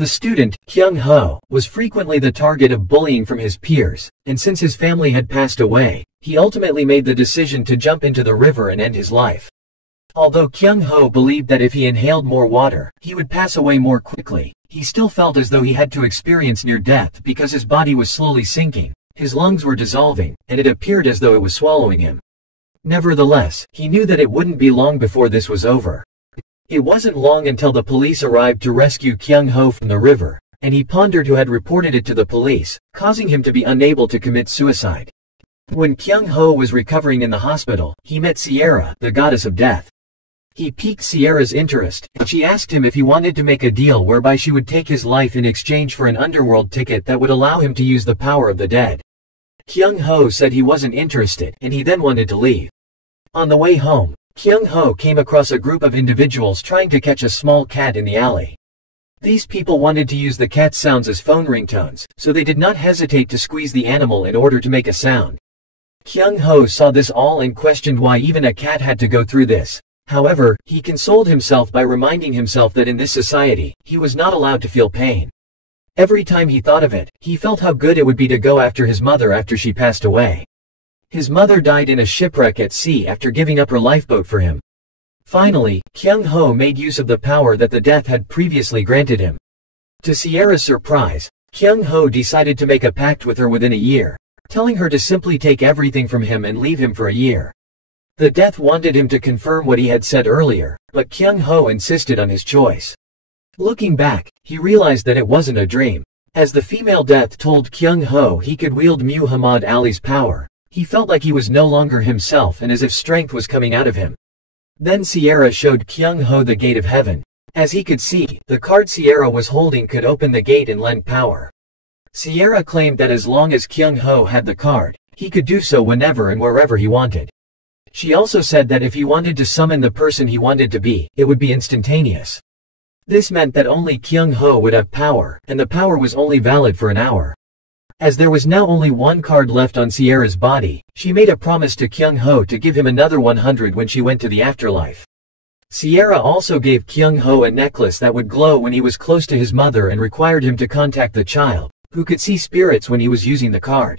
The student, Kyung Ho, was frequently the target of bullying from his peers, and since his family had passed away, he ultimately made the decision to jump into the river and end his life. Although Kyung Ho believed that if he inhaled more water, he would pass away more quickly, he still felt as though he had to experience near death because his body was slowly sinking, his lungs were dissolving, and it appeared as though it was swallowing him. Nevertheless, he knew that it wouldn't be long before this was over. It wasn't long until the police arrived to rescue Kyung Ho from the river, and he pondered who had reported it to the police, causing him to be unable to commit suicide. When Kyung Ho was recovering in the hospital, he met Sierra, the goddess of death. He piqued Sierra's interest, and she asked him if he wanted to make a deal whereby she would take his life in exchange for an underworld ticket that would allow him to use the power of the dead. Kyung Ho said he wasn't interested, and he then wanted to leave. On the way home, Kyung Ho came across a group of individuals trying to catch a small cat in the alley. These people wanted to use the cat's sounds as phone ringtones, so they did not hesitate to squeeze the animal in order to make a sound. Kyung Ho saw this all and questioned why even a cat had to go through this. However, he consoled himself by reminding himself that in this society, he was not allowed to feel pain. Every time he thought of it, he felt how good it would be to go after his mother after she passed away. His mother died in a shipwreck at sea after giving up her lifeboat for him. Finally, Kyung Ho made use of the power that the death had previously granted him. To Sierra's surprise, Kyung Ho decided to make a pact with her within a year, telling her to simply take everything from him and leave him for a year. The death wanted him to confirm what he had said earlier, but Kyung Ho insisted on his choice. Looking back, he realized that it wasn't a dream. As the female death told Kyung Ho he could wield Muhammad Ali's power, he felt like he was no longer himself and as if strength was coming out of him. Then Sierra showed Kyung Ho the gate of heaven. As he could see, the card Sierra was holding could open the gate and lend power. Sierra claimed that as long as Kyung Ho had the card, he could do so whenever and wherever he wanted. She also said that if he wanted to summon the person he wanted to be, it would be instantaneous. This meant that only Kyung Ho would have power, and the power was only valid for an hour. As there was now only one card left on Sierra's body, she made a promise to Kyung Ho to give him another 100 when she went to the afterlife. Sierra also gave Kyung Ho a necklace that would glow when he was close to his mother and required him to contact the child, who could see spirits when he was using the card.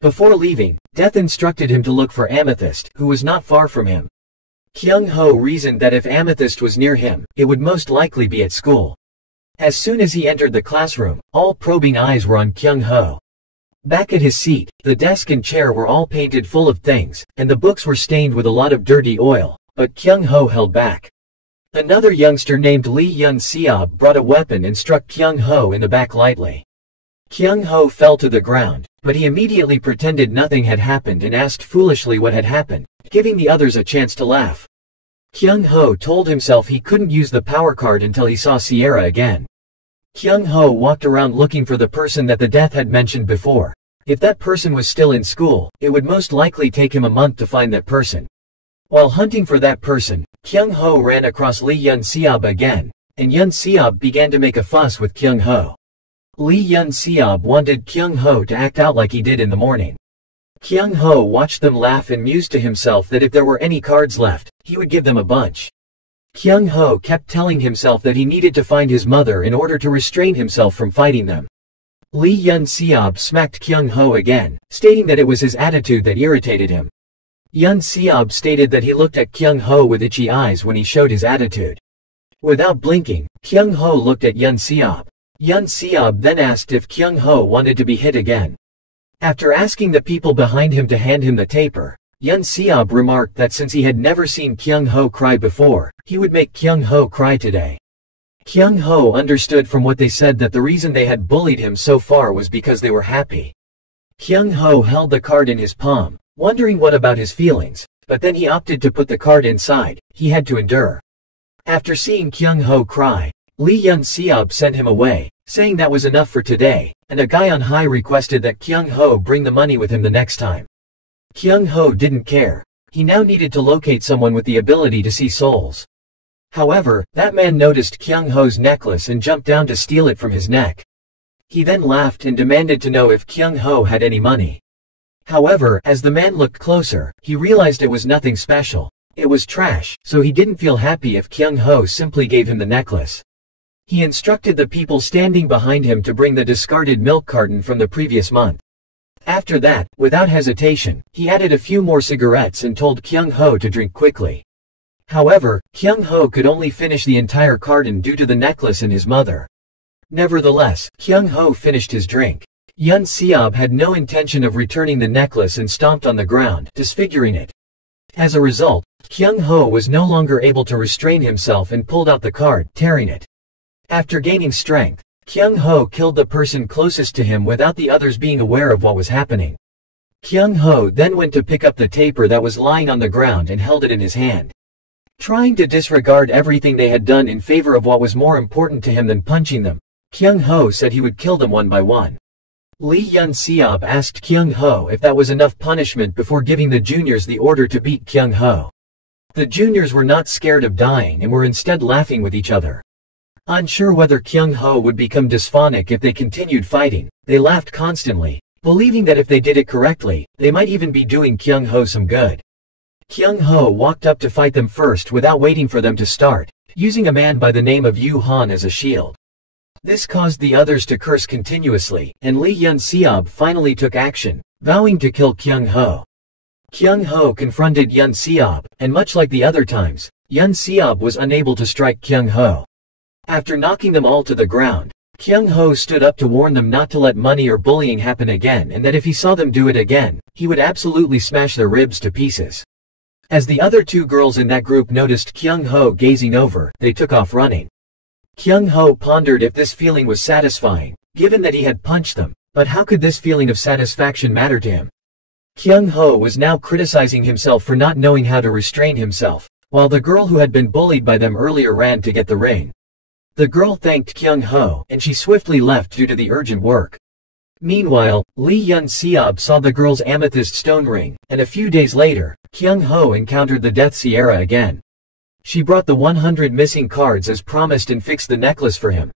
Before leaving, Death instructed him to look for Amethyst, who was not far from him. Kyung Ho reasoned that if Amethyst was near him, it would most likely be at school. As soon as he entered the classroom, all probing eyes were on Kyung Ho. Back at his seat, the desk and chair were all painted full of things, and the books were stained with a lot of dirty oil, but Kyung Ho held back. Another youngster named Lee Yun-seob brought a weapon and struck Kyung Ho in the back lightly. Kyung Ho fell to the ground, but he immediately pretended nothing had happened and asked foolishly what had happened, giving the others a chance to laugh. Kyung Ho told himself he couldn't use the power card until he saw Sierra again. Kyung Ho walked around looking for the person that the death had mentioned before. If that person was still in school, it would most likely take him a month to find that person. While hunting for that person, Kyung Ho ran across Lee Yun-seob again, and Yun-seob began to make a fuss with Kyung Ho. Lee Yun-seob wanted Kyung Ho to act out like he did in the morning. Kyung Ho watched them laugh and mused to himself that if there were any cards left, he would give them a bunch. Kyung Ho kept telling himself that he needed to find his mother in order to restrain himself from fighting them. Lee Yun-seob smacked Kyung Ho again, stating that it was his attitude that irritated him. Yun-seob stated that he looked at Kyung Ho with itchy eyes when he showed his attitude. Without blinking, Kyung Ho looked at Yun-seob. Yun-seob then asked if Kyung Ho wanted to be hit again. After asking the people behind him to hand him the taper, Yun-seob remarked that since he had never seen Kyung Ho cry before, he would make Kyung Ho cry today. Kyung Ho understood from what they said that the reason they had bullied him so far was because they were happy. Kyung Ho held the card in his palm, wondering what about his feelings, but then he opted to put the card inside. He had to endure. After seeing Kyung Ho cry, Lee Yun-seob sent him away, saying that was enough for today, and a guy on high requested that Kyung Ho bring the money with him the next time. Kyung Ho didn't care. He now needed to locate someone with the ability to see souls. However, that man noticed Kyung Ho's necklace and jumped down to steal it from his neck. He then laughed and demanded to know if Kyung Ho had any money. However, as the man looked closer, he realized it was nothing special. It was trash, so he didn't feel happy if Kyung Ho simply gave him the necklace. He instructed the people standing behind him to bring the discarded milk carton from the previous month. After that, without hesitation, he added a few more cigarettes and told Kyung Ho to drink quickly. However, Kyung Ho could only finish the entire carton due to the necklace and his mother. Nevertheless, Kyung Ho finished his drink. Yun Seob had no intention of returning the necklace and stomped on the ground, disfiguring it. As a result, Kyung Ho was no longer able to restrain himself and pulled out the card, tearing it. After gaining strength, Kyung Ho killed the person closest to him without the others being aware of what was happening. Kyung Ho then went to pick up the taper that was lying on the ground and held it in his hand. Trying to disregard everything they had done in favor of what was more important to him than punching them, Kyung Ho said he would kill them one by one. Lee Yun Seob asked Kyung Ho if that was enough punishment before giving the juniors the order to beat Kyung Ho. The juniors were not scared of dying and were instead laughing with each other. Unsure whether Kyung Ho would become dysphonic if they continued fighting, they laughed constantly, believing that if they did it correctly, they might even be doing Kyung Ho some good. Kyung Ho walked up to fight them first without waiting for them to start, using a man by the name of Yu Han as a shield. This caused the others to curse continuously, and Lee Yun Seob finally took action, vowing to kill Kyung Ho. Kyung Ho confronted Yun Seob, and much like the other times, Yun Seob was unable to strike Kyung Ho. After knocking them all to the ground, Kyung Ho stood up to warn them not to let money or bullying happen again and that if he saw them do it again, he would absolutely smash their ribs to pieces. As the other two girls in that group noticed Kyung Ho gazing over, they took off running. Kyung Ho pondered if this feeling was satisfying, given that he had punched them, but how could this feeling of satisfaction matter to him? Kyung Ho was now criticizing himself for not knowing how to restrain himself, while the girl who had been bullied by them earlier ran to get the ring. The girl thanked Kyung Ho, and she swiftly left due to the urgent work. Meanwhile, Lee Yun Seob saw the girl's amethyst stone ring, and a few days later, Kyung Ho encountered the Death Sierra again. She brought the 100 missing cards as promised and fixed the necklace for him.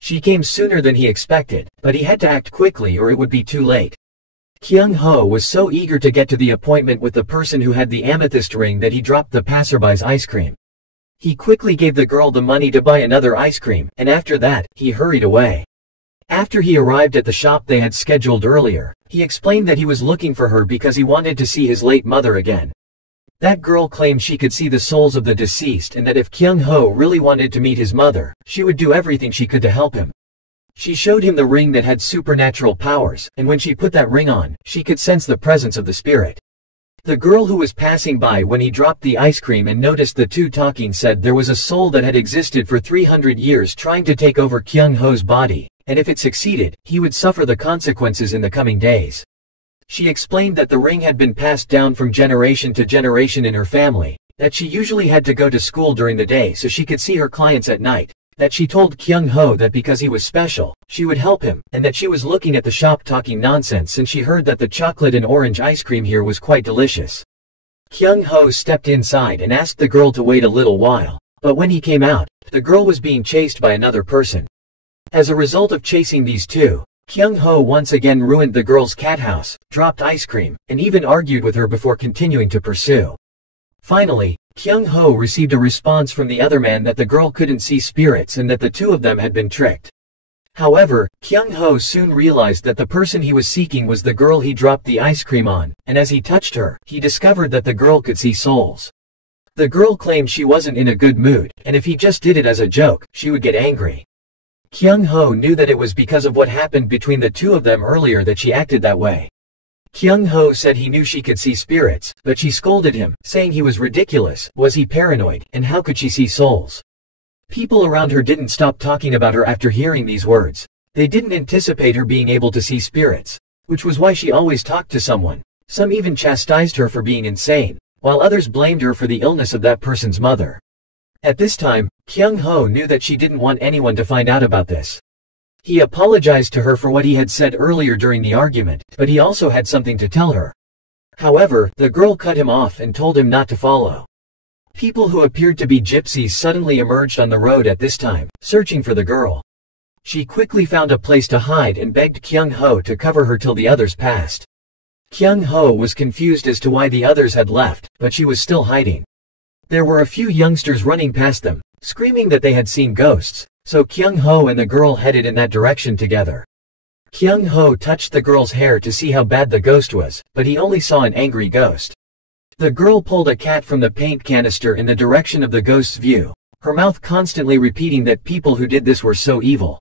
She came sooner than he expected, but he had to act quickly or it would be too late. Kyung Ho was so eager to get to the appointment with the person who had the amethyst ring that he dropped the passerby's ice cream. He quickly gave the girl the money to buy another ice cream, and after that, he hurried away. After he arrived at the shop they had scheduled earlier, he explained that he was looking for her because he wanted to see his late mother again. That girl claimed she could see the souls of the deceased and that if Kyung Ho really wanted to meet his mother, she would do everything she could to help him. She showed him the ring that had supernatural powers, and when she put that ring on, she could sense the presence of the spirit. The girl who was passing by when he dropped the ice cream and noticed the two talking said there was a soul that had existed for 300 years trying to take over Kyung Ho's body, and if it succeeded, he would suffer the consequences in the coming days. She explained that the ring had been passed down from generation to generation in her family, that she usually had to go to school during the day so she could see her clients at night, that she told Kyung Ho that because he was special, she would help him, and that she was looking at the shop talking nonsense since she heard that the chocolate and orange ice cream here was quite delicious. Kyung Ho stepped inside and asked the girl to wait a little while, but when he came out, the girl was being chased by another person. As a result of chasing these two, Kyung Ho once again ruined the girl's cat house, dropped ice cream, and even argued with her before continuing to pursue. Finally, Kyung Ho received a response from the other man that the girl couldn't see spirits and that the two of them had been tricked. However, Kyung Ho soon realized that the person he was seeking was the girl he dropped the ice cream on, and as he touched her, he discovered that the girl could see souls. The girl claimed she wasn't in a good mood, and if he just did it as a joke, she would get angry. Kyung Ho knew that it was because of what happened between the two of them earlier that she acted that way. Kyung Ho said he knew she could see spirits, but she scolded him, saying he was ridiculous, was he paranoid, and how could she see souls? People around her didn't stop talking about her after hearing these words. They didn't anticipate her being able to see spirits, which was why she always talked to someone. Some even chastised her for being insane, while others blamed her for the illness of that person's mother. At this time, Kyung Ho knew that she didn't want anyone to find out about this. He apologized to her for what he had said earlier during the argument, but he also had something to tell her. However, the girl cut him off and told him not to follow. People who appeared to be gypsies suddenly emerged on the road at this time, searching for the girl. She quickly found a place to hide and begged Kyung Ho to cover her till the others passed. Kyung Ho was confused as to why the others had left, but she was still hiding. There were a few youngsters running past them, screaming that they had seen ghosts, so Kyung Ho and the girl headed in that direction together. Kyung Ho touched the girl's hair to see how bad the ghost was, but he only saw an angry ghost. The girl pulled a cat from the paint canister in the direction of the ghost's view, her mouth constantly repeating that people who did this were so evil.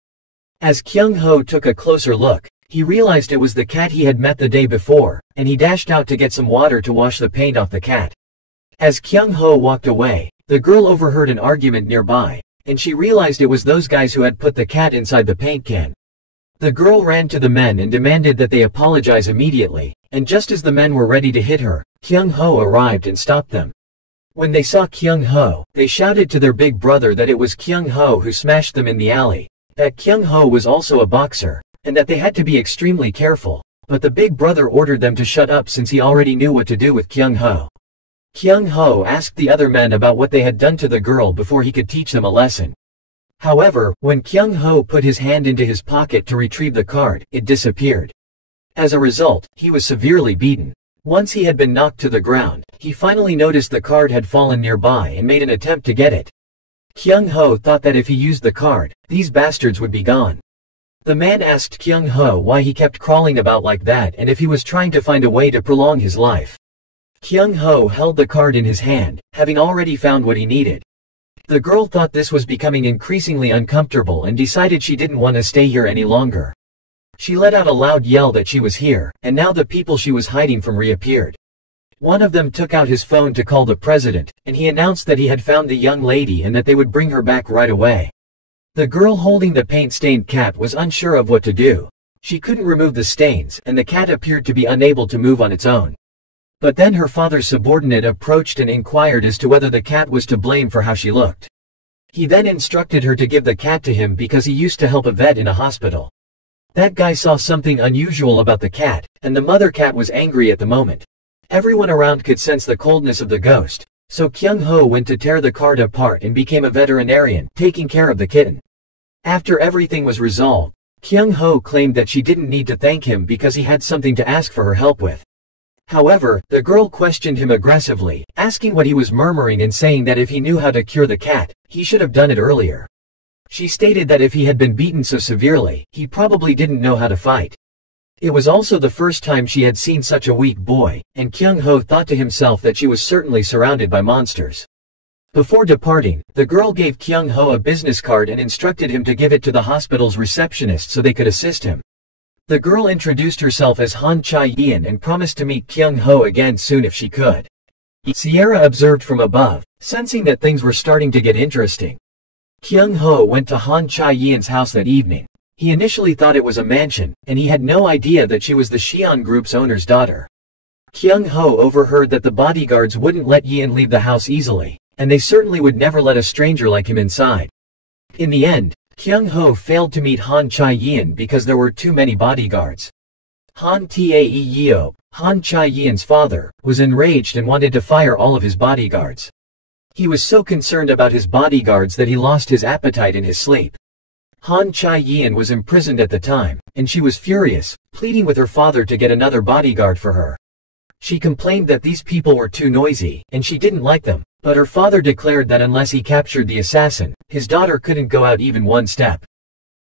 As Kyung Ho took a closer look, he realized it was the cat he had met the day before, and he dashed out to get some water to wash the paint off the cat. As Kyung Ho walked away, the girl overheard an argument nearby, and she realized it was those guys who had put the cat inside the paint can. The girl ran to the men and demanded that they apologize immediately, and just as the men were ready to hit her, Kyung Ho arrived and stopped them. When they saw Kyung Ho, they shouted to their big brother that it was Kyung Ho who smashed them in the alley, that Kyung Ho was also a boxer, and that they had to be extremely careful, but the big brother ordered them to shut up since he already knew what to do with Kyung Ho. Kyung Ho asked the other men about what they had done to the girl before he could teach them a lesson. However, when Kyung Ho put his hand into his pocket to retrieve the card, it disappeared. As a result, he was severely beaten. Once he had been knocked to the ground, he finally noticed the card had fallen nearby and made an attempt to get it. Kyung Ho thought that if he used the card, these bastards would be gone. The man asked Kyung Ho why he kept crawling about like that and if he was trying to find a way to prolong his life. Kyung Ho held the card in his hand, having already found what he needed. The girl thought this was becoming increasingly uncomfortable and decided she didn't want to stay here any longer. She let out a loud yell that she was here, and now the people she was hiding from reappeared. One of them took out his phone to call the president, and he announced that he had found the young lady and that they would bring her back right away. The girl holding the paint-stained cat was unsure of what to do. She couldn't remove the stains, and the cat appeared to be unable to move on its own. But then her father's subordinate approached and inquired as to whether the cat was to blame for how she looked. He then instructed her to give the cat to him because he used to help a vet in a hospital. That guy saw something unusual about the cat, and the mother cat was angry at the moment. Everyone around could sense the coldness of the ghost, so Kyung Ho went to tear the card apart and became a veterinarian, taking care of the kitten. After everything was resolved, Kyung Ho claimed that she didn't need to thank him because he had something to ask for her help with. However, the girl questioned him aggressively, asking what he was murmuring and saying that if he knew how to cure the cat, he should have done it earlier. She stated that if he had been beaten so severely, he probably didn't know how to fight. It was also the first time she had seen such a weak boy, and Kyung Ho thought to himself that she was certainly surrounded by monsters. Before departing, the girl gave Kyung Ho a business card and instructed him to give it to the hospital's receptionist so they could assist him. The girl introduced herself as Han Chae-yeon and promised to meet Kyung Ho again soon if she could. Sierra observed from above, sensing that things were starting to get interesting. Kyung Ho went to Han Chae-yeon's house that evening. He initially thought it was a mansion, and he had no idea that she was the Xi'an Group's owner's daughter. Kyung Ho overheard that the bodyguards wouldn't let Yeon leave the house easily, and they certainly would never let a stranger like him inside. In the end, Kyung Ho failed to meet Han Chae-yeon because there were too many bodyguards. Han Tae-yeon, Han Chae-yeon's father, was enraged and wanted to fire all of his bodyguards. He was so concerned about his bodyguards that he lost his appetite in his sleep. Han Chae-yeon was imprisoned at the time, and she was furious, pleading with her father to get another bodyguard for her. She complained that these people were too noisy, and she didn't like them, but her father declared that unless he captured the assassin, his daughter couldn't go out even one step.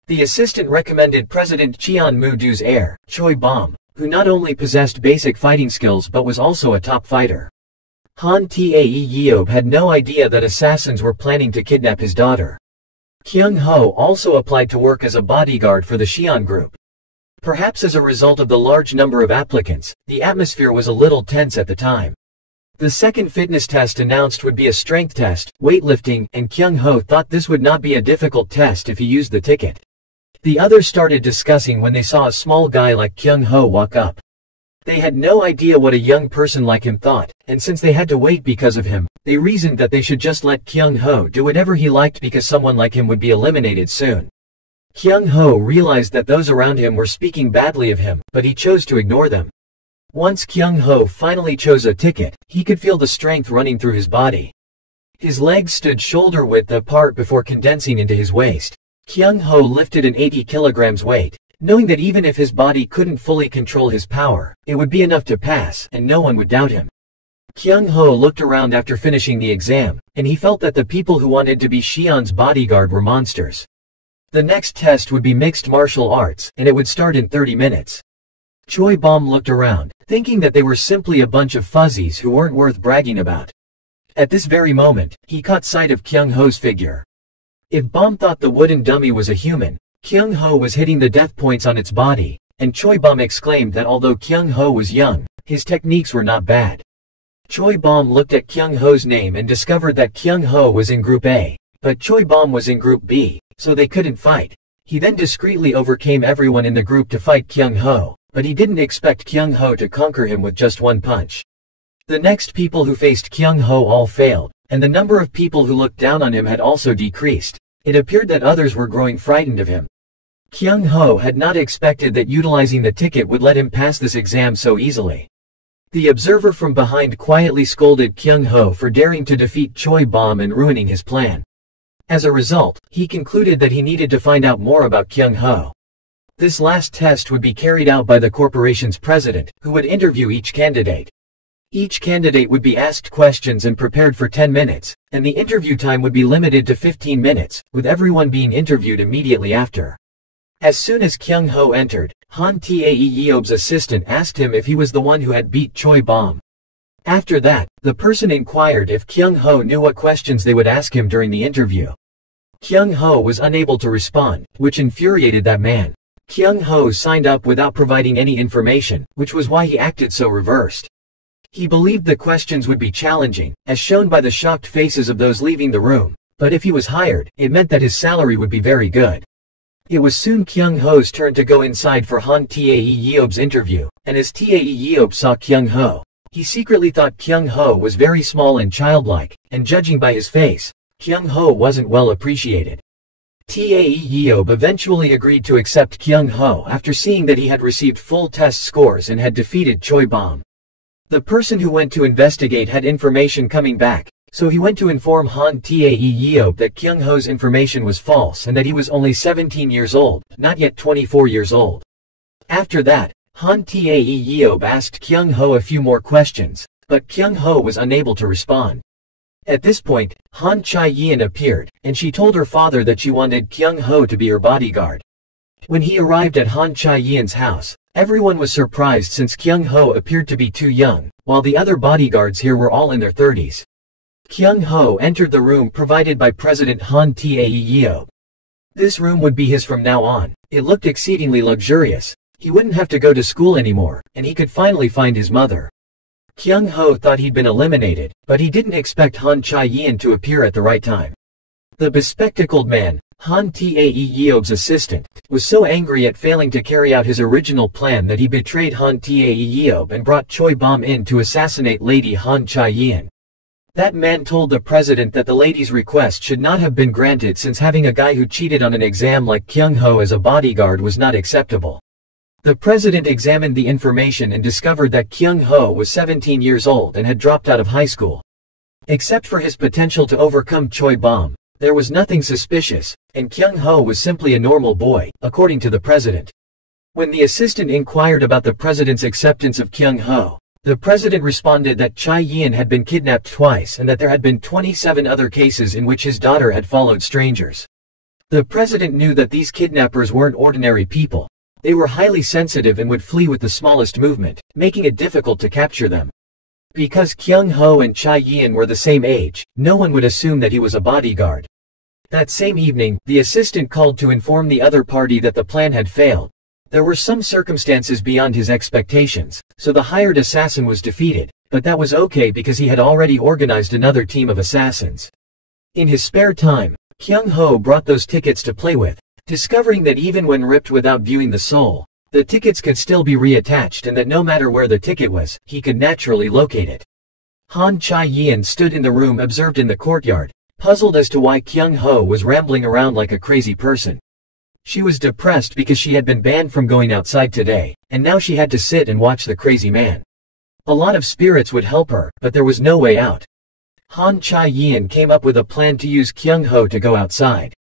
The assistant recommended President Cheon Moo-doo's heir, Choi Bom, who not only possessed basic fighting skills but was also a top fighter. Han Tae-yeon had no idea that assassins were planning to kidnap his daughter. Kyung Ho also applied to work as a bodyguard for the Xi'an Group. Perhaps as a result of the large number of applicants, the atmosphere was a little tense at the time. The second fitness test announced would be a strength test, weightlifting, and Kyung Ho thought this would not be a difficult test if he used the ticket. The others started discussing when they saw a small guy like Kyung Ho walk up. They had no idea what a young person like him thought, and since they had to wait because of him, they reasoned that they should just let Kyung Ho do whatever he liked because someone like him would be eliminated soon. Kyung Ho realized that those around him were speaking badly of him, but he chose to ignore them. Once Kyung Ho finally chose a ticket, he could feel the strength running through his body. His legs stood shoulder-width apart before condensing into his waist. Kyung Ho lifted an 80 kilograms weight, knowing that even if his body couldn't fully control his power, it would be enough to pass, and no one would doubt him. Kyung Ho looked around after finishing the exam, and he felt that the people who wanted to be Xi'an's bodyguard were monsters. The next test would be mixed martial arts, and it would start in 30 minutes. Choi Bom looked around, thinking that they were simply a bunch of fuzzies who weren't worth bragging about. At this very moment, he caught sight of Kyung Ho's figure. If Bom thought the wooden dummy was a human, Kyung Ho was hitting the death points on its body, and Choi Bom exclaimed that although Kyung Ho was young, his techniques were not bad. Choi Bom looked at Kyung Ho's name and discovered that Kyung Ho was in Group A, but Choi Bom was in Group B, so they couldn't fight. He then discreetly overcame everyone in the group to fight Kyung Ho, but he didn't expect Kyung Ho to conquer him with just one punch. The next people who faced Kyung Ho all failed, and the number of people who looked down on him had also decreased. It appeared that others were growing frightened of him. Kyung Ho had not expected that utilizing the ticket would let him pass this exam so easily. The observer from behind quietly scolded Kyung Ho for daring to defeat Choi Bom and ruining his plan. As a result, he concluded that he needed to find out more about Kyung Ho. This last test would be carried out by the corporation's president, who would interview each candidate. Each candidate would be asked questions and prepared for 10 minutes, and the interview time would be limited to 15 minutes, with everyone being interviewed immediately after. As soon as Kyung Ho entered, Han Tae Yeob's assistant asked him if he was the one who had beat Choi Bom. After that, the person inquired if Kyung Ho knew what questions they would ask him during the interview. Kyung Ho was unable to respond, which infuriated that man. Kyung Ho signed up without providing any information, which was why he acted so reversed. He believed the questions would be challenging, as shown by the shocked faces of those leaving the room, but if he was hired, it meant that his salary would be very good. It was soon Kyung Ho's turn to go inside for Han Tae Yeob's interview, and as Tae Yeob saw Kyung Ho, he secretly thought Kyung Ho was very small and childlike, and judging by his face, Kyung Ho wasn't well appreciated. Tae Yeob eventually agreed to accept Kyung Ho after seeing that he had received full test scores and had defeated Choi Bom. The person who went to investigate had information coming back, so he went to inform Han Tae Yeob that Kyung Ho's information was false and that he was only 17 years old, not yet 24 years old. After that, Han Tae Yeob asked Kyung Ho a few more questions, but Kyung Ho was unable to respond. At this point, Han Chae-yeon appeared, and she told her father that she wanted Kyung Ho to be her bodyguard. When he arrived at Han Chae-yeon's house, everyone was surprised since Kyung Ho appeared to be too young, while the other bodyguards here were all in their 30s. Kyung Ho entered the room provided by President Han Tae Yeob. This room would be his from now on. It looked exceedingly luxurious. He wouldn't have to go to school anymore, and he could finally find his mother. Kyung Ho thought he'd been eliminated, but he didn't expect Han Chae-yeon to appear at the right time. The bespectacled man, Han Tae Yeob's assistant, was so angry at failing to carry out his original plan that he betrayed Han Tae Yeob and brought Choi Bom in to assassinate Lady Han Chae-yeon. That man told the president that the lady's request should not have been granted since having a guy who cheated on an exam like Kyung Ho as a bodyguard was not acceptable. The president examined the information and discovered that Kyung Ho was 17 years old and had dropped out of high school. Except for his potential to overcome Choi Bom, there was nothing suspicious, and Kyung Ho was simply a normal boy, according to the president. When the assistant inquired about the president's acceptance of Kyung Ho, the president responded that Chae-yeon had been kidnapped twice and that there had been 27 other cases in which his daughter had followed strangers. The president knew that these kidnappers weren't ordinary people. They were highly sensitive and would flee with the smallest movement, making it difficult to capture them. Because Kyung Ho and Chae-yeon were the same age, no one would assume that he was a bodyguard. That same evening, the assistant called to inform the other party that the plan had failed. There were some circumstances beyond his expectations, so the hired assassin was defeated, but that was okay because he had already organized another team of assassins. In his spare time, Kyung Ho brought those tickets to play with, discovering that even when ripped without viewing the soul, the tickets could still be reattached and that no matter where the ticket was, he could naturally locate it. Han Chae-yeon stood in the room observed in the courtyard, puzzled as to why Kyung Ho was rambling around like a crazy person. She was depressed because she had been banned from going outside today, and now she had to sit and watch the crazy man. A lot of spirits would help her, but there was no way out. Han Chae-yeon came up with a plan to use Kyung Ho to go outside.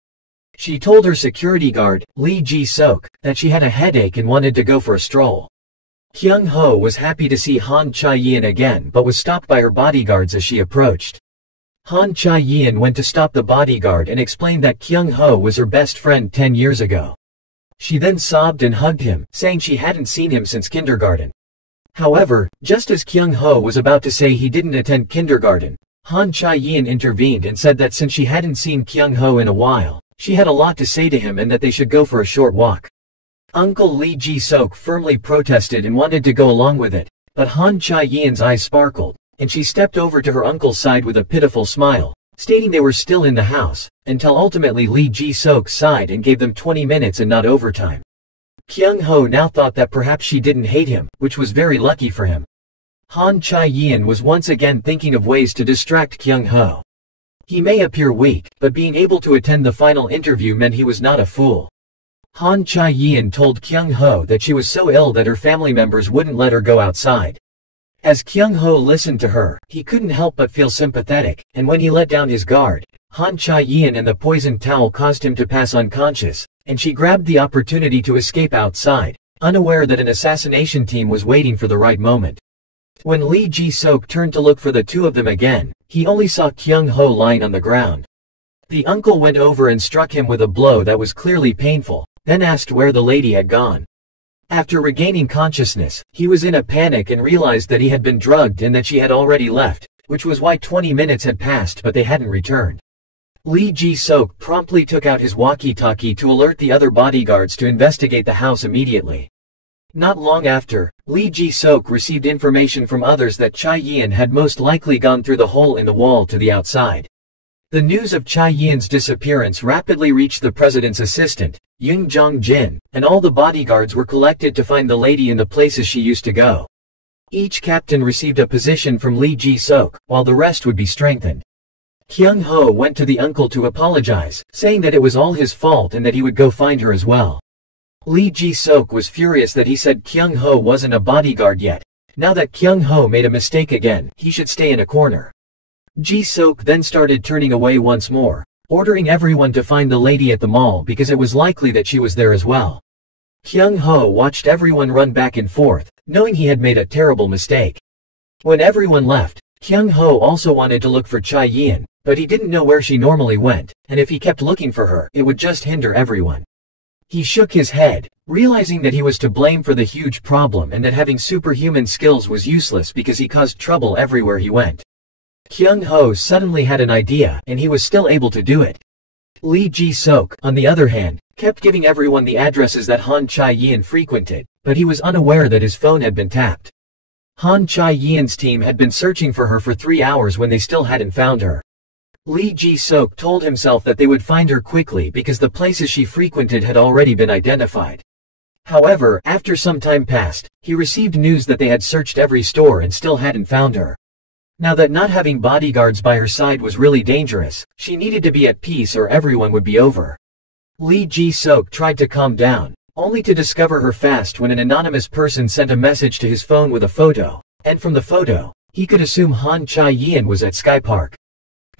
She told her security guard, Lee Ji-sok, that she had a headache and wanted to go for a stroll. Kyung Ho was happy to see Han Chae-yeon again but was stopped by her bodyguards as she approached. Han Chae-yeon went to stop the bodyguard and explained that Kyung Ho was her best friend 10 years ago. She then sobbed and hugged him, saying she hadn't seen him since kindergarten. However, just as Kyung Ho was about to say he didn't attend kindergarten, Han Chae-yeon intervened and said that since she hadn't seen Kyung Ho in a while, she had a lot to say to him and that they should go for a short walk. Uncle Lee Ji-sok firmly protested and wanted to go along with it, but Han Chae-yeon's eyes sparkled, and she stepped over to her uncle's side with a pitiful smile, stating they were still in the house, until ultimately Lee Ji-sok sighed and gave them 20 minutes and not overtime. Kyung Ho now thought that perhaps she didn't hate him, which was very lucky for him. Han Chae-yeon was once again thinking of ways to distract Kyung Ho. He may appear weak, but being able to attend the final interview meant he was not a fool. Han Chae-yeon told Kyung Ho that she was so ill that her family members wouldn't let her go outside. As Kyung Ho listened to her, he couldn't help but feel sympathetic, and when he let down his guard, Han Chae-yeon and the poisoned towel caused him to pass unconscious, and she grabbed the opportunity to escape outside, unaware that an assassination team was waiting for the right moment. When Lee Ji-sok turned to look for the two of them again, he only saw Kyung Ho lying on the ground. The uncle went over and struck him with a blow that was clearly painful, then asked where the lady had gone. After regaining consciousness, he was in a panic and realized that he had been drugged and that she had already left, which was why 20 minutes had passed but they hadn't returned. Lee Ji-sok promptly took out his walkie-talkie to alert the other bodyguards to investigate the house immediately. Not long after, Lee Ji-sok received information from others that Chae-yeon had most likely gone through the hole in the wall to the outside. The news of Chae-yeon's disappearance rapidly reached the president's assistant, Yoon Jong-jin, and all the bodyguards were collected to find the lady in the places she used to go. Each captain received a position from Lee Ji-sok, while the rest would be strengthened. Kyung Ho went to the uncle to apologize, saying that it was all his fault and that he would go find her as well. Lee Ji-sok was furious that he said Kyung Ho wasn't a bodyguard yet. Now that Kyung Ho made a mistake again, he should stay in a corner. Ji-sok then started turning away once more, ordering everyone to find the lady at the mall because it was likely that she was there as well. Kyung Ho watched everyone run back and forth, knowing he had made a terrible mistake. When everyone left, Kyung Ho also wanted to look for Chae-yeon, but he didn't know where she normally went, and if he kept looking for her, it would just hinder everyone. He shook his head, realizing that he was to blame for the huge problem and that having superhuman skills was useless because he caused trouble everywhere he went. Kyung Ho suddenly had an idea, and he was still able to do it. Lee Ji-sok, on the other hand, kept giving everyone the addresses that Han Chae-yeon frequented, but he was unaware that his phone had been tapped. Han Chae-yeon's team had been searching for her for 3 hours when they still hadn't found her. Lee Ji-sok told himself that they would find her quickly because the places she frequented had already been identified. However, after some time passed, he received news that they had searched every store and still hadn't found her. Now that not having bodyguards by her side was really dangerous, she needed to be at peace or everyone would be over. Lee Ji-sok tried to calm down, only to discover her fast when an anonymous person sent a message to his phone with a photo, and from the photo, he could assume Han Chae-yeon was at Sky Park.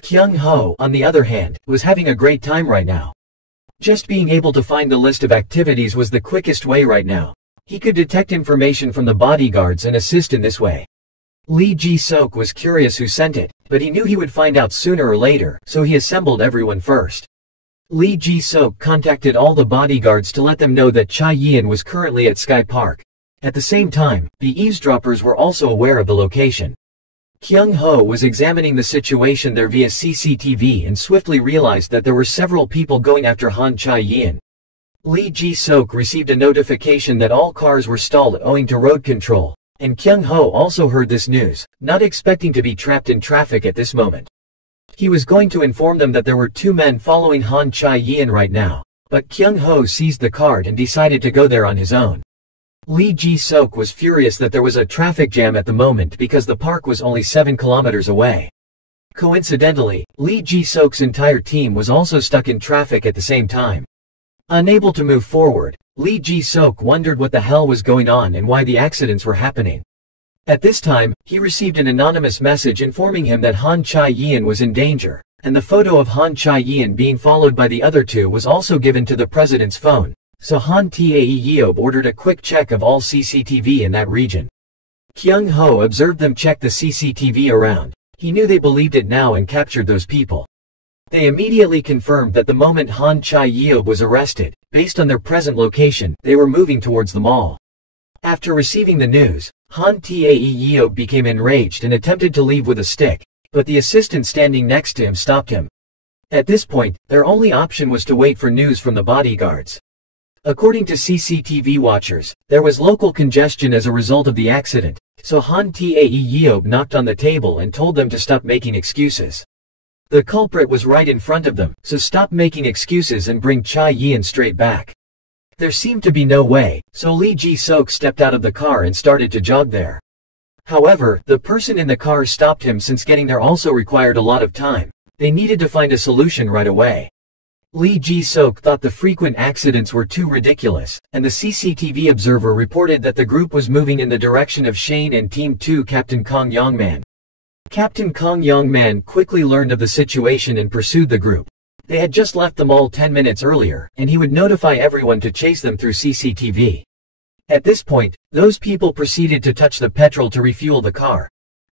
Kyung Ho, on the other hand, was having a great time right now. Just being able to find the list of activities was the quickest way right now. He could detect information from the bodyguards and assist in this way. Lee Ji-sok was curious who sent it, but he knew he would find out sooner or later, so he assembled everyone first. Lee Ji-sok contacted all the bodyguards to let them know that Chae-yeon was currently at Sky Park. At the same time, the eavesdroppers were also aware of the location. Kyung Ho was examining the situation there via CCTV and swiftly realized that there were several people going after Han Chae-yeon. Lee Ji-sok received a notification that all cars were stalled owing to road control, and Kyung Ho also heard this news, not expecting to be trapped in traffic at this moment. He was going to inform them that there were 2 men following Han Chae-yeon right now, but Kyung Ho seized the card and decided to go there on his own. Lee Ji-sok was furious that there was a traffic jam at the moment because the park was only 7 kilometers away. Coincidentally, Lee Ji-sok's entire team was also stuck in traffic at the same time. Unable to move forward, Lee Ji-sok wondered what the hell was going on and why the accidents were happening. At this time, he received an anonymous message informing him that Han Chae-yeon was in danger, and the photo of Han Chae-yeon being followed by the other 2 was also given to the president's phone, so Han Tae-yeob ordered a quick check of all CCTV in that region. Kyung Ho observed them check the CCTV around, He knew they believed it now and captured those people. They immediately confirmed that the moment Han Chae-yeob was arrested, based on their present location, they were moving towards the mall. After receiving the news, Han Tae-yeob became enraged and attempted to leave with a stick, but the assistant standing next to him stopped him. At this point, their only option was to wait for news from the bodyguards. According to CCTV watchers, there was local congestion as a result of the accident, so Han Tae-yeob knocked on the table and told them to stop making excuses. The culprit was right in front of them, so stop making excuses and bring Chae-yeon straight back. There seemed to be no way, so Lee Ji-sok stepped out of the car and started to jog there. However, the person in the car stopped him since getting there also required a lot of time. They needed to find a solution right away. Lee Ji-sok thought the frequent accidents were too ridiculous, and the CCTV observer reported that the group was moving in the direction of Shane and Team 2 Captain Kong Yong-man. Captain Kong Yong-man quickly learned of the situation and pursued the group. They had just left the mall 10 minutes earlier, and he would notify everyone to chase them through CCTV. At this point, those people proceeded to touch the petrol to refuel the car.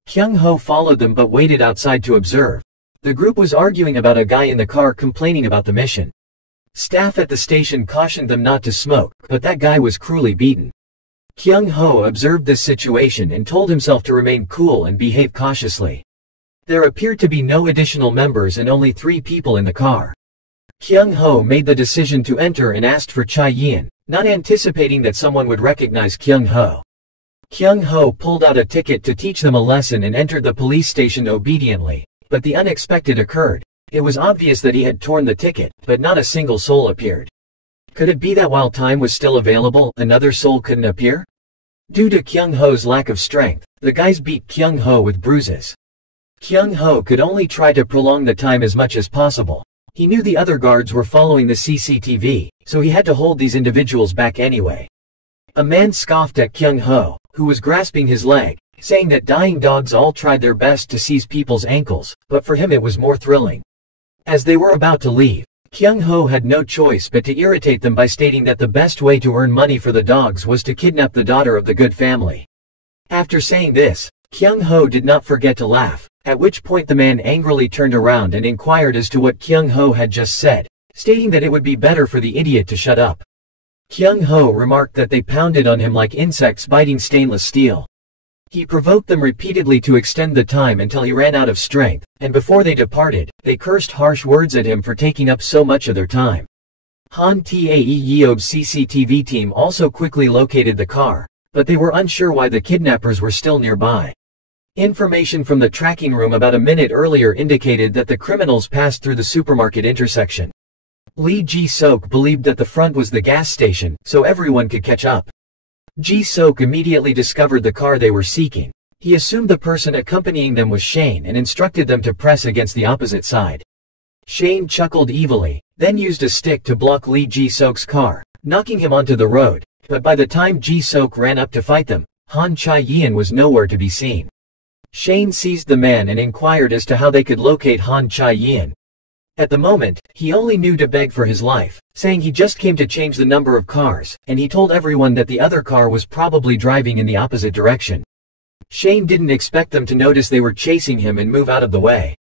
Kyung Ho followed them but waited outside to observe. The group was arguing about a guy in the car complaining about the mission. Staff at the station cautioned them not to smoke, but that guy was cruelly beaten. Kyung Ho observed this situation and told himself to remain cool and behave cautiously. There appeared to be no additional members and only 3 people in the car. Kyung Ho made the decision to enter and asked for Chae-yeon, not anticipating that someone would recognize Kyung Ho. Kyung Ho pulled out a ticket to teach them a lesson and entered the police station obediently. But the unexpected occurred. It was obvious that he had torn the ticket, but not a single soul appeared. Could it be that while time was still available, another soul couldn't appear? Due to Kyung Ho's lack of strength, the guys beat Kyung Ho with bruises. Kyung Ho could only try to prolong the time as much as possible. He knew the other guards were following the CCTV, so he had to hold these individuals back anyway. A man scoffed at Kyung Ho, who was grasping his leg, saying that dying dogs all tried their best to seize people's ankles, but for him it was more thrilling. As they were about to leave, Kyung Ho had no choice but to irritate them by stating that the best way to earn money for the dogs was to kidnap the daughter of the good family. After saying this, Kyung Ho did not forget to laugh, at which point the man angrily turned around and inquired as to what Kyung Ho had just said, stating that it would be better for the idiot to shut up. Kyung Ho remarked that they pounded on him like insects biting stainless steel. He provoked them repeatedly to extend the time until he ran out of strength, and before they departed, they cursed harsh words at him for taking up so much of their time. Han Tae-yeob's CCTV team also quickly located the car, but they were unsure why the kidnappers were still nearby. Information from the tracking room about a minute earlier indicated that the criminals passed through the supermarket intersection. Lee Ji-sok believed that the front was the gas station, so everyone could catch up. Ji-sok immediately discovered the car they were seeking. He assumed the person accompanying them was Shane and instructed them to press against the opposite side. Shane chuckled evilly, then used a stick to block Lee Ji-sok's car, knocking him onto the road, but by the time Ji-sok ran up to fight them, Han Chae-yeon was nowhere to be seen. Shane seized the man and inquired as to how they could locate Han Chae-yeon. At the moment, he only knew to beg for his life, saying he just came to change the number of cars, and he told everyone that the other car was probably driving in the opposite direction. Shane didn't expect them to notice they were chasing him and move out of the way.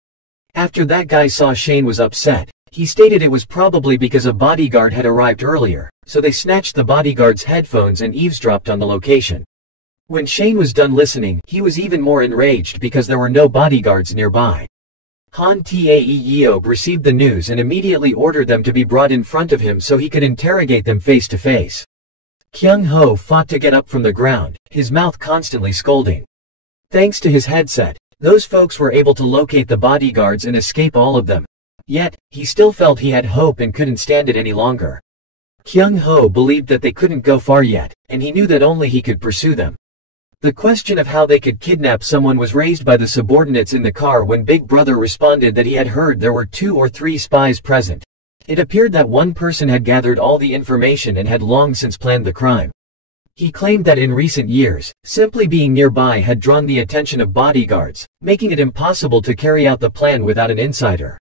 After that guy saw Shane was upset, he stated it was probably because a bodyguard had arrived earlier, so they snatched the bodyguard's headphones and eavesdropped on the location. When Shane was done listening, he was even more enraged because there were no bodyguards nearby. Han Tae-yeob received the news and immediately ordered them to be brought in front of him so he could interrogate them face to face. Kyung Ho fought to get up from the ground, his mouth constantly scolding. Thanks to his headset, those folks were able to locate the bodyguards and escape all of them. Yet, he still felt he had hope and couldn't stand it any longer. Kyung Ho believed that they couldn't go far yet, and he knew that only he could pursue them. The question of how they could kidnap someone was raised by the subordinates in the car when Big Brother responded that he had heard there were 2 or 3 spies present. It appeared that one person had gathered all the information and had long since planned the crime. He claimed that in recent years, simply being nearby had drawn the attention of bodyguards, making it impossible to carry out the plan without an insider.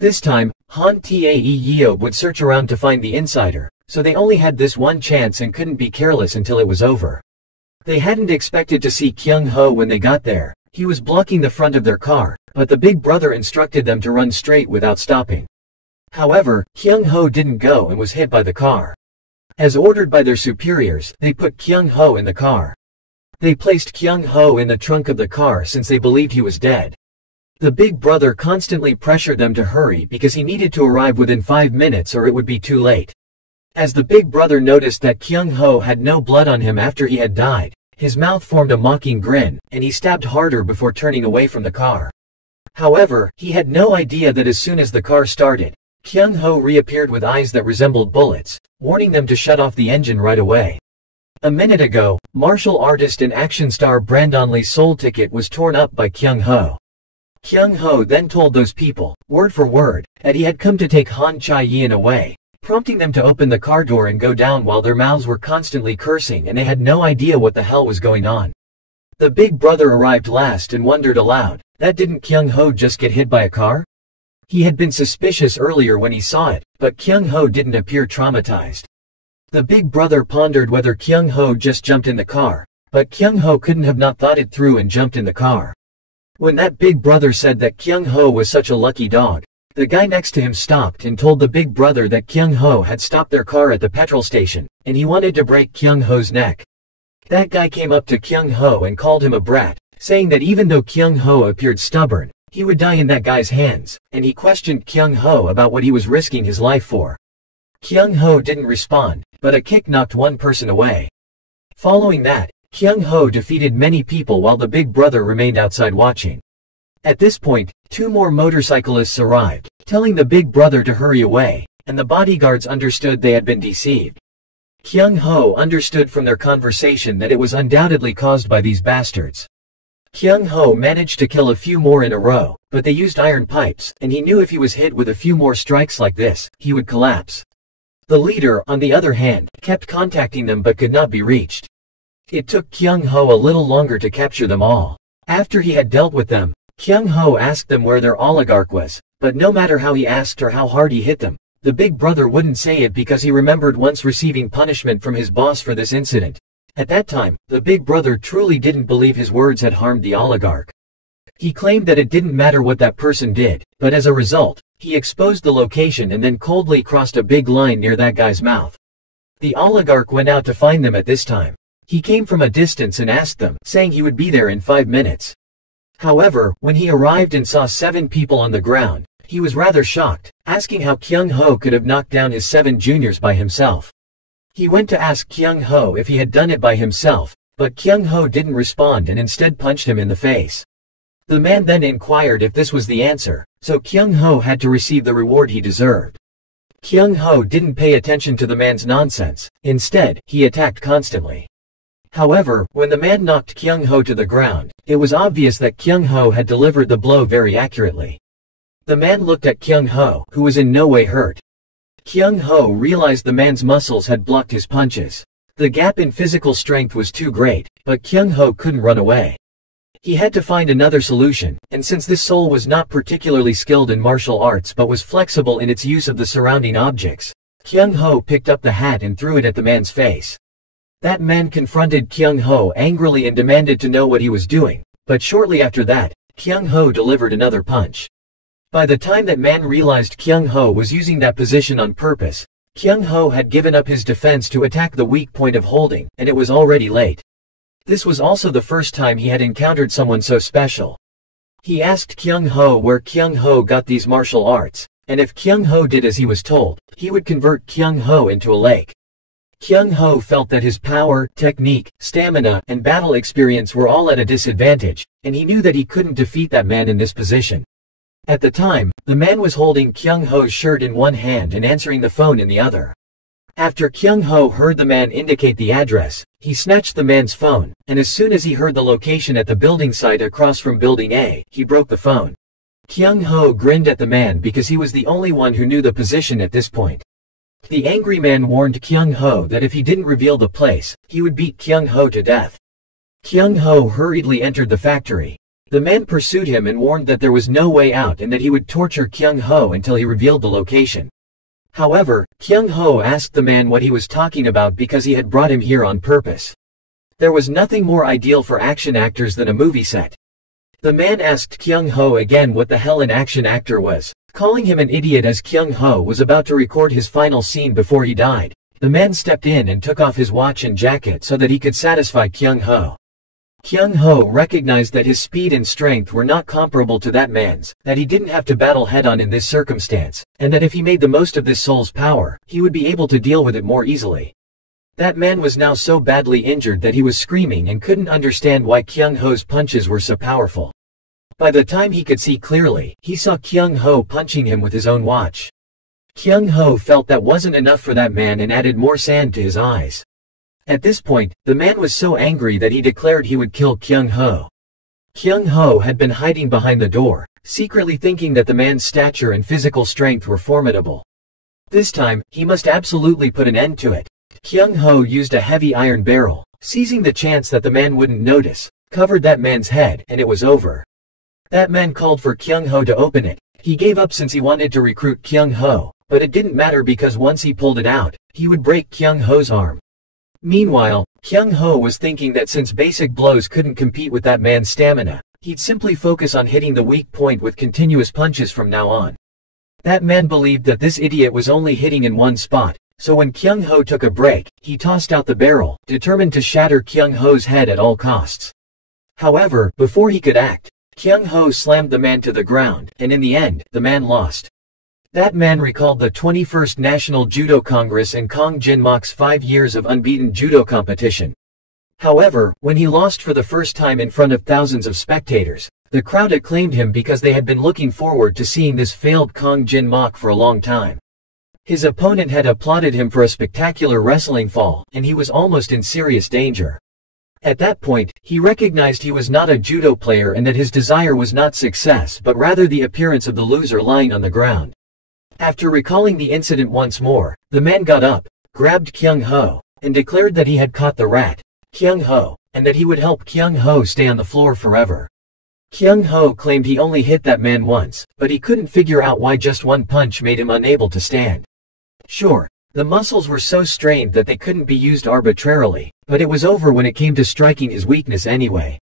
This time, Han Tae-yeob would search around to find the insider, so they only had this one chance and couldn't be careless until it was over. They hadn't expected to see Kyung Ho when they got there. He was blocking the front of their car, but the big brother instructed them to run straight without stopping. However, Kyung Ho didn't go and was hit by the car. As ordered by their superiors, they put Kyung Ho in the car. They placed Kyung Ho in the trunk of the car since they believed he was dead. The big brother constantly pressured them to hurry because he needed to arrive within 5 minutes or it would be too late. As the big brother noticed that Kyung Ho had no blood on him after he had died, his mouth formed a mocking grin, and he stabbed harder before turning away from the car. However, he had no idea that as soon as the car started, Kyung Ho reappeared with eyes that resembled bullets, warning them to shut off the engine right away. A minute ago, martial artist and action star Brandon Lee's soul ticket was torn up by Kyung Ho. Kyung Ho then told those people, word for word, that he had come to take Han Chae-yin away, prompting them to open the car door and go down while their mouths were constantly cursing and they had no idea what the hell was going on. The big brother arrived last and wondered aloud, that didn't Kyung Ho just get hit by a car? He had been suspicious earlier when he saw it, but Kyung Ho didn't appear traumatized. The big brother pondered whether Kyung Ho just jumped in the car, but Kyung Ho couldn't have not thought it through and jumped in the car. When that big brother said that Kyung Ho was such a lucky dog, the guy next to him stopped and told the big brother that Kyung Ho had stopped their car at the petrol station, and he wanted to break Kyung Ho's neck. That guy came up to Kyung Ho and called him a brat, saying that even though Kyung Ho appeared stubborn, he would die in that guy's hands, and he questioned Kyung Ho about what he was risking his life for. Kyung Ho didn't respond, but a kick knocked one person away. Following that, Kyung Ho defeated many people while the big brother remained outside watching. At this point, 2 more motorcyclists arrived, telling the big brother to hurry away, and the bodyguards understood they had been deceived. Kyung Ho understood from their conversation that it was undoubtedly caused by these bastards. Kyung Ho managed to kill a few more in a row, but they used iron pipes, and he knew if he was hit with a few more strikes like this, he would collapse. The leader, on the other hand, kept contacting them but could not be reached. It took Kyung Ho a little longer to capture them all. After he had dealt with them, Kyung Ho asked them where their oligarch was, but no matter how he asked or how hard he hit them, the big brother wouldn't say it because he remembered once receiving punishment from his boss for this incident. At that time, the big brother truly didn't believe his words had harmed the oligarch. He claimed that it didn't matter what that person did, but as a result, he exposed the location and then coldly crossed a big line near that guy's mouth. The oligarch went out to find them at this time. He came from a distance and asked them, saying he would be there in 5 minutes. However, when he arrived and saw 7 people on the ground, he was rather shocked, asking how Kyung Ho could have knocked down his 7 juniors by himself. He went to ask Kyung Ho if he had done it by himself, but Kyung Ho didn't respond and instead punched him in the face. The man then inquired if this was the answer, so Kyung Ho had to receive the reward he deserved. Kyung Ho didn't pay attention to the man's nonsense, instead, he attacked constantly. However, when the man knocked Kyung Ho to the ground, it was obvious that Kyung Ho had delivered the blow very accurately. The man looked at Kyung Ho, who was in no way hurt. Kyung Ho realized the man's muscles had blocked his punches. The gap in physical strength was too great, but Kyung Ho couldn't run away. He had to find another solution, and since this soul was not particularly skilled in martial arts but was flexible in its use of the surrounding objects, Kyung Ho picked up the hat and threw it at the man's face. That man confronted Kyung Ho angrily and demanded to know what he was doing, but shortly after that, Kyung Ho delivered another punch. By the time that man realized Kyung Ho was using that position on purpose, Kyung Ho had given up his defense to attack the weak point of holding, and it was already late. This was also the first time he had encountered someone so special. He asked Kyung Ho where Kyung Ho got these martial arts, and if Kyung Ho did as he was told, he would convert Kyung Ho into a lake. Kyung Ho felt that his power, technique, stamina, and battle experience were all at a disadvantage, and he knew that he couldn't defeat that man in this position. At the time, the man was holding Kyung Ho's shirt in one hand and answering the phone in the other. After Kyung Ho heard the man indicate the address, he snatched the man's phone, and as soon as he heard the location at the building site across from Building A, he broke the phone. Kyung Ho grinned at the man because he was the only one who knew the position at this point. The angry man warned Kyung Ho that if he didn't reveal the place, he would beat Kyung Ho to death. Kyung Ho hurriedly entered the factory. The man pursued him and warned that there was no way out and that he would torture Kyung Ho until he revealed the location. However, Kyung Ho asked the man what he was talking about because he had brought him here on purpose. There was nothing more ideal for action actors than a movie set. The man asked Kyung Ho again what the hell an action actor was, calling him an idiot as Kyung Ho was about to record his final scene before he died. The man stepped in and took off his watch and jacket so that he could satisfy Kyung Ho. Kyung Ho recognized that his speed and strength were not comparable to that man's, that he didn't have to battle head-on in this circumstance, and that if he made the most of this soul's power, he would be able to deal with it more easily. That man was now so badly injured that he was screaming and couldn't understand why Kyung Ho's punches were so powerful. By the time he could see clearly, he saw Kyung Ho punching him with his own watch. Kyung Ho felt that wasn't enough for that man and added more sand to his eyes. At this point, the man was so angry that he declared he would kill Kyung Ho. Kyung Ho had been hiding behind the door, secretly thinking that the man's stature and physical strength were formidable. This time, he must absolutely put an end to it. Kyung Ho used a heavy iron barrel, seizing the chance that the man wouldn't notice, covered that man's head, and it was over. That man called for Kyung Ho to open it. He gave up since he wanted to recruit Kyung Ho, but it didn't matter because once he pulled it out, he would break Kyung Ho's arm. Meanwhile, Kyung Ho was thinking that since basic blows couldn't compete with that man's stamina, he'd simply focus on hitting the weak point with continuous punches from now on. That man believed that this idiot was only hitting in one spot, so when Kyung Ho took a break, he tossed out the barrel, determined to shatter Kyung Ho's head at all costs. However, before he could act, Kyung Ho slammed the man to the ground, and in the end, the man lost. That man recalled the 21st National Judo Congress and Kong Jin-mok's 5 years of unbeaten judo competition. However, when he lost for the first time in front of thousands of spectators, the crowd acclaimed him because they had been looking forward to seeing this failed Kong Jin-mok for a long time. His opponent had applauded him for a spectacular wrestling fall, and he was almost in serious danger. At that point, he recognized he was not a judo player and that his desire was not success but rather the appearance of the loser lying on the ground. After recalling the incident once more, the man got up, grabbed Kyung Ho, and declared that he had caught the rat, Kyung Ho, and that he would help Kyung Ho stay on the floor forever. Kyung Ho claimed he only hit that man once, but he couldn't figure out why just one punch made him unable to stand. Sure, the muscles were so strained that they couldn't be used arbitrarily, but it was over when it came to striking his weakness anyway.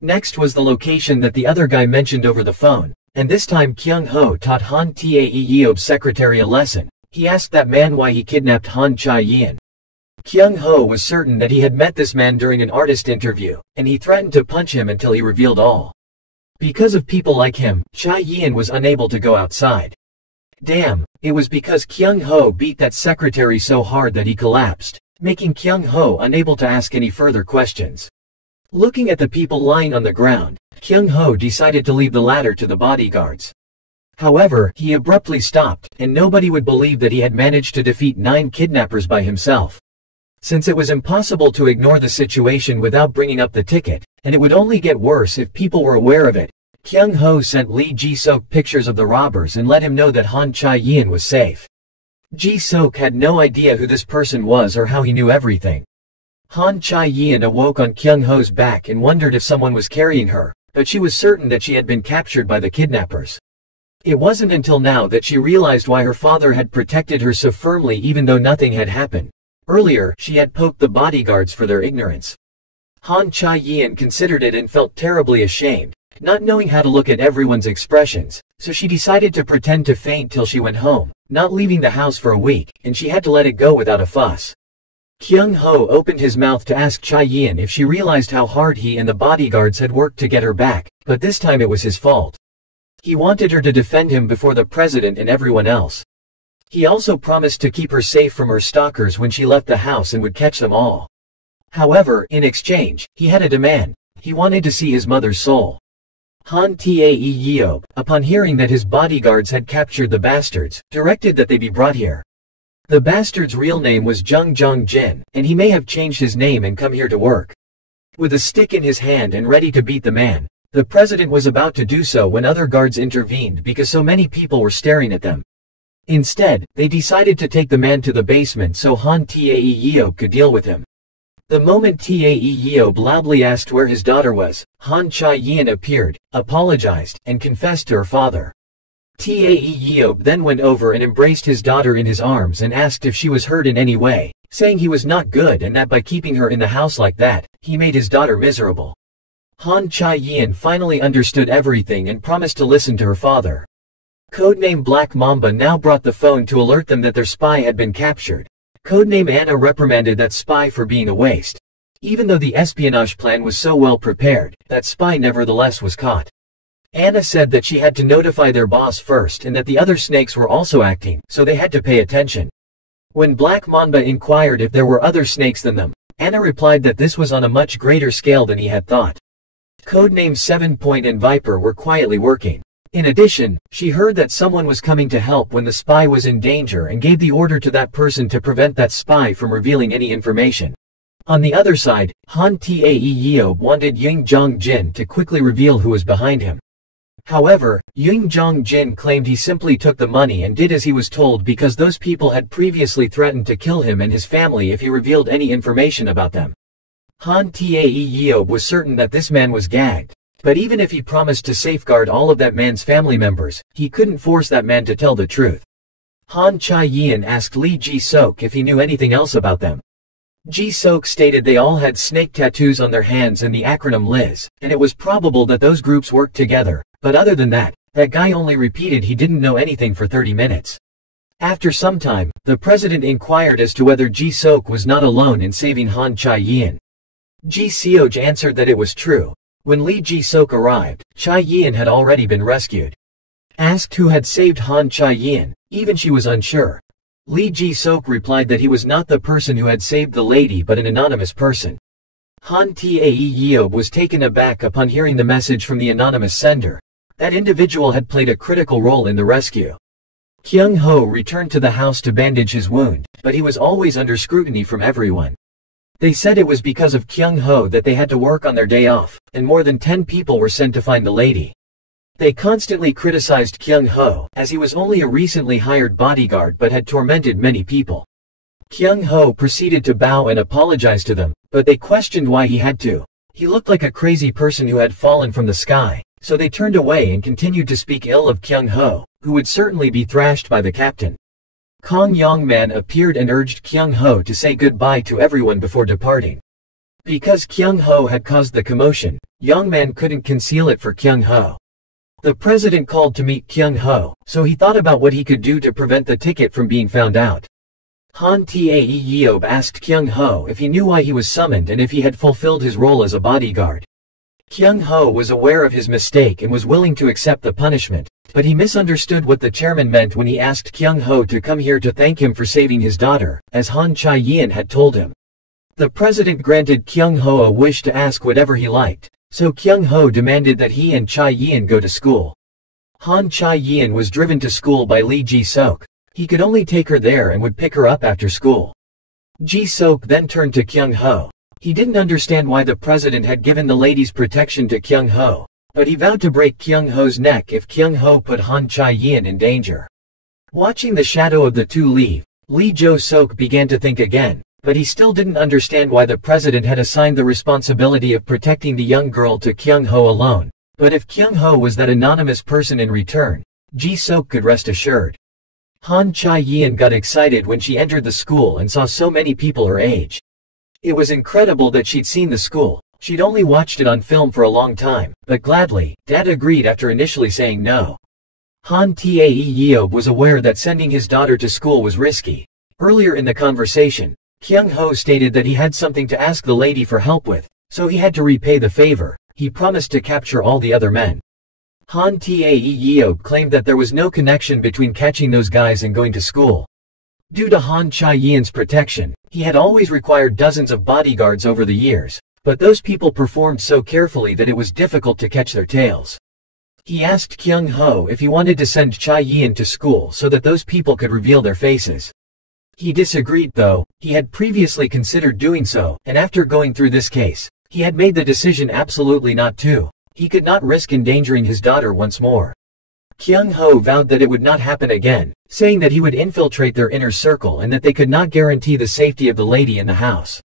Next was the location that the other guy mentioned over the phone, and this time Kyung Ho taught Han Tae-yeob's secretary a lesson. He asked that man why he kidnapped Han Chae-yeon. Kyung Ho was certain that he had met this man during an artist interview, and he threatened to punch him until he revealed all. Because of people like him, Chae-yeon was unable to go outside. Damn, it was because Kyung Ho beat that secretary so hard that he collapsed, making Kyung Ho unable to ask any further questions. Looking at the people lying on the ground, Kyung Ho decided to leave the ladder to the bodyguards. However, he abruptly stopped, and nobody would believe that he had managed to defeat 9 kidnappers by himself. Since it was impossible to ignore the situation without bringing up the ticket, and it would only get worse if people were aware of it, Kyung Ho sent Lee Ji-seok pictures of the robbers and let him know that Han Chae-yeon was safe. Ji-seok had no idea who this person was or how he knew everything. Han Chae-yeon awoke on Kyung Ho's back and wondered if someone was carrying her, but she was certain that she had been captured by the kidnappers. It wasn't until now that she realized why her father had protected her so firmly even though nothing had happened. Earlier, she had poked the bodyguards for their ignorance. Han Chae-yeon considered it and felt terribly ashamed, not knowing how to look at everyone's expressions, so she decided to pretend to faint till she went home, not leaving the house for a week, and she had to let it go without a fuss. Kyung Ho opened his mouth to ask Chae-yeon if she realized how hard he and the bodyguards had worked to get her back, but this time it was his fault. He wanted her to defend him before the president and everyone else. He also promised to keep her safe from her stalkers when she left the house and would catch them all. However, in exchange, he had a demand. He wanted to see his mother's soul. Han Tae-yeob, upon hearing that his bodyguards had captured the bastards, directed that they be brought here. The bastard's real name was Jung Jong-jin, and he may have changed his name and come here to work. With a stick in his hand and ready to beat the man, the president was about to do so when other guards intervened because so many people were staring at them. Instead, they decided to take the man to the basement so Han Tae-yeob could deal with him. The moment Tae-yeob loudly asked where his daughter was, Han Chae-yeon appeared, apologized, and confessed to her father. Tae-yeob then went over and embraced his daughter in his arms and asked if she was hurt in any way, saying he was not good and that by keeping her in the house like that, he made his daughter miserable. Han Cha-yin finally understood everything and promised to listen to her father. Codename Black Mamba now brought the phone to alert them that their spy had been captured. Codename Anna reprimanded that spy for being a waste. Even though the espionage plan was so well prepared, that spy nevertheless was caught. Anna said that she had to notify their boss first and that the other snakes were also acting, so they had to pay attention. When Black Mamba inquired if there were other snakes than them, Anna replied that this was on a much greater scale than he had thought. Codename 7-Point and Viper were quietly working. In addition, she heard that someone was coming to help when the spy was in danger and gave the order to that person to prevent that spy from revealing any information. On the other side, Han Tae Yeob wanted Ying Jong-jin to quickly reveal who was behind him. However, Ying Jong-jin claimed he simply took the money and did as he was told because those people had previously threatened to kill him and his family if he revealed any information about them. Han Tae Yeob was certain that this man was gagged. But even if he promised to safeguard all of that man's family members, he couldn't force that man to tell the truth. Han Cha-yin asked Lee Ji-sok if he knew anything else about them. Ji-sok stated they all had snake tattoos on their hands and the acronym Liz, and it was probable that those groups worked together, but other than that, that guy only repeated he didn't know anything for 30 minutes. After some time, the president inquired as to whether Ji-sok was not alone in saving Han Cha-yin. Ji-seoj answered that it was true. When Lee Ji-sok arrived, Cha-yin had already been rescued. Asked who had saved Han Cha-yin, even she was unsure. Lee Ji-sok replied that he was not the person who had saved the lady but an anonymous person. Han Tae Yeob was taken aback upon hearing the message from the anonymous sender. That individual had played a critical role in the rescue. Kyung Ho returned to the house to bandage his wound, but he was always under scrutiny from everyone. They said it was because of Kyung Ho that they had to work on their day off, and more than 10 people were sent to find the lady. They constantly criticized Kyung Ho, as he was only a recently hired bodyguard but had tormented many people. Kyung Ho proceeded to bow and apologize to them, but they questioned why he had to. He looked like a crazy person who had fallen from the sky, so they turned away and continued to speak ill of Kyung Ho, who would certainly be thrashed by the captain. Kong Yong-man appeared and urged Kyung Ho to say goodbye to everyone before departing. Because Kyung Ho had caused the commotion, Yong-man couldn't conceal it for Kyung Ho. The president called to meet Kyung Ho, so he thought about what he could do to prevent the ticket from being found out. Han Tae Yeob asked Kyung Ho if he knew why he was summoned and if he had fulfilled his role as a bodyguard. Kyung Ho was aware of his mistake and was willing to accept the punishment, but he misunderstood what the chairman meant when he asked Kyung Ho to come here to thank him for saving his daughter, as Han Cha-yin had told him. The president granted Kyung Ho a wish to ask whatever he liked, so Kyung Ho demanded that he and Cha-yin go to school. Han Cha-yin was driven to school by Lee Ji-sok. He could only take her there and would pick her up after school. Ji-sok then turned to Kyung Ho. He didn't understand why the president had given the ladies protection to Kyung Ho, but he vowed to break Kyung Ho's neck if Kyung Ho put Han Cha-yin in danger. Watching the shadow of the two leave, Lee Jo-sok began to think again, but he still didn't understand why the president had assigned the responsibility of protecting the young girl to Kyung Ho alone. But if Kyung Ho was that anonymous person in return, Ji-sok could rest assured. Han Cha-yin got excited when she entered the school and saw so many people her age. It was incredible that she'd seen the school. She'd only watched it on film for a long time, but gladly, Dad agreed after initially saying no. Han Tae Yeob was aware that sending his daughter to school was risky. Earlier in the conversation, Kyung Ho stated that he had something to ask the lady for help with, so he had to repay the favor. He promised to capture all the other men. Han Tae Yeob claimed that there was no connection between catching those guys and going to school. Due to Han Cha-yin's protection, he had always required dozens of bodyguards over the years, but those people performed so carefully that it was difficult to catch their tails. He asked Kyung Ho if he wanted to send Cha-yin to school so that those people could reveal their faces. He disagreed though. He had previously considered doing so, and after going through this case, he had made the decision absolutely not to. He could not risk endangering his daughter once more. Kyung Ho vowed that it would not happen again, saying that he would infiltrate their inner circle and that they could not guarantee the safety of the lady in the house.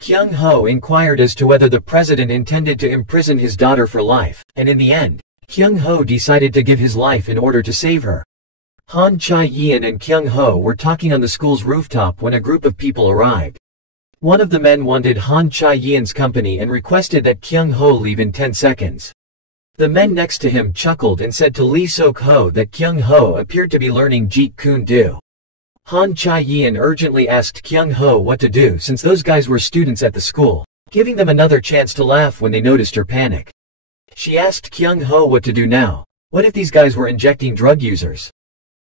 Kyung Ho inquired as to whether the president intended to imprison his daughter for life, and in the end, Kyung Ho decided to give his life in order to save her. Han Cha-yin and Kyung Ho were talking on the school's rooftop when a group of people arrived. One of the men wanted Han Chae-yeon's company and requested that Kyung Ho leave in 10 seconds. The men next to him chuckled and said to Lee Sok-ho that Kyung Ho appeared to be learning Jeet Kune Do. Han Chae-yeon urgently asked Kyung Ho what to do since those guys were students at the school, giving them another chance to laugh when they noticed her panic. She asked Kyung Ho what to do now. What if these guys were injecting drug users?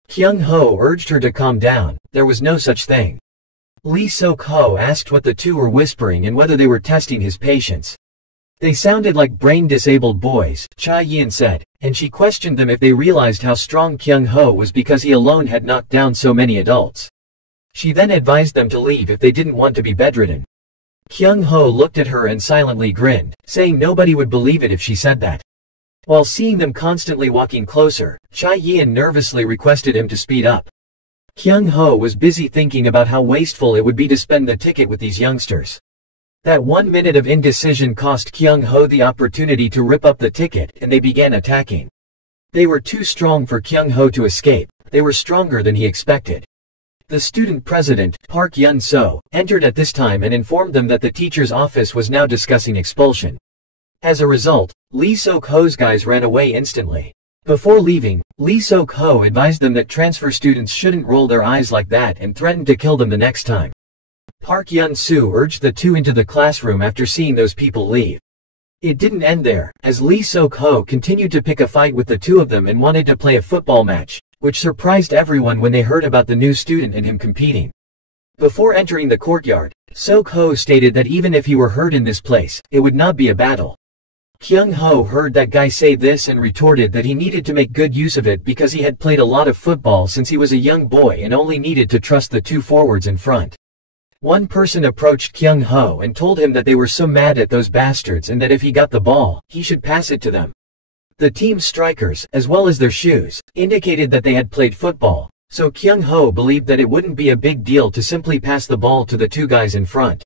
Kyung Ho urged her to calm down. There was no such thing. Lee Sok-ho asked what the two were whispering and whether they were testing his patience. They sounded like brain-disabled boys, Chae-yeon said, and she questioned them if they realized how strong Kyung Ho was because he alone had knocked down so many adults. She then advised them to leave if they didn't want to be bedridden. Kyung Ho looked at her and silently grinned, saying nobody would believe it if she said that. While seeing them constantly walking closer, Chae-yeon nervously requested him to speed up. Kyung Ho was busy thinking about how wasteful it would be to spend the ticket with these youngsters. That 1 minute of indecision cost Kyung Ho the opportunity to rip up the ticket, and they began attacking. They were too strong for Kyung Ho to escape. They were stronger than he expected. The student president, Park Yun-so, entered at this time and informed them that the teacher's office was now discussing expulsion. As a result, Lee Sok-ho's guys ran away instantly. Before leaving, Lee Sok-ho advised them that transfer students shouldn't roll their eyes like that and threatened to kill them the next time. Park Yun-soo urged the two into the classroom after seeing those people leave. It didn't end there, as Lee Sok-ho continued to pick a fight with the two of them and wanted to play a football match, which surprised everyone when they heard about the new student and him competing. Before entering the courtyard, Sok-ho stated that even if he were hurt in this place, it would not be a battle. Kyung Ho heard that guy say this and retorted that he needed to make good use of it because he had played a lot of football since he was a young boy and only needed to trust the two forwards in front. One person approached Kyung Ho and told him that they were so mad at those bastards and that if he got the ball, he should pass it to them. The team's strikers, as well as their shoes, indicated that they had played football, so Kyung Ho believed that it wouldn't be a big deal to simply pass the ball to the two guys in front.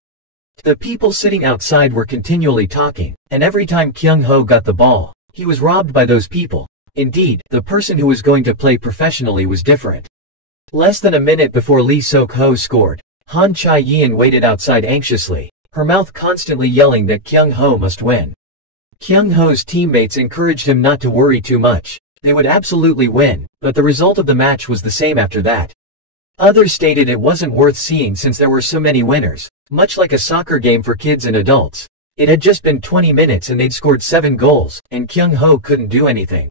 The people sitting outside were continually talking, and every time Kyung Ho got the ball, he was robbed by those people. Indeed, the person who was going to play professionally was different. Less than a minute before Lee Sok-ho scored, Han Chae-yeon waited outside anxiously, her mouth constantly yelling that Kyung Ho must win. Kyung Ho's teammates encouraged him not to worry too much. They would absolutely win, but the result of the match was the same after that. Others stated it wasn't worth seeing since there were so many winners, much like a soccer game for kids and adults. It had just been 20 minutes and they'd scored 7 goals, and Kyung Ho couldn't do anything.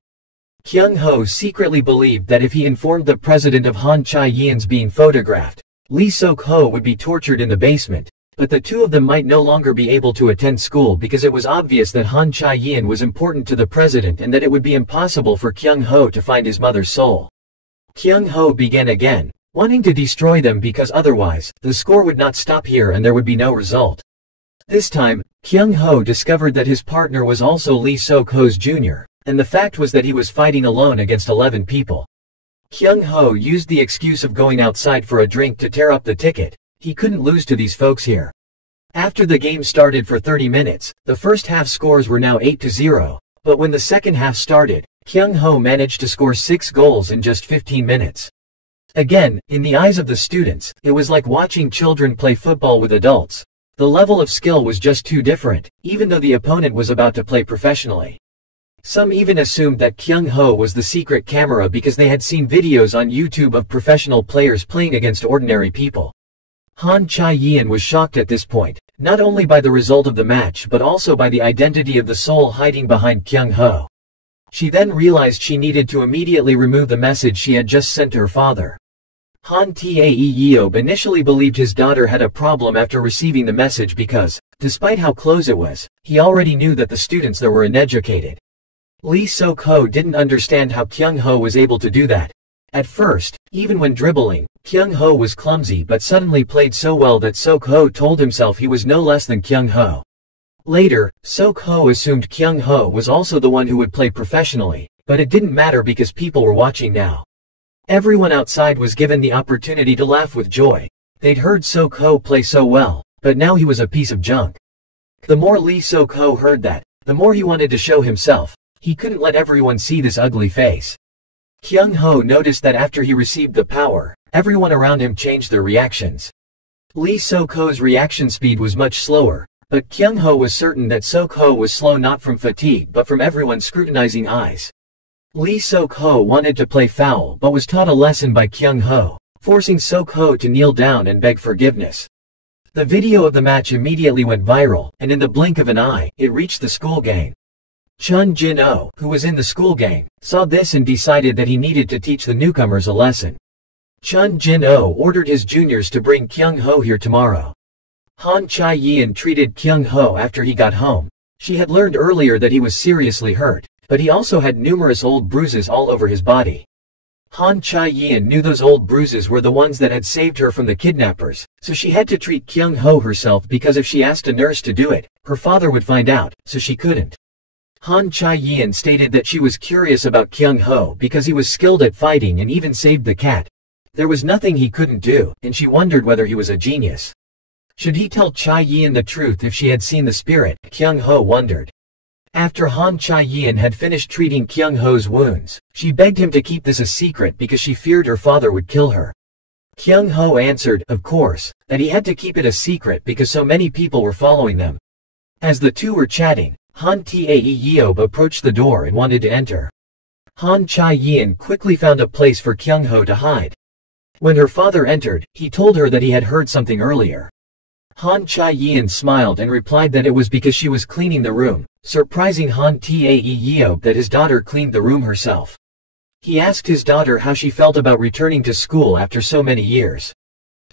Kyung Ho secretly believed that if he informed the president of Han Chae-yeon's being photographed, Lee Sok-ho would be tortured in the basement, but the two of them might no longer be able to attend school because it was obvious that Han Chae-yeon was important to the president and that it would be impossible for Kyung Ho to find his mother's soul. Kyung Ho began again, wanting to destroy them because otherwise, the score would not stop here and there would be no result. This time, Kyung Ho discovered that his partner was also Lee Sok-ho's junior, and the fact was that he was fighting alone against 11 people. Kyung Ho used the excuse of going outside for a drink to tear up the ticket. He couldn't lose to these folks here. After the game started for 30 minutes, the first half scores were now 8-0, but when the second half started, Kyung Ho managed to score 6 goals in just 15 minutes. Again, in the eyes of the students, it was like watching children play football with adults. The level of skill was just too different, even though the opponent was about to play professionally. Some even assumed that Kyung Ho was the secret camera because they had seen videos on YouTube of professional players playing against ordinary people. Han Chae-yeon was shocked at this point, not only by the result of the match but also by the identity of the soul hiding behind Kyung Ho. She then realized she needed to immediately remove the message she had just sent to her father. Han Tae-yeob initially believed his daughter had a problem after receiving the message because, despite how close it was, he already knew that the students there were uneducated. Lee Sok-ho didn't understand how Kyung Ho was able to do that. At first, even when dribbling, Kyung Ho was clumsy but suddenly played so well that Sok-ho told himself he was no less than Kyung Ho. Later, Sok-ho assumed Kyung Ho was also the one who would play professionally, but it didn't matter because people were watching now. Everyone outside was given the opportunity to laugh with joy. They'd heard Sok-ho play so well, but now he was a piece of junk. The more Lee Sok-ho heard that, the more he wanted to show himself. He couldn't let everyone see this ugly face. Kyung Ho noticed that after he received the power, everyone around him changed their reactions. Lee Sok-ho's reaction speed was much slower, but Kyung Ho was certain that Sok-ho was slow not from fatigue but from everyone's scrutinizing eyes. Lee Sok-ho wanted to play foul but was taught a lesson by Kyung Ho, forcing Sok-ho to kneel down and beg forgiveness. The video of the match immediately went viral, and in the blink of an eye, it reached the school gang. Chun Jin-oh, who was in the school gang, saw this and decided that he needed to teach the newcomers a lesson. Chun Jin-oh ordered his juniors to bring Kyung Ho here tomorrow. Han Chae-yeon treated Kyung Ho after he got home. She had learned earlier that he was seriously hurt, but he also had numerous old bruises all over his body. Han Chae-yeon knew those old bruises were the ones that had saved her from the kidnappers, so she had to treat Kyung Ho herself because if she asked a nurse to do it, her father would find out, so she couldn't. Han Chae-yeon stated that she was curious about Kyung Ho because he was skilled at fighting and even saved the cat. There was nothing he couldn't do, and she wondered whether he was a genius. Should he tell Chae-yeon the truth if she had seen the spirit, Kyung Ho wondered. After Han Chae-yeon had finished treating Kyung Ho's wounds, she begged him to keep this a secret because she feared her father would kill her. Kyung Ho answered, of course, that he had to keep it a secret because so many people were following them. As the two were chatting, Han Tae-yeob approached the door and wanted to enter. Han Chae-yeon quickly found a place for Kyung Ho to hide. When her father entered, he told her that he had heard something earlier. Han Chae-yeon smiled and replied that it was because she was cleaning the room, surprising Han Tae-yeob that his daughter cleaned the room herself. He asked his daughter how she felt about returning to school after so many years.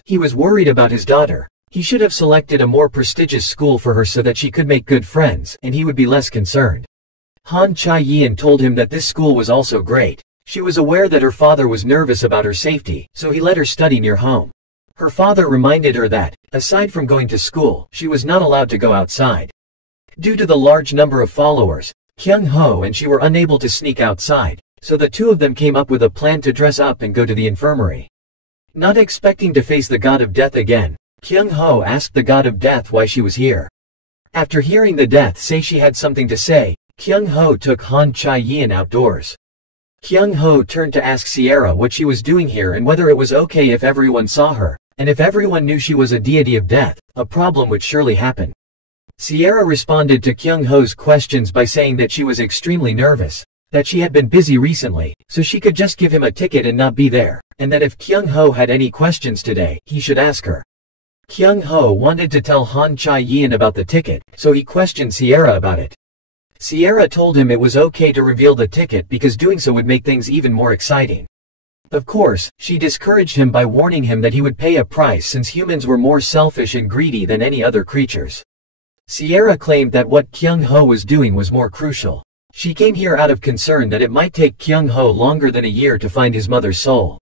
He was worried about his daughter. He should have selected a more prestigious school for her so that she could make good friends and he would be less concerned. Han Chae-yeon told him that this school was also great. She was aware that her father was nervous about her safety, so he let her study near home. Her father reminded her that, aside from going to school, she was not allowed to go outside. Due to the large number of followers, Kyung Ho and she were unable to sneak outside, so the two of them came up with a plan to dress up and go to the infirmary. Not expecting to face the god of death again, Kyung Ho asked the god of death why she was here. After hearing the death say she had something to say, Kyung Ho took Han Chae-yeon outdoors. Kyung Ho turned to ask Sierra what she was doing here and whether it was okay if everyone saw her, and if everyone knew she was a deity of death, a problem would surely happen. Sierra responded to Kyung Ho's questions by saying that she was extremely nervous, that she had been busy recently, so she could just give him a ticket and not be there, and that if Kyung Ho had any questions today, he should ask her. Kyung Ho wanted to tell Han Chae-yeon about the ticket, so he questioned Sierra about it. Sierra told him it was okay to reveal the ticket because doing so would make things even more exciting. Of course, she discouraged him by warning him that he would pay a price since humans were more selfish and greedy than any other creatures. Sierra claimed that what Kyung Ho was doing was more crucial. She came here out of concern that it might take Kyung Ho longer than a year to find his mother's soul.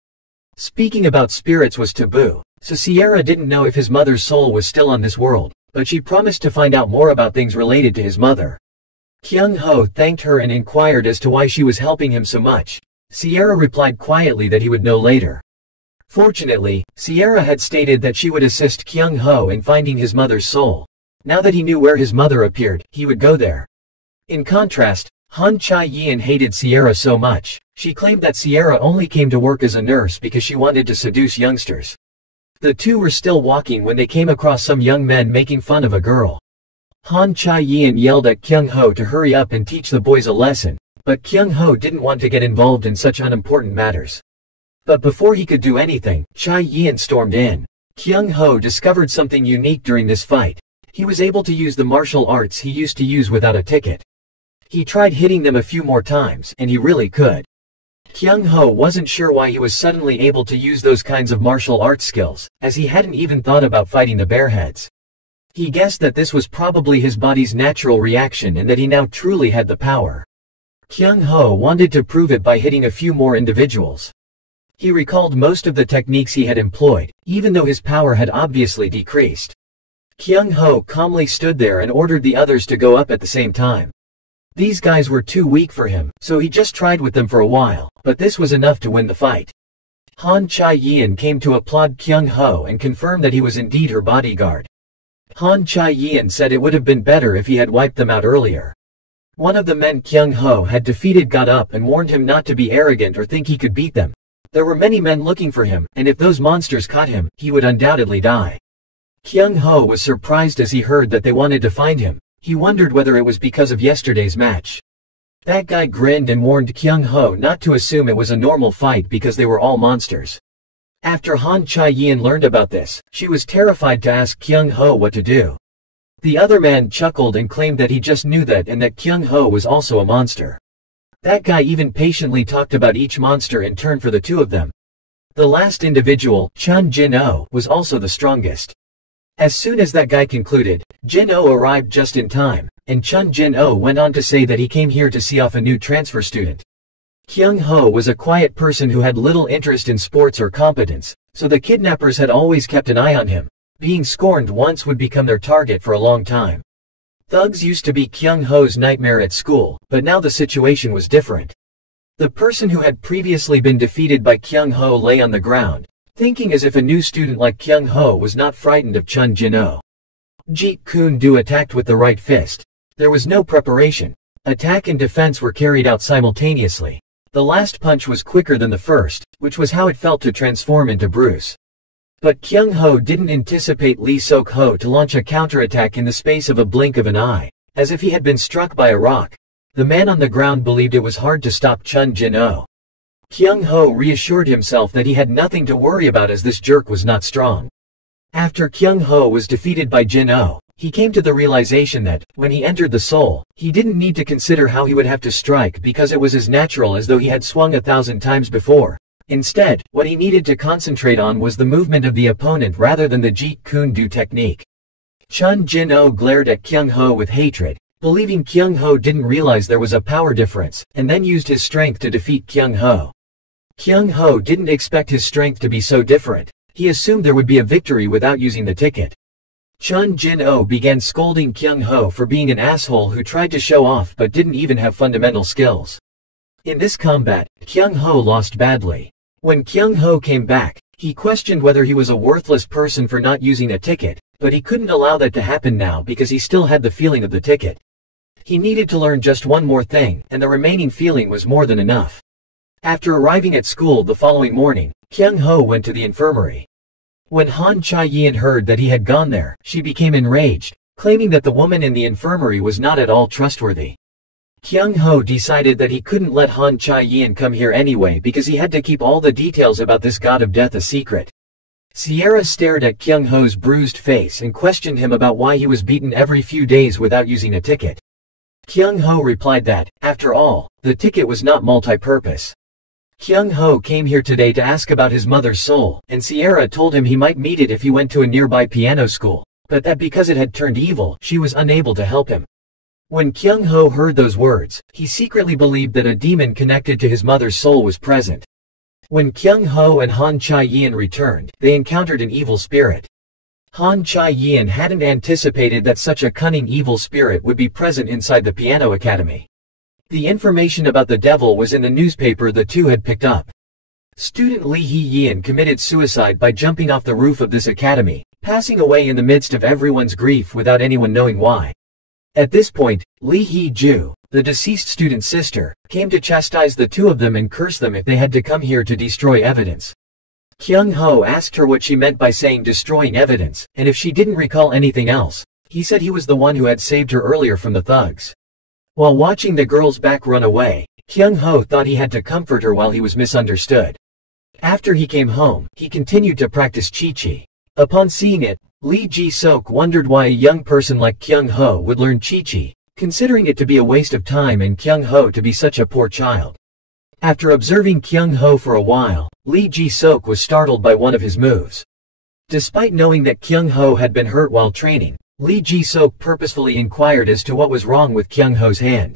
Speaking about spirits was taboo, so Sierra didn't know if his mother's soul was still on this world, but she promised to find out more about things related to his mother. Kyung Ho thanked her and inquired as to why she was helping him so much. Sierra replied quietly that he would know later. Fortunately, Sierra had stated that she would assist Kyung Ho in finding his mother's soul. Now that he knew where his mother appeared, he would go there. In contrast, Han Chae-yeon hated Sierra so much. She claimed that Sierra only came to work as a nurse because she wanted to seduce youngsters. The two were still walking when they came across some young men making fun of a girl. Han Chae-yeon yelled at Kyung Ho to hurry up and teach the boys a lesson. But Kyung Ho didn't want to get involved in such unimportant matters. But before he could do anything, Chae-yeon stormed in. Kyung Ho discovered something unique during this fight. He was able to use the martial arts he used to use without a ticket. He tried hitting them a few more times, and he really could. Kyung Ho wasn't sure why he was suddenly able to use those kinds of martial arts skills, as he hadn't even thought about fighting the bearheads. He guessed that this was probably his body's natural reaction and that he now truly had the power. Kyung Ho wanted to prove it by hitting a few more individuals. He recalled most of the techniques he had employed, even though his power had obviously decreased. Kyung Ho calmly stood there and ordered the others to go up at the same time. These guys were too weak for him, so he just tried with them for a while, but this was enough to win the fight. Han Chae-yeon came to applaud Kyung Ho and confirm that he was indeed her bodyguard. Han Chae-yeon said it would have been better if he had wiped them out earlier. One of the men Kyung Ho had defeated got up and warned him not to be arrogant or think he could beat them. There were many men looking for him, and if those monsters caught him, he would undoubtedly die. Kyung Ho was surprised as he heard that they wanted to find him. He wondered whether it was because of yesterday's match. That guy grinned and warned Kyung Ho not to assume it was a normal fight because they were all monsters. After Han Chae-yeon learned about this, she was terrified to ask Kyung Ho what to do. The other man chuckled and claimed that he just knew that and that Kyung Ho was also a monster. That guy even patiently talked about each monster in turn for the two of them. The last individual, Chun Jin-oh, was also the strongest. As soon as that guy concluded, Jin-oh arrived just in time, and Chun Jin-oh went on to say that he came here to see off a new transfer student. Kyung Ho was a quiet person who had little interest in sports or competence, so the kidnappers had always kept an eye on him. Being scorned once would become their target for a long time. Thugs used to be Kyung Ho's nightmare at school, but now the situation was different. The person who had previously been defeated by Kyung Ho lay on the ground, thinking as if a new student like Kyung Ho was not frightened of Chun Jin-oh. Jeet Kune-do attacked with the right fist. There was no preparation. Attack and defense were carried out simultaneously. The last punch was quicker than the first, which was how it felt to transform into Bruce. But Kyung Ho didn't anticipate Lee Sok-ho to launch a counterattack in the space of a blink of an eye, as if he had been struck by a rock. The man on the ground believed it was hard to stop Chun Jin-oh. Kyung Ho reassured himself that he had nothing to worry about as this jerk was not strong. After Kyung Ho was defeated by Jin-oh, he came to the realization that, when he entered the soul, he didn't need to consider how he would have to strike because it was as natural as though he had swung 1,000 times before. Instead, what he needed to concentrate on was the movement of the opponent rather than the Jeet Kune-do technique. Chun Jin-oh glared at Kyung Ho with hatred, believing Kyung Ho didn't realize there was a power difference, and then used his strength to defeat Kyung Ho. Kyung Ho didn't expect his strength to be so different. He assumed there would be a victory without using the ticket. Chun Jin-oh began scolding Kyung Ho for being an asshole who tried to show off but didn't even have fundamental skills. In this combat, Kyung Ho lost badly. When Kyung Ho came back, he questioned whether he was a worthless person for not using a ticket, but he couldn't allow that to happen now because he still had the feeling of the ticket. He needed to learn just one more thing, and the remaining feeling was more than enough. After arriving at school the following morning, Kyung Ho went to the infirmary. When Han Chae-yeon heard that he had gone there, she became enraged, claiming that the woman in the infirmary was not at all trustworthy. Kyung Ho decided that he couldn't let Han Chae-yeon come here anyway because he had to keep all the details about this god of death a secret. Sierra stared at Kyung Ho's bruised face and questioned him about why he was beaten every few days without using a ticket. Kyung Ho replied that, after all, the ticket was not multi-purpose. Kyung Ho came here today to ask about his mother's soul, and Sierra told him he might meet it if he went to a nearby piano school, but that because it had turned evil, she was unable to help him. When Kyung Ho heard those words, he secretly believed that a demon connected to his mother's soul was present. When Kyung Ho and Han Chae-yeon returned, they encountered an evil spirit. Han Chae-yeon hadn't anticipated that such a cunning evil spirit would be present inside the piano academy. The information about the devil was in the newspaper the two had picked up. Student Lee Hee-yeon committed suicide by jumping off the roof of this academy, passing away in the midst of everyone's grief without anyone knowing why. At this point, Lee Hee-ju, the deceased student's sister, came to chastise the two of them and curse them if they had to come here to destroy evidence. Kyung Ho asked her what she meant by saying destroying evidence, and if she didn't recall anything else. He said he was the one who had saved her earlier from the thugs. While watching the girl's back run away, Kyung Ho thought he had to comfort her while he was misunderstood. After he came home, he continued to practice Chi-Chi. Upon seeing it, Lee Ji-sok wondered why a young person like Kyung Ho would learn Chi-Chi, considering it to be a waste of time and Kyung Ho to be such a poor child. After observing Kyung Ho for a while, Lee Ji-sok was startled by one of his moves. Despite knowing that Kyung Ho had been hurt while training, Lee Ji-sok purposefully inquired as to what was wrong with Kyung Ho's hand.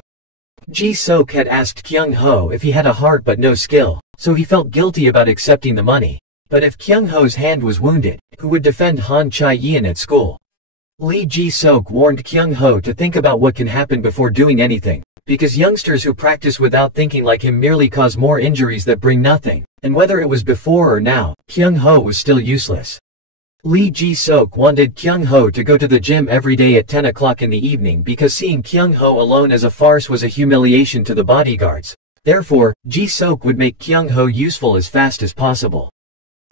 Ji-sok had asked Kyung Ho if he had a heart but no skill, so he felt guilty about accepting the money. But if Kyung Ho's hand was wounded, who would defend Han Chae-yeon at school? Lee Ji-sok warned Kyung Ho to think about what can happen before doing anything, because youngsters who practice without thinking like him merely cause more injuries that bring nothing, and whether it was before or now, Kyung Ho was still useless. Lee Ji-sok wanted Kyung Ho to go to the gym every day at 10 o'clock in the evening because seeing Kyung Ho alone as a farce was a humiliation to the bodyguards. Therefore, Ji-sok would make Kyung Ho useful as fast as possible.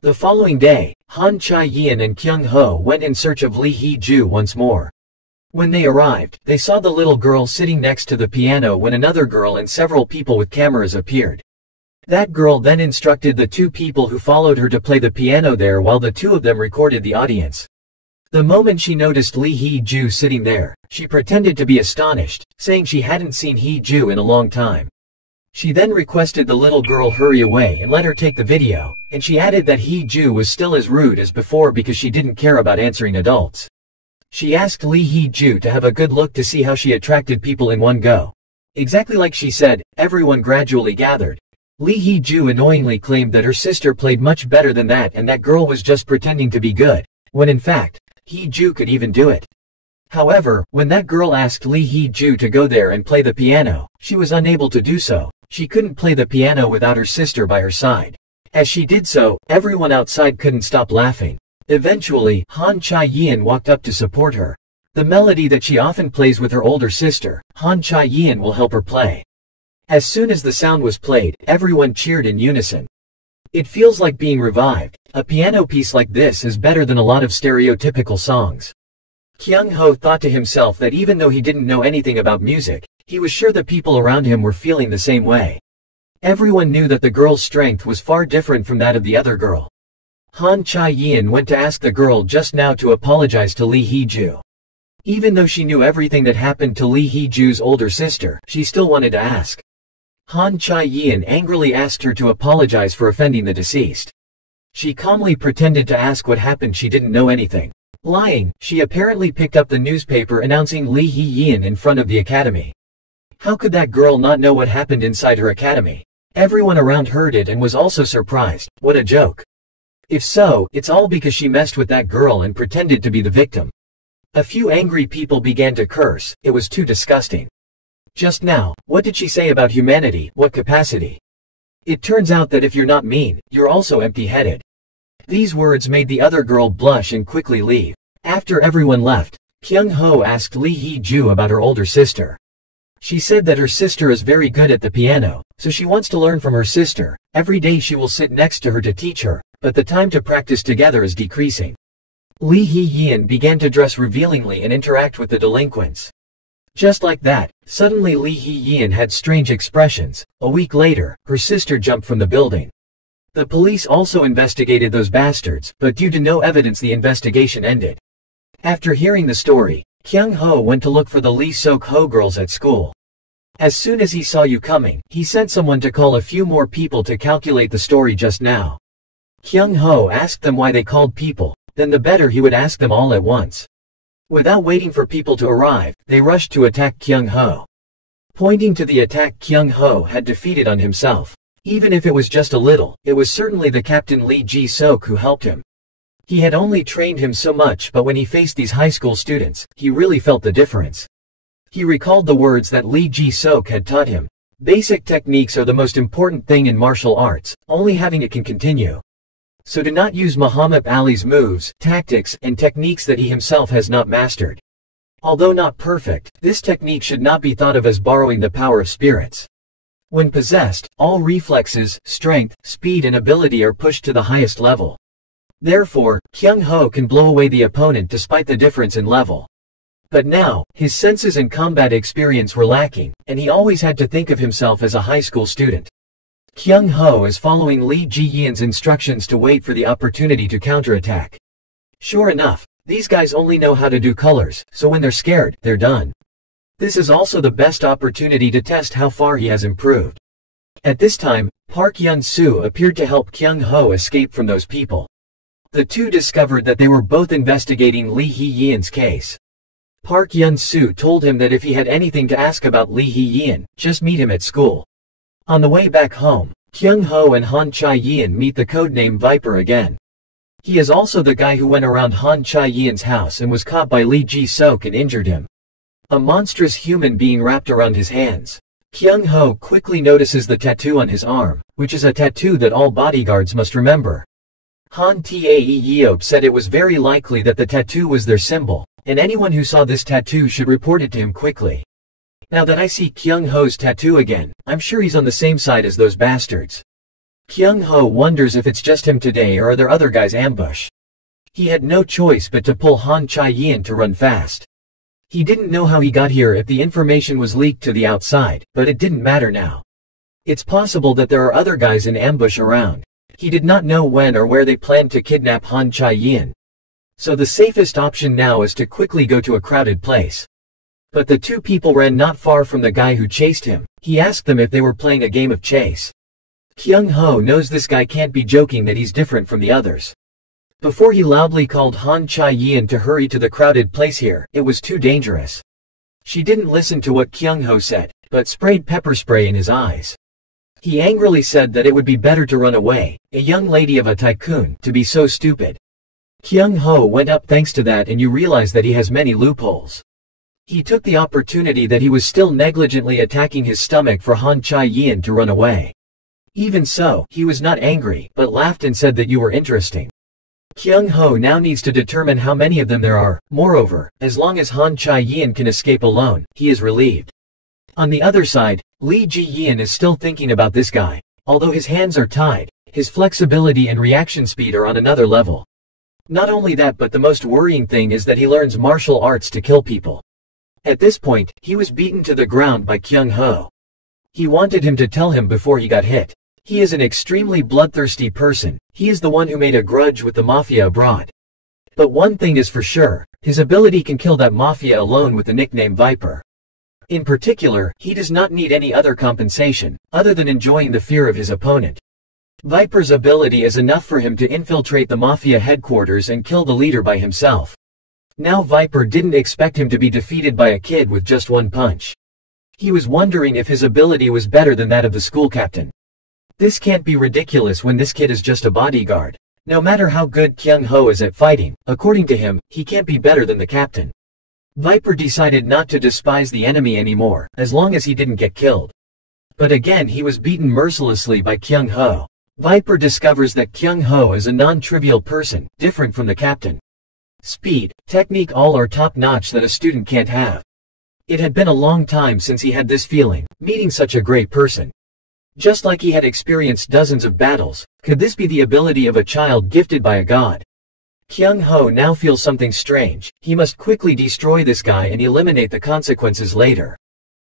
The following day, Han Chae-yeon and Kyung Ho went in search of Lee Hee-ju once more. When they arrived, they saw the little girl sitting next to the piano when another girl and several people with cameras appeared. That girl then instructed the two people who followed her to play the piano there while the two of them recorded the audience. The moment she noticed Lee Hee-ju sitting there, she pretended to be astonished, saying she hadn't seen Hee-ju in a long time. She then requested the little girl hurry away and let her take the video, and she added that Hee-ju was still as rude as before because she didn't care about answering adults. She asked Lee Hee-ju to have a good look to see how she attracted people in one go. Exactly like she said, everyone gradually gathered. Lee Hee-ju annoyingly claimed that her sister played much better than that and that girl was just pretending to be good, when in fact, Hee-ju could even do it. However, when that girl asked Lee Hee-ju to go there and play the piano, she was unable to do so. She couldn't play the piano without her sister by her side. As she did so, everyone outside couldn't stop laughing. Eventually, Han Chae-yeon walked up to support her. The melody that she often plays with her older sister, Han Chae-yeon will help her play. As soon as the sound was played, everyone cheered in unison. It feels like being revived. A piano piece like this is better than a lot of stereotypical songs. Kyung Ho thought to himself that even though he didn't know anything about music, he was sure the people around him were feeling the same way. Everyone knew that the girl's strength was far different from that of the other girl. Han Chae-yeon went to ask the girl just now to apologize to Lee Hee-ju. Even though she knew everything that happened to Lee Hee-ju's older sister, she still wanted to ask. Han Chae-yeon angrily asked her to apologize for offending the deceased. She calmly pretended to ask what happened. She didn't know anything. Lying, she apparently picked up the newspaper announcing Lee Hee-yeon in front of the academy. How could that girl not know what happened inside her academy? Everyone around heard it and was also surprised. What a joke. If so, it's all because she messed with that girl and pretended to be the victim. A few angry people began to curse. It was too disgusting. Just now, what did she say about humanity? What capacity? It turns out that if you're not mean, you're also empty-headed. These words made the other girl blush and quickly leave. After everyone left, Kyung Ho asked Lee Hee-ju about her older sister. She said that her sister is very good at the piano, so she wants to learn from her sister. Every day she will sit next to her to teach her, but the time to practice together is decreasing. Lee Hee-yeon began to dress revealingly and interact with the delinquents. Just like that, suddenly Lee Hee-yeon had strange expressions. A week later, her sister jumped from the building. The police also investigated those bastards, but due to no evidence the investigation ended. After hearing the story, Kyung Ho went to look for the Lee Sok-ho girls at school. As soon as he saw you coming, he sent someone to call a few more people to calculate the story just now. Kyung Ho asked them why they called people, then the better he would ask them all at once. Without waiting for people to arrive, they rushed to attack Kyung Ho. Pointing to the attack Kyung Ho had defeated on himself. Even if it was just a little, it was certainly the Captain Lee Ji-sok who helped him. He had only trained him so much, but when he faced these high school students, he really felt the difference. He recalled the words that Lee Ji-sok had taught him. Basic techniques are the most important thing in martial arts, only having it can continue. So do not use Muhammad Ali's moves, tactics, and techniques that he himself has not mastered. Although not perfect, this technique should not be thought of as borrowing the power of spirits. When possessed, all reflexes, strength, speed and ability are pushed to the highest level. Therefore, Kyung Ho can blow away the opponent despite the difference in level. But now, his senses and combat experience were lacking, and he always had to think of himself as a high school student. Kyung Ho is following Lee Ji-yeon's instructions to wait for the opportunity to counterattack. Sure enough, these guys only know how to do colors, so when they're scared, they're done. This is also the best opportunity to test how far he has improved. At this time, Park Yun-soo appeared to help Kyung Ho escape from those people. The two discovered that they were both investigating Lee Hee-yeon's case. Park Yun-soo told him that if he had anything to ask about Lee Hee-yeon, just meet him at school. On the way back home, Kyung Ho and Han Chae-yeon meet the codename Viper again. He is also the guy who went around Han Chae-yeon's house and was caught by Lee Ji-sok and injured him. A monstrous human being wrapped around his hands. Kyung Ho quickly notices the tattoo on his arm, which is a tattoo that all bodyguards must remember. Han Tae-yeop said it was very likely that the tattoo was their symbol, and anyone who saw this tattoo should report it to him quickly. Now that I see Kyung Ho's tattoo again, I'm sure he's on the same side as those bastards. Kyung Ho wonders if it's just him today or are there other guys ambush. He had no choice but to pull Han Chae-yin to run fast. He didn't know how he got here if the information was leaked to the outside, but it didn't matter now. It's possible that there are other guys in ambush around. He did not know when or where they planned to kidnap Han Chae-yin. So the safest option now is to quickly go to a crowded place. But the two people ran not far from the guy who chased him. He asked them if they were playing a game of chase. Kyung Ho knows this guy can't be joking that he's different from the others. Before he loudly called Han Chae-yin to hurry to the crowded place here, it was too dangerous. She didn't listen to what Kyung Ho said, but sprayed pepper spray in his eyes. He angrily said that it would be better to run away, a young lady of a tycoon, to be so stupid. Kyung Ho went up thanks to that, and you realize that he has many loopholes. He took the opportunity that he was still negligently attacking his stomach for Han Chae-yin to run away. Even so, he was not angry, but laughed and said that you were interesting. Kyung Ho now needs to determine how many of them there are. Moreover, as long as Han Chae-yin can escape alone, he is relieved. On the other side, Lee Ji-yin is still thinking about this guy. Although his hands are tied, his flexibility and reaction speed are on another level. Not only that, but the most worrying thing is that he learns martial arts to kill people. At this point, he was beaten to the ground by Kyung Ho. He wanted him to tell him before he got hit. He is an extremely bloodthirsty person. He is the one who made a grudge with the mafia abroad. But one thing is for sure, his ability can kill that mafia alone with the nickname Viper. In particular, he does not need any other compensation, other than enjoying the fear of his opponent. Viper's ability is enough for him to infiltrate the mafia headquarters and kill the leader by himself. Now Viper didn't expect him to be defeated by a kid with just one punch. He was wondering if his ability was better than that of the school captain. This can't be ridiculous when this kid is just a bodyguard. No matter how good Kyung Ho is at fighting, according to him, he can't be better than the captain. Viper decided not to despise the enemy anymore, as long as he didn't get killed. But again he was beaten mercilessly by Kyung Ho. Viper discovers that Kyung Ho is a non-trivial person, different from the captain. Speed, technique, all are top-notch that a student can't have. It had been a long time since he had this feeling, meeting such a great person. Just like he had experienced dozens of battles, could this be the ability of a child gifted by a god? Kyung Ho now feels something strange. He must quickly destroy this guy and eliminate the consequences later.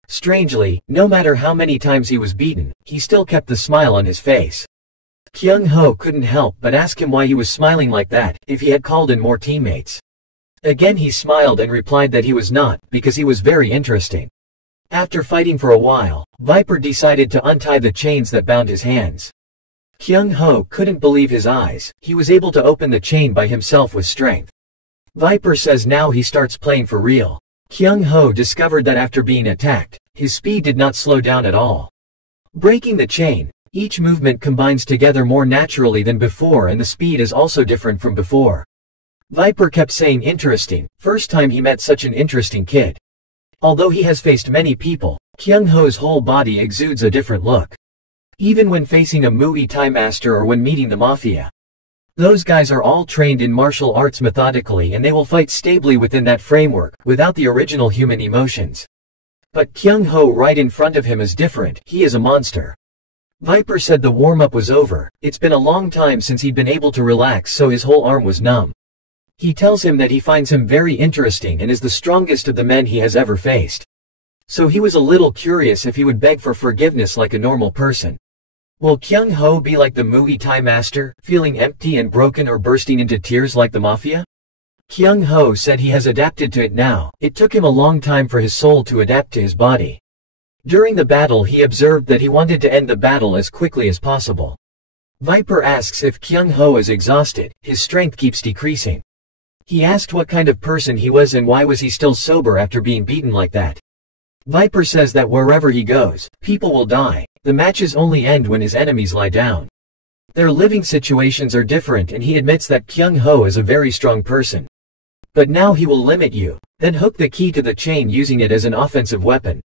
Strangely, no matter how many times he was beaten, he still kept the smile on his face. Kyung Ho couldn't help but ask him why he was smiling like that, if he had called in more teammates. Again he smiled and replied that he was not, because he was very interesting. After fighting for a while, Viper decided to untie the chains that bound his hands. Kyung Ho couldn't believe his eyes. He was able to open the chain by himself with strength. Viper says now he starts playing for real. Kyung Ho discovered that after being attacked, his speed did not slow down at all. Breaking the chain, each movement combines together more naturally than before, and the speed is also different from before. Viper kept saying interesting, first time he met such an interesting kid. Although he has faced many people, Kyung Ho's whole body exudes a different look. Even when facing a Muay Thai master or when meeting the mafia. Those guys are all trained in martial arts methodically, and they will fight stably within that framework, without the original human emotions. But Kyung Ho right in front of him is different. He is a monster. Viper said the warm-up was over. It's been a long time since he'd been able to relax, so his whole arm was numb. He tells him that he finds him very interesting and is the strongest of the men he has ever faced. So he was a little curious if he would beg for forgiveness like a normal person. Will Kyung Ho be like the Muay Thai master, feeling empty and broken or bursting into tears like the mafia? Kyung Ho said he has adapted to it now. It took him a long time for his soul to adapt to his body. During the battle he observed that he wanted to end the battle as quickly as possible. Viper asks if Kyung Ho is exhausted. His strength keeps decreasing. He asked what kind of person he was and why was he still sober after being beaten like that. Viper says that wherever he goes, people will die. The matches only end when his enemies lie down. Their living situations are different, and he admits that Kyung Ho is a very strong person. But now he will limit you, then hook the key to the chain using it as an offensive weapon.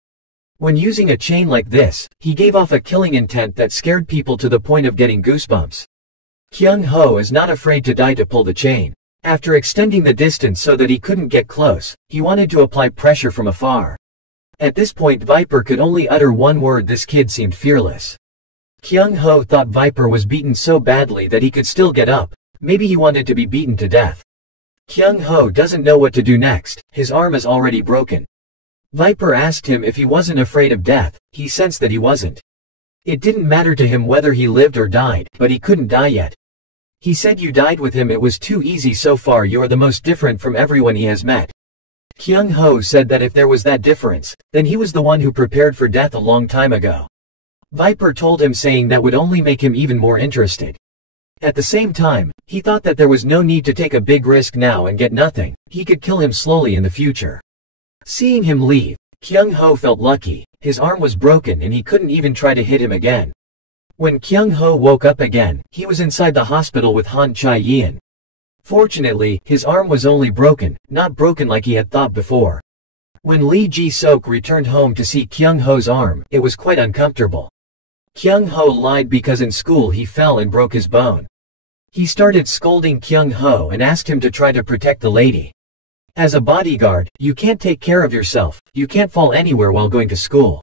When using a chain like this, he gave off a killing intent that scared people to the point of getting goosebumps. Kyung Ho is not afraid to die to pull the chain. After extending the distance so that he couldn't get close, he wanted to apply pressure from afar. At this point Viper could only utter one word. This kid seemed fearless. Kyung Ho thought Viper was beaten so badly that he could still get up. Maybe he wanted to be beaten to death. Kyung Ho doesn't know what to do next. His arm is already broken. Viper asked him if he wasn't afraid of death. He sensed that he wasn't. It didn't matter to him whether he lived or died, but he couldn't die yet. He said you died with him, it was too easy so far, you're the most different from everyone he has met. Kyung Ho said that if there was that difference, then he was the one who prepared for death a long time ago. Viper told him, saying that would only make him even more interested. At the same time, he thought that there was no need to take a big risk now and get nothing. He could kill him slowly in the future. Seeing him leave, Kyung Ho felt lucky. His arm was broken and he couldn't even try to hit him again. When Kyung Ho woke up again, he was inside the hospital with Han Chae-yeon. Fortunately, his arm was only broken, not broken like he had thought before. When Lee Ji-sok returned home to see Kyung Ho's arm, it was quite uncomfortable. Kyung Ho lied because in school he fell and broke his bone. He started scolding Kyung Ho and asked him to try to protect the lady. As a bodyguard, you can't take care of yourself, you can't fall anywhere while going to school.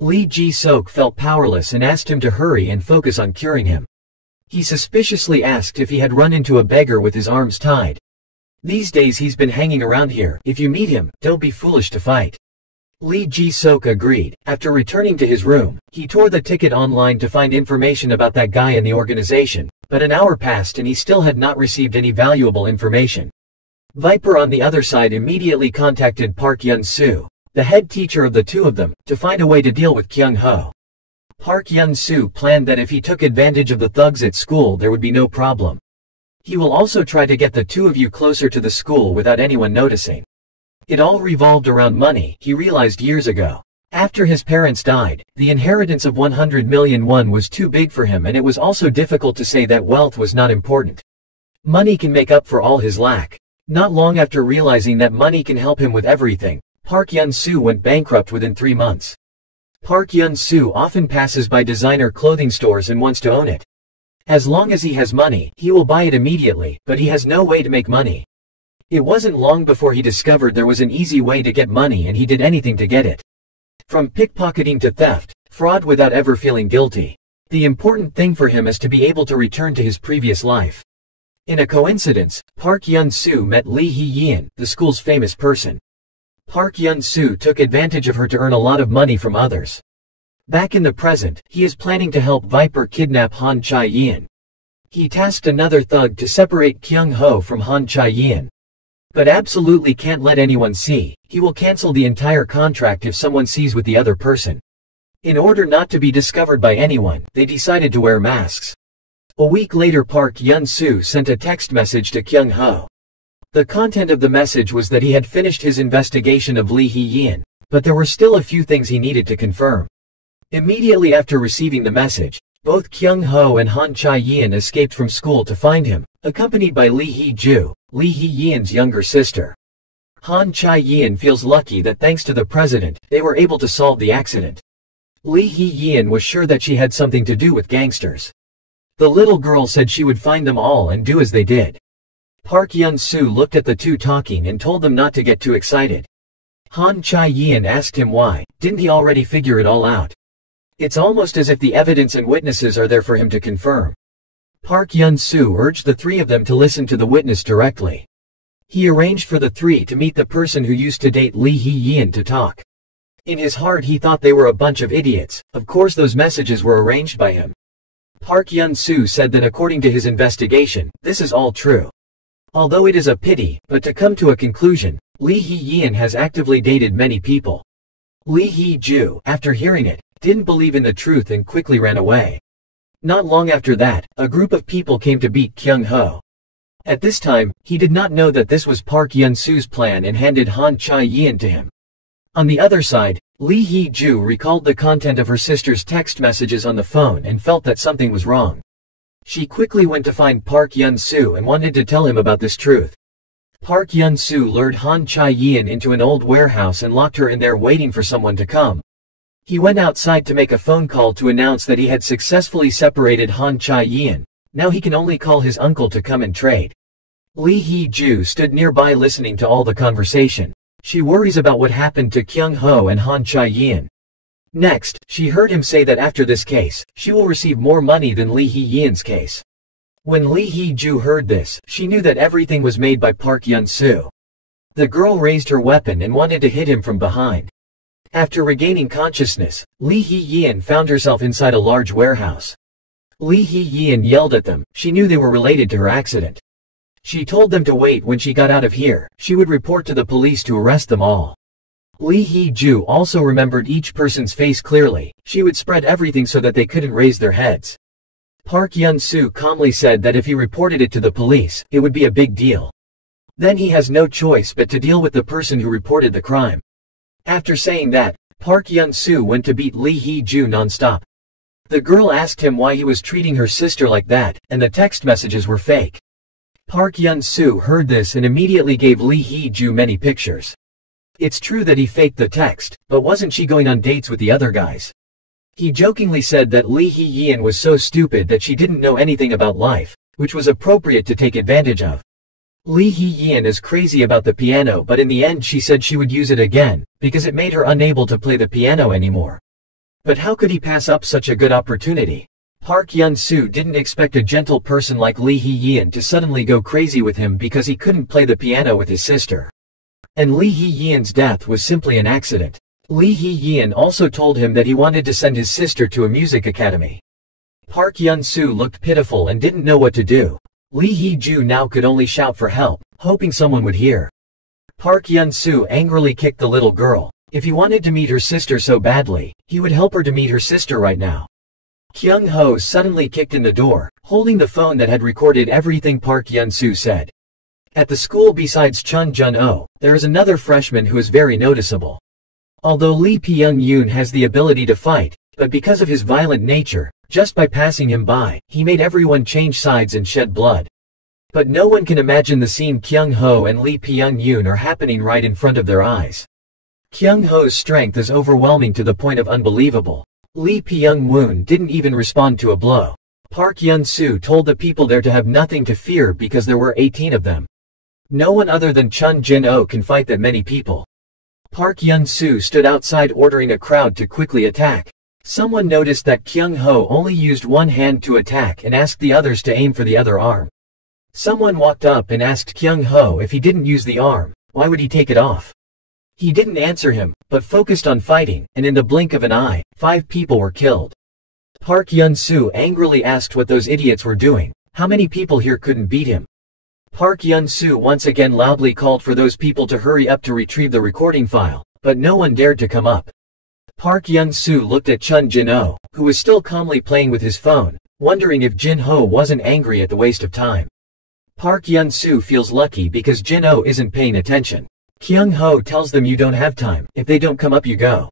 Lee Ji-sok felt powerless and asked him to hurry and focus on curing him. He suspiciously asked if he had run into a beggar with his arms tied. These days he's been hanging around here. If you meet him, don't be foolish to fight. Lee Ji-sok agreed. After returning to his room, he tore the ticket online to find information about that guy in the organization, but an hour passed and he still had not received any valuable information. Viper on the other side immediately contacted Park Yun-soo, the head teacher of the two of them, to find a way to deal with Kyung Ho. Park Yun-soo planned that if he took advantage of the thugs at school there would be no problem. He will also try to get the two of you closer to the school without anyone noticing. It all revolved around money, he realized years ago. After his parents died, the inheritance of 100 million won was too big for him, and it was also difficult to say that wealth was not important. Money can make up for all his lack. Not long after realizing that money can help him with everything, Park Yun-soo went bankrupt within 3 months. Park Yun-soo often passes by designer clothing stores and wants to own it. As long as he has money, he will buy it immediately, but he has no way to make money. It wasn't long before he discovered there was an easy way to get money, and he did anything to get it. From pickpocketing to theft, fraud without ever feeling guilty. The important thing for him is to be able to return to his previous life. In a coincidence, Park Yun-soo met Lee Hee-yeon, the school's famous person. Park Yun-soo took advantage of her to earn a lot of money from others. Back in the present, he is planning to help Viper kidnap Han Chae-yeon. He tasked another thug to separate Kyung Ho from Han Chae-yeon. But absolutely can't let anyone see. He will cancel the entire contract if someone sees with the other person. In order not to be discovered by anyone, they decided to wear masks. A week later, Park Yun-soo sent a text message to Kyung Ho. The content of the message was that he had finished his investigation of Lee Hee-yeon, but there were still a few things he needed to confirm. Immediately after receiving the message, both Kyung Ho and Han Chae-yeon escaped from school to find him, accompanied by Lee Hee-ju, Lee Hee-yeon's younger sister. Han Chae-yeon feels lucky that thanks to the president, they were able to solve the accident. Lee Hee-yeon was sure that she had something to do with gangsters. The little girl said she would find them all and do as they did. Park Yun-soo looked at the two talking and told them not to get too excited. Han Chae-yeon asked him why. Didn't he already figure it all out? It's almost as if the evidence and witnesses are there for him to confirm. Park Yun-soo urged the three of them to listen to the witness directly. He arranged for the three to meet the person who used to date Lee Hee-yeon to talk. In his heart he thought they were a bunch of idiots. Of course those messages were arranged by him. Park Yun-soo said that according to his investigation, this is all true. Although it is a pity, but to come to a conclusion, Lee Hee-yeon has actively dated many people. Lee Hee-ju, after hearing it, didn't believe in the truth and quickly ran away. Not long after that, a group of people came to beat Kyung Ho. At this time, he did not know that this was Park Yun-soo's plan and handed Han Chae-yeon to him. On the other side, Lee Hee-ju recalled the content of her sister's text messages on the phone and felt that something was wrong. She quickly went to find Park Yun-soo and wanted to tell him about this truth. Park Yun-soo lured Han Chae-yeon into an old warehouse and locked her in there waiting for someone to come. He went outside to make a phone call to announce that he had successfully separated Han Chae-yeon. Now he can only call his uncle to come and trade. Lee Hee-ju stood nearby listening to all the conversation. She worries about what happened to Kyung Ho and Han Chae-yeon. Next, she heard him say that after this case, she will receive more money than Lee Hee-yeon's case. When Lee Hee-ju heard this, she knew that everything was made by Park Yun-soo. The girl raised her weapon and wanted to hit him from behind. After regaining consciousness, Lee Hee-yeon found herself inside a large warehouse. Lee Hee-yeon yelled at them. She knew they were related to her accident. She told them to wait. When she got out of here, she would report to the police to arrest them all. Lee Hee-ju also remembered each person's face clearly. She would spread everything so that they couldn't raise their heads. Park Yun-soo calmly said that if he reported it to the police, it would be a big deal. Then he has no choice but to deal with the person who reported the crime. After saying that, Park Yun-soo went to beat Lee Hee-ju non-stop. The girl asked him why he was treating her sister like that, and the text messages were fake. Park Yun-soo heard this and immediately gave Lee Hee-ju many pictures. It's true that he faked the text, but wasn't she going on dates with the other guys? He jokingly said that Lee Hee-yeon was so stupid that she didn't know anything about life, which was appropriate to take advantage of. Lee Hee-yeon is crazy about the piano, but in the end she said she would use it again, because it made her unable to play the piano anymore. But how could he pass up such a good opportunity? Park Yun-soo didn't expect a gentle person like Lee Hee-yeon to suddenly go crazy with him because he couldn't play the piano with his sister. And Lee Hee-yeon's death was simply an accident. Lee Hee-yeon also told him that he wanted to send his sister to a music academy. Park Yun-soo looked pitiful and didn't know what to do. Lee Hee-ju now could only shout for help, hoping someone would hear. Park Yun-soo angrily kicked the little girl. If he wanted to meet her sister so badly, he would help her to meet her sister right now. Kyung Ho suddenly kicked in the door, holding the phone that had recorded everything Park Yun-soo said. At the school besides Chun Jun-oh, there is another freshman who is very noticeable. Although Lee Pyung-yoon has the ability to fight, but because of his violent nature, just by passing him by, he made everyone change sides and shed blood. But no one can imagine the scene Kyung Ho and Lee Pyung-yoon are happening right in front of their eyes. Kyung Ho's strength is overwhelming to the point of unbelievable. Lee Pyung-woon didn't even respond to a blow. Park Yun-soo told the people there to have nothing to fear because there were 18 of them. No one other than Chun Jin-oh can fight that many people. Park Yun-soo stood outside ordering a crowd to quickly attack. Someone noticed that Kyung Ho only used one hand to attack and asked the others to aim for the other arm. Someone walked up and asked Kyung Ho if he didn't use the arm, why would he take it off? He didn't answer him, but focused on fighting, and in the blink of an eye, 5 people were killed. Park Yun-soo angrily asked what those idiots were doing. How many people here couldn't beat him? Park Yun-soo once again loudly called for those people to hurry up to retrieve the recording file, but no one dared to come up. Park Yun-soo looked at Chun Jin-oh, who was still calmly playing with his phone, wondering if Jin-ho wasn't angry at the waste of time. Park Yun-soo feels lucky because Jin-oh isn't paying attention. Kyung Ho tells them you don't have time, if they don't come up you go.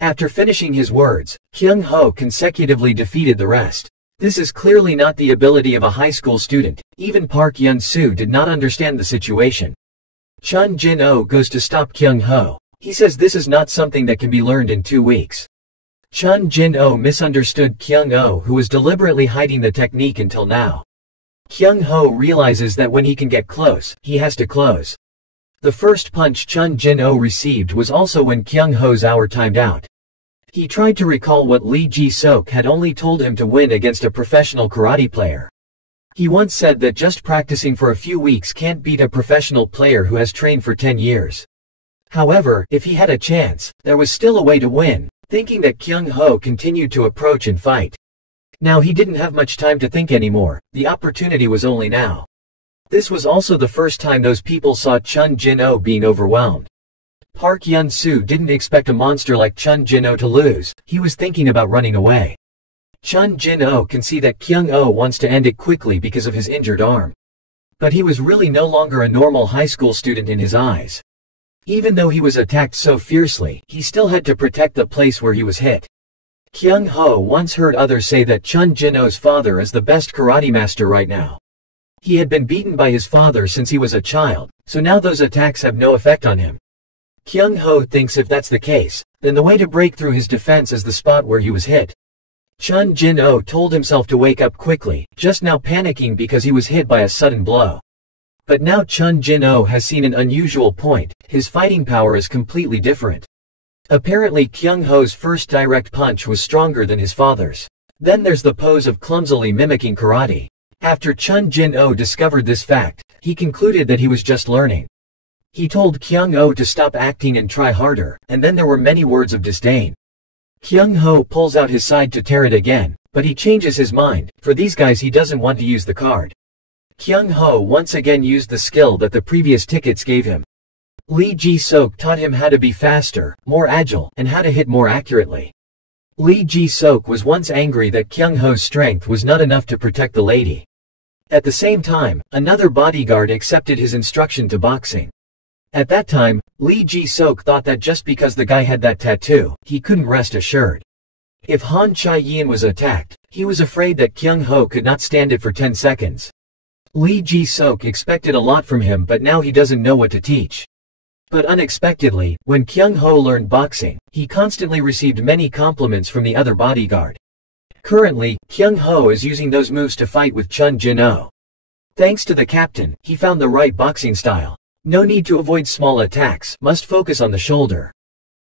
After finishing his words, Kyung Ho consecutively defeated the rest. This is clearly not the ability of a high school student. Even Park Yun-soo did not understand the situation. Chun Jin-oh goes to stop Kyung Ho. He says this is not something that can be learned in 2 weeks. Chun Jin-oh misunderstood Kyung Ho, who was deliberately hiding the technique until now. Kyung Ho realizes that when he can get close, he has to close. The first punch Chun Jin-oh received was also when Kyung Ho's hour timed out. He tried to recall what Lee Ji-sok had only told him to win against a professional karate player. He once said that just practicing for a few weeks can't beat a professional player who has trained for 10 years. However, if he had a chance, there was still a way to win, thinking that Kyung Ho continued to approach and fight. Now he didn't have much time to think anymore, the opportunity was only now. This was also the first time those people saw Chun Jin-oh being overwhelmed. Park Yun-soo didn't expect a monster like Chun Jin-oh to lose, he was thinking about running away. Chun Jin-oh can see that Kyung Ho wants to end it quickly because of his injured arm. But he was really no longer a normal high school student in his eyes. Even though he was attacked so fiercely, he still had to protect the place where he was hit. Kyung Ho once heard others say that Chun Jin-oh's father is the best karate master right now. He had been beaten by his father since he was a child, so now those attacks have no effect on him. Kyung Ho thinks if that's the case, then the way to break through his defense is the spot where he was hit. Chun Jin-oh told himself to wake up quickly, just now panicking because he was hit by a sudden blow. But now Chun Jin-oh has seen an unusual point, his fighting power is completely different. Apparently Kyung Ho's first direct punch was stronger than his father's. Then there's the pose of clumsily mimicking karate. After Chun Jin-oh discovered this fact, he concluded that he was just learning. He told Kyung Ho to stop acting and try harder, and then there were many words of disdain. Kyung Ho pulls out his side to tear it again, but he changes his mind. For these guys he doesn't want to use the card. Kyung Ho once again used the skill that the previous tickets gave him. Lee Ji-sok taught him how to be faster, more agile, and how to hit more accurately. Lee Ji-sok was once angry that Kyung Ho's strength was not enough to protect the lady. At the same time, another bodyguard accepted his instruction to boxing. At that time, Lee Ji-sok thought that just because the guy had that tattoo, he couldn't rest assured. If Han Chae-yin was attacked, he was afraid that Kyung Ho could not stand it for 10 seconds. Lee Ji-sok expected a lot from him, but now he doesn't know what to teach. But unexpectedly, when Kyung Ho learned boxing, he constantly received many compliments from the other bodyguard. Currently, Kyung Ho is using those moves to fight with Chun Jin-oh. Thanks to the captain, he found the right boxing style. No need to avoid small attacks, must focus on the shoulder.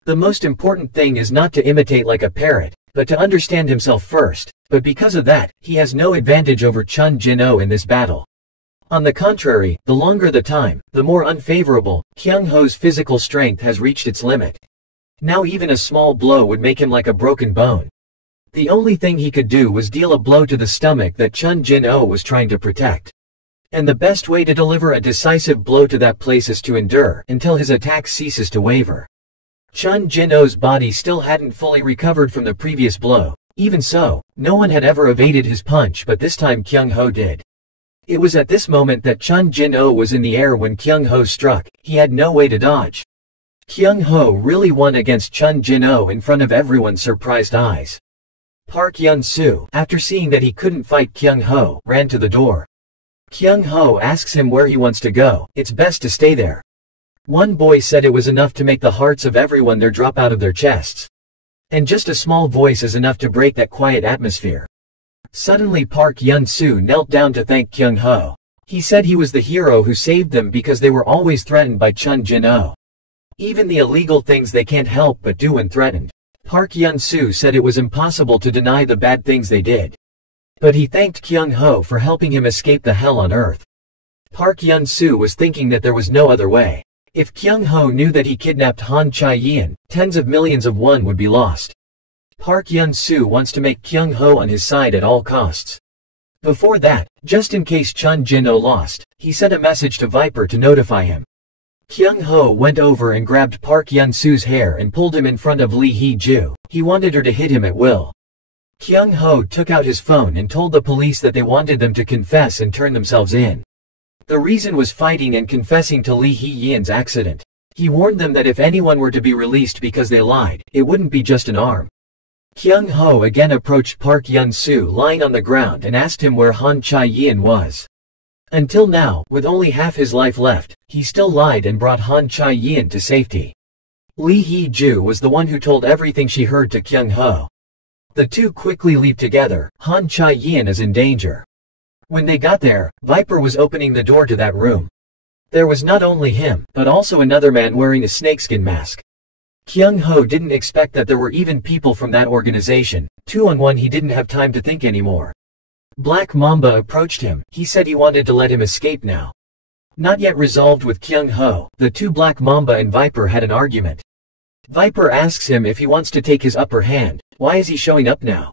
The most important thing is not to imitate like a parrot, but to understand himself first, but because of that, he has no advantage over Chun Jin-oh in this battle. On the contrary, the longer the time, the more unfavorable. Kyung Ho's physical strength has reached its limit. Now even a small blow would make him like a broken bone. The only thing he could do was deal a blow to the stomach that Chun Jin-oh was trying to protect. And the best way to deliver a decisive blow to that place is to endure until his attack ceases to waver. Chun Jin-oh's body still hadn't fully recovered from the previous blow. Even so, no one had ever evaded his punch, but this time Kyung Ho did. It was at this moment that Chun Jin-oh was in the air when Kyung Ho struck. He had no way to dodge. Kyung Ho really won against Chun Jin-oh in front of everyone's surprised eyes. Park Yun-soo, after seeing that he couldn't fight Kyung Ho, ran to the door. Kyung Ho asks him where he wants to go. It's best to stay there. One boy said it was enough to make the hearts of everyone there drop out of their chests. And just a small voice is enough to break that quiet atmosphere. Suddenly Park Yun-soo knelt down to thank Kyung Ho. He said he was the hero who saved them because they were always threatened by Chun Jin-oh. Even the illegal things they can't help but do when threatened. Park Yun-soo said it was impossible to deny the bad things they did. But he thanked Kyung Ho for helping him escape the hell on earth. Park Yun-soo was thinking that there was no other way. If Kyung Ho knew that he kidnapped Han Chae-yin, tens of millions of won would be lost. Park Yun-soo wants to make Kyung Ho on his side at all costs. Before that, just in case Chun Jin-oh lost, he sent a message to Viper to notify him. Kyung Ho went over and grabbed Park Yun-soo's hair and pulled him in front of Lee Hee-ju. He wanted her to hit him at will. Kyung Ho took out his phone and told the police that they wanted them to confess and turn themselves in. The reason was fighting and confessing to Lee Hee-yin's accident. He warned them that if anyone were to be released because they lied, it wouldn't be just an arm. Kyung Ho again approached Park Yun-soo lying on the ground and asked him where Han Chae-yin was. Until now, with only half his life left, he still lied and brought Han Chae-yin to safety. Lee Hee-ju was the one who told everything she heard to Kyung Ho. The two quickly leave together. Han Chae-yin is in danger. When they got there, Viper was opening the door to that room. There was not only him, but also another man wearing a snakeskin mask. Kyung Ho didn't expect that there were even people from that organization. 2-on-1 he didn't have time to think anymore. Black Mamba approached him. He said he wanted to let him escape now. Not yet resolved with Kyung Ho, the two Black Mamba and Viper had an argument. Viper asks him if he wants to take his upper hand. Why is he showing up now?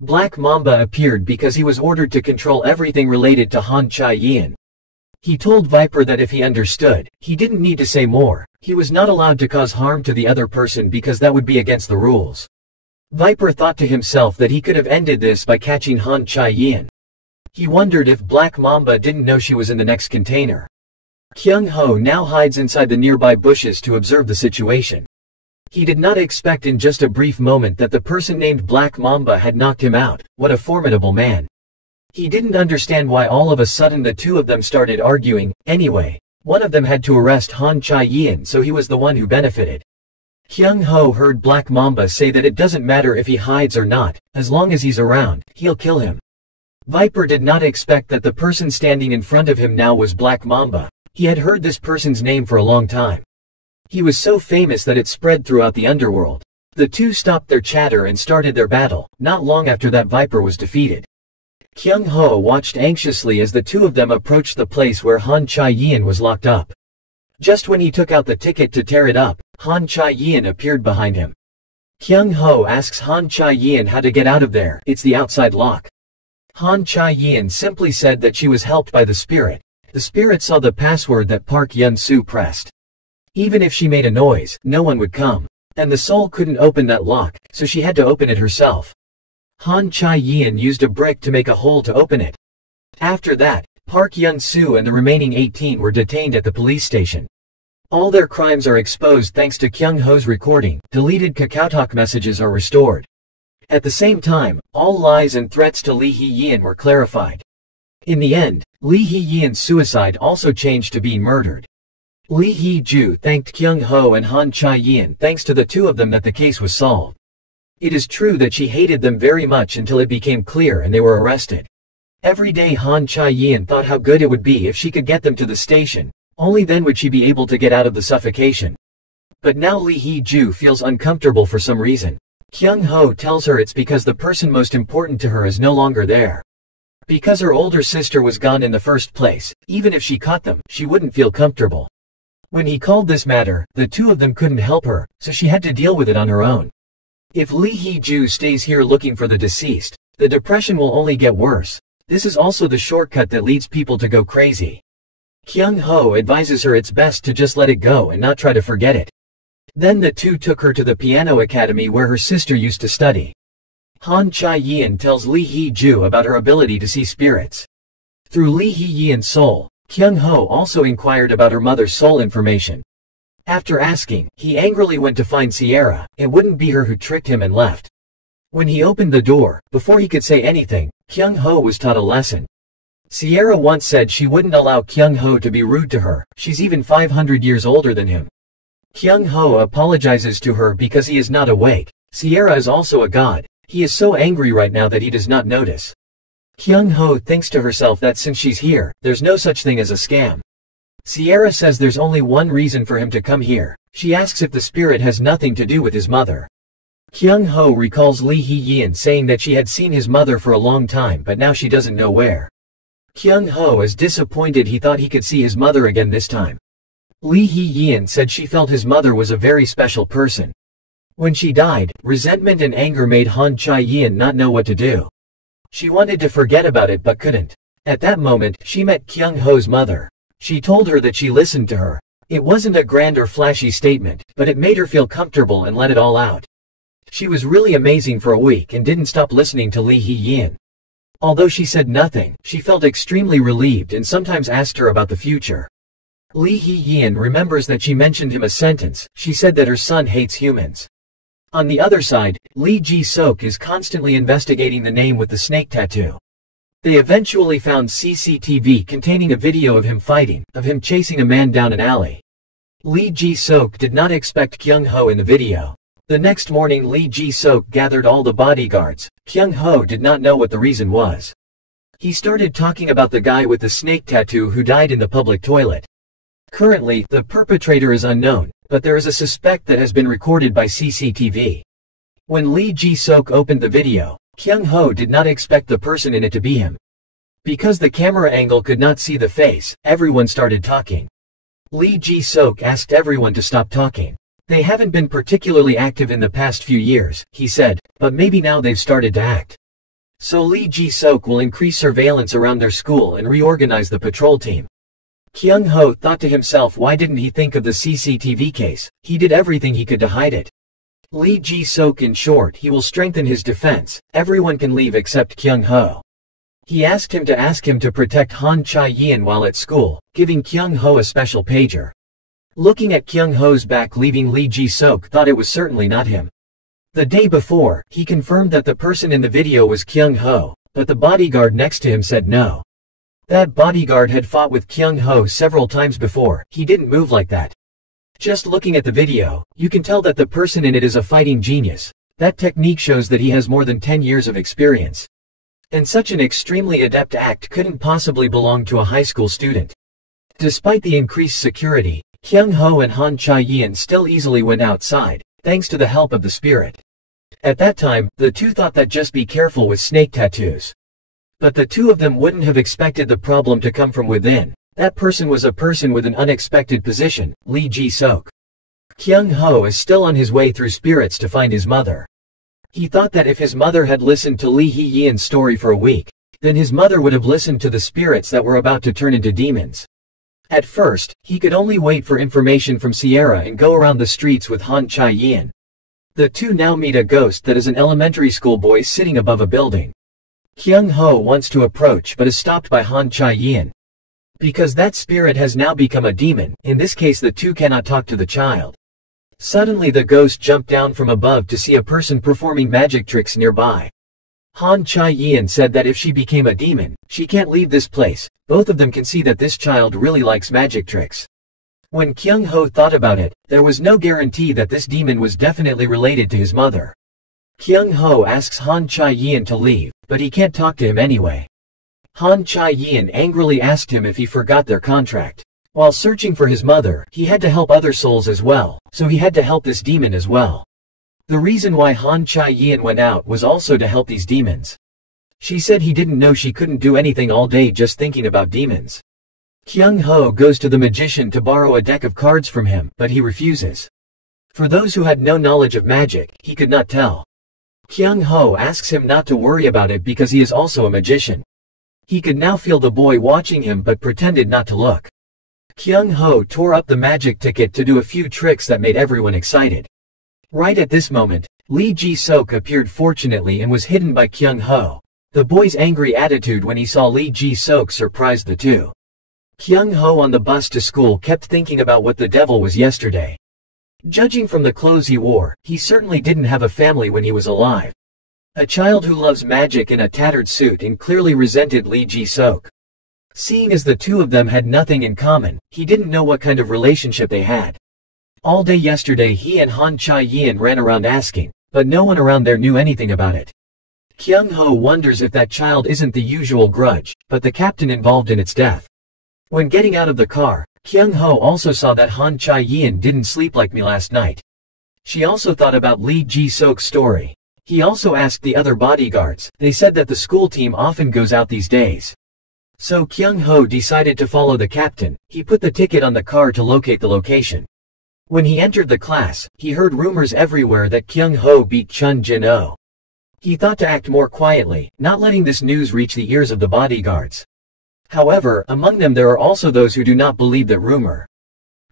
Black Mamba appeared because he was ordered to control everything related to Han Chae-yin. He told Viper that if he understood, he didn't need to say more. He was not allowed to cause harm to the other person because that would be against the rules. Viper thought to himself that he could have ended this by catching Han Chae-yin. He wondered if Black Mamba didn't know she was in the next container. Kyung Ho now hides inside the nearby bushes to observe the situation. He did not expect in just a brief moment that the person named Black Mamba had knocked him out. What a formidable man. He didn't understand why all of a sudden the two of them started arguing. Anyway, one of them had to arrest Han Chae-yin, so he was the one who benefited. Kyung Ho heard Black Mamba say that it doesn't matter if he hides or not, as long as he's around, he'll kill him. Viper did not expect that the person standing in front of him now was Black Mamba. He had heard this person's name for a long time. He was so famous that it spread throughout the underworld. The two stopped their chatter and started their battle. Not long after that, Viper was defeated. Kyung Ho watched anxiously as the two of them approached the place where Han Chae-yin was locked up. Just when he took out the ticket to tear it up, Han Chae-yin appeared behind him. Kyung Ho asks Han Chae-yin how to get out of there. It's the outside lock. Han Chae-yin simply said that she was helped by the spirit. The spirit saw the password that Park Yun-soo pressed. Even if she made a noise, no one would come. And the soul couldn't open that lock, so she had to open it herself. Han Chae-yin used a brick to make a hole to open it. After that, Park Yun-soo and the remaining 18 were detained at the police station. All their crimes are exposed thanks to Kyung Ho's recording. Deleted KakaoTalk messages are restored. At the same time, all lies and threats to Lee Hee-yin were clarified. In the end, Lee Hee-yin's suicide also changed to being murdered. Lee Hee-ju thanked Kyung Ho and Han Chae-yin thanks to the two of them that the case was solved. It is true that she hated them very much until it became clear and they were arrested. Every day Han Chae-yin thought how good it would be if she could get them to the station. Only then would she be able to get out of the suffocation. But now Lee Hee-ju feels uncomfortable for some reason. Kyung Ho tells her it's because the person most important to her is no longer there. Because her older sister was gone in the first place, even if she caught them, she wouldn't feel comfortable. When he called this matter, the two of them couldn't help her, so she had to deal with it on her own. If Lee Hee-ju stays here looking for the deceased, the depression will only get worse. This is also the shortcut that leads people to go crazy. Kyung Ho advises her it's best to just let it go and not try to forget it. Then the two took her to the piano academy where her sister used to study. Han Chae-yin tells Lee Hee-ju about her ability to see spirits. Through Lee Hee-yin's soul, Kyung Ho also inquired about her mother's soul information. After asking, he angrily went to find Sierra. It wouldn't be her who tricked him and left. When he opened the door, before he could say anything, Kyung Ho was taught a lesson. Sierra once said she wouldn't allow Kyung Ho to be rude to her. She's even 500 years older than him. Kyung Ho apologizes to her because he is not awake. Sierra is also a god. He is so angry right now that he does not notice. Kyung Ho thinks to herself that since she's here, there's no such thing as a scam. Sierra says there's only one reason for him to come here. She asks if the spirit has nothing to do with his mother. Kyung Ho recalls Lee Hee-yin saying that she had seen his mother for a long time but now she doesn't know where. Kyung Ho is disappointed. He thought he could see his mother again this time. Lee Hee-yin said she felt his mother was a very special person. When she died, resentment and anger made Han Chae-yin not know what to do. She wanted to forget about it but couldn't. At that moment, she met Kyung Ho's mother. She told her that she listened to her. It wasn't a grand or flashy statement, but it made her feel comfortable and let it all out. She was really amazing for a week and didn't stop listening to Lee Hee-yin. Although she said nothing, she felt extremely relieved and sometimes asked her about the future. Lee Hee-yin remembers that she mentioned him a sentence. She said that her son hates humans. On the other side, Lee Ji-sok is constantly investigating the name with the snake tattoo. They eventually found CCTV containing a video of him fighting, of him chasing a man down an alley. Lee Ji-sok did not expect Kyung Ho in the video. The next morning Lee Ji-sok gathered all the bodyguards. Kyung Ho did not know what the reason was. He started talking about the guy with the snake tattoo who died in the public toilet. Currently, the perpetrator is unknown, but there is a suspect that has been recorded by CCTV. When Lee Ji-sok opened the video, Kyung Ho did not expect the person in it to be him. Because the camera angle could not see the face, everyone started talking. Lee Ji-sok asked everyone to stop talking. They haven't been particularly active in the past few years, he said, but maybe now they've started to act. So Lee Ji-sok will increase surveillance around their school and reorganize the patrol team. Kyung Ho thought to himself, why didn't he think of the CCTV case? He did everything he could to hide it. Lee Ji-sok in short, he will strengthen his defense. Everyone can leave except Kyung Ho. He asked him to protect Han Chae-yin while at school, giving Kyung Ho a special pager. Looking at Kyung Ho's back leaving, Lee Ji-sok thought it was certainly not him. The day before, he confirmed that the person in the video was Kyung Ho, but the bodyguard next to him said no. That bodyguard had fought with Kyung Ho several times before. He didn't move like that. Just looking at the video, you can tell that the person in it is a fighting genius. That technique shows that he has more than 10 years of experience. And such an extremely adept act couldn't possibly belong to a high school student. Despite the increased security, Kyung Ho and Han Chae-yin still easily went outside, thanks to the help of the spirit. At that time, the two thought that just be careful with snake tattoos. But the two of them wouldn't have expected the problem to come from within. That person was a person with an unexpected position, Lee Ji-sok. Kyung Ho is still on his way through spirits to find his mother. He thought that if his mother had listened to Lee Hee-yin's story for a week, then his mother would have listened to the spirits that were about to turn into demons. At first, he could only wait for information from Sierra and go around the streets with Han Chae-yin. The two now meet a ghost that is an elementary school boy sitting above a building. Kyung Ho wants to approach but is stopped by Han Chae-yin. Because that spirit has now become a demon, in this case the two cannot talk to the child. Suddenly the ghost jumped down from above to see a person performing magic tricks nearby. Han Chae-yin said that if she became a demon, she can't leave this place. Both of them can see that this child really likes magic tricks. When Kyung Ho thought about it, there was no guarantee that this demon was definitely related to his mother. Kyung Ho asks Han Chae-yin to leave, but he can't talk to him anyway. Han Chae-yin angrily asked him if he forgot their contract. While searching for his mother, he had to help other souls as well, so he had to help this demon as well. The reason why Han Chae-yin went out was also to help these demons. She said he didn't know she couldn't do anything all day just thinking about demons. Kyung Ho goes to the magician to borrow a deck of cards from him, but he refuses. For those who had no knowledge of magic, he could not tell. Kyung Ho asks him not to worry about it because he is also a magician. He could now feel the boy watching him but pretended not to look. Kyung Ho tore up the magic ticket to do a few tricks that made everyone excited. Right at this moment, Lee Ji-sok appeared fortunately and was hidden by Kyung Ho. The boy's angry attitude when he saw Lee Ji-sok surprised the two. Kyung Ho on the bus to school kept thinking about what the devil was yesterday. Judging from the clothes he wore, he certainly didn't have a family when he was alive. A child who loves magic in a tattered suit and clearly resented Lee Ji-sok. Seeing as the two of them had nothing in common, he didn't know what kind of relationship they had. All day yesterday he and Han Chae-yin ran around asking, but no one around there knew anything about it. Kyung Ho wonders if that child isn't the usual grudge, but the captain involved in its death. When getting out of the car, Kyung Ho also saw that Han Chae-yin didn't sleep like me last night. She also thought about Lee Ji-sok's story. He also asked the other bodyguards. They said that the school team often goes out these days. So Kyung Ho decided to follow the captain. He put the ticket on the car to locate the location. When he entered the class, he heard rumors everywhere that Kyung Ho beat Chun Jin-oh. He thought to act more quietly, not letting this news reach the ears of the bodyguards. However, among them there are also those who do not believe that rumor.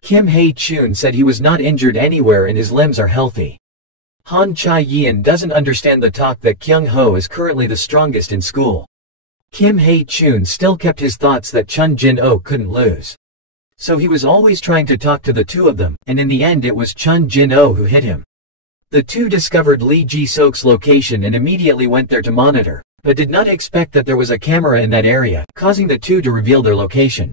Kim Hae-chun said he was not injured anywhere and his limbs are healthy. Han Chae-yin doesn't understand the talk that Kyung Ho is currently the strongest in school. Kim Hae-chun still kept his thoughts that Chun Jin-oh couldn't lose. So he was always trying to talk to the two of them, and in the end it was Chun Jin-oh who hit him. The two discovered Lee Ji-sok's location and immediately went there to monitor, but did not expect that there was a camera in that area, causing the two to reveal their location.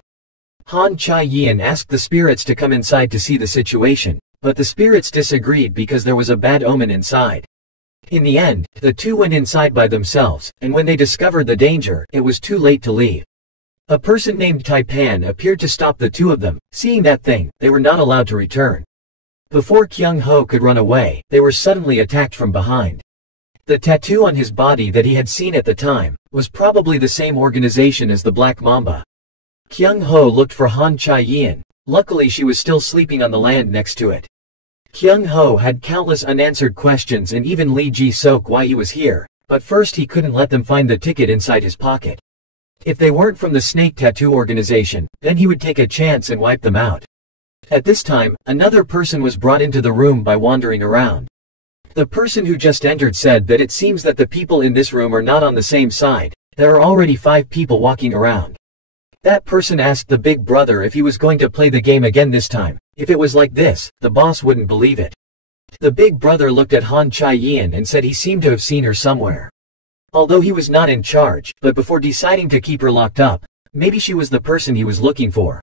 Han Chae-yin asked the spirits to come inside to see the situation, but the spirits disagreed because there was a bad omen inside. In the end, the two went inside by themselves, and when they discovered the danger, it was too late to leave. A person named Taipan appeared to stop the two of them. Seeing that thing, they were not allowed to return. Before Kyung Ho could run away, they were suddenly attacked from behind. The tattoo on his body that he had seen at the time was probably the same organization as the Black Mamba. Kyung Ho looked for Han Chae-yin. Luckily she was still sleeping on the land next to it. Kyung Ho had countless unanswered questions and even Lee Ji-sok why he was here, but first he couldn't let them find the ticket inside his pocket. If they weren't from the Snake Tattoo organization, then he would take a chance and wipe them out. At this time, another person was brought into the room by wandering around. The person who just entered said that it seems that the people in this room are not on the same side. There are already 5 people walking around. That person asked the big brother if he was going to play the game again this time. If it was like this, the boss wouldn't believe it. The big brother looked at Han Chae-yin and said he seemed to have seen her somewhere. Although he was not in charge, but before deciding to keep her locked up, maybe she was the person he was looking for.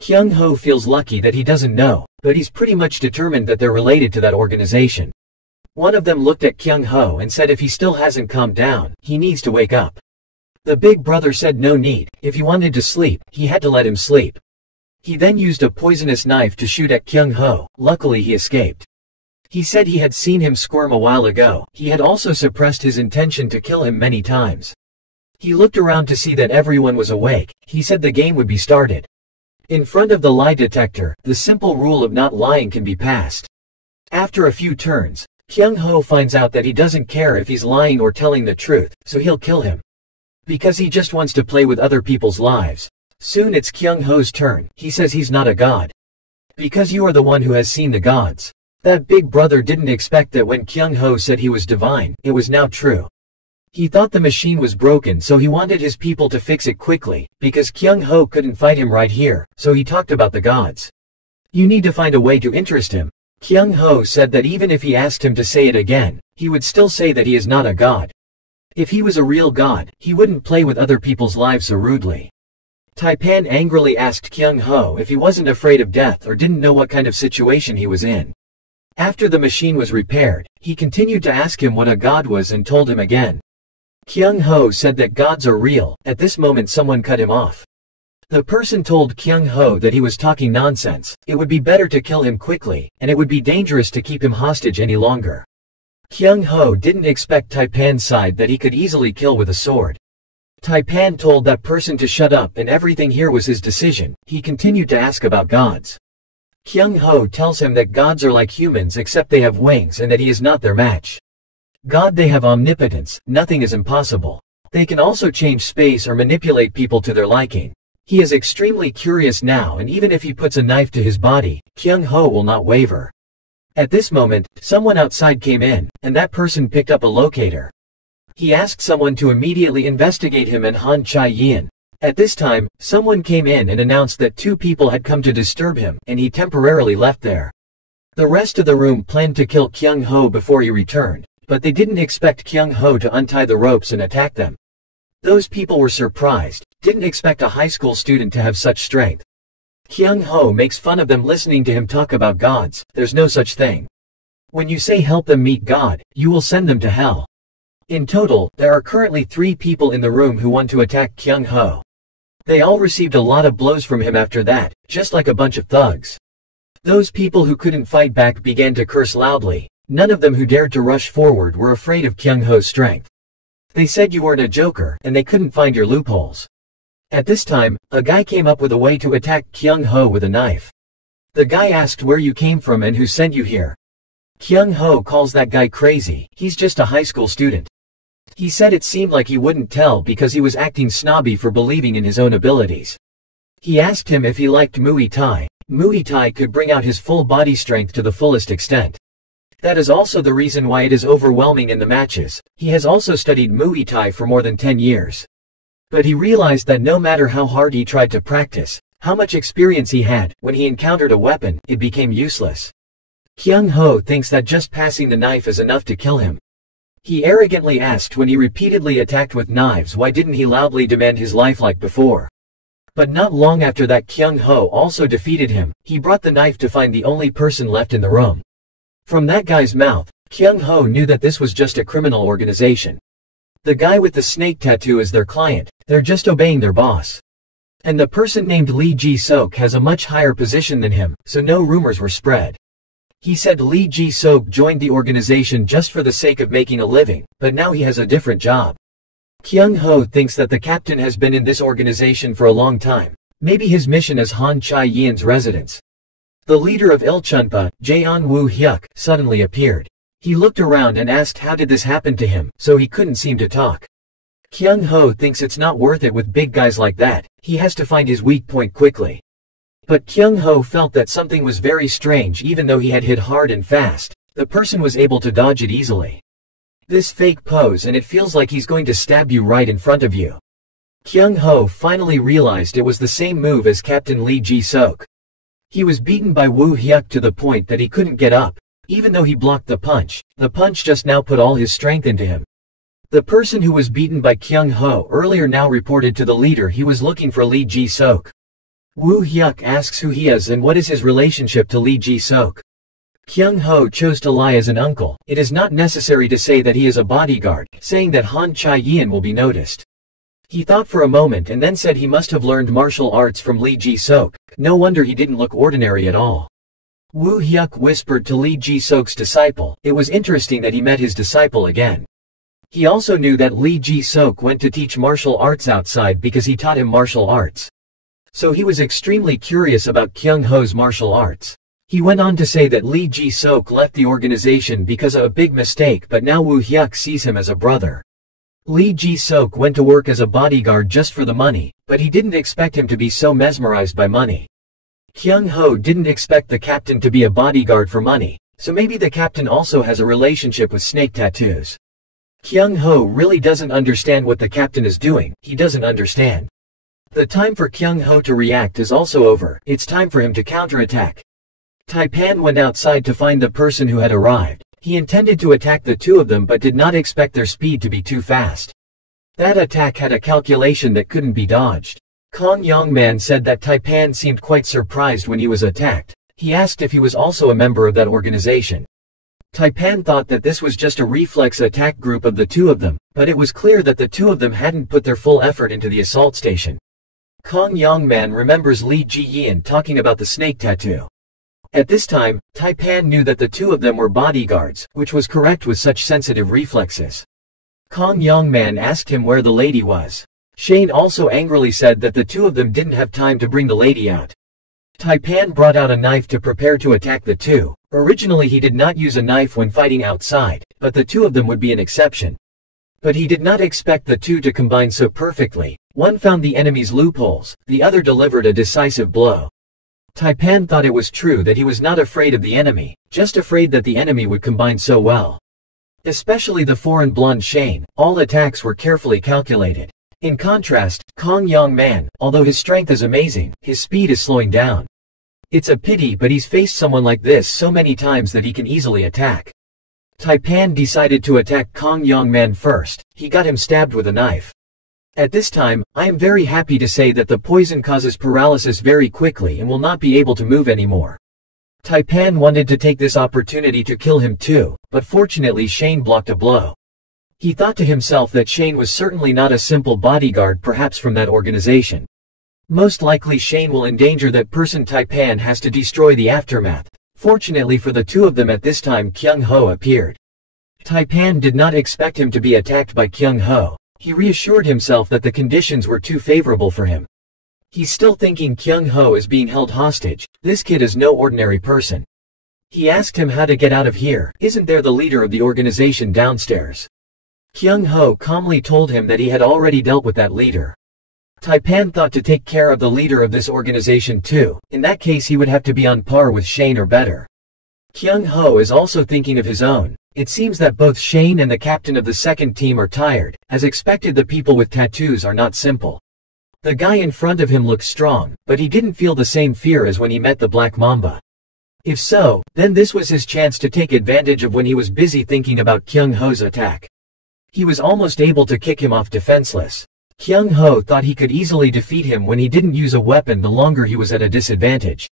Kyung Ho feels lucky that he doesn't know, but he's pretty much determined that they're related to that organization. One of them looked at Kyung Ho and said if he still hasn't calmed down, he needs to wake up. The big brother said no need. If he wanted to sleep, he had to let him sleep. He then used a poisonous knife to shoot at Kyung Ho. Luckily he escaped. He said he had seen him squirm a while ago. He had also suppressed his intention to kill him many times. He looked around to see that everyone was awake. He said the game would be started. In front of the lie detector, the simple rule of not lying can be passed. After a few turns, Kyung Ho finds out that he doesn't care if he's lying or telling the truth, so he'll kill him. Because he just wants to play with other people's lives. Soon it's Kyung Ho's turn. He says he's not a god. Because you are the one who has seen the gods. That big brother didn't expect that when Kyung Ho said he was divine, it was now true. He thought the machine was broken, so he wanted his people to fix it quickly, because Kyung Ho couldn't fight him right here, so he talked about the gods. You need to find a way to interest him. Kyung Ho said that even if he asked him to say it again, he would still say that he is not a god. If he was a real god, he wouldn't play with other people's lives so rudely. Taipan angrily asked Kyung Ho if he wasn't afraid of death or didn't know what kind of situation he was in. After the machine was repaired, he continued to ask him what a god was and told him again. Kyung Ho said that gods are real. At this moment someone cut him off. The person told Kyung Ho that he was talking nonsense. It would be better to kill him quickly, and it would be dangerous to keep him hostage any longer. Kyung Ho didn't expect Taipan's side that he could easily kill with a sword. Taipan told that person to shut up and everything here was his decision. He continued to ask about gods. Kyung Ho tells him that gods are like humans except they have wings and that he is not their match. God, they have omnipotence, nothing is impossible. They can also change space or manipulate people to their liking. He is extremely curious now, and even if he puts a knife to his body, Kyung Ho will not waver. At this moment, someone outside came in, and that person picked up a locator. He asked someone to immediately investigate him and Han Chai-yin. At this time, someone came in and announced that 2 people had come to disturb him, and he temporarily left there. The rest of the room planned to kill Kyung Ho before he returned. But they didn't expect Kyung Ho to untie the ropes and attack them. Those people were surprised, didn't expect a high school student to have such strength. Kyung Ho makes fun of them listening to him talk about gods. There's no such thing. When you say help them meet God, you will send them to hell. In total, there are currently 3 people in the room who want to attack Kyung Ho. They all received a lot of blows from him after that, just like a bunch of thugs. Those people who couldn't fight back began to curse loudly. None of them who dared to rush forward were afraid of Kyung Ho's strength. They said you weren't a joker, and they couldn't find your loopholes. At this time, a guy came up with a way to attack Kyung Ho with a knife. The guy asked where you came from and who sent you here. Kyung Ho calls that guy crazy. He's just a high school student. He said it seemed like he wouldn't tell because he was acting snobby for believing in his own abilities. He asked him if he liked Muay Thai. Muay Thai could bring out his full body strength to the fullest extent. That is also the reason why it is overwhelming in the matches. He has also studied Muay Thai for more than 10 years. But he realized that no matter how hard he tried to practice, how much experience he had, when he encountered a weapon, it became useless. Kyung Ho thinks that just passing the knife is enough to kill him. He arrogantly asked when he repeatedly attacked with knives why didn't he loudly demand his life like before. But not long after that Kyung Ho also defeated him. He brought the knife to find the only person left in the room. From that guy's mouth, Kyung Ho knew that this was just a criminal organization. The guy with the snake tattoo is their client, they're just obeying their boss. And the person named Lee Ji-sok has a much higher position than him, so no rumors were spread. He said Lee Ji-sok joined the organization just for the sake of making a living, but now he has a different job. Kyung Ho thinks that the captain has been in this organization for a long time. Maybe his mission is Han Chai-yin's residence. The leader of Ilchunpa, Jaeon Woo-hyuk, suddenly appeared. He looked around and asked how did this happen to him, so he couldn't seem to talk. Kyung Ho thinks it's not worth it with big guys like that. He has to find his weak point quickly. But Kyung Ho felt that something was very strange. Even though he had hit hard and fast, the person was able to dodge it easily. This fake pose, and it feels like he's going to stab you right in front of you. Kyung Ho finally realized it was the same move as Captain Lee Ji-sok. He was beaten by Woo-hyuk to the point that he couldn't get up. Even though he blocked the punch just now put all his strength into him. The person who was beaten by Kyung Ho earlier now reported to the leader he was looking for Lee Ji-sok. Woo-hyuk asks who he is and what is his relationship to Lee Ji-sok. Kyung Ho chose to lie as an uncle. It is not necessary to say that he is a bodyguard, saying that Han Chai-yin will be noticed. He thought for a moment and then said he must have learned martial arts from Lee Ji-sok. No wonder he didn't look ordinary at all. Woo Hyuk whispered to Lee Ji-sok's disciple. It was interesting that he met his disciple again. He also knew that Lee Ji-sok went to teach martial arts outside because he taught him martial arts. So he was extremely curious about Kyung Ho's martial arts. He went on to say that Lee Ji-sok left the organization because of a big mistake, but now Woo Hyuk sees him as a brother. Lee Ji-sok went to work as a bodyguard just for the money, but he didn't expect him to be so mesmerized by money. Kyung Ho didn't expect the captain to be a bodyguard for money, so maybe the captain also has a relationship with snake tattoos. Kyung Ho really doesn't understand what the captain is doing. He doesn't understand. The time for Kyung Ho to react is also over. It's time for him to counterattack. Taipan went outside to find the person who had arrived. He intended to attack the two of them but did not expect their speed to be too fast. That attack had a calculation that couldn't be dodged. Kong Yongman said that Taipan seemed quite surprised when he was attacked. He asked if he was also a member of that organization. Taipan thought that this was just a reflex attack group of the two of them, but it was clear that the two of them hadn't put their full effort into the assault station. Kong Yongman remembers Lee Ji-yin talking about the snake tattoo. At this time, Taipan knew that the two of them were bodyguards, which was correct with such sensitive reflexes. Kong Yongman asked him where the lady was. Shane also angrily said that the two of them didn't have time to bring the lady out. Taipan brought out a knife to prepare to attack the two. Originally he did not use a knife when fighting outside, but the two of them would be an exception. But he did not expect the two to combine so perfectly. One found the enemy's loopholes, the other delivered a decisive blow. Taipan thought it was true that he was not afraid of the enemy, just afraid that the enemy would combine so well. Especially the foreign blonde Shane, all attacks were carefully calculated. In contrast, Kong Yongman, although his strength is amazing, his speed is slowing down. It's a pity, but he's faced someone like this so many times that he can easily attack. Taipan decided to attack Kong Yongman first. He got him stabbed with a knife. At this time, I am very happy to say that the poison causes paralysis very quickly and will not be able to move anymore. Taipan wanted to take this opportunity to kill him too, but fortunately Shane blocked a blow. He thought to himself that Shane was certainly not a simple bodyguard, perhaps from that organization. Most likely Shane will endanger that person. Taipan has to destroy the aftermath. Fortunately for the two of them at this time Kyung Ho appeared. Taipan did not expect him to be attacked by Kyung Ho. He reassured himself that the conditions were too favorable for him. He's still thinking Kyung Ho is being held hostage. This kid is no ordinary person. He asked him how to get out of here. Isn't there the leader of the organization downstairs? Kyung Ho calmly told him that he had already dealt with that leader. Taipan thought to take care of the leader of this organization too. In that case he would have to be on par with Shane or better. Kyung Ho is also thinking of his own. It seems that both Shane and the captain of the second team are tired. As expected, the people with tattoos are not simple. The guy in front of him looks strong, but he didn't feel the same fear as when he met the Black Mamba. If so, then this was his chance to take advantage of when he was busy thinking about Kyung Ho's attack. He was almost able to kick him off defenseless. Kyung Ho thought he could easily defeat him when he didn't use a weapon the longer he was at a disadvantage.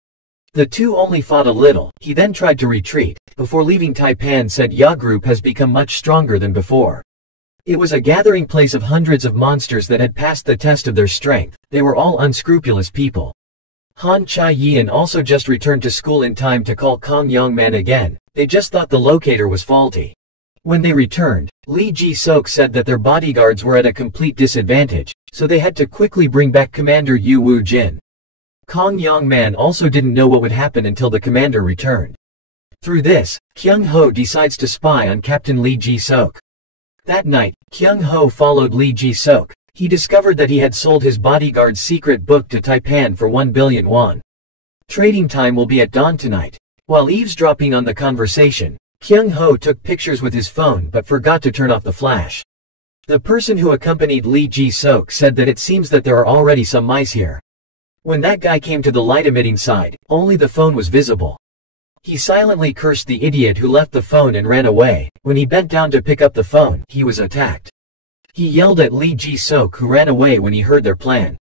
The two only fought a little. He then tried to retreat. Before leaving, Taipan said Ya group has become much stronger than before. It was a gathering place of hundreds of monsters that had passed the test of their strength. They were all unscrupulous people. Han Cha-yin also just returned to school in time to call Kong Yongman again. They just thought the locator was faulty. When they returned, Lee Ji-sok said that their bodyguards were at a complete disadvantage, so they had to quickly bring back Commander Yu Woo-jin. Kong Yongman also didn't know what would happen until the commander returned. Through this, Kyung Ho decides to spy on Captain Lee Ji-sok. That night, Kyung Ho followed Lee Ji-sok. He discovered that he had sold his bodyguard's secret book to Taipan for 1 billion won. Trading time will be at dawn tonight. While eavesdropping on the conversation, Kyung Ho took pictures with his phone but forgot to turn off the flash. The person who accompanied Lee Ji-sok said that it seems that there are already some mice here. When that guy came to the light-emitting side, only the phone was visible. He silently cursed the idiot who left the phone and ran away. When he bent down to pick up the phone, he was attacked. He yelled at Lee Ji-sok, who ran away when he heard their plan.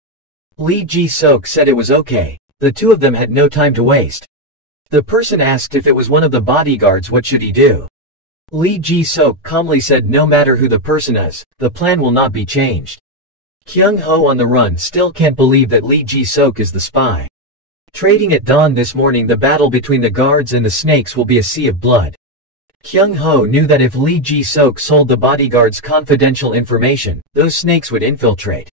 Lee Ji-sok said it was okay. The two of them had no time to waste. The person asked if it was one of the bodyguards, what should he do? Lee Ji-sok calmly said no matter who the person is, the plan will not be changed. Kyung Ho on the run still can't believe that Lee Ji-sok is the spy. Trading at dawn this morning, the battle between the guards and the snakes will be a sea of blood. Kyung Ho knew that if Lee Ji-sok sold the bodyguards confidential information, those snakes would infiltrate.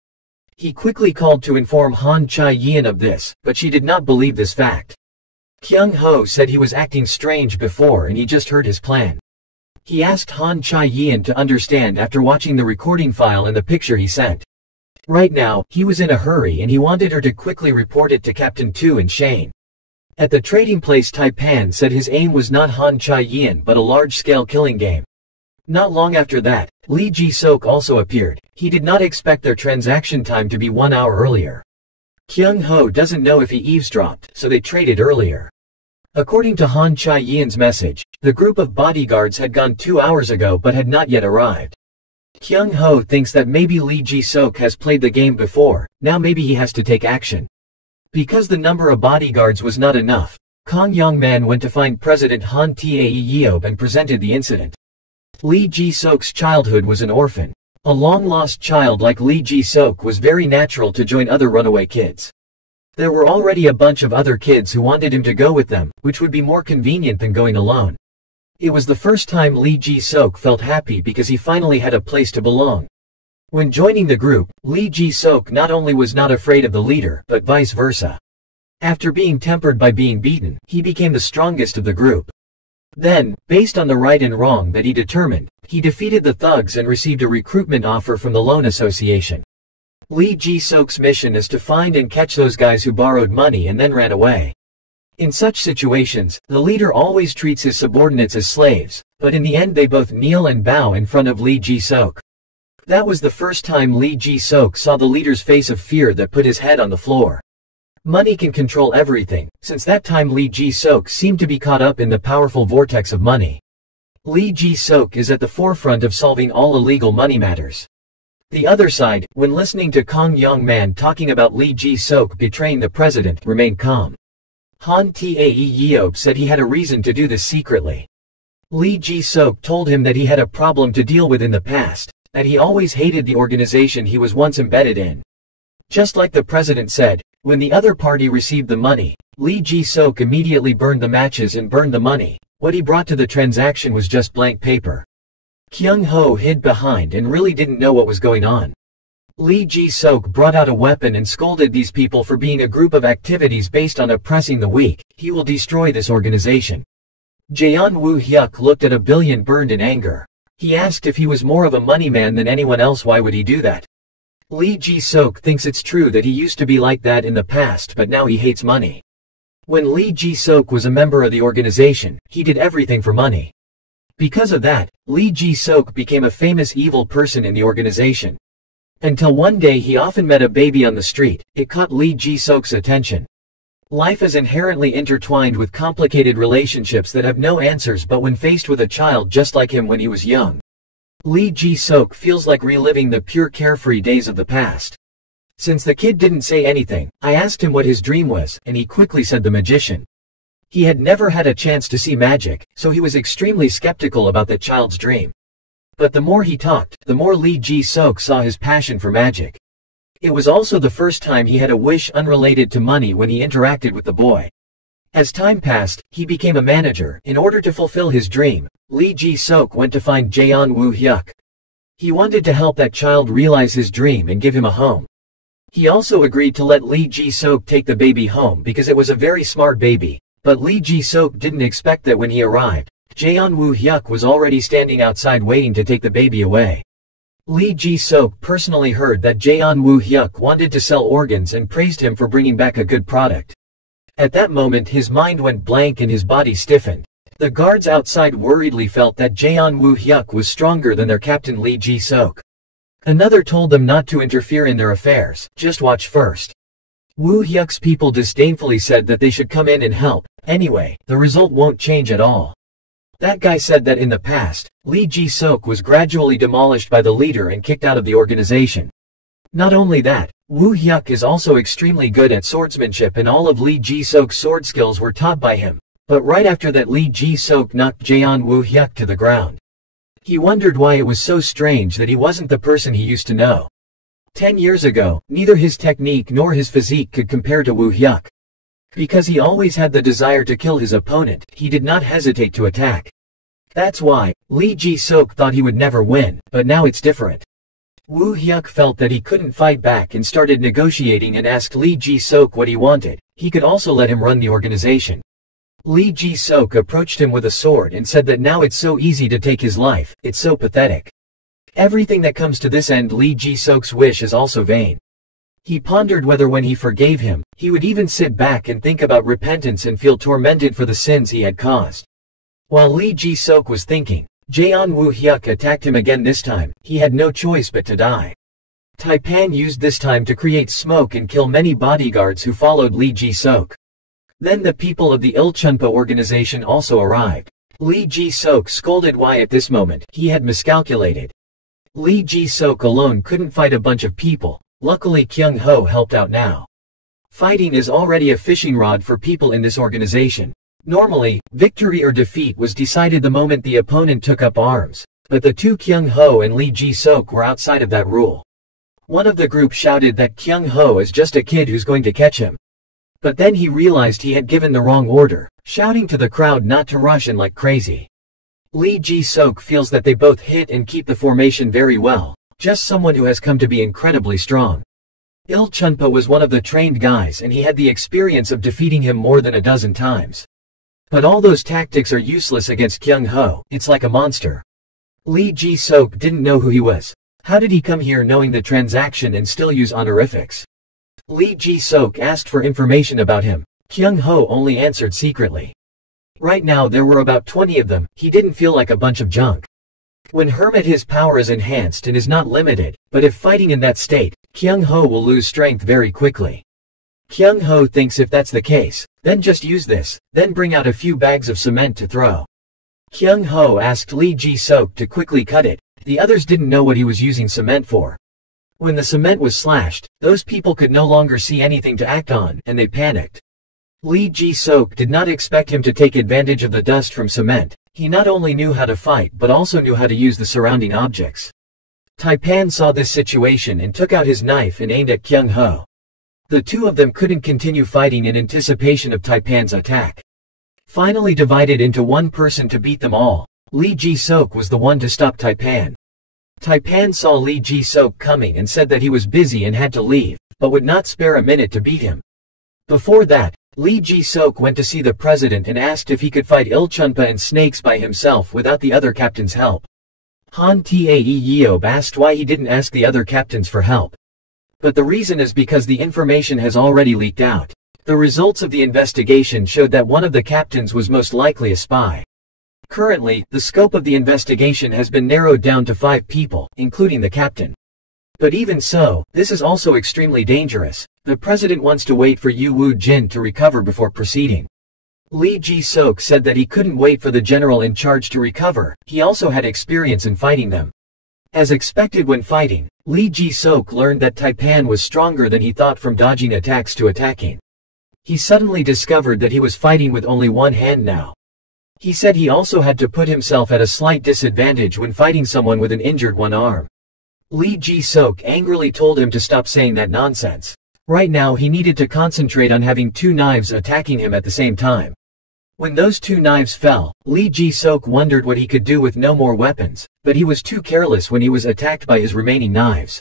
He quickly called to inform Han Chae-yeon of this, but she did not believe this fact. Kyung Ho said he was acting strange before and he just heard his plan. He asked Han Chae-yeon to understand after watching the recording file and the picture he sent. Right now, he was in a hurry and he wanted her to quickly report it to Captain Tu and Shane. At the trading place, Taipan said his aim was not Han Chae-yeon but a large-scale killing game. Not long after that, Lee Ji-sok also appeared. He did not expect their transaction time to be 1 hour earlier. Kyung Ho doesn't know if he eavesdropped, so they traded earlier. According to Han Chae-yeon's message, the group of bodyguards had gone 2 hours ago but had not yet arrived. Kyung Ho thinks that maybe Lee Ji-sok has played the game before, now maybe he has to take action. Because the number of bodyguards was not enough, Kang Yong-man went to find President Han Tae-yeob and presented the incident. Lee Ji-sok's childhood was an orphan. A long-lost child like Lee Ji-sok was very natural to join other runaway kids. There were already a bunch of other kids who wanted him to go with them, which would be more convenient than going alone. It was the first time Lee Ji-sok felt happy because he finally had a place to belong. When joining the group, Lee Ji-sok not only was not afraid of the leader, but vice versa. After being tempered by being beaten, he became the strongest of the group. Then, based on the right and wrong that he determined, he defeated the thugs and received a recruitment offer from the Loan Association. Lee Ji-sok's mission is to find and catch those guys who borrowed money and then ran away. In such situations, the leader always treats his subordinates as slaves, but in the end they both kneel and bow in front of Lee Ji-sok. That was the first time Lee Ji-sok saw the leader's face of fear that put his head on the floor. Money can control everything. Since that time Lee Ji-sok seemed to be caught up in the powerful vortex of money. Lee Ji-sok is at the forefront of solving all illegal money matters. The other side, when listening to Kang Yong-man talking about Lee Ji-sok betraying the president, remained calm. Han Tae-yeob said he had a reason to do this secretly. Lee Ji-sok told him that he had a problem to deal with in the past, that he always hated the organization he was once embedded in. Just like the president said, when the other party received the money, Lee Ji-sok immediately burned the matches and burned the money. What he brought to the transaction was just blank paper. Kyung Ho hid behind and really didn't know what was going on. Lee Ji-sok brought out a weapon and scolded these people for being a group of activities based on oppressing the weak. He will destroy this organization. Jaeon Woo-hyuk looked at $1 billion burned in anger. He asked if he was more of a money man than anyone else. Why would he do that? Lee Ji-sok thinks it's true that he used to be like that in the past, but now he hates money. When Lee Ji-sok was a member of the organization, he did everything for money. Because of that, Lee Ji-sok became a famous evil person in the organization. Until one day he often met a baby on the street. It caught Lee Ji-sok's attention. Life is inherently intertwined with complicated relationships that have no answers, but when faced with a child just like him when he was young, Lee Ji-sok feels like reliving the pure carefree days of the past. Since the kid didn't say anything, I asked him what his dream was, and he quickly said the magician. He had never had a chance to see magic, so he was extremely skeptical about the child's dream. But the more he talked, the more Lee Ji-sok saw his passion for magic. It was also the first time he had a wish unrelated to money when he interacted with the boy. As time passed, he became a manager. In order to fulfill his dream, Lee Ji-sok went to find Jaeon Woo-hyuk. He wanted to help that child realize his dream and give him a home. He also agreed to let Lee Ji-sok take the baby home because it was a very smart baby. But Lee Ji-sok didn't expect that when he arrived, Jaeon Woo-hyuk was already standing outside waiting to take the baby away. Lee Ji-sok personally heard that Jaeon Woo-hyuk wanted to sell organs and praised him for bringing back a good product. At that moment his mind went blank and his body stiffened. The guards outside worriedly felt that Jaeon Woo-hyuk was stronger than their captain Lee Ji-sok. Another told them not to interfere in their affairs, just watch first. Woo-hyuk's people disdainfully said that they should come in and help. Anyway, the result won't change at all. That guy said that in the past, Lee Ji-sok was gradually demolished by the leader and kicked out of the organization. Not only that, Woo-hyuk is also extremely good at swordsmanship and all of Lee Ji-sok's sword skills were taught by him. But right after that Lee Ji-sok knocked Jaeon Woo-hyuk to the ground. He wondered why it was so strange that he wasn't the person he used to know. 10 years ago, neither his technique nor his physique could compare to Woo Hyuk. Because he always had the desire to kill his opponent, he did not hesitate to attack. That's why, Lee Ji-sok thought he would never win, but now it's different. Woo Hyuk felt that he couldn't fight back and started negotiating and asked Lee Ji-sok what he wanted. He could also let him run the organization. Lee Ji-sok approached him with a sword and said that now it's so easy to take his life, it's so pathetic. Everything that comes to this end, Lee Ji-sok's wish is also vain. He pondered whether when he forgave him, he would even sit back and think about repentance and feel tormented for the sins he had caused. While Lee Ji-sok was thinking, Jaeon Woo Hyuk attacked him again. This time, he had no choice but to die. Taipan used this time to create smoke and kill many bodyguards who followed Lee Ji-sok. Then the people of the Ilchunpa organization also arrived. Lee Ji-sok scolded why at this moment he had miscalculated. Lee Ji-sok alone couldn't fight a bunch of people. Luckily Kyung Ho helped out now. Fighting is already a fishing rod for people in this organization. Normally, victory or defeat was decided the moment the opponent took up arms, but the two Kyung Ho and Lee Ji-sok were outside of that rule. One of the group shouted that Kyung Ho is just a kid who's going to catch him. But then he realized he had given the wrong order, shouting to the crowd not to rush in like crazy. Lee Ji-sok feels that they both hit and keep the formation very well, just someone who has come to be incredibly strong. Ilchunpa was one of the trained guys and he had the experience of defeating him more than a dozen times. But all those tactics are useless against Kyung Ho, it's like a monster. Lee Ji-sok didn't know who he was. How did he come here knowing the transaction and still use honorifics? Lee Ji-sok asked for information about him. Kyung Ho only answered secretly. Right now there were about 20 of them, he didn't feel like a bunch of junk. When Hermit his power is enhanced and is not limited, but if fighting in that state, Kyung Ho will lose strength very quickly. Kyung Ho thinks if that's the case, then just use this, then bring out a few bags of cement to throw. Kyung Ho asked Lee Ji-sok to quickly cut it. The others didn't know what he was using cement for. When the cement was slashed, those people could no longer see anything to act on, and they panicked. Lee Ji-sok did not expect him to take advantage of the dust from cement. He not only knew how to fight but also knew how to use the surrounding objects. Taipan saw this situation and took out his knife and aimed at Kyung Ho. The two of them couldn't continue fighting in anticipation of Taipan's attack. Finally divided into one person to beat them all, Lee Ji-sok was the one to stop Taipan. Taipan saw Lee Ji-sok coming and said that he was busy and had to leave, but would not spare a minute to beat him. Before that, Lee Ji-sok went to see the president and asked if he could fight Ilchunpa and Snakes by himself without the other captain's help. Han Tae Yeob asked why he didn't ask the other captains for help. But the reason is because the information has already leaked out. The results of the investigation showed that one of the captains was most likely a spy. Currently, the scope of the investigation has been narrowed down to 5 people, including the captain. But even so, this is also extremely dangerous. The president wants to wait for Yu Woo-jin to recover before proceeding. Lee Ji-sok said that he couldn't wait for the general in charge to recover. He also had experience in fighting them. As expected when fighting, Lee Ji-sok learned that Taipan was stronger than he thought from dodging attacks to attacking. He suddenly discovered that he was fighting with only one hand now. He said he also had to put himself at a slight disadvantage when fighting someone with an injured one arm. Lee Ji-sok angrily told him to stop saying that nonsense. Right now he needed to concentrate on having 2 knives attacking him at the same time. When those 2 knives fell, Lee Ji-sok wondered what he could do with no more weapons, but he was too careless when he was attacked by his remaining knives.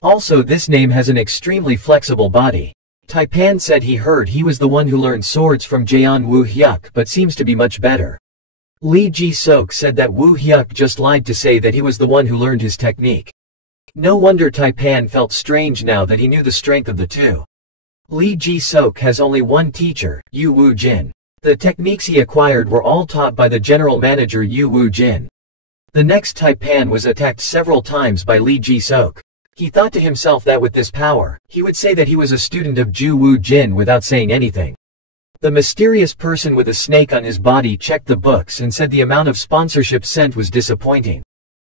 Also, this name has an extremely flexible body. Taipan said he heard he was the one who learned swords from Jaeon Woo Hyuk but seems to be much better. Lee Ji-sok said that Woo Hyuk just lied to say that he was the one who learned his technique. No wonder Taipan felt strange now that he knew the strength of the two. Lee Ji-sok has only one teacher, Yu Woo-jin. The techniques he acquired were all taught by the general manager Yu Woo-jin. The next Taipan was attacked several times by Lee Ji-sok. He thought to himself that with this power, he would say that he was a student of Yu Woo-jin without saying anything. The mysterious person with a snake on his body checked the books and said the amount of sponsorship sent was disappointing.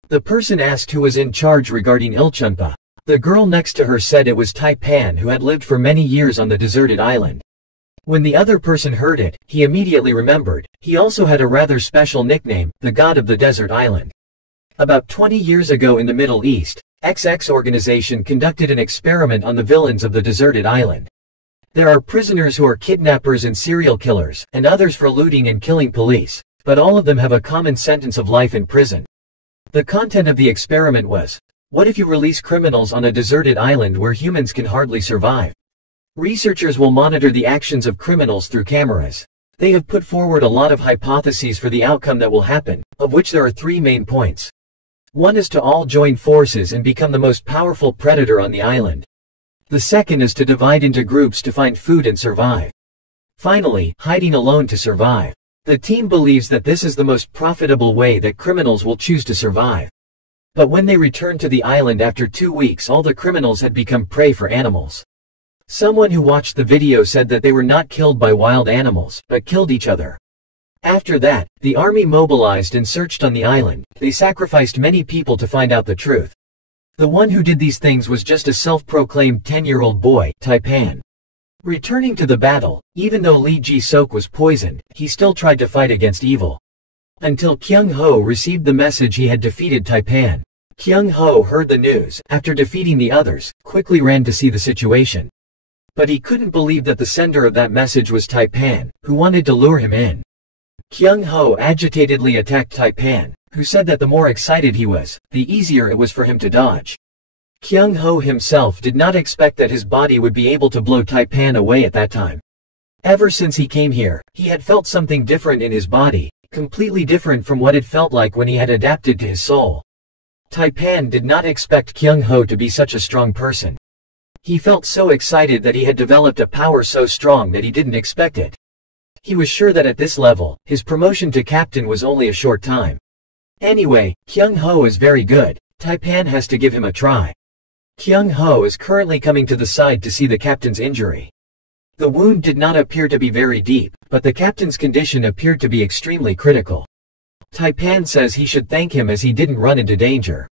The person asked who was in charge regarding Ilchunpa. The girl next to her said it was Taipan, who had lived for many years on the deserted island. When the other person heard it, he immediately remembered. He also had a rather special nickname, the God of the Desert Island. About 20 years ago in the Middle East, XX organization conducted an experiment on the villains of the deserted island. There are prisoners who are kidnappers and serial killers, and others for looting and killing police, but all of them have a common sentence of life in prison. The content of the experiment was, what if you release criminals on a deserted island where humans can hardly survive? Researchers will monitor the actions of criminals through cameras. They have put forward a lot of hypotheses for the outcome that will happen, of which there are 3 main points. One is to all join forces and become the most powerful predator on the island. The second is to divide into groups to find food and survive. Finally, hiding alone to survive. The team believes that this is the most profitable way that criminals will choose to survive. But when they returned to the island after 2 weeks, all the criminals had become prey for animals. Someone who watched the video said that they were not killed by wild animals, but killed each other. After that, the army mobilized and searched on the island. They sacrificed many people to find out the truth. The one who did these things was just a self-proclaimed 10-year-old boy, Taipan. Returning to the battle, even though Lee Ji-sok was poisoned, he still tried to fight against evil. Until Kyung Ho received the message he had defeated Taipan. Kyung Ho heard the news, after defeating the others, quickly ran to see the situation. But he couldn't believe that the sender of that message was Taipan, who wanted to lure him in. Kyung Ho agitatedly attacked Taipan, who said that the more excited he was, the easier it was for him to dodge. Kyung Ho himself did not expect that his body would be able to blow Taipan away at that time. Ever since he came here, he had felt something different in his body, completely different from what it felt like when he had adapted to his soul. Taipan did not expect Kyung Ho to be such a strong person. He felt so excited that he had developed a power so strong that he didn't expect it. He was sure that at this level, his promotion to captain was only a short time. Anyway, Kyung Ho is very good. Taipan has to give him a try. Kyung Ho is currently coming to the side to see the captain's injury. The wound did not appear to be very deep, but the captain's condition appeared to be extremely critical. Taipan says he should thank him as he didn't run into danger.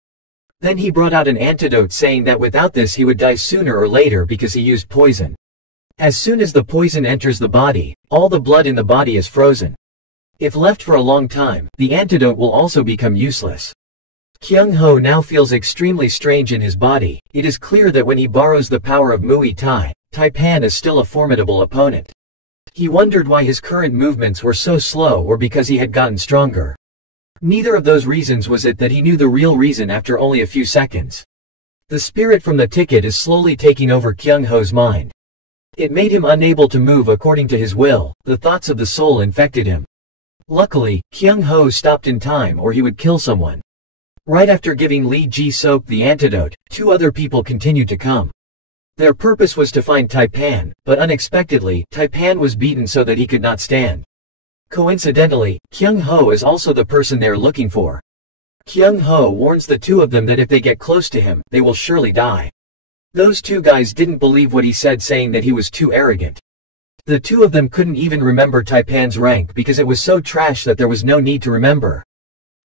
Then he brought out an antidote saying that without this he would die sooner or later because he used poison. As soon as the poison enters the body, all the blood in the body is frozen. If left for a long time, the antidote will also become useless. Kyung Ho now feels extremely strange in his body. It is clear that when he borrows the power of Muay Thai, Taipan is still a formidable opponent. He wondered why his current movements were so slow or because he had gotten stronger. Neither of those reasons was it that he knew the real reason after only a few seconds. The spirit from the ticket is slowly taking over Kyung Ho's mind. It made him unable to move according to his will. The thoughts of the soul infected him. Luckily, Kyung Ho stopped in time or he would kill someone. Right after giving Lee Ji-sok the antidote, 2 other people continued to come. Their purpose was to find Taipan, but unexpectedly, Taipan was beaten so that he could not stand. Coincidentally, Kyung Ho is also the person they're looking for. Kyung Ho warns the 2 of them that if they get close to him, they will surely die. Those 2 guys didn't believe what he said, saying that he was too arrogant. The 2 of them couldn't even remember Taipan's rank because it was so trash that there was no need to remember.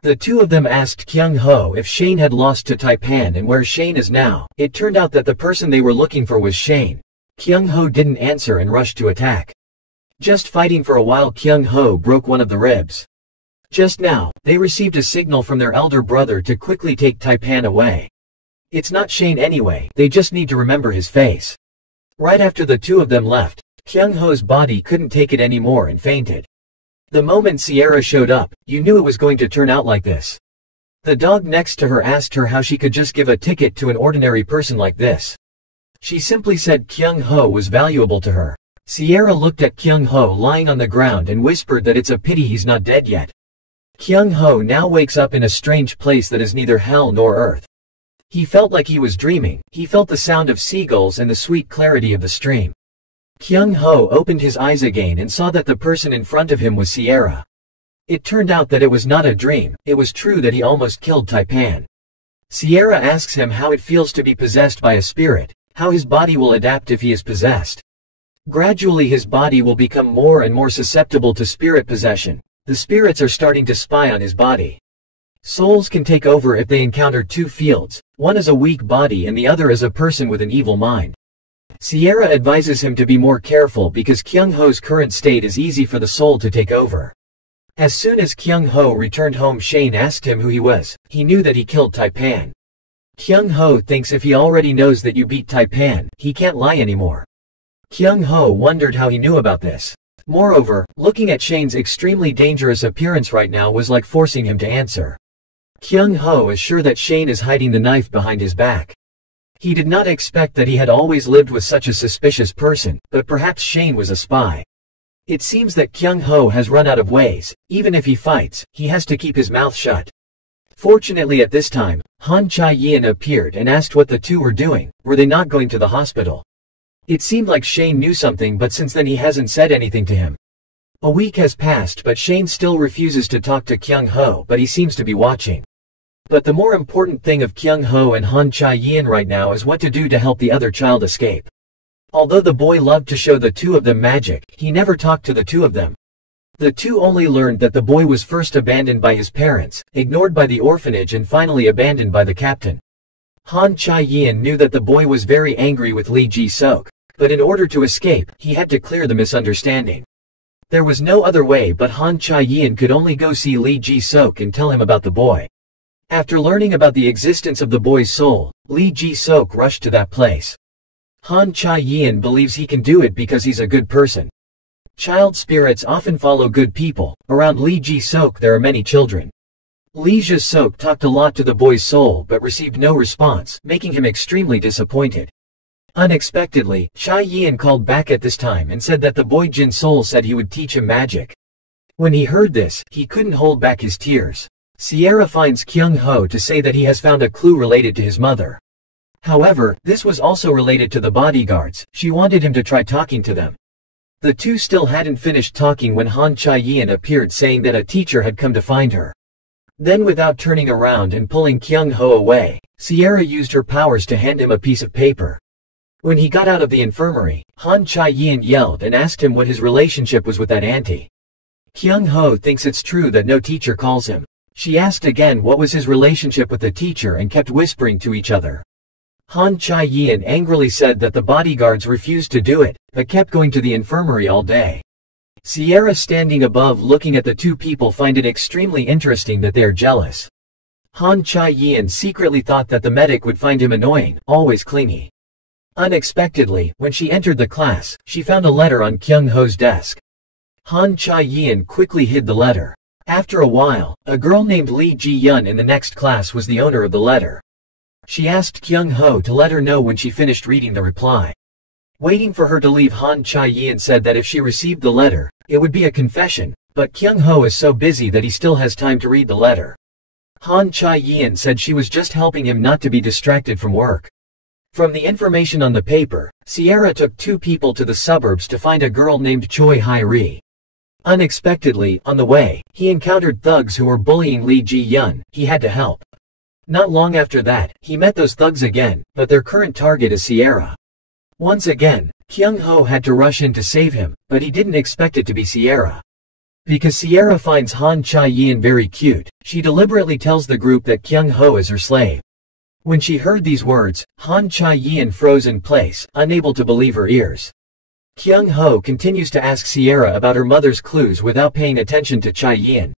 The 2 of them asked Kyung Ho if Shane had lost to Taipan and where Shane is now. It turned out that the person they were looking for was Shane. Kyung Ho didn't answer and rushed to attack. Just fighting for a while, Kyung Ho broke one of the ribs. Just now, they received a signal from their elder brother to quickly take Taipan away. It's not Shane anyway, they just need to remember his face. Right after the 2 of them left, Kyung Ho's body couldn't take it anymore and fainted. The moment Sierra showed up, you knew it was going to turn out like this. The dog next to her asked her how she could just give a ticket to an ordinary person like this. She simply said Kyung Ho was valuable to her. Sierra looked at Kyung Ho lying on the ground and whispered that it's a pity he's not dead yet. Kyung Ho now wakes up in a strange place that is neither hell nor earth. He felt like he was dreaming. He felt the sound of seagulls and the sweet clarity of the stream. Kyung Ho opened his eyes again and saw that the person in front of him was Sierra. It turned out that it was not a dream, it was true that he almost killed Taipan. Sierra asks him how it feels to be possessed by a spirit, how his body will adapt if he is possessed. Gradually his body will become more and more susceptible to spirit possession. The spirits are starting to spy on his body. Souls can take over if they encounter 2 fields, one is a weak body and the other is a person with an evil mind. Sierra advises him to be more careful because Kyung Ho's current state is easy for the soul to take over. As soon as Kyung Ho returned home, Shane asked him who he was. He knew that he killed Taipan. Kyung Ho thinks if he already knows that you beat Taipan, he can't lie anymore. Kyung Ho wondered how he knew about this. Moreover, looking at Shane's extremely dangerous appearance right now was like forcing him to answer. Kyung Ho is sure that Shane is hiding the knife behind his back. He did not expect that he had always lived with such a suspicious person, but perhaps Shane was a spy. It seems that Kyung Ho has run out of ways. Even if he fights, he has to keep his mouth shut. Fortunately at this time, Han Chae-yin appeared and asked what the two were doing. Were they not going to the hospital? It seemed like Shane knew something, but since then he hasn't said anything to him. A week has passed, but Shane still refuses to talk to Kyung Ho, but he seems to be watching. But the more important thing of Kyung Ho and Han Chae-yin right now is what to do to help the other child escape. Although the boy loved to show the two of them magic, he never talked to the two of them. The two only learned that the boy was first abandoned by his parents, ignored by the orphanage, and finally abandoned by the captain. Han Chae-yin knew that the boy was very angry with Lee Ji-sok, but in order to escape, he had to clear the misunderstanding. There was no other way, but Han Chae-yin could only go see Lee Ji-sok and tell him about the boy. After learning about the existence of the boy's soul, Lee Ji-sok rushed to that place. Han Chae-yin believes he can do it because he's a good person. Child spirits often follow good people. Around Lee Ji-sok there are many children. Lee Ji-sok talked a lot to the boy's soul but received no response, making him extremely disappointed. Unexpectedly, Chae-yin called back at this time and said that the boy Jin Soul said he would teach him magic. When he heard this, he couldn't hold back his tears. Sierra finds Kyung Ho to say that he has found a clue related to his mother. However, this was also related to the bodyguards. She wanted him to try talking to them. The two still hadn't finished talking when Han Chae-yin appeared saying that a teacher had come to find her. Then without turning around and pulling Kyung Ho away, Sierra used her powers to hand him a piece of paper. When he got out of the infirmary, Han Chae-yin yelled and asked him what his relationship was with that auntie. Kyung Ho thinks it's true that no teacher calls him. She asked again what was his relationship with the teacher and kept whispering to each other. Han Chae-yin angrily said that the bodyguards refused to do it, but kept going to the infirmary all day. Sierra standing above looking at the two people find it extremely interesting that they are jealous. Han Chae-yin secretly thought that the medic would find him annoying, always clingy. Unexpectedly, when she entered the class, she found a letter on Kyung Ho's desk. Han Chae-yin quickly hid the letter. After a while, a girl named Lee Ji-yun in the next class was the owner of the letter. She asked Kyung Ho to let her know when she finished reading the reply. Waiting for her to leave, Han Chae-yin said that if she received the letter, it would be a confession, but Kyung Ho is so busy that he still has time to read the letter. Han Chae-yin said she was just helping him not to be distracted from work. From the information on the paper, Sierra took two people to the suburbs to find a girl named Choi Hai-ri. Unexpectedly, on the way, he encountered thugs who were bullying Lee Ji-yun. He had to help. Not long after that, he met those thugs again, but their current target is Sierra. Once again, Kyung Ho had to rush in to save him, but he didn't expect it to be Sierra. Because Sierra finds Han Chae-yin very cute, she deliberately tells the group that Kyung Ho is her slave. When she heard these words, Han Chae-yin froze in place, unable to believe her ears. Kyung Ho continues to ask Sierra about her mother's clues without paying attention to Chae-yin.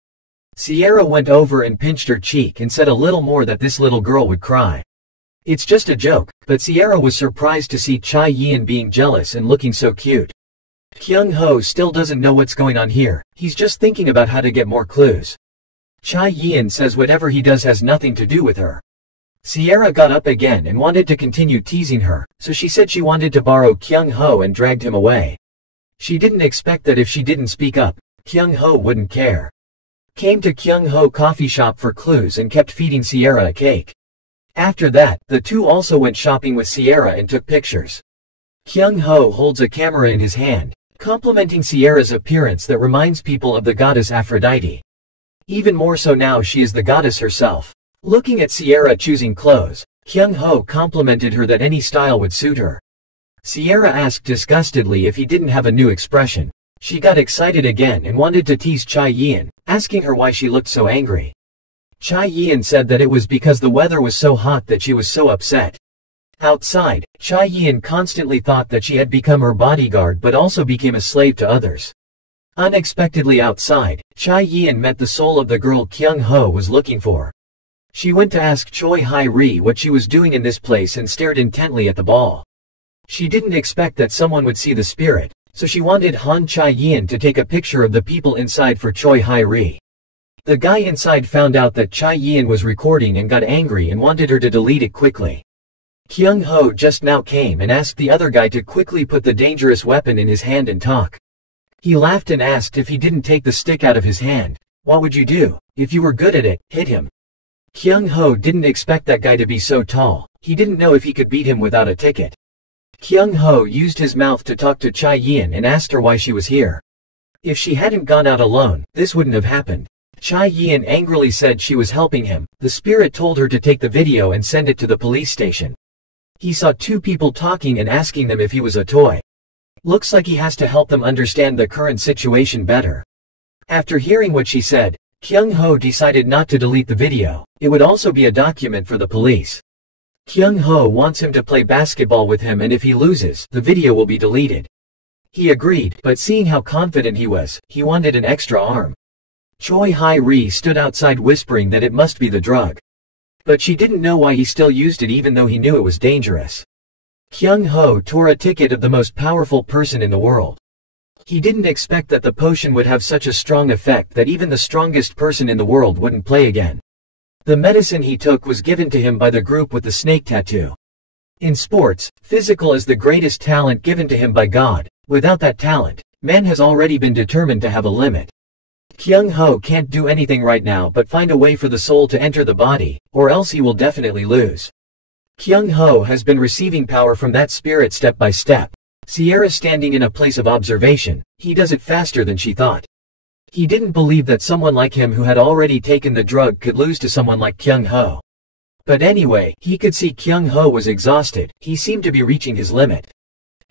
Sierra went over and pinched her cheek and said a little more that this little girl would cry. It's just a joke, but Sierra was surprised to see Chae-yin being jealous and looking so cute. Kyung Ho still doesn't know what's going on here. He's just thinking about how to get more clues. Chae-yin says whatever he does has nothing to do with her. Sierra got up again and wanted to continue teasing her, so she said she wanted to borrow Kyung Ho and dragged him away. She didn't expect that if she didn't speak up, Kyung Ho wouldn't care. Came to Kyung Ho coffee shop for clues and kept feeding Sierra a cake. After that, the two also went shopping with Sierra and took pictures. Kyung Ho holds a camera in his hand, complimenting Sierra's appearance that reminds people of the goddess Aphrodite. Even more so now she is the goddess herself. Looking at Sierra choosing clothes, Kyung Ho complimented her that any style would suit her. Sierra asked disgustedly if he didn't have a new expression. She got excited again and wanted to tease Chae-yin, asking her why she looked so angry. Chae-yin said that it was because the weather was so hot that she was so upset. Outside, Chae-yin constantly thought that she had become her bodyguard but also became a slave to others. Unexpectedly outside, Chae-yin met the soul of the girl Kyung Ho was looking for. She went to ask Choi Hai-ri what she was doing in this place and stared intently at the ball. She didn't expect that someone would see the spirit, so she wanted Han Chai-yin to take a picture of the people inside for Choi Hai-ri. The guy inside found out that Chai-yin was recording and got angry and wanted her to delete it quickly. Kyung Ho just now came and asked the other guy to quickly put the dangerous weapon in his hand and talk. He laughed and asked if he didn't take the stick out of his hand. What would you do? If you were good at it, hit him. Kyung Ho didn't expect that guy to be so tall. He didn't know if he could beat him without a ticket. Kyung Ho used his mouth to talk to Chai-yin and asked her why she was here. If she hadn't gone out alone, this wouldn't have happened. Chai-yin angrily said she was helping him. The spirit told her to take the video and send it to the police station. He saw two people talking and asking them if he was a toy. Looks like he has to help them understand the current situation better. After hearing what she said, Kyung Ho decided not to delete the video. It would also be a document for the police. Kyung Ho wants him to play basketball with him, and if he loses, the video will be deleted. He agreed, but seeing how confident he was, he wanted an extra arm. Choi Hai-ri stood outside whispering that it must be the drug. But she didn't know why he still used it even though he knew it was dangerous. Kyung Ho tore a ticket of the most powerful person in the world. He didn't expect that the potion would have such a strong effect that even the strongest person in the world wouldn't play again. The medicine he took was given to him by the group with the snake tattoo. In sports, physical is the greatest talent given to him by God. Without that talent, man has already been determined to have a limit. Kyung Ho can't do anything right now but find a way for the soul to enter the body, or else he will definitely lose. Kyung Ho has been receiving power from that spirit step by step. Sierra standing in a place of observation, he does it faster than she thought. He didn't believe that someone like him who had already taken the drug could lose to someone like Kyung Ho. But anyway, he could see Kyung Ho was exhausted. He seemed to be reaching his limit.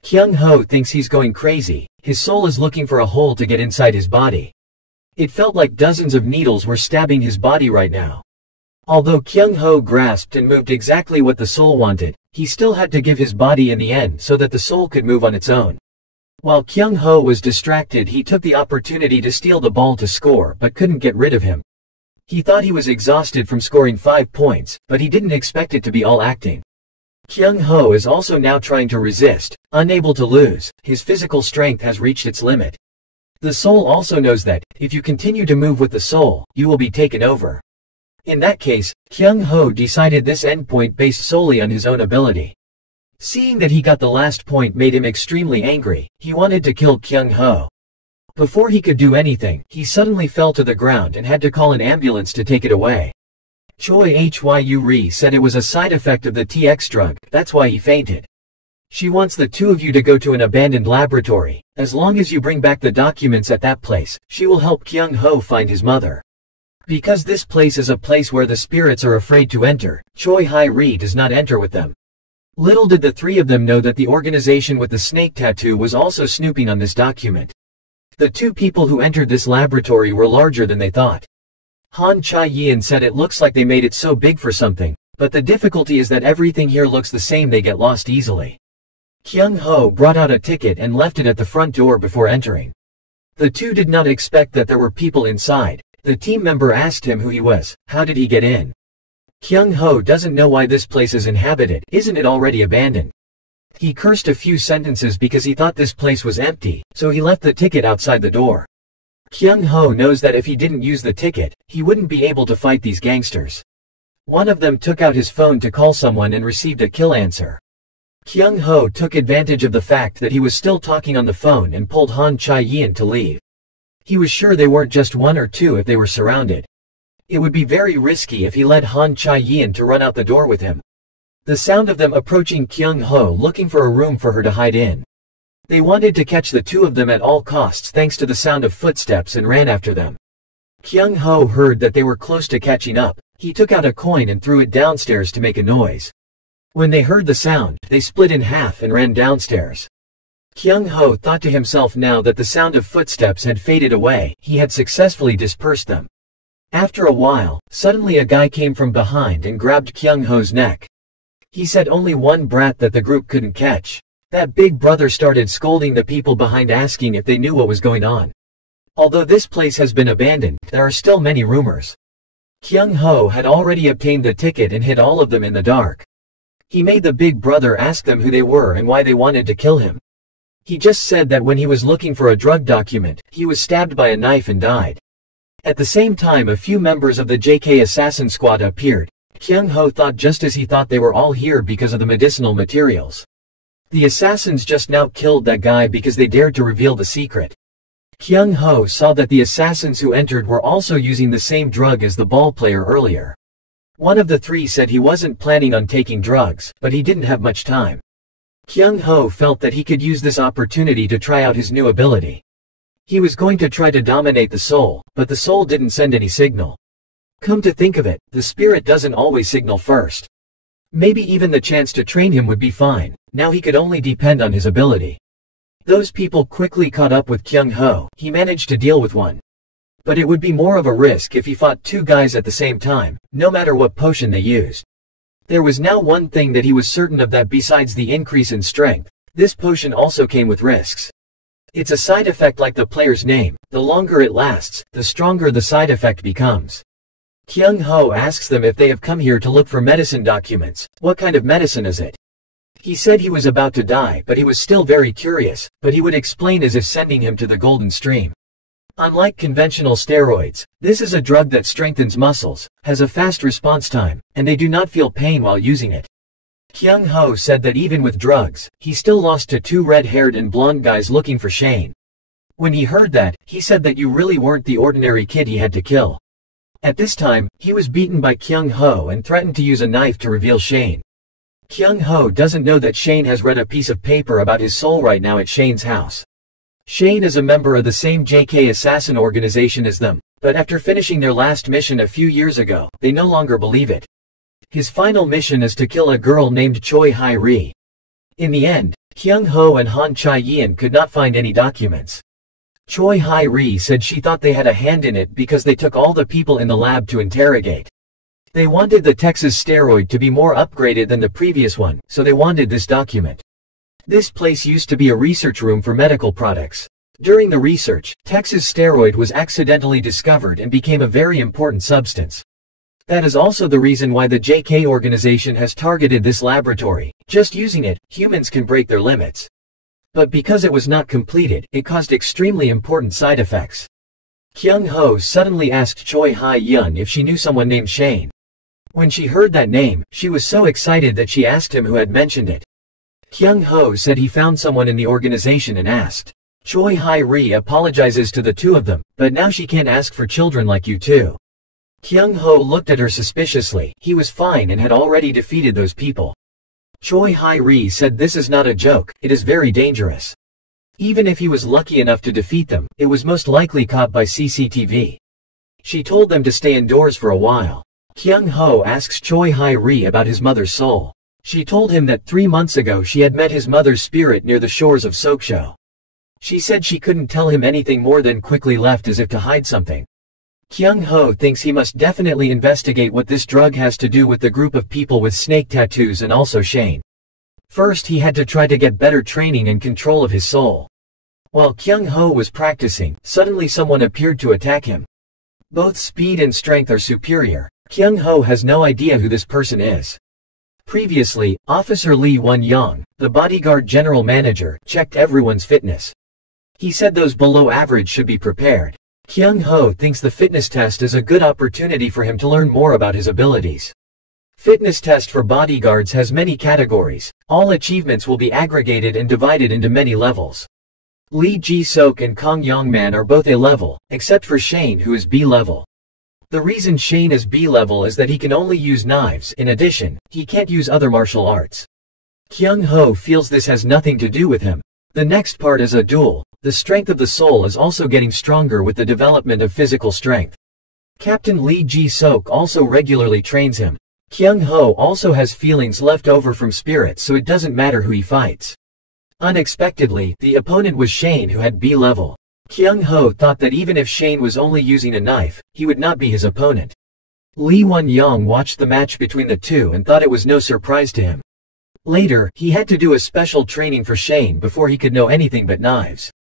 Kyung Ho thinks he's going crazy. His soul is looking for a hole to get inside his body. It felt like dozens of needles were stabbing his body right now. Although Kyung Ho grasped and moved exactly what the soul wanted, he still had to give his body in the end so that the soul could move on its own. While Kyung Ho was distracted, he took the opportunity to steal the ball to score but couldn't get rid of him. He thought he was exhausted from scoring 5 points, but he didn't expect it to be all acting. Kyung Ho is also now trying to resist, unable to lose. His physical strength has reached its limit. The soul also knows that, if you continue to move with the soul, you will be taken over. In that case, Kyung Ho decided this endpoint based solely on his own ability. Seeing that he got the last point made him extremely angry. He wanted to kill Kyung Ho. Before he could do anything, he suddenly fell to the ground and had to call an ambulance to take it away. Choi Hai-ri said it was a side effect of the TX drug, that's why he fainted. She wants the two of you to go to an abandoned laboratory. As long as you bring back the documents at that place, she will help Kyung Ho find his mother. Because this place is a place where the spirits are afraid to enter, Choi Hai-ri does not enter with them. Little did the three of them know that the organization with the snake tattoo was also snooping on this document. The two people who entered this laboratory were larger than they thought. Han Chai-yin said it looks like they made it so big for something, but the difficulty is that everything here looks the same, they get lost easily. Kyung Ho brought out a ticket and left it at the front door before entering. The two did not expect that there were people inside. The team member asked him who he was. How did he get in? Kyung Ho doesn't know why this place is inhabited. Isn't it already abandoned? He cursed a few sentences because he thought this place was empty, so he left the ticket outside the door. Kyung Ho knows that if he didn't use the ticket, he wouldn't be able to fight these gangsters. One of them took out his phone to call someone and received a kill answer. Kyung Ho took advantage of the fact that he was still talking on the phone and pulled Han Chai-yin to leave. He was sure they weren't just one or two if they were surrounded. It would be very risky if he led Han Chai-yin to run out the door with him. The sound of them approaching Kyung Ho looking for a room for her to hide in. They wanted to catch the two of them at all costs thanks to the sound of footsteps and ran after them. Kyung Ho heard that they were close to catching up. He took out a coin and threw it downstairs to make a noise. When they heard the sound, they split in half and ran downstairs. Kyung Ho thought to himself now that the sound of footsteps had faded away, he had successfully dispersed them. After a while, suddenly a guy came from behind and grabbed Kyung Ho's neck. He said only one brat that the group couldn't catch. That big brother started scolding the people behind, asking if they knew what was going on. Although this place has been abandoned, there are still many rumors. Kyung Ho had already obtained the ticket and hid all of them in the dark. He made the big brother ask them who they were and why they wanted to kill him. He just said that when he was looking for a drug document, he was stabbed by a knife and died. At the same time, a few members of the JK assassin squad appeared. Kyung Ho thought just as he thought they were all here because of the medicinal materials. The assassins just now killed that guy because they dared to reveal the secret. Kyung Ho saw that the assassins who entered were also using the same drug as the ball player earlier. One of the three said he wasn't planning on taking drugs, but he didn't have much time. Kyung Ho felt that he could use this opportunity to try out his new ability. He was going to try to dominate the soul, but the soul didn't send any signal. Come to think of it, the spirit doesn't always signal first. Maybe even the chance to train him would be fine, now he could only depend on his ability. Those people quickly caught up with Kyung Ho. He managed to deal with one. But it would be more of a risk if he fought two guys at the same time, no matter what potion they used. There was now one thing that he was certain of, that besides the increase in strength, this potion also came with risks. It's a side effect like the player's name. The longer it lasts, the stronger the side effect becomes. Kyung Ho asks them if they have come here to look for medicine documents. What kind of medicine is it? He said he was about to die, but he was still very curious, but he would explain as if sending him to the golden stream. Unlike conventional steroids, this is a drug that strengthens muscles, has a fast response time, and they do not feel pain while using it. Kyung Ho said that even with drugs, he still lost to two red-haired and blonde guys looking for Shane. When he heard that, he said that you really weren't the ordinary kid he had to kill. At this time, he was beaten by Kyung Ho and threatened to use a knife to reveal Shane. Kyung Ho doesn't know that Shane has read a piece of paper about his soul right now at Shane's house. Shane is a member of the same JK assassin organization as them, but after finishing their last mission a few years ago, they no longer believe it. His final mission is to kill a girl named Choi Hai-ri. In the end, Kyung Ho and Han Chai-yeon could not find any documents. Choi Hai-ri said she thought they had a hand in it because they took all the people in the lab to interrogate. They wanted the Texas steroid to be more upgraded than the previous one, so they wanted this document. This place used to be a research room for medical products. During the research, Texas steroid was accidentally discovered and became a very important substance. That is also the reason why the JK organization has targeted this laboratory. Just using it, humans can break their limits. But because it was not completed, it caused extremely important side effects. Kyung Ho suddenly asked Choi Hai-yeon if she knew someone named Shane. When she heard that name, she was so excited that she asked him who had mentioned it. Kyung Ho said he found someone in the organization and asked. Choi Hai-ri apologizes to the two of them, but now she can't ask for children like you too. Kyung Ho looked at her suspiciously. He was fine and had already defeated those people. Choi Hai-ri said this is not a joke, it is very dangerous. Even if he was lucky enough to defeat them, it was most likely caught by CCTV. She told them to stay indoors for a while. Kyung Ho asks Choi Hai-ri about his mother's soul. She told him that 3 months ago she had met his mother's spirit near the shores of Sokcho. She said she couldn't tell him anything more than quickly left as if to hide something. Kyung Ho thinks he must definitely investigate what this drug has to do with the group of people with snake tattoos and also Shane. First he had to try to get better training and control of his soul. While Kyung Ho was practicing, suddenly someone appeared to attack him. Both speed and strength are superior. Kyung Ho has no idea who this person is. Previously, Officer Lee Won-young, the bodyguard general manager, checked everyone's fitness. He said those below average should be prepared. Kyung Ho thinks the fitness test is a good opportunity for him to learn more about his abilities. Fitness test for bodyguards has many categories. All achievements will be aggregated and divided into many levels. Lee Ji-sok and Kang Yong-man are both A level, except for Shane who is B level. The reason Shane is B level is that he can only use knives. In addition, he can't use other martial arts. Kyung Ho feels this has nothing to do with him. The next part is a duel. The strength of the soul is also getting stronger with the development of physical strength. Captain Lee Ji-sok also regularly trains him. Kyung Ho also has feelings left over from spirits, so it doesn't matter who he fights. Unexpectedly, the opponent was Shane who had B level. Kyung Ho thought that even if Shane was only using a knife, he would not be his opponent. Lee Won-young watched the match between the two and thought it was no surprise to him. Later, he had to do a special training for Shane before he could know anything but knives.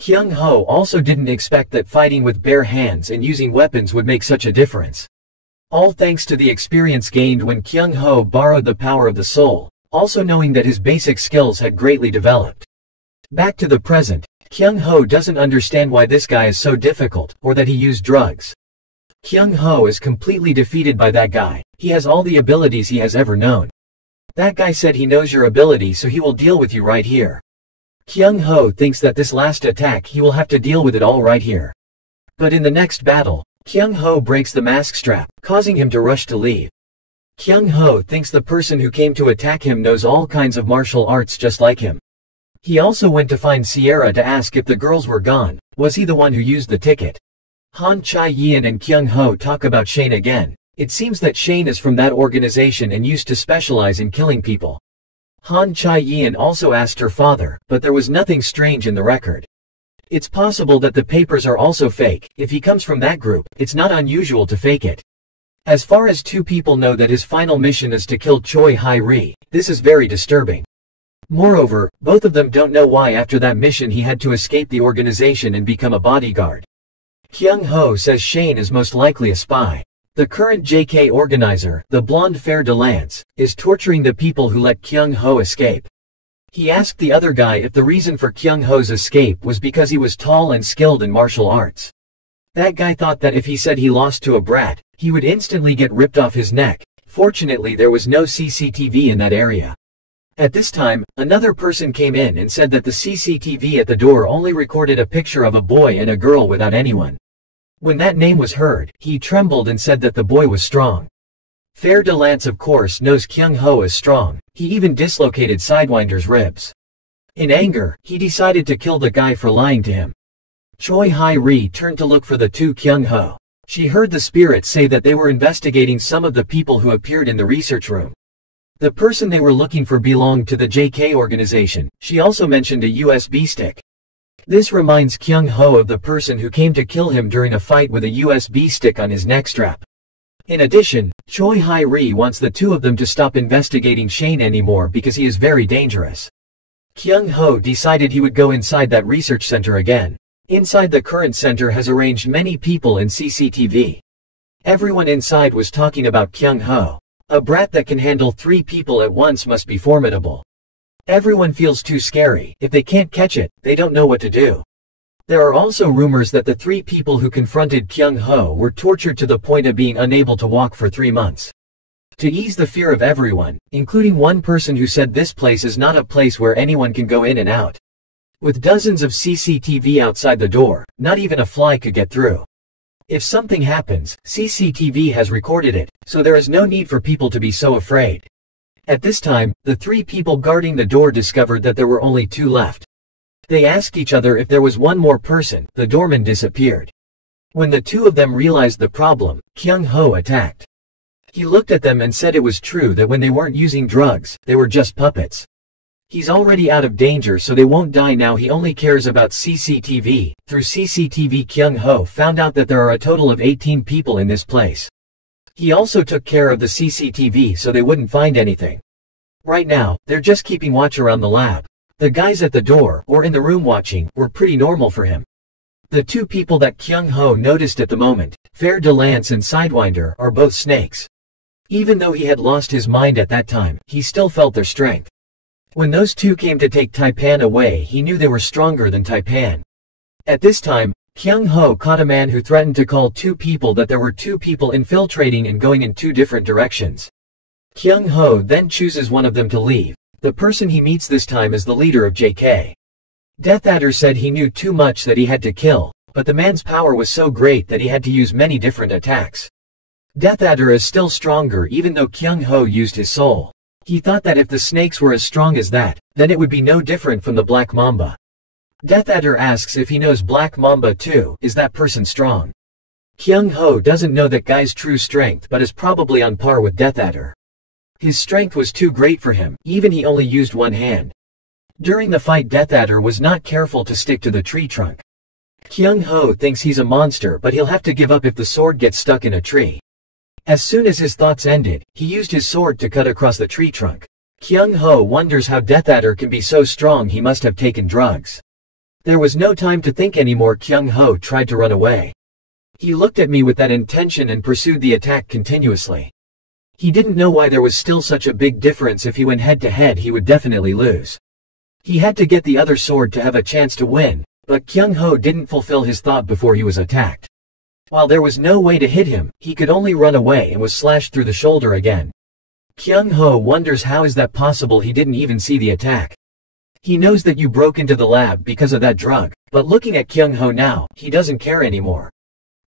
Kyung Ho also didn't expect that fighting with bare hands and using weapons would make such a difference. All thanks to the experience gained when Kyung Ho borrowed the power of the soul, also knowing that his basic skills had greatly developed. Back to the present, Kyung Ho doesn't understand why this guy is so difficult, or that he used drugs. Kyung Ho is completely defeated by that guy. He has all the abilities he has ever known. That guy said he knows your ability, so he will deal with you right here. Kyung Ho thinks that this last attack he will have to deal with it all right here. But in the next battle, Kyung Ho breaks the mask strap, causing him to rush to leave. Kyung Ho thinks the person who came to attack him knows all kinds of martial arts just like him. He also went to find Sierra to ask if the girls were gone. Was he the one who used the ticket? Han Chae-yeon and Kyung Ho talk about Shane again. It seems that Shane is from that organization and used to specialize in killing people. Han Chae-yeon also asked her father, but there was nothing strange in the record. It's possible that the papers are also fake. If he comes from that group, it's not unusual to fake it. As far as two people know that his final mission is to kill Choi Hai-ri, this is very disturbing. Moreover, both of them don't know why after that mission he had to escape the organization and become a bodyguard. Kyung Ho says Shane is most likely a spy. The current JK organizer, the blonde Fer de Lance, is torturing the people who let Kyung Ho escape. He asked the other guy if the reason for Kyung Ho's escape was because he was tall and skilled in martial arts. That guy thought that if he said he lost to a brat, he would instantly get ripped off his neck. Fortunately, there was no CCTV in that area. At this time, another person came in and said that the CCTV at the door only recorded a picture of a boy and a girl without anyone. When that name was heard, he trembled and said that the boy was strong. Fer de Lance of course knows Kyung Ho is strong. He even dislocated Sidewinder's ribs. In anger, he decided to kill the guy for lying to him. Choi Hai-ri turned to look for the two Kyung Ho. She heard the spirits say that they were investigating some of the people who appeared in the research room. The person they were looking for belonged to the JK organization. She also mentioned a USB stick. This reminds Kyung Ho of the person who came to kill him during a fight with a USB stick on his neck strap. In addition, Choi Hai-ri wants the two of them to stop investigating Shane anymore because he is very dangerous. Kyung Ho decided he would go inside that research center again. Inside the current center has arranged many people in CCTV. Everyone inside was talking about Kyung Ho. A brat that can handle 3 people at once must be formidable. Everyone feels too scary. If they can't catch it, they don't know what to do. There are also rumors that the 3 people who confronted Kyung Ho were tortured to the point of being unable to walk for 3 months. To ease the fear of everyone, including one person who said this place is not a place where anyone can go in and out. With dozens of CCTV outside the door, not even a fly could get through. If something happens, CCTV has recorded it, so there is no need for people to be so afraid. At this time, the 3 people guarding the door discovered that there were only 2 left. They asked each other if there was one more person. The doorman disappeared. When the 2 of them realized the problem, Kyung Ho attacked. He looked at them and said it was true that when they weren't using drugs, they were just puppets. He's already out of danger, so they won't die now. He only cares about CCTV. Through CCTV, Kyung Ho found out that there are a total of 18 people in this place. He also took care of the CCTV so they wouldn't find anything. Right now, they're just keeping watch around the lab. The guys at the door, or in the room watching, were pretty normal for him. The 2 people that Kyung Ho noticed at the moment, Fer de Lance and Sidewinder, are both snakes. Even though he had lost his mind at that time, he still felt their strength. When those 2 came to take Taipan away, he knew they were stronger than Taipan. At this time, Kyung Ho caught a man who threatened to call 2 people that there were 2 people infiltrating and going in 2 different directions. Kyung Ho then chooses one of them to leave. The person he meets this time is the leader of JK. Death Adder said he knew too much that he had to kill, but the man's power was so great that he had to use many different attacks. Death Adder is still stronger even though Kyung Ho used his soul. He thought that if the snakes were as strong as that, then it would be no different from the Black Mamba. Death Adder asks if he knows Black Mamba too. Is that person strong? Kyung Ho doesn't know that guy's true strength but is probably on par with Death Adder. His strength was too great for him, even he only used one hand. During the fight, Death Adder was not careful to stick to the tree trunk. Kyung Ho thinks he's a monster, but he'll have to give up if the sword gets stuck in a tree. As soon as his thoughts ended, he used his sword to cut across the tree trunk. Kyung Ho wonders how Death Adder can be so strong. He must have taken drugs. There was no time to think anymore. Kyung Ho tried to run away. He looked at me with that intention and pursued the attack continuously. He didn't know why there was still such a big difference. If he went head to head, he would definitely lose. He had to get the other sword to have a chance to win, but Kyung Ho didn't fulfill his thought before he was attacked. While there was no way to hit him, he could only run away and was slashed through the shoulder again. Kyung Ho wonders how is that possible. He didn't even see the attack. He knows that you broke into the lab because of that drug, but looking at Kyung Ho now, he doesn't care anymore.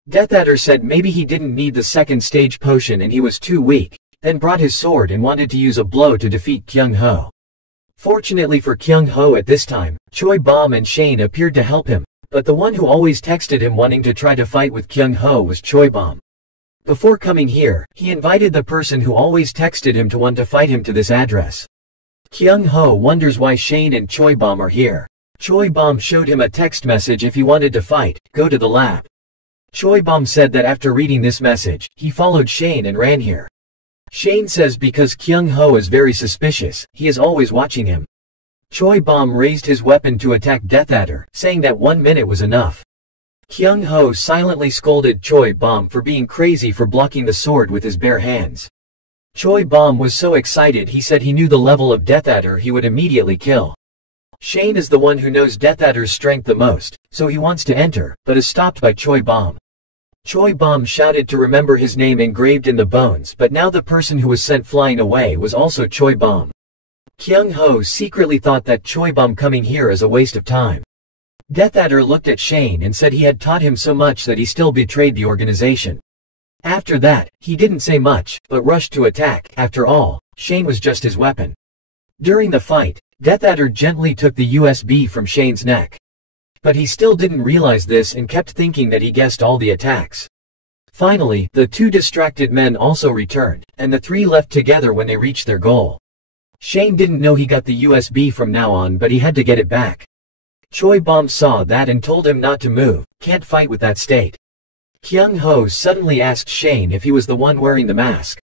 Death Adder said maybe he didn't need the second stage potion and he was too weak, then brought his sword and wanted to use a blow to defeat Kyung Ho. Fortunately for Kyung Ho at this time, Choi Bomb and Shane appeared to help him, but the one who always texted him wanting to try to fight with Kyung Ho was Choi Bomb. Before coming here, he invited the person who always texted him to want to fight him to this address. Kyung Ho wonders why Shane and Choi Bomb are here. Choi Bomb showed him a text message. If he wanted to fight, go to the lab. Choi Bomb said that after reading this message, he followed Shane and ran here. Shane says because Kyung Ho is very suspicious, he is always watching him. Choi Bomb raised his weapon to attack Death Adder, saying that 1 minute was enough. Kyung Ho silently scolded Choi Bomb for being crazy for blocking the sword with his bare hands. Choi Bomb was so excited he said he knew the level of Death Adder he would immediately kill. Shane is the one who knows Death Adder's strength the most, so he wants to enter, but is stopped by Choi Bomb. Choi Bomb shouted to remember his name engraved in the bones, but now the person who was sent flying away was also Choi Bomb. Kyung Ho secretly thought that Choi Bomb coming here is a waste of time. Death Adder looked at Shane and said he had taught him so much that he still betrayed the organization. After that, he didn't say much, but rushed to attack. After all, Shane was just his weapon. During the fight, Death Adder gently took the USB from Shane's neck. But he still didn't realize this and kept thinking that he guessed all the attacks. Finally, the two distracted men also returned, and the three left together when they reached their goal. Shane didn't know he got the USB from now on, but he had to get it back. Choi Bomb saw that and told him not to move, can't fight with that state. Kyung Ho suddenly asked Shane if he was the one wearing the mask.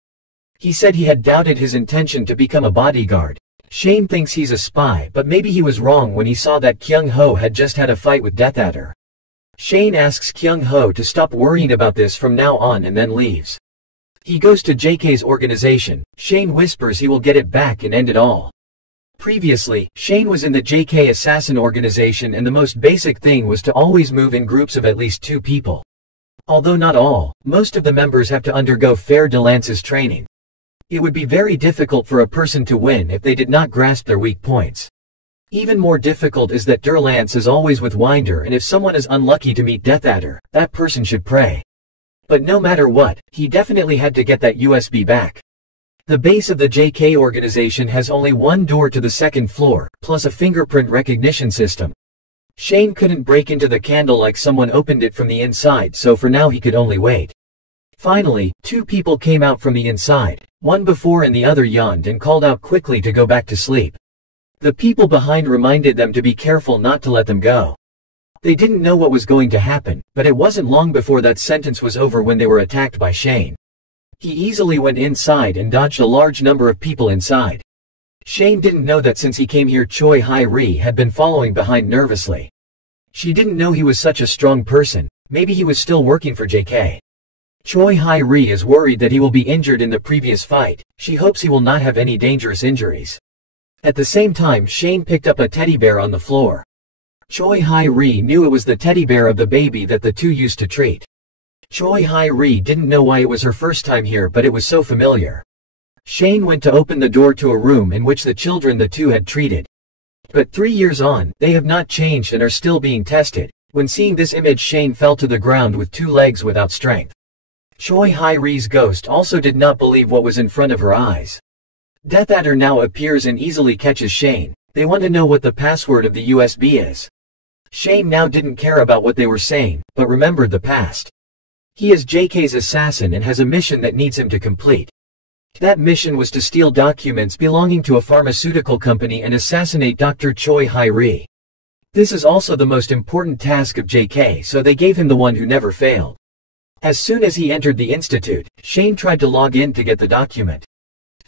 He said he had doubted his intention to become a bodyguard. Shane thinks he's a spy, but maybe he was wrong when he saw that Kyung Ho had just had a fight with Death Adder. Shane asks Kyung Ho to stop worrying about this from now on and then leaves. He goes to JK's organization. Shane whispers he will get it back and end it all. Previously, Shane was in the JK assassin organization and the most basic thing was to always move in groups of at least 2 people. Although not all, most of the members have to undergo fer de lance's training. It would be very difficult for a person to win if they did not grasp their weak points. Even more difficult is that der Lance is always with Winder, and if someone is unlucky to meet Death Adder, that person should pray. But no matter what, he definitely had to get that USB back. The base of the JK organization has only one door to the second floor, plus a fingerprint recognition system. Shane couldn't break into the candle like someone opened it from the inside, so for now he could only wait. Finally, 2 people came out from the inside, one before and the other yawned and called out quickly to go back to sleep. The people behind reminded them to be careful not to let them go. They didn't know what was going to happen, but it wasn't long before that sentence was over when they were attacked by Shane. He easily went inside and dodged a large number of people inside. Shane didn't know that since he came here Choi Hai-ri had been following behind nervously. She didn't know he was such a strong person, maybe he was still working for JK. Choi Hai-ri is worried that he will be injured in the previous fight. She hopes he will not have any dangerous injuries. At the same time, Shane picked up a teddy bear on the floor. Choi Hai-ri knew it was the teddy bear of the baby that the two used to treat. Choi Hai-ri didn't know why it was her first time here, but it was so familiar. Shane went to open the door to a room in which the children the two had treated. But 3 years on, they have not changed and are still being tested. When seeing this image, Shane fell to the ground with 2 legs without strength. Choi Hai-ri's ghost also did not believe what was in front of her eyes. Death Adder now appears and easily catches Shane. They want to know what the password of the USB is. Shane now didn't care about what they were saying, but remembered the past. He is JK's assassin and has a mission that needs him to complete. That mission was to steal documents belonging to a pharmaceutical company and assassinate Dr. Choi Hai-ri. This is also the most important task of JK, so they gave him the one who never failed. As soon as he entered the institute, Shane tried to log in to get the document.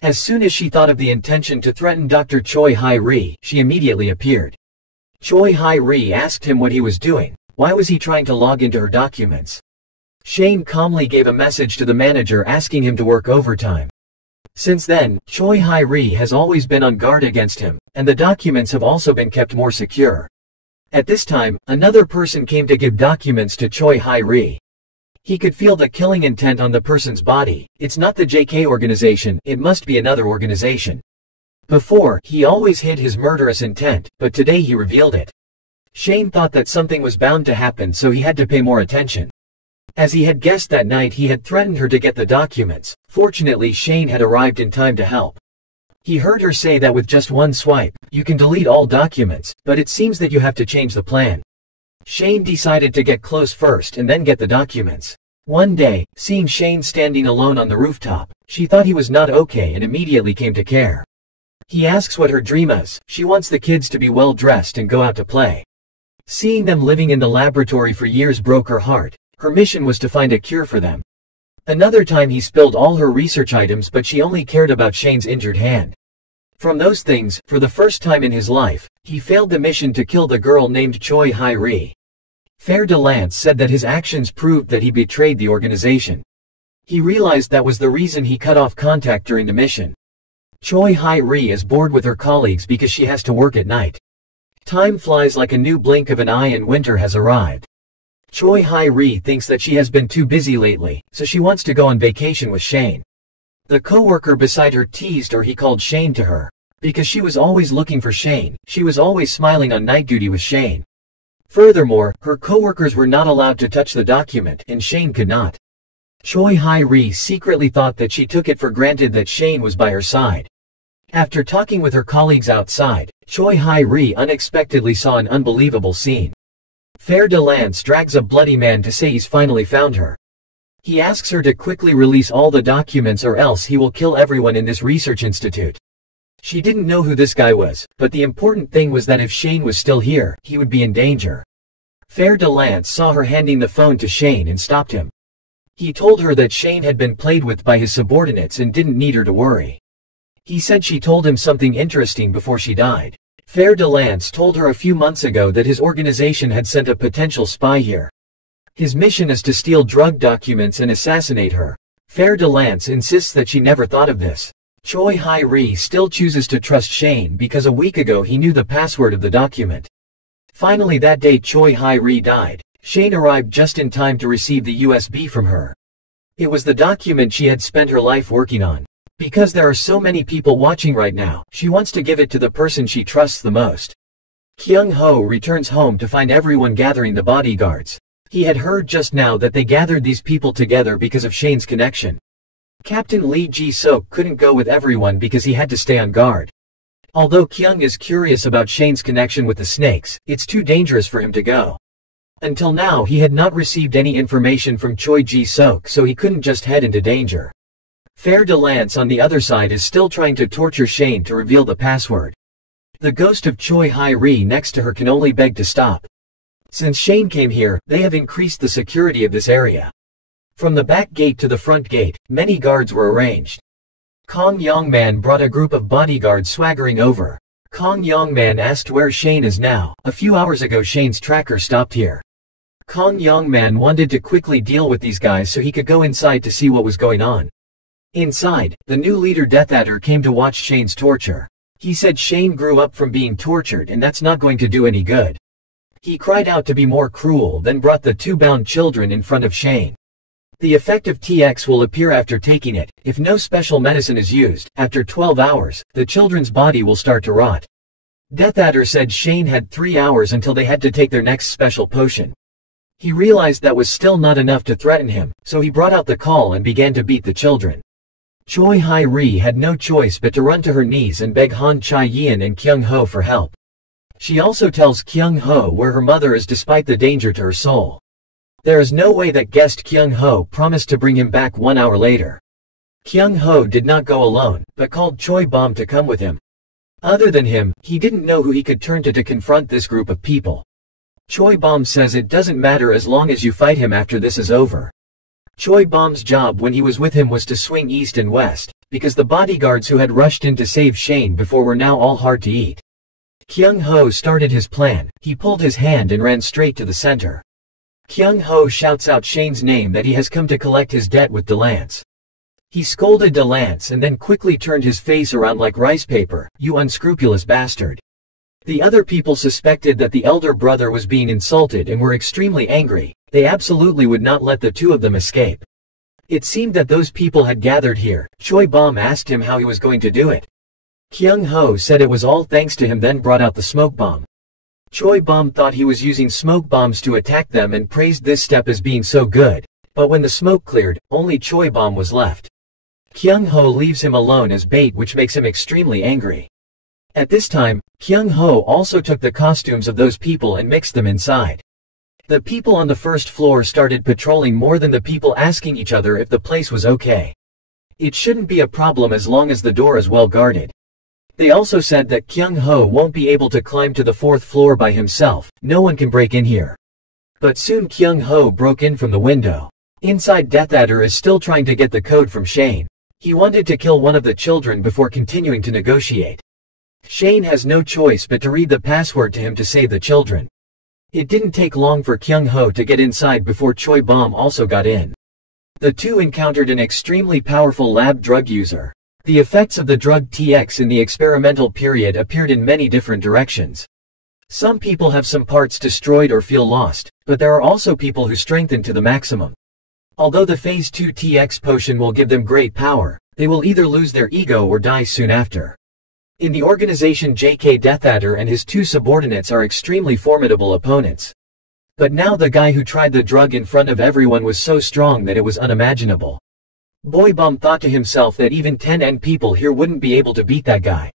As soon as she thought of the intention to threaten Dr. Choi Hai-ri, she immediately appeared. Choi Hai-ri asked him what he was doing. Why was he trying to log into her documents? Shane calmly gave a message to the manager asking him to work overtime. Since then, Choi Hae-ri has always been on guard against him, and the documents have also been kept more secure. At this time, another person came to give documents to Choi Hae-ri. He could feel the killing intent on the person's body. It's not the JK organization, it must be another organization. Before, he always hid his murderous intent, but today he revealed it. Shane thought that something was bound to happen, so he had to pay more attention. As he had guessed that night, he had threatened her to get the documents. Fortunately, Shane had arrived in time to help. He heard her say that with just one swipe, you can delete all documents, but it seems that you have to change the plan. Shane decided to get close first and then get the documents. One day, seeing Shane standing alone on the rooftop, she thought he was not okay and immediately came to care. He asks what her dream is. She wants the kids to be well dressed and go out to play. Seeing them living in the laboratory for years broke her heart. Her mission was to find a cure for them. Another time he spilled all her research items, but she only cared about Shane's injured hand. From those things, for the first time in his life, he failed the mission to kill the girl named Choi Hae-ri. Fer de Lance said that his actions proved that he betrayed the organization. He realized that was the reason he cut off contact during the mission. Choi Hae-ri is bored with her colleagues because she has to work at night. Time flies like a new blink of an eye and winter has arrived. Choi Hae-ri thinks that she has been too busy lately, so she wants to go on vacation with Shane. The coworker beside her teased her. He called Shane to her. Because she was always looking for Shane, she was always smiling on night duty with Shane. Furthermore, her coworkers were not allowed to touch the document, and Shane could not. Choi Hae-ri secretly thought that she took it for granted that Shane was by her side. After talking with her colleagues outside, Choi Hae-ri unexpectedly saw an unbelievable scene. Fer de Lance drags a bloody man to say he's finally found her. He asks her to quickly release all the documents or else he will kill everyone in this research institute. She didn't know who this guy was, but the important thing was that if Shane was still here, he would be in danger. Fer de Lance saw her handing the phone to Shane and stopped him. He told her that Shane had been played with by his subordinates and didn't need her to worry. He said she told him something interesting before she died. Fer de Lance told her a few months ago that his organization had sent a potential spy here. His mission is to steal drug documents and assassinate her. Fer de Lance insists that she never thought of this. Choi Hae-ri still chooses to trust Shane because a week ago he knew the password of the document. Finally that day Choi Hae-ri died. Shane arrived just in time to receive the USB from her. It was the document she had spent her life working on. Because there are so many people watching right now, she wants to give it to the person she trusts the most. Kyung Ho returns home to find everyone gathering the bodyguards. He had heard just now that they gathered these people together because of Shane's connection. Captain Lee Ji-seok couldn't go with everyone because he had to stay on guard. Although Kyung is curious about Shane's connection with the snakes, it's too dangerous for him to go. Until now he had not received any information from Choi Ji-seok, so he couldn't just head into danger. Fer de Lance on the other side is still trying to torture Shane to reveal the password. The ghost of Choi Hae-ri next to her can only beg to stop. Since Shane came here, they have increased the security of this area. From the back gate to the front gate, many guards were arranged. Kong Yongman brought a group of bodyguards swaggering over. Kong Yongman asked where Shane is now. A few hours ago Shane's tracker stopped here. Kong Yongman wanted to quickly deal with these guys so he could go inside to see what was going on. Inside, the new leader Death Adder came to watch Shane's torture. He said Shane grew up from being tortured and that's not going to do any good. He cried out to be more cruel, then brought the two bound children in front of Shane. The effect of TX will appear after taking it. If no special medicine is used, after 12 hours, the children's body will start to rot. Death Adder said Shane had 3 hours until they had to take their next special potion. He realized that was still not enough to threaten him, so he brought out the caul and began to beat the children. Choi Hae-ri had no choice but to run to her knees and beg Han Chae-yeon and Kyung Ho for help. She also tells Kyung Ho where her mother is despite the danger to her soul. There is no way that guest Kyung Ho promised to bring him back 1 hour later. Kyung Ho did not go alone, but called Choi Bom to come with him. Other than him, he didn't know who he could turn to confront this group of people. Choi Bom says it doesn't matter as long as you fight him after this is over. Choi Bom's job when he was with him was to swing east and west, because the bodyguards who had rushed in to save Shane before were now all hard to eat. Kyung Ho started his plan. He pulled his hand and ran straight to the center. Kyung Ho shouts out Shane's name that he has come to collect his debt with Delance. He scolded Delance and then quickly turned his face around like rice paper. "You unscrupulous bastard." The other people suspected that the elder brother was being insulted and were extremely angry. They absolutely would not let the two of them escape. It seemed that those people had gathered here. Choi Bom asked him how he was going to do it. Kyung Ho said it was all thanks to him, then brought out the smoke bomb. Choi Bom thought he was using smoke bombs to attack them and praised this step as being so good. But when the smoke cleared, only Choi Bom was left. Kyung Ho leaves him alone as bait, which makes him extremely angry. At this time, Kyung Ho also took the costumes of those people and mixed them inside. The people on the first floor started patrolling more than the people asking each other if the place was okay. It shouldn't be a problem as long as the door is well guarded. They also said that Kyung Ho won't be able to climb to the fourth floor by himself. No one can break in here. But soon Kyung Ho broke in from the window. Inside, Death Adder is still trying to get the code from Shane. He wanted to kill one of the children before continuing to negotiate. Shane has no choice but to read the password to him to save the children. It didn't take long for Kyung Ho to get inside before Choi Bom also got in. The two encountered an extremely powerful lab drug user. The effects of the drug TX in the experimental period appeared in many different directions. Some people have some parts destroyed or feel lost, but there are also people who strengthen to the maximum. Although the Phase 2 TX potion will give them great power, they will either lose their ego or die soon after. In the organization, JK Death Adder and his two subordinates are extremely formidable opponents. But now the guy who tried the drug in front of everyone was so strong that it was unimaginable. Boy Bum thought to himself that even 10 people here wouldn't be able to beat that guy.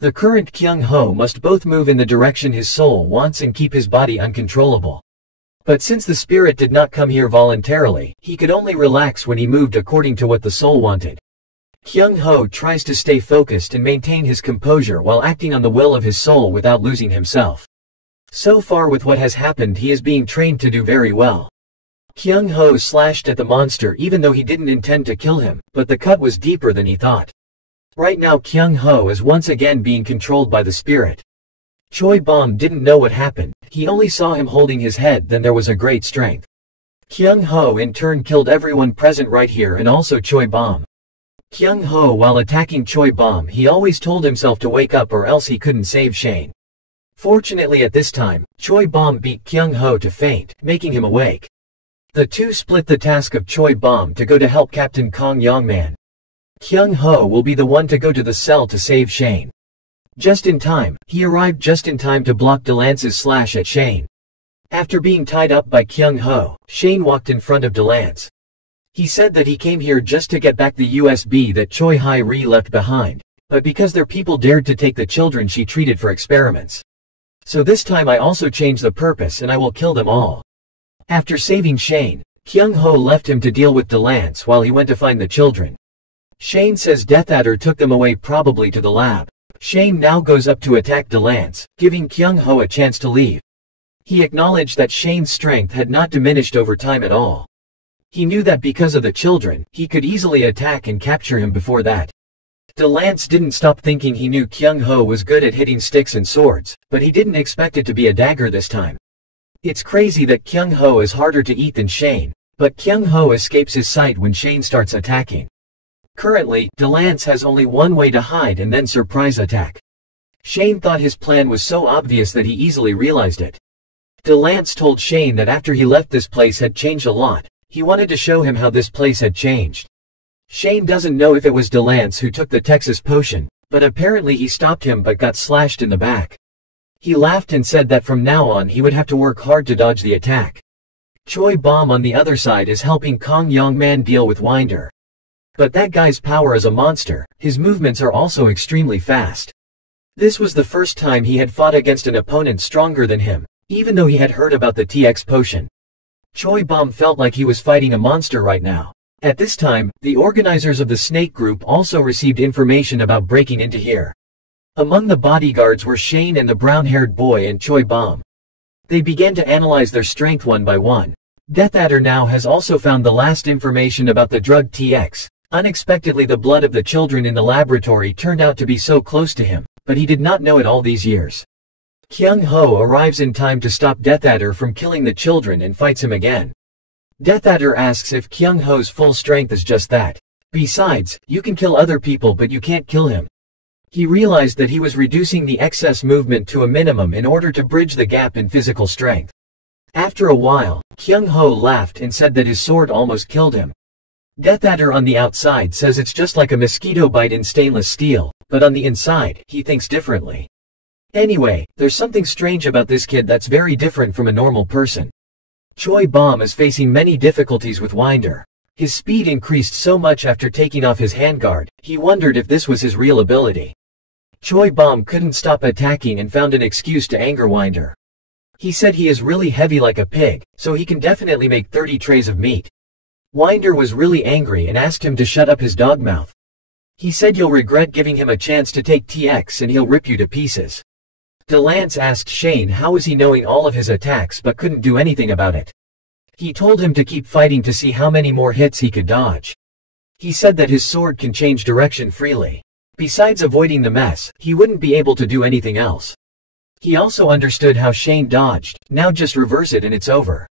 The current Kyung Ho must both move in the direction his soul wants and keep his body uncontrollable. But since the spirit did not come here voluntarily, he could only relax when he moved according to what the soul wanted. Kyung Ho tries to stay focused and maintain his composure while acting on the will of his soul without losing himself. So far with what has happened, he is being trained to do very well. Kyung Ho slashed at the monster even though he didn't intend to kill him, but the cut was deeper than he thought. Right now Kyung Ho is once again being controlled by the spirit. Choi Bom didn't know what happened. He only saw him holding his head, then there was a great strength. Kyung Ho in turn killed everyone present right here and also Choi Bom. Kyung Ho, while attacking Choi Bom, he always told himself to wake up or else he couldn't save Shane. Fortunately at this time, Choi Bom beat Kyung Ho to faint, making him awake. The two split the task of Choi Bom to go to help Captain Kong Yongman. Kyung Ho will be the one to go to the cell to save Shane. Just in time, he arrived just in time to block Delance's slash at Shane. After being tied up by Kyung Ho, Shane walked in front of Delance. He said that he came here just to get back the USB that Choi Hai-ri left behind, but because their people dared to take the children she treated for experiments. So this time I also changed the purpose and I will kill them all. After saving Shane, Kyung Ho left him to deal with Delance while he went to find the children. Shane says Death Adder took them away, probably to the lab. Shane now goes up to attack Delance, giving Kyung Ho a chance to leave. He acknowledged that Shane's strength had not diminished over time at all. He knew that because of the children, he could easily attack and capture him before that. Delance didn't stop thinking. He knew Kyung Ho was good at hitting sticks and swords, but he didn't expect it to be a dagger this time. It's crazy that Kyung Ho is harder to eat than Shane, but Kyung Ho escapes his sight when Shane starts attacking. Currently, Delance has only one way to hide and then surprise attack. Shane thought his plan was so obvious that he easily realized it. Delance told Shane that after he left this place had changed a lot. He wanted to show him how this place had changed. Shane doesn't know if it was Delance who took the Texas potion, but apparently he stopped him but got slashed in the back. He laughed and said that from now on he would have to work hard to dodge the attack. Choi Bom on the other side is helping Kong Yongman deal with Winder. But that guy's power is a monster. His movements are also extremely fast. This was the first time he had fought against an opponent stronger than him, even though he had heard about the TX potion. Choi Bom felt like he was fighting a monster right now. At this time, the organizers of the Snake Group also received information about breaking into here. Among the bodyguards were Shane and the brown-haired boy and Choi Bom. They began to analyze their strength one by one. Death Adder now has also found the last information about the drug TX. Unexpectedly, the blood of the children in the laboratory turned out to be so close to him, but he did not know it all these years. Kyung Ho arrives in time to stop Death Adder from killing the children and fights him again. Death Adder asks if Kyung Ho's full strength is just that. Besides, you can kill other people but you can't kill him. He realized that he was reducing the excess movement to a minimum in order to bridge the gap in physical strength. After a while, Kyung Ho laughed and said that his sword almost killed him. Death Adder on the outside says it's just like a mosquito bite in stainless steel, but on the inside, he thinks differently. Anyway, there's something strange about this kid that's very different from a normal person. Choi Bomb is facing many difficulties with Winder. His speed increased so much after taking off his handguard, he wondered if this was his real ability. Choi Bomb couldn't stop attacking and found an excuse to anger Winder. He said he is really heavy like a pig, so he can definitely make 30 trays of meat. Winder was really angry and asked him to shut up his dog mouth. He said you'll regret giving him a chance to take TX and he'll rip you to pieces. Delance asked Shane how was he knowing all of his attacks but couldn't do anything about it. He told him to keep fighting to see how many more hits he could dodge. He said that his sword can change direction freely. Besides avoiding the mess, he wouldn't be able to do anything else. He also understood how Shane dodged, now just reverse it and it's over.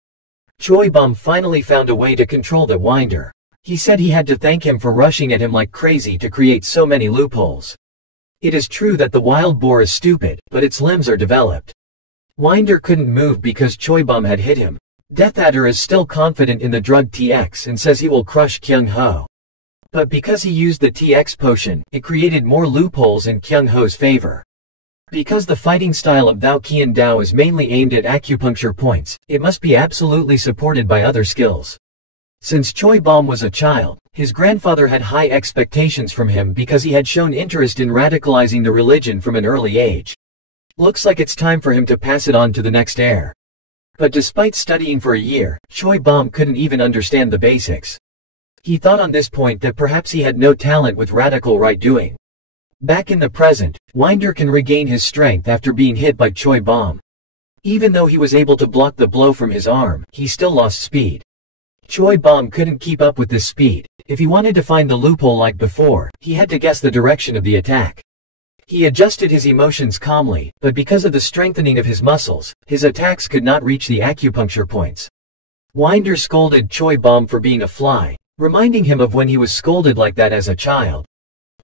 Choi Bomb finally found a way to control the Winder. He said he had to thank him for rushing at him like crazy to create so many loopholes. It is true that the wild boar is stupid, but its limbs are developed. Winder couldn't move because Choi Bomb had hit him. Death Adder is still confident in the drug TX and says he will crush Kyung Ho. But because he used the TX potion, it created more loopholes in Kyung Ho's favor. Because the fighting style of Thao Qian Dao is mainly aimed at acupuncture points, it must be absolutely supported by other skills. Since Choi Bomb was a child, his grandfather had high expectations from him because he had shown interest in radicalizing the religion from an early age. Looks like it's time for him to pass it on to the next heir. But despite studying for a year, Choi Bomb couldn't even understand the basics. He thought on this point that perhaps he had no talent with radical right-doing. Back in the present, Winder can regain his strength after being hit by Choi Bomb. Even though he was able to block the blow from his arm, he still lost speed. Choi Bomb couldn't keep up with this speed. If he wanted to find the loophole like before, he had to guess the direction of the attack. He adjusted his emotions calmly, but because of the strengthening of his muscles, his attacks could not reach the acupuncture points. Winder scolded Choi Bomb for being a fly, reminding him of when he was scolded like that as a child.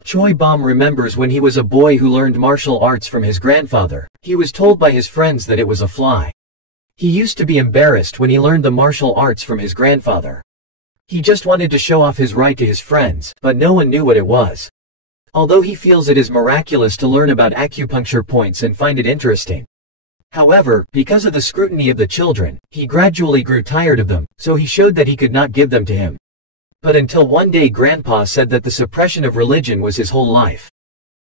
Choi Bomb remembers when he was a boy who learned martial arts from his grandfather. He was told by his friends that it was a fly. He used to be embarrassed when he learned the martial arts from his grandfather. He just wanted to show off his right to his friends, but no one knew what it was. Although he feels it is miraculous to learn about acupuncture points and find it interesting. However, because of the scrutiny of the children, he gradually grew tired of them, so he showed that he could not give them to him. But until one day Grandpa said that the suppression of religion was his whole life.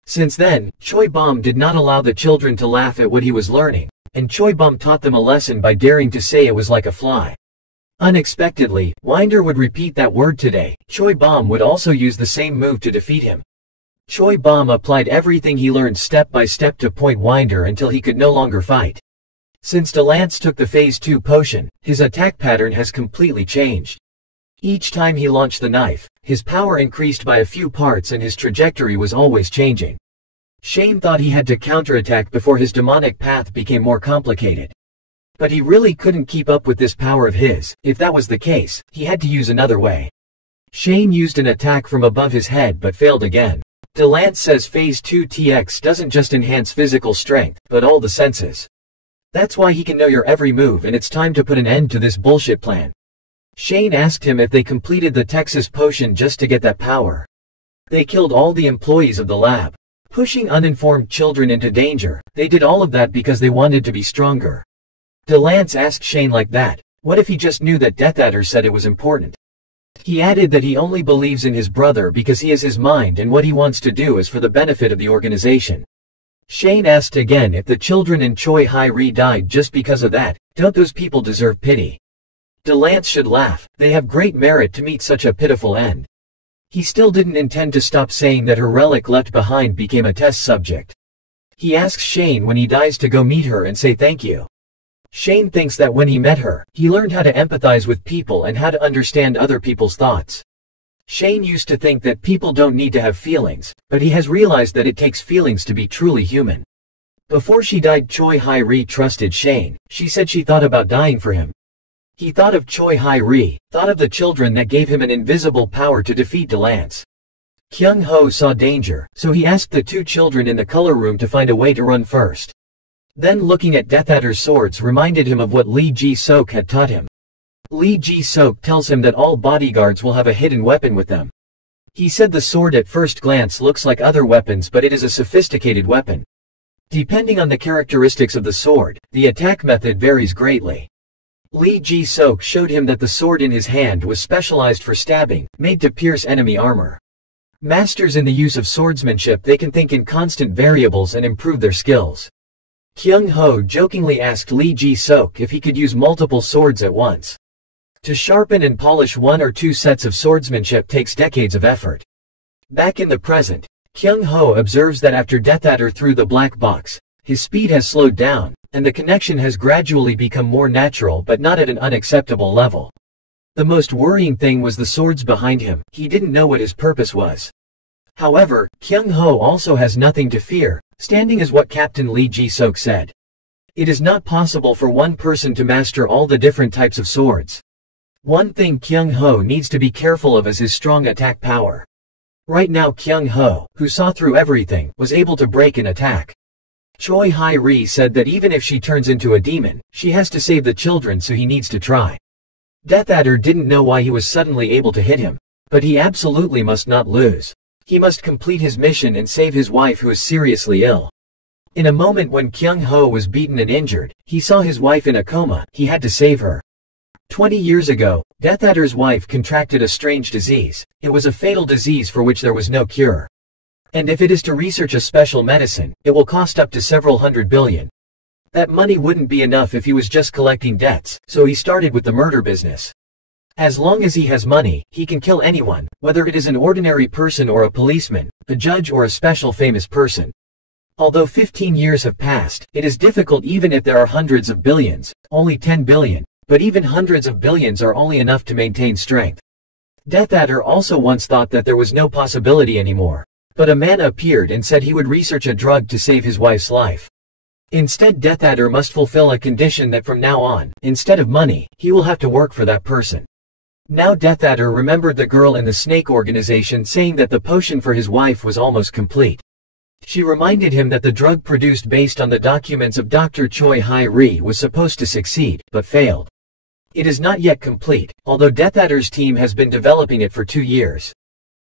Since then, Choi Bomb did not allow the children to laugh at what he was learning, and Choi Bomb taught them a lesson by daring to say it was like a fly. Unexpectedly, Winder would repeat that word today. Choi Bomb would also use the same move to defeat him. Choi Bomb applied everything he learned step by step to point Winder until he could no longer fight. Since Delance took the Phase 2 potion, his attack pattern has completely changed. Each time he launched the knife, his power increased by a few parts and his trajectory was always changing. Shane thought he had to counterattack before his demonic path became more complicated. But he really couldn't keep up with this power of his. If that was the case, he had to use another way. Shane used an attack from above his head but failed again. Delance says Phase 2 TX doesn't just enhance physical strength, but all the senses. That's why he can know your every move and it's time to put an end to this bullshit plan. Shane asked him if they completed the Texas potion just to get that power. They killed all the employees of the lab. Pushing uninformed children into danger, they did all of that because they wanted to be stronger. Delance asked Shane like that, what if he just knew that Death Adder said it was important? He added that he only believes in his brother because he has his mind and what he wants to do is for the benefit of the organization. Shane asked again if the children in Choi Hai-ri died just because of that. Don't those people deserve pity? Delance should laugh. They have great merit to meet such a pitiful end. He still didn't intend to stop saying that her relic left behind became a test subject. He asks Shane when he dies to go meet her and say thank you. Shane thinks that when he met her, he learned how to empathize with people and how to understand other people's thoughts. Shane used to think that people don't need to have feelings, but he has realized that it takes feelings to be truly human. Before she died, Choi Hai-ri trusted Shane. She said she thought about dying for him. He thought of Choi Hai-ri, thought of the children that gave him an invisible power to defeat Delance. Kyung Ho saw danger, so he asked the two children in the color room to find a way to run first. Then looking at Death Adder's swords reminded him of what Lee Ji-sok had taught him. Lee Ji-sok tells him that all bodyguards will have a hidden weapon with them. He said the sword at first glance looks like other weapons, but it is a sophisticated weapon. Depending on the characteristics of the sword, the attack method varies greatly. Lee Ji-sok showed him that the sword in his hand was specialized for stabbing, made to pierce enemy armor. Masters in the use of swordsmanship, they can think in constant variables and improve their skills. Kyung Ho jokingly asked Lee Ji-sok if he could use multiple swords at once. To sharpen and polish one or two sets of swordsmanship takes decades of effort. Back in the present, Kyung Ho observes that after Death Adder threw the black box, his speed has slowed down, and the connection has gradually become more natural but not at an unacceptable level. The most worrying thing was the swords behind him. He didn't know what his purpose was. However, Kyung Ho also has nothing to fear, standing as what Captain Lee Ji-sok said. It is not possible for one person to master all the different types of swords. One thing Kyung Ho needs to be careful of is his strong attack power. Right now Kyung Ho, who saw through everything, was able to break an attack. Choi Hai-ri said that even if she turns into a demon, she has to save the children, so he needs to try. Death Adder didn't know why he was suddenly able to hit him, but he absolutely must not lose. He must complete his mission and save his wife, who is seriously ill. In a moment when Kyung Ho was beaten and injured, he saw his wife in a coma. He had to save her. 20 years ago, Death Adder's wife contracted a strange disease. It was a fatal disease for which there was no cure. And if it is to research a special medicine, it will cost up to several $100 billion. That money wouldn't be enough if he was just collecting debts, so he started with the murder business. As long as he has money, he can kill anyone, whether it is an ordinary person or a policeman, a judge or a special famous person. Although 15 years have passed, it is difficult even if there are hundreds of billions, only 10 billion. But even hundreds of billions are only enough to maintain strength. Death Adder also once thought that there was no possibility anymore. But a man appeared and said he would research a drug to save his wife's life. Instead, Death Adder must fulfill a condition that from now on, instead of money, he will have to work for that person. Now Death Adder remembered the girl in the snake organization saying that the potion for his wife was almost complete. She reminded him that the drug produced based on the documents of Dr. Choi Hai-ri was supposed to succeed, but failed. It is not yet complete, although Death Adder's team has been developing it for 2 years.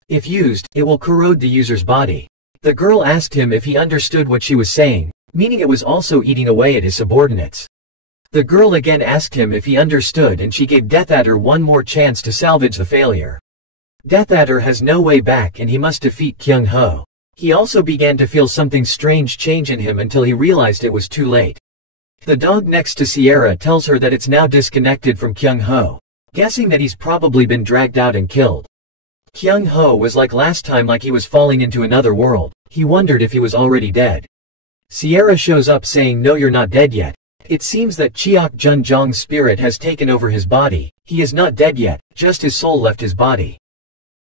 If used, it will corrode the user's body. The girl asked him if he understood what she was saying, meaning it was also eating away at his subordinates. The girl again asked him if he understood, and she gave Death Adder one more chance to salvage the failure. Death Adder has no way back and he must defeat Kyung Ho. He also began to feel something strange change in him until he realized it was too late. The dog next to Sierra tells her that it's now disconnected from Kyung Ho, guessing that he's probably been dragged out and killed. Kyung Ho was like last time, like he was falling into another world. He wondered if he was already dead. Sierra shows up saying, "No, you're not dead yet." It seems that Cheok Junjong's spirit has taken over his body. He is not dead yet, just his soul left his body.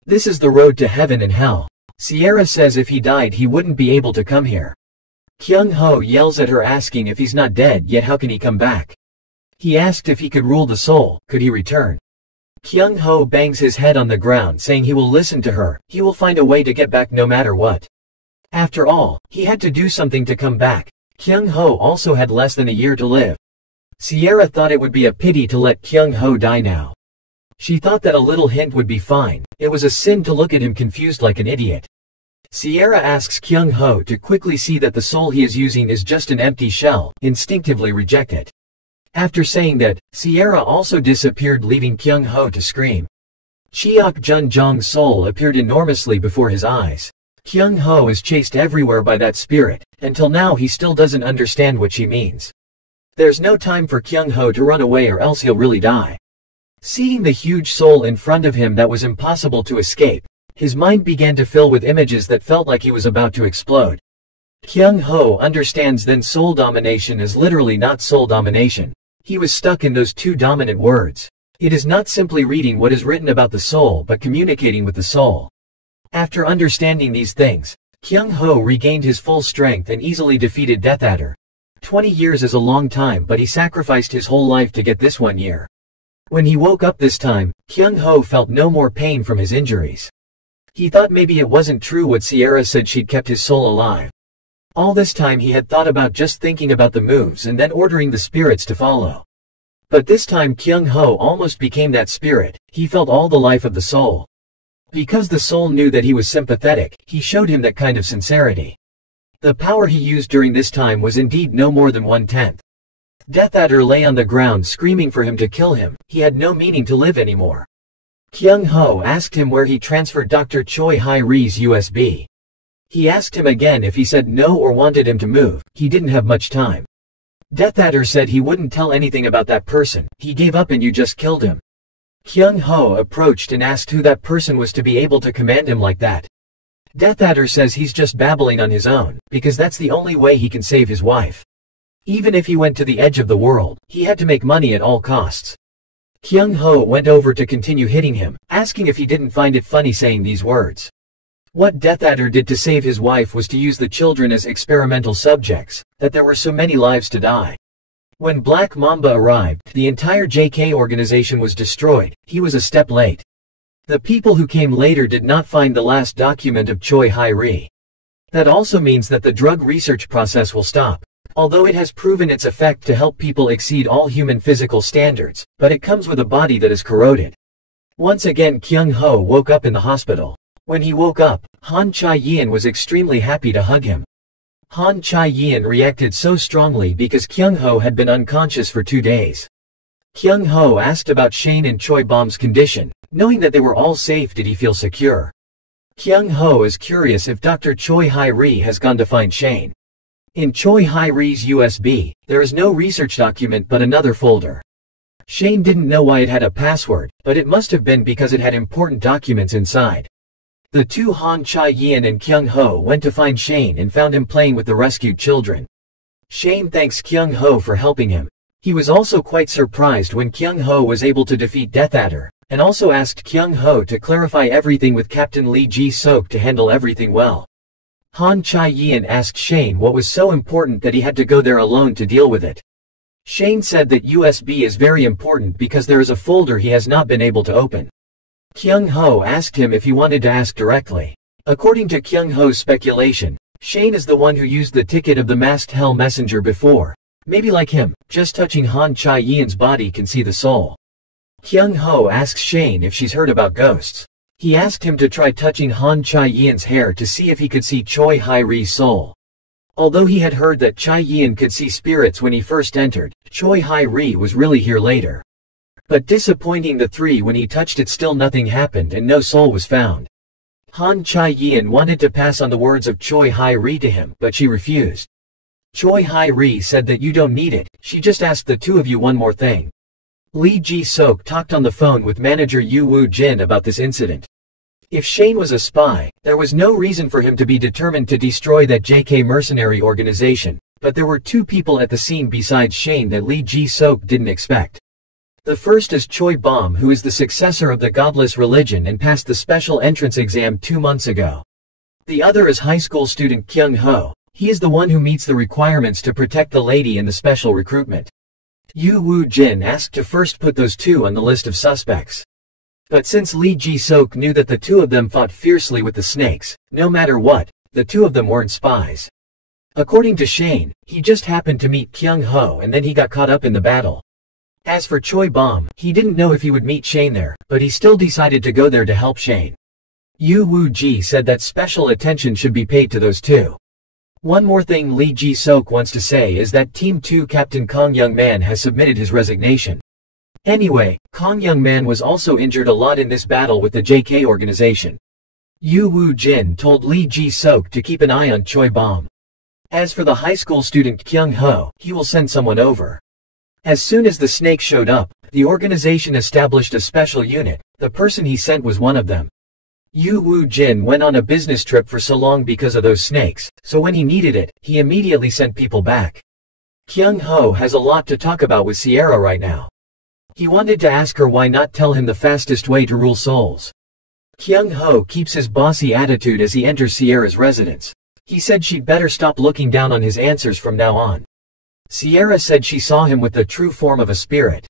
This is the road to heaven and hell. Sierra says if he died he wouldn't be able to come here. Kyung Ho yells at her asking if he's not dead yet, how can he come back? He asked if he could rule the soul, could he return? Kyung Ho bangs his head on the ground saying he will listen to her, he will find a way to get back no matter what. After all, he had to do something to come back. Kyung Ho also had less than a year to live. Sierra thought it would be a pity to let Kyung Ho die now. She thought that a little hint would be fine. It was a sin to look at him confused like an idiot. Sierra asks Kyung Ho to quickly see that the soul he is using is just an empty shell, instinctively reject it. After saying that, Sierra also disappeared, leaving Kyung Ho to scream. Cheok Junjong's soul appeared enormously before his eyes. Kyung Ho is chased everywhere by that spirit. Until now he still doesn't understand what she means. There's no time for Kyung Ho to run away or else he'll really die. Seeing the huge soul in front of him that was impossible to escape, his mind began to fill with images that felt like he was about to explode. Kyung Ho understands then soul domination is literally not soul domination. He was stuck in those two dominant words. It is not simply reading what is written about the soul but communicating with the soul. After understanding these things, Kyung Ho regained his full strength and easily defeated Death Adder. 20 years is a long time, but he sacrificed his whole life to get this 1 year. When he woke up this time, Kyung Ho felt no more pain from his injuries. He thought maybe it wasn't true what Sierra said, she'd kept his soul alive. All this time he had thought about just thinking about the moves and then ordering the spirits to follow. But this time Kyung Ho almost became that spirit. He felt all the life of the soul. Because the soul knew that he was sympathetic, he showed him that kind of sincerity. The power he used during this time was indeed no more than 1/10. Death Adder lay on the ground screaming for him to kill him. He had no meaning to live anymore. Kyung Ho asked him where he transferred Dr. Choi Hai-ri's USB. He asked him again if he said no or wanted him to move. He didn't have much time. Death Adder said he wouldn't tell anything about that person. He gave up and you just killed him. Kyung Ho approached and asked who that person was to be able to command him like that. Death Adder says he's just babbling on his own, because that's the only way he can save his wife. Even if he went to the edge of the world, he had to make money at all costs. Kyung Ho went over to continue hitting him, asking if he didn't find it funny saying these words. What Death Adder did to save his wife was to use the children as experimental subjects, that there were so many lives to die. When Black Mamba arrived, the entire JK organization was destroyed. He was a step late. The people who came later did not find the last document of Choi Hai-ri. That also means that the drug research process will stop. Although it has proven its effect to help people exceed all human physical standards, but it comes with a body that is corroded. Once again Kyung Ho woke up in the hospital. When he woke up, Han Chae-yeon was extremely happy to hug him. Han Chae-yeon reacted so strongly because Kyung Ho had been unconscious for 2 days. Kyung Ho asked about Shane and Choi Bom's condition. Knowing that they were all safe, did he feel secure? Kyung Ho is curious if Dr. Choi Hai-ri has gone to find Shane. In Choi Hai-ri's USB, there is no research document but another folder. Shane didn't know why it had a password, but it must have been because it had important documents inside. The two Han Chae-yeon and Kyung Ho went to find Shane and found him playing with the rescued children. Shane thanks Kyung Ho for helping him. He was also quite surprised when Kyung Ho was able to defeat Death Adder, and also asked Kyung Ho to clarify everything with Captain Lee Ji-sok to handle everything well. Han Chae-yeon asked Shane what was so important that he had to go there alone to deal with it. Shane said that USB is very important because there is a folder he has not been able to open. Kyung Ho asked him if he wanted to ask directly. According to Kyung Ho's speculation, Shane is the one who used the ticket of the masked hell messenger before. Maybe like him, just touching Han Chae-yeon's body can see the soul. Kyung Ho asks Shane if she's heard about ghosts. He asked him to try touching Han Chae-yeon's hair to see if he could see Choi Hai-ri's soul. Although he had heard that Chae-yeon could see spirits when he first entered, Choi Hai-ri was really here later. But disappointing the three, when he touched it still nothing happened and no soul was found. Han Chae-yeon wanted to pass on the words of Choi Hai-ri to him, but she refused. Choi Hai-ri said that you don't need it, she just asked the two of you one more thing. Lee Ji-sok talked on the phone with manager Yu Woo-jin about this incident. If Shane was a spy, there was no reason for him to be determined to destroy that JK mercenary organization, but there were two people at the scene besides Shane that Lee Ji-sok didn't expect. The first is Choi Bom, who is the successor of the godless religion and passed the special entrance exam 2 months ago. The other is high school student Kyung Ho. He is the one who meets the requirements to protect the lady in the special recruitment. Yu Woo-jin asked to first put those two on the list of suspects. But since Lee Ji-sok knew that the two of them fought fiercely with the snakes, no matter what, the two of them weren't spies. According to Shane, he just happened to meet Kyung Ho and then he got caught up in the battle. As for Choi Bom, he didn't know if he would meet Shane there, but he still decided to go there to help Shane. Yu Woo-ji said that special attention should be paid to those two. One more thing Lee Ji-sok wants to say is that Team 2 Captain Kong Young-man has submitted his resignation. Anyway, Kong Young-man was also injured a lot in this battle with the JK organization. Yu Woo-jin told Lee Ji-sok to keep an eye on Choi Bom. As for the high school student Kyung Ho, he will send someone over. As soon as the snake showed up, the organization established a special unit. The person he sent was one of them. Yu Woo-jin went on a business trip for so long because of those snakes, so when he needed it, he immediately sent people back. Kyung Ho has a lot to talk about with Sierra right now. He wanted to ask her why not tell him the fastest way to rule souls. Kyung Ho keeps his bossy attitude as he enters Sierra's residence. He said she'd better stop looking down on his answers from now on. Sierra said she saw him with the true form of a spirit.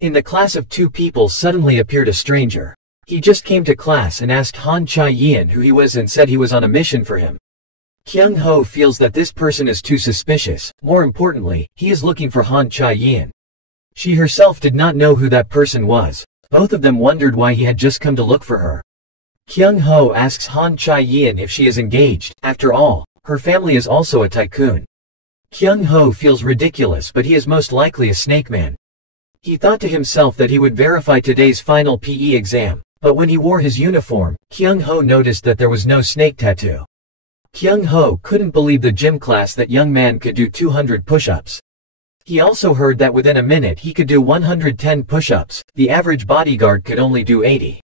In the class of 2 people suddenly appeared a stranger. He just came to class and asked Han Cha-yin who he was and said he was on a mission for him. Kyung Ho feels that this person is too suspicious. More importantly, he is looking for Han Cha-yin. She herself did not know who that person was. Both of them wondered why he had just come to look for her. Kyung Ho asks Han Cha-yin if she is engaged. After all, her family is also a tycoon. Kyung Ho feels ridiculous, but he is most likely a snake man. He thought to himself that he would verify today's final PE exam, but when he wore his uniform, Kyung Ho noticed that there was no snake tattoo. Kyung Ho couldn't believe the gym class that young man could do 200 push-ups. He also heard that within a minute he could do 110 push-ups. The average bodyguard could only do 80.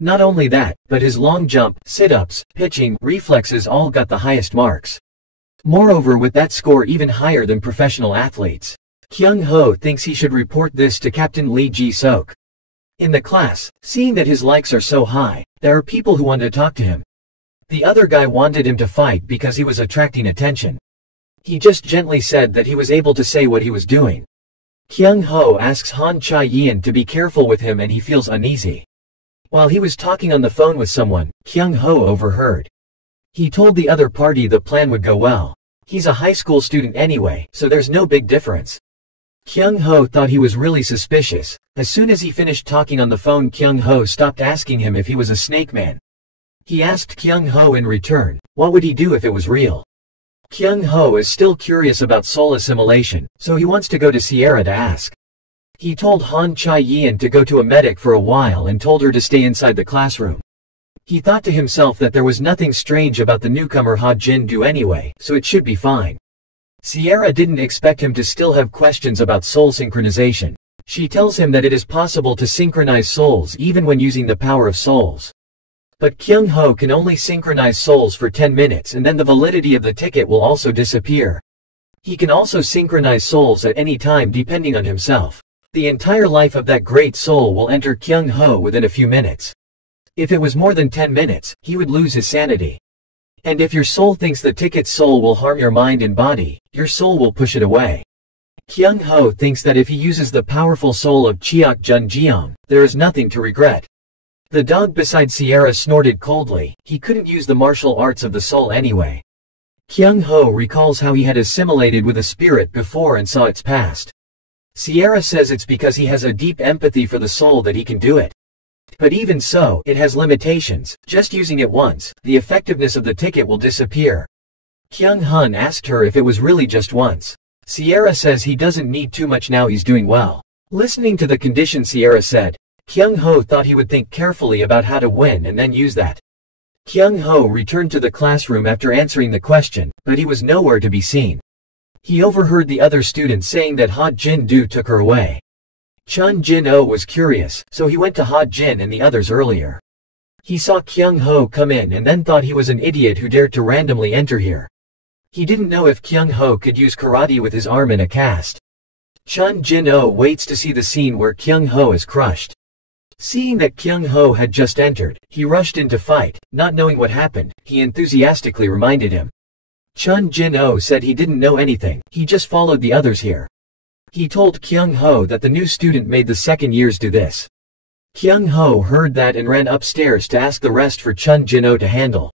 Not only that, but his long jump, sit-ups, pitching, reflexes all got the highest marks. Moreover, with that score even higher than professional athletes. Kyung Ho thinks he should report this to Captain Lee Ji-sok. In the class, seeing that his likes are so high, there are people who want to talk to him. The other guy wanted him to fight because he was attracting attention. He just gently said that he was able to say what he was doing. Kyung Ho asks Han Cha-yin to be careful with him and he feels uneasy. While he was talking on the phone with someone, Kyung Ho overheard. He told the other party the plan would go well. He's a high school student anyway, so there's no big difference. Kyung Ho thought he was really suspicious. As soon as he finished talking on the phone, Kyung Ho stopped asking him if he was a snake man. He asked Kyung Ho in return, what would he do if it was real? Kyung Ho is still curious about soul assimilation, so he wants to go to Sierra to ask. He told Han Cha-yin to go to a medic for a while and told her to stay inside the classroom. He thought to himself that there was nothing strange about the newcomer Ha Jin-do anyway, so it should be fine. Sierra didn't expect him to still have questions about soul synchronization. She tells him that it is possible to synchronize souls even when using the power of souls. But Kyung Ho can only synchronize souls for 10 minutes and then the validity of the ticket will also disappear. He can also synchronize souls at any time depending on himself. The entire life of that great soul will enter Kyung Ho within a few minutes. If it was more than 10 minutes, he would lose his sanity. And if your soul thinks the ticket's soul will harm your mind and body, your soul will push it away. Kyung Ho thinks that if he uses the powerful soul of Chiak Jun Jeong, there is nothing to regret. The dog beside Sierra snorted coldly. He couldn't use the martial arts of the soul anyway. Kyung Ho recalls how he had assimilated with a spirit before and saw its past. Sierra says it's because he has a deep empathy for the soul that he can do it. But even so, it has limitations. Just using it once, the effectiveness of the ticket will disappear. Kyung Hun asked her if it was really just once. Sierra says he doesn't need too much now, he's doing well. Listening to the condition Sierra said, Kyung Ho thought he would think carefully about how to win and then use that. Kyung Ho returned to the classroom after answering the question, but he was nowhere to be seen. He overheard the other students saying that Ha Jin-do took her away. Chun Jin-oh was curious, so he went to Ha Jin and the others earlier. He saw Kyung Ho come in and then thought he was an idiot who dared to randomly enter here. He didn't know if Kyung Ho could use karate with his arm in a cast. Chun Jin-oh waits to see the scene where Kyung Ho is crushed. Seeing that Kyung Ho had just entered, he rushed in to fight. Not knowing what happened, he enthusiastically reminded him. Chun Jin-oh said he didn't know anything, he just followed the others here. He told Kyung Ho that the new student made the second years do this. Kyung Ho heard that and ran upstairs to ask the rest for Chun Jin-oh to handle.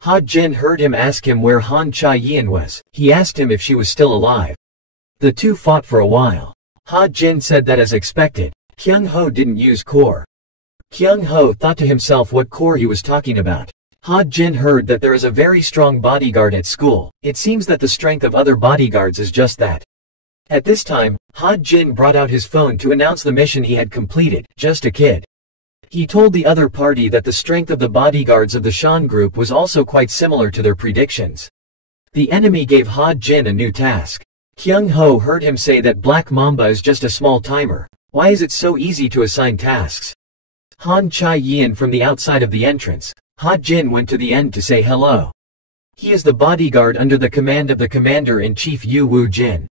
Ha Jin heard him ask him where Han Cha-yin was. He asked him if she was still alive. The two fought for a while. Ha Jin said that as expected, Kyung Ho didn't use core. Kyung Ho thought to himself what core he was talking about. Ha Jin heard that there is a very strong bodyguard at school. It seems that the strength of other bodyguards is just that. At this time, Ha Jin brought out his phone to announce the mission he had completed, just a kid. He told the other party that the strength of the bodyguards of the Shan group was also quite similar to their predictions. The enemy gave Ha Jin a new task. Kyung Ho heard him say that Black Mamba is just a small timer. Why is it so easy to assign tasks? Han Cha-yin from the outside of the entrance. Ha Jin went to the end to say hello. He is the bodyguard under the command of the Commander-in-Chief Yu Woo-jin.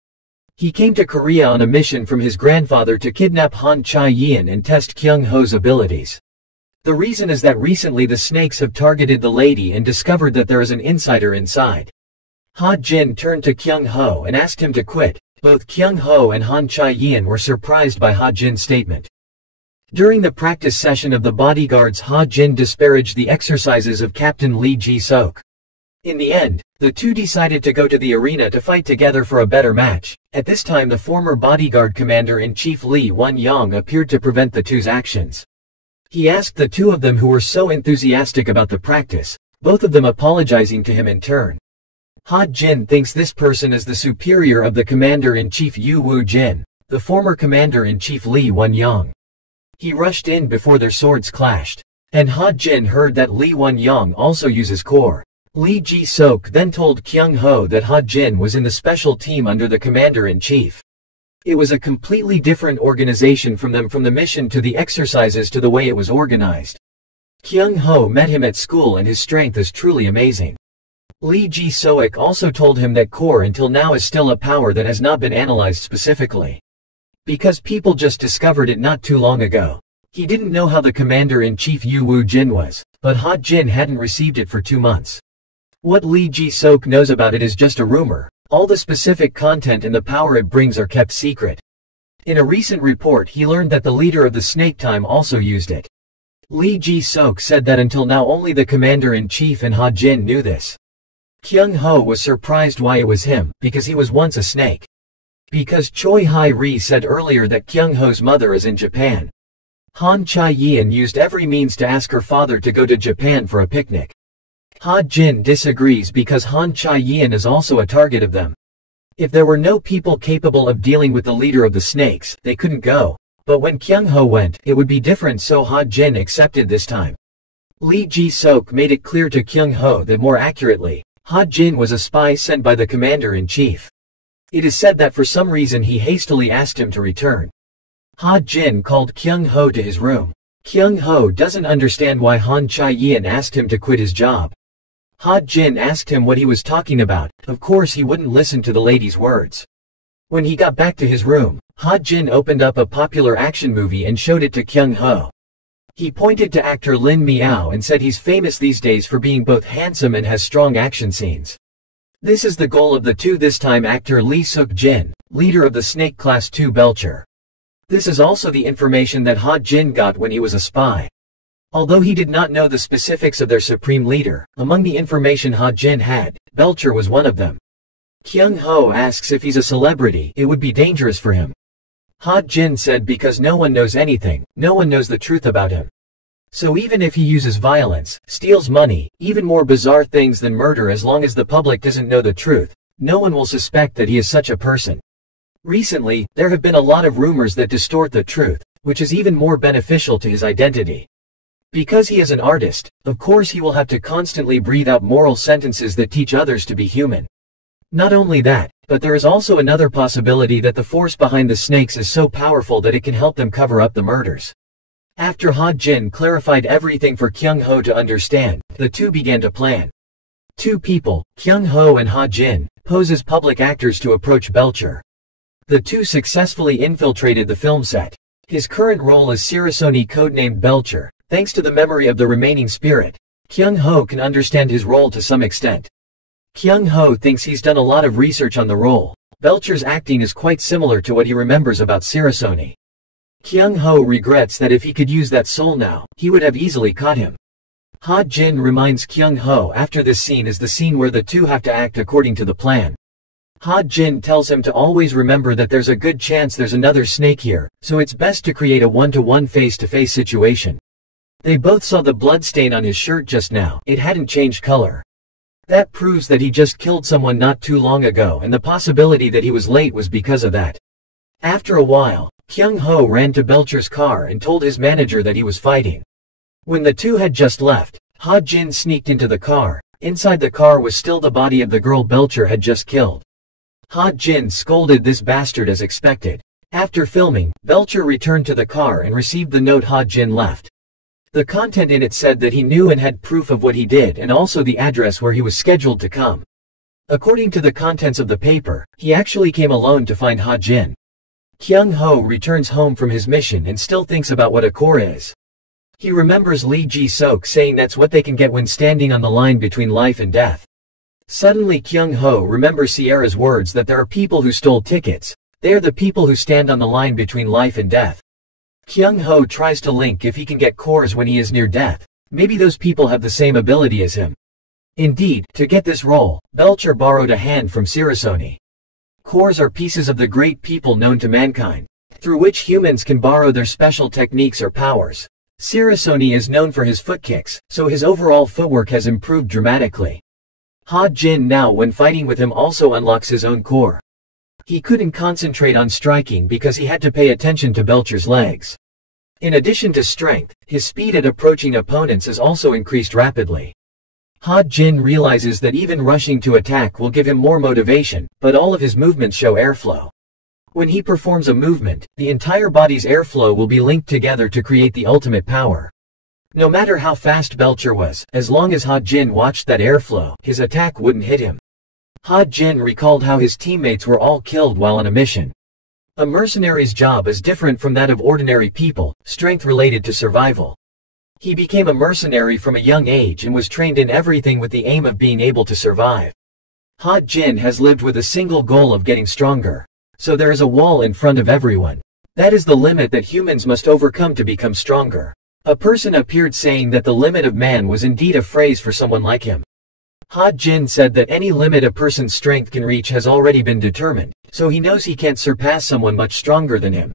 He came to Korea on a mission from his grandfather to kidnap Han Cha-yin and test Kyung Ho's abilities. The reason is that recently the snakes have targeted the lady and discovered that there is an insider inside. Ha Jin turned to Kyung Ho and asked him to quit. Both Kyung Ho and Han Chae-yeon were surprised by Ha Jin's statement. During the practice session of the bodyguards, Ha Jin disparaged the exercises of Captain Lee Ji-sok. In the end, the two decided to go to the arena to fight together for a better match. At this time the former bodyguard commander-in-chief Lee Won-young appeared to prevent the two's actions. He asked the two of them who were so enthusiastic about the practice, both of them apologizing to him in turn. Ha Jin thinks this person is the superior of the commander-in-chief Yu Woo-jin, the former commander-in-chief Lee Won-young. He rushed in before their swords clashed, and Ha Jin heard that Lee Won-young also uses core. Lee Ji-sok then told Kyung Ho that Ha Jin was in the special team under the commander-in-chief. It was a completely different organization from the mission to the exercises to the way it was organized. Kyung Ho met him at school and his strength is truly amazing. Lee Ji-sok also told him that core until now is still a power that has not been analyzed specifically. Because people just discovered it not too long ago. He didn't know how the commander-in-chief Yu Woo-jin was, but Ha Jin hadn't received it for 2 months. What Lee Ji-sok knows about it is just a rumor. All the specific content and the power it brings are kept secret. In a recent report he learned that the leader of the Snake Time also used it. Lee Ji-sok said that until now only the commander-in-chief and Ha Jin knew this. Kyung Ho was surprised why it was him, because he was once a snake. Because Choi Hai-ri said earlier that Kyung Ho's mother is in Japan. Han Chae-yeon used every means to ask her father to go to Japan for a picnic. Ha Jin disagrees because Han Chae-yeon is also a target of them. If there were no people capable of dealing with the leader of the snakes, they couldn't go. But when Kyung Ho went, it would be different, so Ha Jin accepted this time. Lee Ji-sok made it clear to Kyung Ho that more accurately, Ha Jin was a spy sent by the commander-in-chief. It is said that for some reason he hastily asked him to return. Ha Jin called Kyung Ho to his room. Kyung Ho doesn't understand why Han Chae-yeon asked him to quit his job. Ha Jin asked him what he was talking about. Of course he wouldn't listen to the lady's words. When he got back to his room, Ha Jin opened up a popular action movie and showed it to Kyung Ho. He pointed to actor Lin Miao and said he's famous these days for being both handsome and has strong action scenes. This is the goal of the two, this time actor Lee Suk-jin, leader of the Snake Class 2 Belcher. This is also the information that Ha Jin got when he was a spy. Although he did not know the specifics of their supreme leader, among the information Ha Jin had, Belcher was one of them. Kyung Ho asks if he's a celebrity, it would be dangerous for him. Ha Jin said because no one knows anything, no one knows the truth about him. So even if he uses violence, steals money, even more bizarre things than murder, as long as the public doesn't know the truth, no one will suspect that he is such a person. Recently, there have been a lot of rumors that distort the truth, which is even more beneficial to his identity. Because he is an artist, of course he will have to constantly breathe out moral sentences that teach others to be human. Not only that, but there is also another possibility that the force behind the snakes is so powerful that it can help them cover up the murders. After Ha Jin clarified everything for Kyung Ho to understand, the two began to plan. Two people, Kyung Ho and Ha Jin, pose as public actors to approach Belcher. The two successfully infiltrated the film set. His current role is Sirasoni, codenamed Belcher. Thanks to the memory of the remaining spirit, Kyung Ho can understand his role to some extent. Kyung Ho thinks he's done a lot of research on the role. Belcher's acting is quite similar to what he remembers about Sirasoni. Kyung Ho regrets that if he could use that soul now, he would have easily caught him. Ha Jin reminds Kyung Ho after this scene is the scene where the two have to act according to the plan. Ha Jin tells him to always remember that there's a good chance there's another snake here, so it's best to create a one-to-one face-to-face situation. They both saw the blood stain on his shirt just now. It hadn't changed color. That proves that he just killed someone not too long ago, and the possibility that he was late was because of that. After a while, Kyung Ho ran to Belcher's car and told his manager that he was fighting. When the two had just left, Ha Jin sneaked into the car. Inside the car was still the body of the girl Belcher had just killed. Ha Jin scolded this bastard as expected. After filming, Belcher returned to the car and received the note Ha Jin left. The content in it said that he knew and had proof of what he did and also the address where he was scheduled to come. According to the contents of the paper, he actually came alone to find Ha Jin. Kyung Ho returns home from his mission and still thinks about what a core is. He remembers Lee Ji-sok saying that's what they can get when standing on the line between life and death. Suddenly Kyung Ho remembers Sierra's words that there are people who stole tickets. They are the people who stand on the line between life and death. Kyung Ho tries to link if he can get cores when he is near death. Maybe those people have the same ability as him. Indeed, to get this role, Belcher borrowed a hand from Sirasoni. Cores are pieces of the great people known to mankind, through which humans can borrow their special techniques or powers. Sirasoni is known for his foot kicks, so his overall footwork has improved dramatically. Ha Jin now when fighting with him also unlocks his own core. He couldn't concentrate on striking because he had to pay attention to Belcher's legs. In addition to strength, his speed at approaching opponents is also increased rapidly. Ha Jin realizes that even rushing to attack will give him more motivation, but all of his movements show airflow. When he performs a movement, the entire body's airflow will be linked together to create the ultimate power. No matter how fast Belcher was, as long as Ha Jin watched that airflow, his attack wouldn't hit him. Ha Jin recalled how his teammates were all killed while on a mission. A mercenary's job is different from that of ordinary people, strength related to survival. He became a mercenary from a young age and was trained in everything with the aim of being able to survive. Ha Jin has lived with a single goal of getting stronger. So there is a wall in front of everyone. That is the limit that humans must overcome to become stronger. A person appeared saying that the limit of man was indeed a phrase for someone like him. Ha Jin said that any limit a person's strength can reach has already been determined, so he knows he can't surpass someone much stronger than him.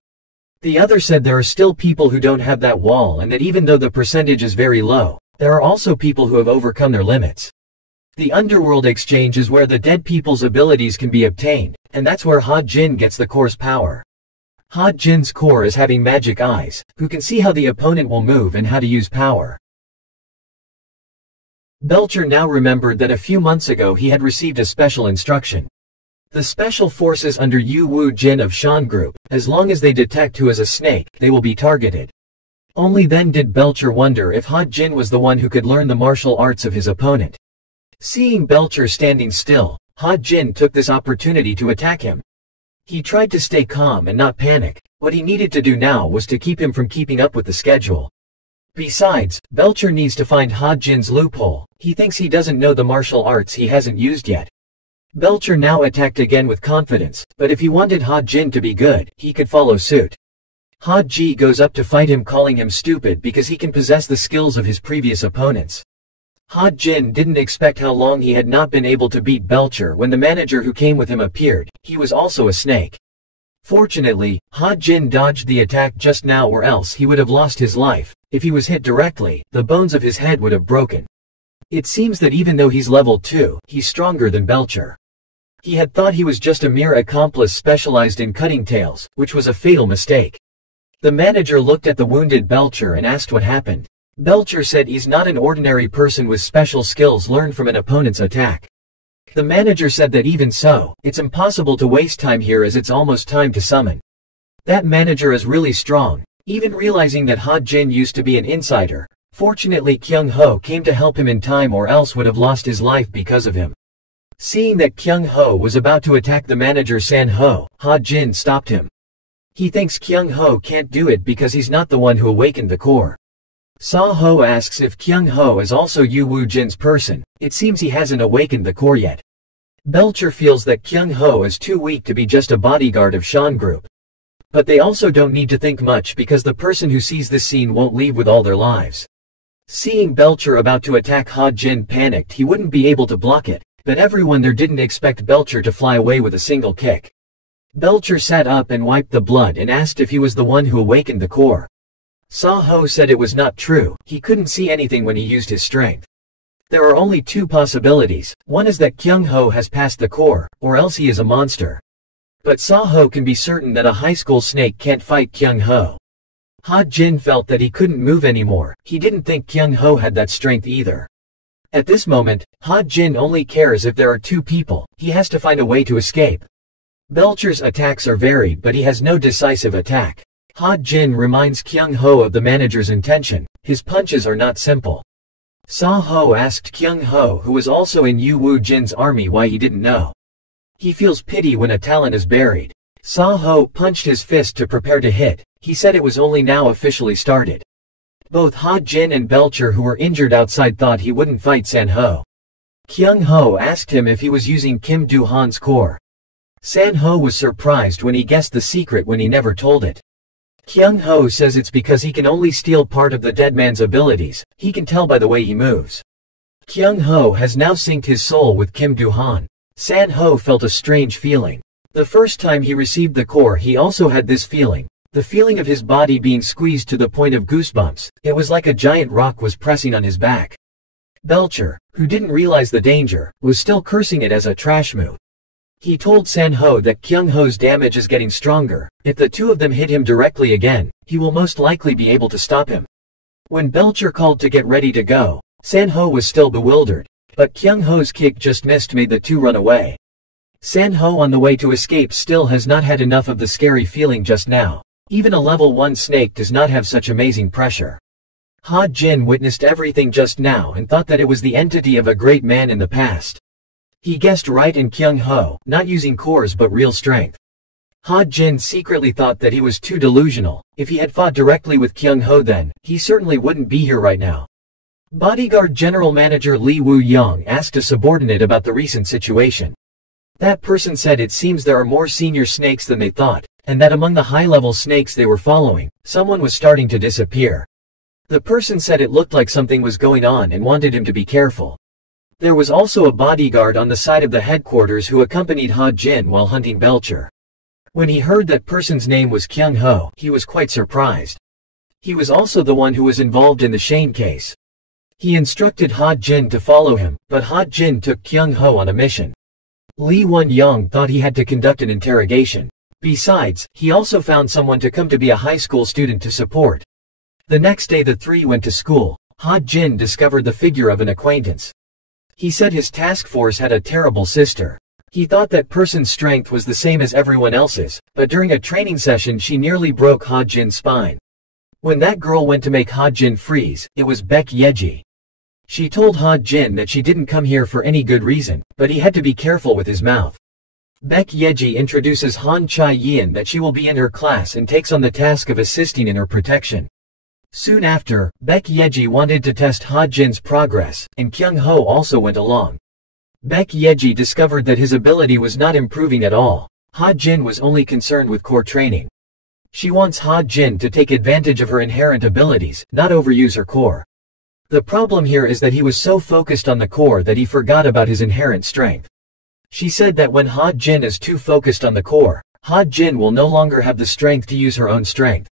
The other said there are still people who don't have that wall and that even though the percentage is very low, there are also people who have overcome their limits. The underworld exchange is where the dead people's abilities can be obtained, and that's where Ha Jin gets the core's power. Ha Jin's core is having magic eyes, who can see how the opponent will move and how to use power. Belcher now remembered that a few months ago he had received a special instruction. The special forces under Yu Wu Jin of Shan Group, as long as they detect who is a snake, they will be targeted. Only then did Belcher wonder if Ha Jin was the one who could learn the martial arts of his opponent. Seeing Belcher standing still, Ha Jin took this opportunity to attack him. He tried to stay calm and not panic. What he needed to do now was to keep him from keeping up with the schedule. Besides, Belcher needs to find Ha Jin's loophole. He thinks he doesn't know the martial arts he hasn't used yet. Belcher now attacked again with confidence, but if he wanted Ha Jin to be good, he could follow suit. Ha Ji goes up to fight him, calling him stupid because he can possess the skills of his previous opponents. Ha Jin didn't expect how long he had not been able to beat Belcher when the manager who came with him appeared. He was also a snake. Fortunately, Ha Jin dodged the attack just now, or else he would have lost his life. If he was hit directly, the bones of his head would have broken. It seems that even though he's level 2, he's stronger than Belcher. He had thought he was just a mere accomplice specialized in cutting tails, which was a fatal mistake. The manager looked at the wounded Belcher and asked what happened. Belcher said he's not an ordinary person with special skills learned from an opponent's attack. The manager said that even so, it's impossible to waste time here as it's almost time to summon. That manager is really strong. Even realizing that Ha Jin used to be an insider, fortunately Kyung Ho came to help him in time, or else would have lost his life because of him. Seeing that Kyung Ho was about to attack the manager San Ho, Ha Jin stopped him. He thinks Kyung Ho can't do it because he's not the one who awakened the core. Sa Ho asks if Kyung Ho is also Yu Wu Jin's person. It seems he hasn't awakened the core yet. Belcher feels that Kyung Ho is too weak to be just a bodyguard of Shan Group. But they also don't need to think much because the person who sees this scene won't leave with all their lives. Seeing Belcher about to attack, Ha Jin panicked he wouldn't be able to block it, but everyone there didn't expect Belcher to fly away with a single kick. Belcher sat up and wiped the blood and asked if he was the one who awakened the core. Sa Ho said it was not true. He couldn't see anything when he used his strength. There are only two possibilities. One is that Kyung Ho has passed the core, or else he is a monster. But Sa Ho can be certain that a high school snake can't fight Kyung Ho. Ha Jin felt that he couldn't move anymore. He didn't think Kyung Ho had that strength either. At this moment, Ha Jin only cares if there are two people. He has to find a way to escape. Belcher's attacks are varied, but he has no decisive attack. Ha Jin reminds Kyung Ho of the manager's intention. His punches are not simple. Sa Ho asked Kyung Ho, who was also in Yu Wu Jin's army, why he didn't know. He feels pity when a talent is buried. Sa Ho punched his fist to prepare to hit. He said it was only now officially started. Both Ha Jin and Belcher, who were injured outside, thought he wouldn't fight San Ho. Kyung Ho asked him if he was using Kim Do-han's core. San Ho was surprised when he guessed the secret when he never told it. Kyung Ho says it's because he can only steal part of the dead man's abilities. He can tell by the way he moves. Kyung Ho has now synced his soul with Kim Do-han. San Ho felt a strange feeling. The first time he received the core, he also had this feeling. The feeling of his body being squeezed to the point of goosebumps. It was like a giant rock was pressing on his back. Belcher, who didn't realize the danger, was still cursing it as a trash move. He told San Ho that Kyung Ho's damage is getting stronger. If the two of them hit him directly again, he will most likely be able to stop him. When Belcher called to get ready to go, San Ho was still bewildered, but Kyung Ho's kick just missed, made the two run away. San Ho, on the way to escape, still has not had enough of the scary feeling just now. Even a level 1 snake does not have such amazing pressure. Ha Jin witnessed everything just now and thought that it was the entity of a great man in the past. He guessed right in Kyung Ho, not using cores but real strength. Ha Jin secretly thought that he was too delusional. If he had fought directly with Kyung Ho, then he certainly wouldn't be here right now. Bodyguard General Manager Lee Woo-young asked a subordinate about the recent situation. That person said it seems there are more senior snakes than they thought, and that among the high-level snakes they were following, someone was starting to disappear. The person said it looked like something was going on and wanted him to be careful. There was also a bodyguard on the side of the headquarters who accompanied Ha Jin while hunting Belcher. When he heard that person's name was Kyung Ho, he was quite surprised. He was also the one who was involved in the Shane case. He instructed Ha Jin to follow him, but Ha Jin took Kyung Ho on a mission. Lee Won-young thought he had to conduct an interrogation. Besides, he also found someone to come to be a high school student to support. The next day the three went to school. Ha Jin discovered the figure of an acquaintance. He said his task force had a terrible sister. He thought that person's strength was the same as everyone else's, but during a training session she nearly broke Ha Jin's spine. When that girl went to make Ha Jin freeze, it was Baek Yeji. She told Ha Jin that she didn't come here for any good reason, but he had to be careful with his mouth. Baek Yeji introduces Han Chai-yin that she will be in her class and takes on the task of assisting in her protection. Soon after, Baek Yeji wanted to test Ha Jin's progress, and Kyung Ho also went along. Baek Yeji discovered that his ability was not improving at all. Ha Jin was only concerned with core training. She wants Ha Jin to take advantage of her inherent abilities, not overuse her core. The problem here is that he was so focused on the core that he forgot about his inherent strength. She said that when Ha Jin is too focused on the core, Ha Jin will no longer have the strength to use her own strength.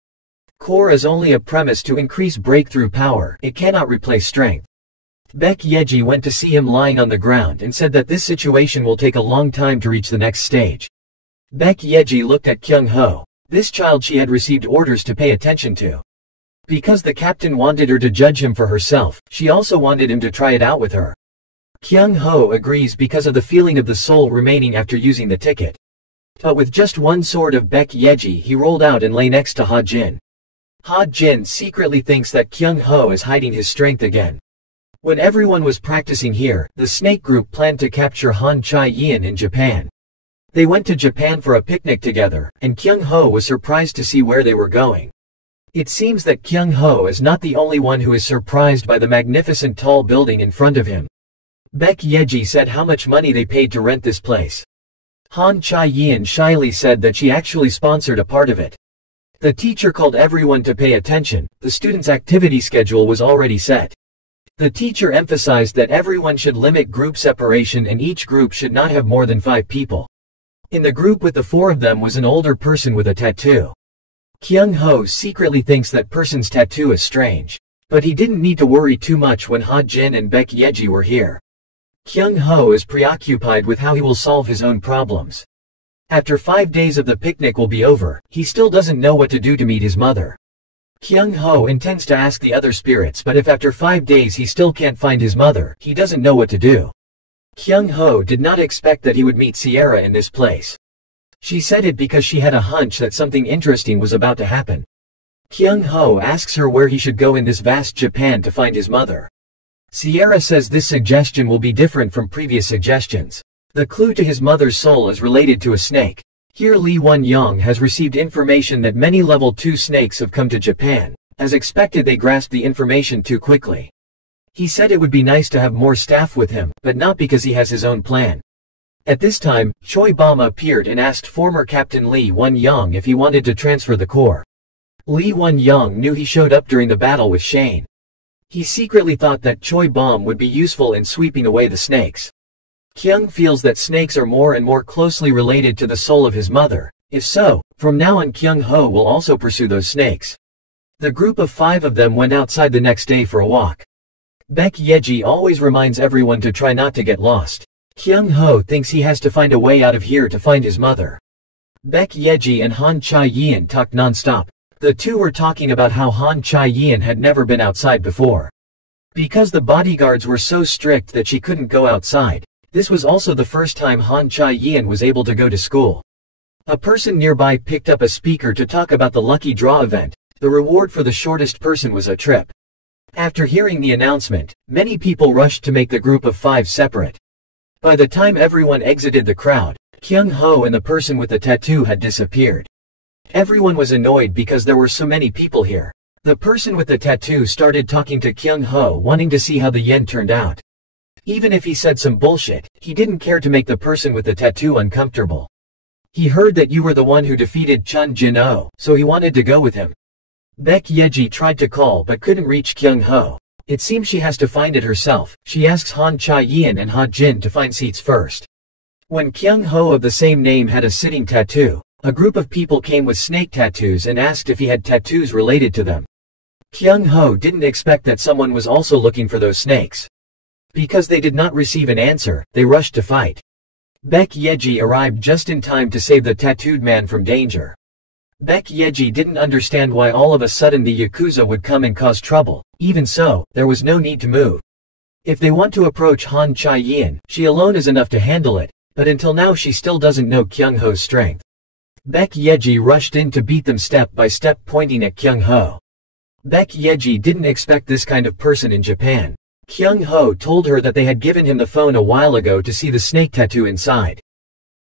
Core is only a premise to increase breakthrough power, it cannot replace strength. Baek Yeji went to see him lying on the ground and said that this situation will take a long time to reach the next stage. Baek Yeji looked at Kyung Ho. This child she had received orders to pay attention to. Because the captain wanted her to judge him for herself, she also wanted him to try it out with her. Kyung Ho agrees because of the feeling of the soul remaining after using the ticket. But with just one sword of Baek Yeji he rolled out and lay next to Ha Jin. Ha Jin secretly thinks that Kyung Ho is hiding his strength again. When everyone was practicing here, the snake group planned to capture Han Chai-yin in Japan. They went to Japan for a picnic together, and Kyung Ho was surprised to see where they were going. It seems that Kyung Ho is not the only one who is surprised by the magnificent tall building in front of him. Baek Yeji said how much money they paid to rent this place. Han Chai-yin shyly said that she actually sponsored a part of it. The teacher called everyone to pay attention. The students' activity schedule was already set. The teacher emphasized that everyone should limit group separation and each group should not have more than 5 people. In the group with the 4 of them was an older person with a tattoo. Kyung Ho secretly thinks that person's tattoo is strange. But he didn't need to worry too much when Ha Jin and Baek Yeji were here. Kyung Ho is preoccupied with how he will solve his own problems. After 5 days of the picnic will be over, he still doesn't know what to do to meet his mother. Kyung Ho intends to ask the other spirits, but if after 5 days he still can't find his mother, he doesn't know what to do. Kyung Ho did not expect that he would meet Sierra in this place. She said it because she had a hunch that something interesting was about to happen. Kyung Ho asks her where he should go in this vast Japan to find his mother. Sierra says this suggestion will be different from previous suggestions. The clue to his mother's soul is related to a snake. Here Lee Won-young has received information that many level 2 snakes have come to Japan, As expected, they grasped the information too quickly. He said it would be nice to have more staff with him, but not because he has his own plan. At this time, Choi Bom appeared and asked former Captain Lee Won-young if he wanted to transfer the corps. Lee Won-young knew he showed up during the battle with Shane. He secretly thought that Choi Bom would be useful in sweeping away the snakes. Kyung feels that snakes are more and more closely related to the soul of his mother. If so, from now on Kyung Ho will also pursue those snakes. The group of 5 of them went outside the next day for a walk. Baek Yeji always reminds everyone to try not to get lost. Kyung Ho thinks he has to find a way out of here to find his mother. Baek Yeji and Han Cha-yeon talked non-stop. The two were talking about how Han Cha-yeon had never been outside before. Because the bodyguards were so strict that she couldn't go outside, this was also the first time Han Cha-yeon was able to go to school. A person nearby picked up a speaker to talk about the lucky draw event. The reward for the shortest person was a trip. After hearing the announcement, many people rushed to make the group of 5 separate. By the time everyone exited the crowd, Kyung Ho and the person with the tattoo had disappeared. Everyone was annoyed because there were so many people here. The person with the tattoo started talking to Kyung Ho, wanting to see how the yen turned out. Even if he said some bullshit, he didn't care to make the person with the tattoo uncomfortable. He heard that you were the one who defeated Chun Jin-oh, so he wanted to go with him. Baek Yeji tried to call but couldn't reach Kyung Ho. It seems she has to find it herself. She asks Han Cha-yeon and Ha Jin to find seats first. When Kyung Ho of the same name had a sitting tattoo, a group of people came with snake tattoos and asked if he had tattoos related to them. Kyung Ho didn't expect that someone was also looking for those snakes. Because they did not receive an answer, they rushed to fight. Baek Yeji arrived just in time to save the tattooed man from danger. Baek Yeji didn't understand why all of a sudden the Yakuza would come and cause trouble. Even so, there was no need to move. If they want to approach Han Cha-yeon, she alone is enough to handle it, but until now she still doesn't know Kyung Ho's strength. Baek Yeji rushed in to beat them step by step, pointing at Kyung Ho. Baek Yeji didn't expect this kind of person in Japan. Kyung Ho told her that they had given him the phone a while ago to see the snake tattoo inside.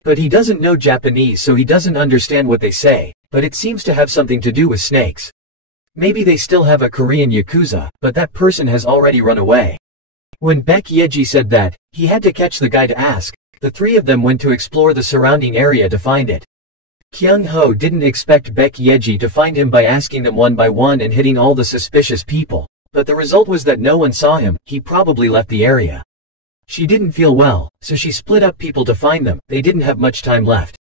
But he doesn't know Japanese, so he doesn't understand what they say, but it seems to have something to do with snakes. Maybe they still have a Korean Yakuza, but that person has already run away. When Baek Yeji said that, he had to catch the guy to ask. The 3 of them went to explore the surrounding area to find it. Kyung Ho didn't expect Baek Yeji to find him by asking them one by one and hitting all the suspicious people. But the result was that no one saw him. He probably left the area. She didn't feel well, so she split up people to find them. They didn't have much time left.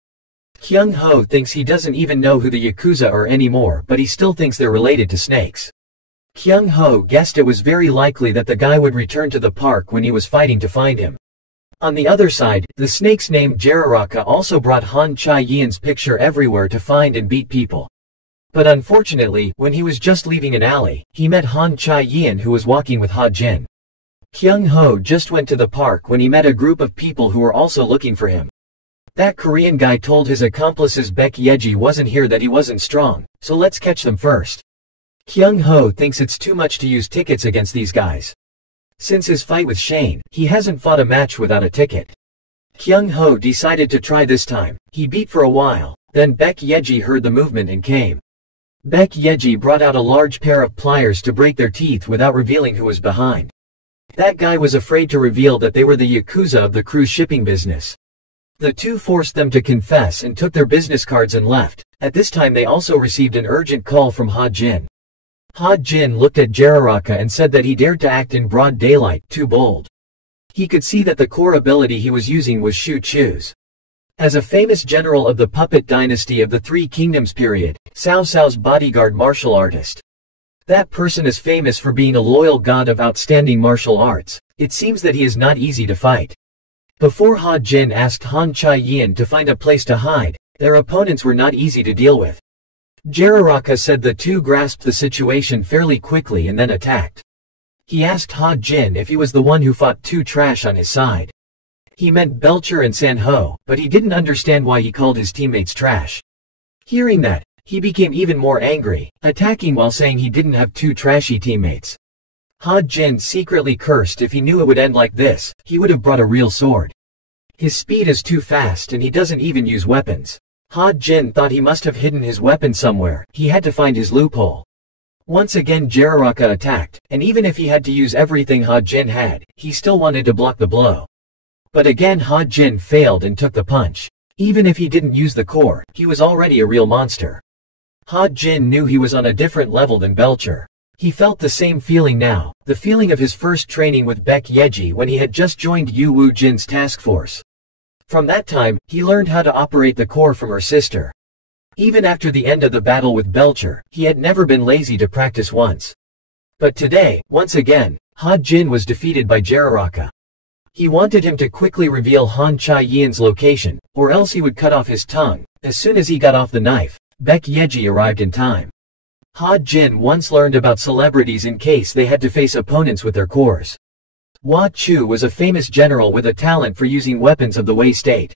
Kyung Ho thinks he doesn't even know who the Yakuza are anymore, but he still thinks they're related to snakes. Kyung Ho guessed it was very likely that the guy would return to the park when he was fighting to find him. On the other side, the snakes named Jararaka also brought Han Cha-yeon's picture everywhere to find and beat people. But unfortunately, when he was just leaving an alley, he met Han Cha-yeon, who was walking with Ha Jin. Kyung Ho just went to the park when he met a group of people who were also looking for him. That Korean guy told his accomplices Baek Yeji wasn't here, that he wasn't strong, so let's catch them first. Kyung Ho thinks it's too much to use tickets against these guys. Since his fight with Shane, he hasn't fought a match without a ticket. Kyung Ho decided to try this time. He beat for a while, then Baek Yeji heard the movement and came. Baek Yeji brought out a large pair of pliers to break their teeth without revealing who was behind. That guy was afraid to reveal that they were the Yakuza of the cruise shipping business. The two forced them to confess and took their business cards and left. At this time they also received an urgent call from Ha Jin. Ha Jin looked at Jararaka and said that he dared to act in broad daylight, too bold. He could see that the core ability he was using was shoot shoes. As a famous general of the puppet dynasty of the Three Kingdoms period, Cao Cao's bodyguard martial artist. That person is famous for being a loyal god of outstanding martial arts. It seems that he is not easy to fight. Before Ha Jin asked Han Cha-yeon to find a place to hide, their opponents were not easy to deal with. Jararaka said the two grasped the situation fairly quickly and then attacked. He asked Ha Jin if he was the one who fought two trash on his side. He meant Belcher and Sanho, but he didn't understand why he called his teammates trash. Hearing that, he became even more angry, attacking while saying he didn't have two trashy teammates. Ha Jin secretly cursed. If he knew it would end like this, he would have brought a real sword. His speed is too fast and he doesn't even use weapons. Ha Jin thought he must have hidden his weapon somewhere. He had to find his loophole. Once again Jiraiya attacked, and even if he had to use everything Ha-Jin had, he still wanted to block the blow. But again Ha-Jin failed and took the punch. Even if he didn't use the core, he was already a real monster. Ha-Jin knew he was on a different level than Belcher. He felt the same feeling now, the feeling of his first training with Baek Yeji when he had just joined Yu Wu Jin's task force. From that time, he learned how to operate the core from her sister. Even after the end of the battle with Belcher, he had never been lazy to practice once. But today, once again, Ha-Jin was defeated by Jiraiya. He wanted him to quickly reveal Han Chai-Yian's location, or else he would cut off his tongue. As soon as he got off the knife, Baek Yeji arrived in time. Ha-Jin once learned about celebrities in case they had to face opponents with their cores. Hua Chu was a famous general with a talent for using weapons of the Wei state.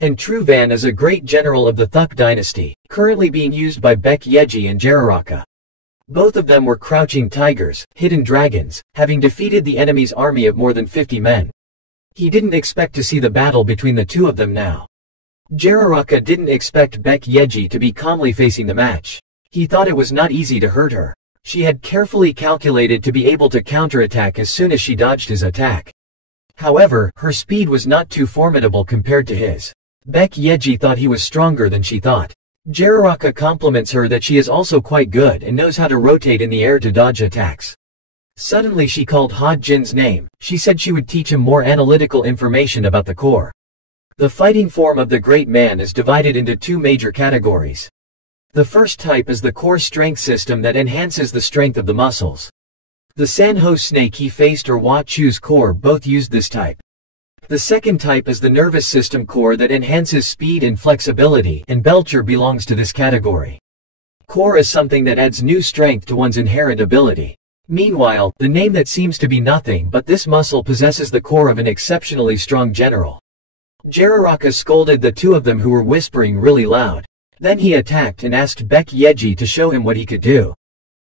And Tru Van is a great general of the Thuk dynasty, currently being used by Baek Yeji and Jiraiya. Both of them were crouching tigers, hidden dragons, having defeated the enemy's army of more than 50 men. He didn't expect to see the battle between the two of them now. Jiraiya didn't expect Baek Yeji to be calmly facing the match. He thought it was not easy to hurt her. She had carefully calculated to be able to counterattack as soon as she dodged his attack. However, her speed was not too formidable compared to his. Baek Yeji thought he was stronger than she thought. Jiraiya compliments her that she is also quite good and knows how to rotate in the air to dodge attacks. Suddenly she called Ha-Jin's name. She said she would teach him more analytical information about the core. The fighting form of the great man is divided into two major categories. The first type is the core strength system that enhances the strength of the muscles. The Sanho snake he faced or Hua Chu's core both used this type. The second type is the nervous system core that enhances speed and flexibility, and Belcher belongs to this category. Core is something that adds new strength to one's inherent ability. Meanwhile, the name that seems to be nothing but this muscle possesses the core of an exceptionally strong general. Jiraiya scolded the two of them who were whispering really loud. Then he attacked and asked Baek Yeji to show him what he could do.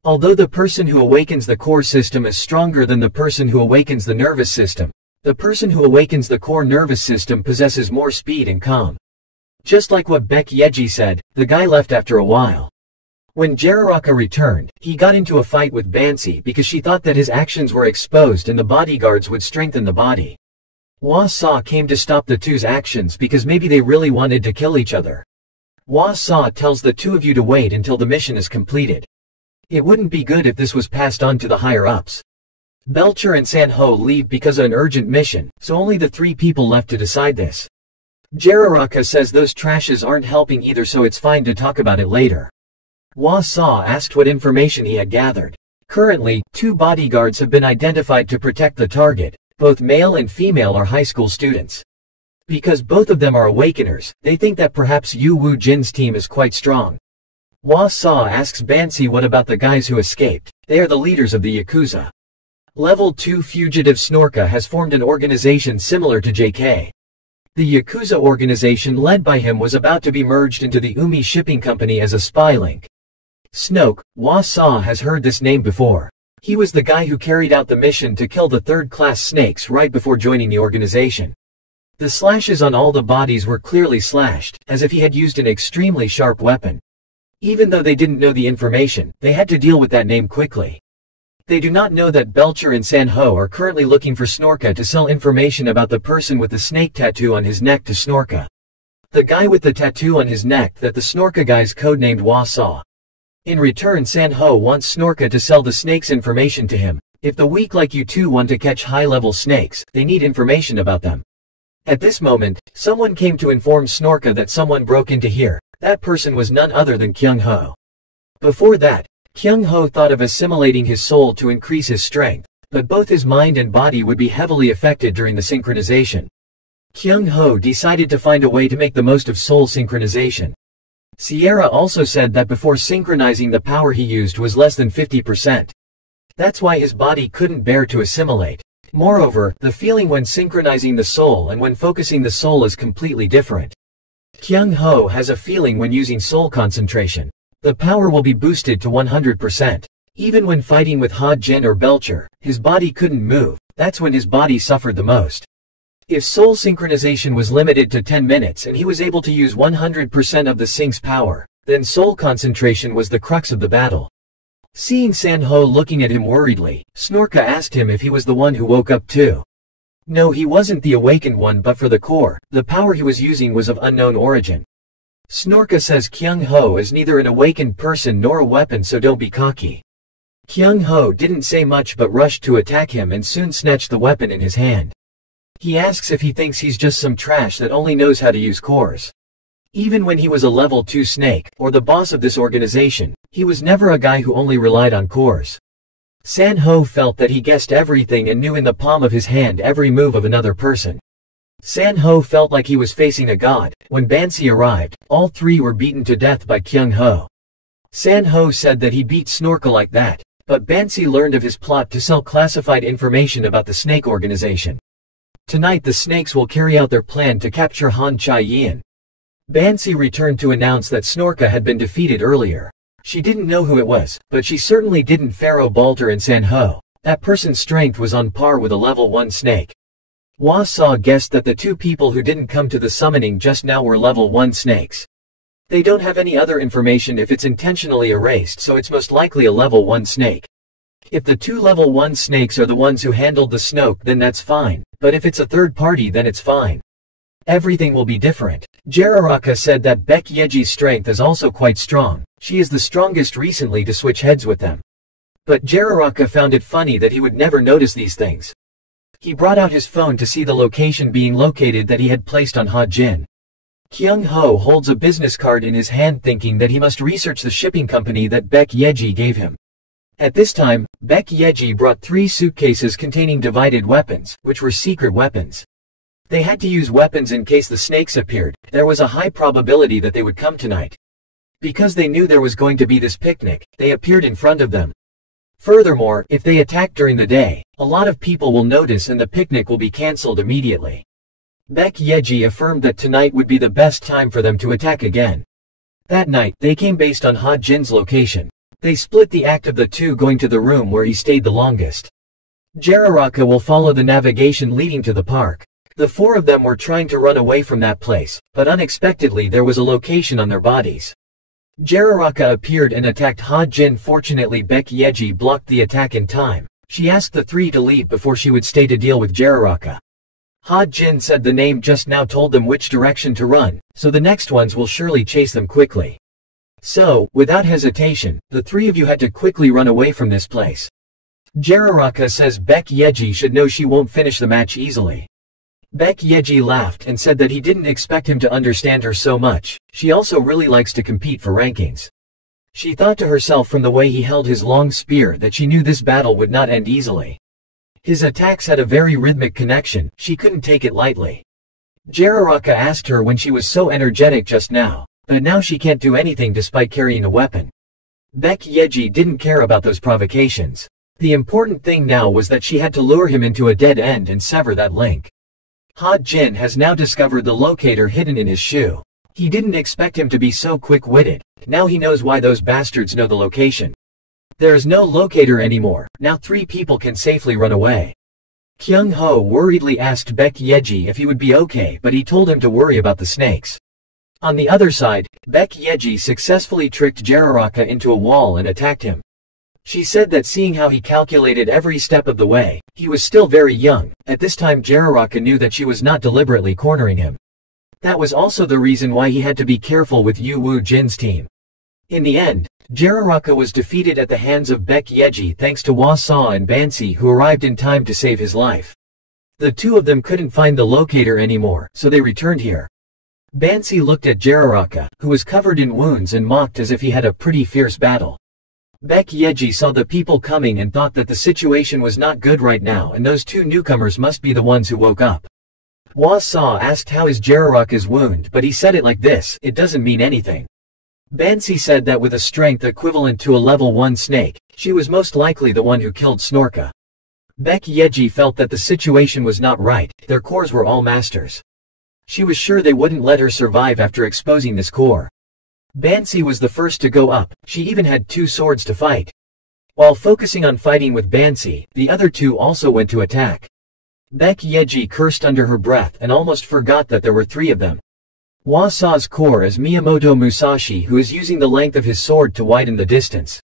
Although the person who awakens the core system is stronger than the person who awakens the nervous system, the person who awakens the core nervous system possesses more speed and calm. Just like what Baek Yeji said, the guy left after a while. When Jiraiya returned, he got into a fight with Bansi because she thought that his actions were exposed and the bodyguards would strengthen the body. Hua Sa came to stop the two's actions because maybe they really wanted to kill each other. Hua Sa tells the two of you to wait until the mission is completed. It wouldn't be good if this was passed on to the higher-ups. Belcher and Sanho leave because of an urgent mission, so only the three people left to decide this. Jiraiya says those trashes aren't helping either, so it's fine to talk about it later. Hua Sa asked what information he had gathered. Currently, two bodyguards have been identified to protect the target. Both male and female are high school students. Because both of them are awakeners, they think that perhaps Yu Wu Jin's team is quite strong. Hua Sa asks Bansi what about the guys who escaped. They are the leaders of the Yakuza. Level 2 fugitive Snorka has formed an organization similar to JK. The Yakuza organization led by him was about to be merged into the Umi Shipping Company as a spy link. Snoke, Hua Sa has heard this name before. He was the guy who carried out the mission to kill the third-class snakes right before joining the organization. The slashes on all the bodies were clearly slashed, as if he had used an extremely sharp weapon. Even though they didn't know the information, they had to deal with that name quickly. They do not know that Belcher and Sanho are currently looking for Snorka to sell information about the person with the snake tattoo on his neck to Snorka. The guy with the tattoo on his neck that the Snorka guys codenamed Hua Sa. In return, Sanho wants Snorka to sell the snake's information to him. If the weak like you two want to catch high-level snakes, they need information about them. At this moment, someone came to inform Snorka that someone broke into here. That person was none other than Kyung Ho. Before that, Kyung Ho thought of assimilating his soul to increase his strength, but both his mind and body would be heavily affected during the synchronization. Kyung Ho decided to find a way to make the most of soul synchronization. Sierra also said that before synchronizing the power he used was less than 50%. That's why his body couldn't bear to assimilate. Moreover, the feeling when synchronizing the soul and when focusing the soul is completely different. Kyung Ho has a feeling when using soul concentration. The power will be boosted to 100%. Even when fighting with Ha-Jin or Belcher, his body couldn't move. That's when his body suffered the most. If soul synchronization was limited to 10 minutes and he was able to use 100% of the sync's power, then soul concentration was the crux of the battle. Seeing Sanho looking at him worriedly, Snorka asked him if he was the one who woke up too. No, he wasn't the awakened one, but for the core, the power he was using was of unknown origin. Snorka says Kyung Ho is neither an awakened person nor a weapon, so don't be cocky. Kyung Ho didn't say much but rushed to attack him and soon snatched the weapon in his hand. He asks if he thinks he's just some trash that only knows how to use cores. Even when he was a level 2 snake, or the boss of this organization, he was never a guy who only relied on cores. Sanho felt that he guessed everything and knew in the palm of his hand every move of another person. Sanho felt like he was facing a god. When Bansi arrived, all three were beaten to death by Kyung Ho. Sanho said that he beat Snorka like that, but Bansi learned of his plot to sell classified information about the snake organization. Tonight the snakes will carry out their plan to capture Han Chai-yin. Bansi returned to announce that Snorka had been defeated earlier. She didn't know who it was, but she certainly didn't Pharaoh Balter and Sanho. That person's strength was on par with a level 1 snake. Hwa-saw guessed that the two people who didn't come to the summoning just now were level 1 snakes. They don't have any other information if it's intentionally erased, so it's most likely a level 1 snake. If the two level 1 snakes are the ones who handled the Snoke, then that's fine, but if it's a third party, then it's fine. Everything will be different. Jararaka said that Baek Yeji's strength is also quite strong. She is the strongest recently to switch heads with them. But Jararaka found it funny that he would never notice these things. He brought out his phone to see the location being located that he had placed on Ha Jin. Kyung Ho holds a business card in his hand, thinking that he must research the shipping company that Baek Yeji gave him. At this time, Baek Yeji brought 3 suitcases containing divided weapons, which were secret weapons. They had to use weapons in case the snakes appeared. There was a high probability that they would come tonight. Because they knew there was going to be this picnic, they appeared in front of them. Furthermore, if they attack during the day, a lot of people will notice and the picnic will be cancelled immediately. Baek Yeji affirmed that tonight would be the best time for them to attack again. That night, they came based on Ha Jin's location. They split the act of the two going to the room where he stayed the longest. Jararaka will follow the navigation leading to the park. The 4 of them were trying to run away from that place, but unexpectedly there was a location on their bodies. Jararaka appeared and attacked Ha Jin. Fortunately, Baek Yeji blocked the attack in time. She asked the 3 to leave before she would stay to deal with Jararaka. Ha Jin said the name just now told them which direction to run, so the next ones will surely chase them quickly. So, without hesitation, the 3 of you had to quickly run away from this place. Jararaka says Baek Yeji should know she won't finish the match easily. Baek Yeji laughed and said that he didn't expect him to understand her so much. She also really likes to compete for rankings. She thought to herself from the way he held his long spear that she knew this battle would not end easily. His attacks had a very rhythmic connection. She couldn't take it lightly. Jararaka asked her when she was so energetic just now, but now she can't do anything despite carrying a weapon. Baek Yeji didn't care about those provocations. The important thing now was that she had to lure him into a dead end and sever that link. Ha Jin has now discovered the locator hidden in his shoe. He didn't expect him to be so quick-witted. Now he knows why those bastards know the location. There is no locator anymore. Now 3 people can safely run away. Kyung Ho worriedly asked Baek Yeji if he would be okay, but he told him to worry about the snakes. On the other side, Baek Yeji successfully tricked Jararaka into a wall and attacked him. She said that seeing how he calculated every step of the way, he was still very young. At this time Jararaka knew that she was not deliberately cornering him. That was also the reason why he had to be careful with Yu Wu Jin's team. In the end, Jararaka was defeated at the hands of Baek Yeji thanks to Hwa-saw and Bansi, who arrived in time to save his life. The 2 of them couldn't find the locator anymore, so they returned here. Bansi looked at Jararaka, who was covered in wounds, and mocked as if he had a pretty fierce battle. Baek Yeji saw the people coming and thought that the situation was not good right now, and those 2 newcomers must be the ones who woke up. Hwa-saw asked how is Jararaka's wound, but he said it like this: it doesn't mean anything. Bansi said that with a strength equivalent to a level 1 snake, she was most likely the one who killed Snorka. Baek Yeji felt that the situation was not right. Their cores were all masters. She was sure they wouldn't let her survive after exposing this core. Bansi was the first to go up. She even had 2 swords to fight. While focusing on fighting with Bansi, the other 2 also went to attack. Baek Yeji cursed under her breath and almost forgot that there were 3 of them. Hwa-saw's core is Miyamoto Musashi, who is using the length of his sword to widen the distance.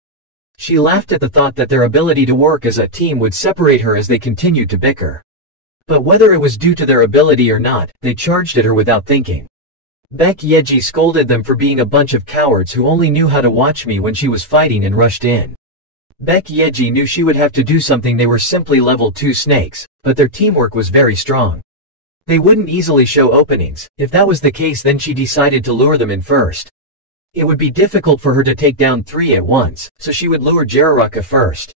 She laughed at the thought that their ability to work as a team would separate her as they continued to bicker. But whether it was due to their ability or not, they charged at her without thinking. Baek Yeji scolded them for being a bunch of cowards who only knew how to watch me when she was fighting and rushed in. Baek Yeji knew she would have to do something. They were simply level 2 snakes, but their teamwork was very strong. They wouldn't easily show openings. If that was the case, then she decided to lure them in first. It would be difficult for her to take down 3 at once, so she would lure Jiraraka first.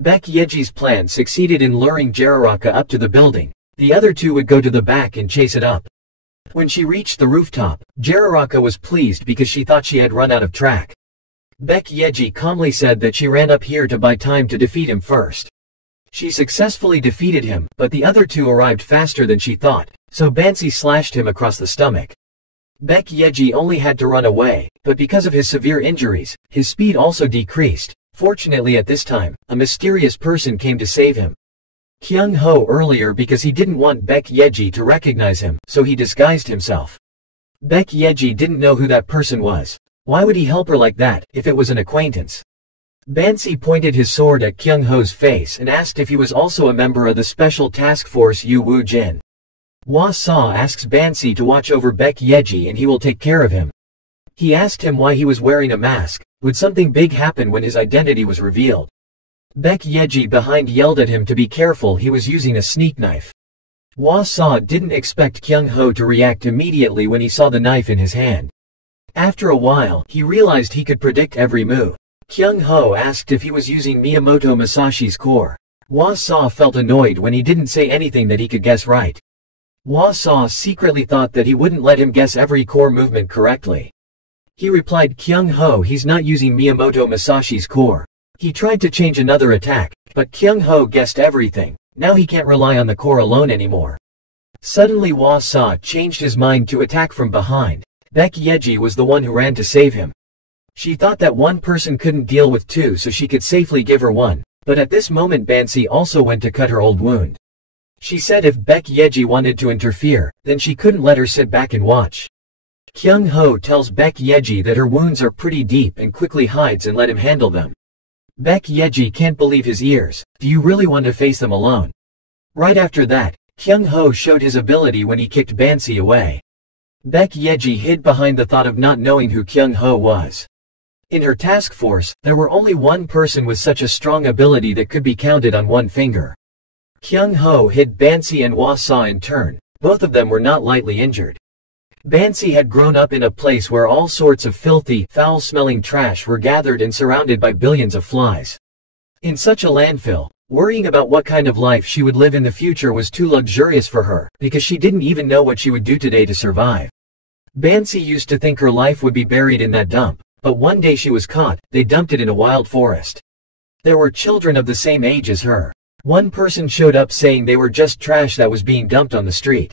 Baek Yeji's plan succeeded in luring Jiraraka up to the building. The other 2 would go to the back and chase it up. When she reached the rooftop, Jiraraka was pleased because she thought she had run out of track. Baek Yeji calmly said that she ran up here to buy time to defeat him first. She successfully defeated him, but the other 2 arrived faster than she thought, so Bansi slashed him across the stomach. Baek Yeji only had to run away, but because of his severe injuries, his speed also decreased. Fortunately at this time, a mysterious person came to save him. Kyung Ho earlier because he didn't want Baek Yeji to recognize him, so he disguised himself. Baek Yeji didn't know who that person was. Why would he help her like that, if it was an acquaintance? Bansi pointed his sword at Kyung Ho's face and asked if he was also a member of the Special Task Force Yu Wu Jin. Hwa Sa asks Bansi to watch over Baek Yeji and he will take care of him. He asked him why he was wearing a mask. Would something big happen when his identity was revealed? Baek Yeji behind yelled at him to be careful. He was using a sneak knife. Hwa Sa didn't expect Kyung Ho to react immediately when he saw the knife in his hand. After a while, he realized he could predict every move. Kyung Ho asked if he was using Miyamoto Musashi's core. Hwa Sa felt annoyed when he didn't say anything that he could guess right. Hwa Sa secretly thought that he wouldn't let him guess every core movement correctly. He replied, Kyung Ho, he's not using Miyamoto Musashi's core. He tried to change another attack, but Kyung Ho guessed everything. Now he can't rely on the core alone anymore. Suddenly Hwa Sa changed his mind to attack from behind. Baek Yeji was the one who ran to save him. She thought that one person couldn't deal with 2, so she could safely give her 1, but at this moment Bansi also went to cut her old wound. She said if Baek Yeji wanted to interfere, then she couldn't let her sit back and watch. Kyung Ho tells Baek Yeji that her wounds are pretty deep and quickly hides and let him handle them. Baek Yeji can't believe his ears. Do you really want to face them alone? Right after that, Kyung Ho showed his ability when he kicked Bansi away. Baek Yeji hid behind the thought of not knowing who Kyung Ho was. In her task force, there were only one person with such a strong ability that could be counted on one finger. Kyung Ho hid Bansi and Hwa Sa in turn. Both of them were not lightly injured. Bansi had grown up in a place where all sorts of filthy, foul-smelling trash were gathered and surrounded by billions of flies. In such a landfill, worrying about what kind of life she would live in the future was too luxurious for her, because she didn't even know what she would do today to survive. Bansi used to think her life would be buried in that dump, but one day she was caught. They dumped it in a wild forest. There were children of the same age as her. One person showed up saying they were just trash that was being dumped on the street.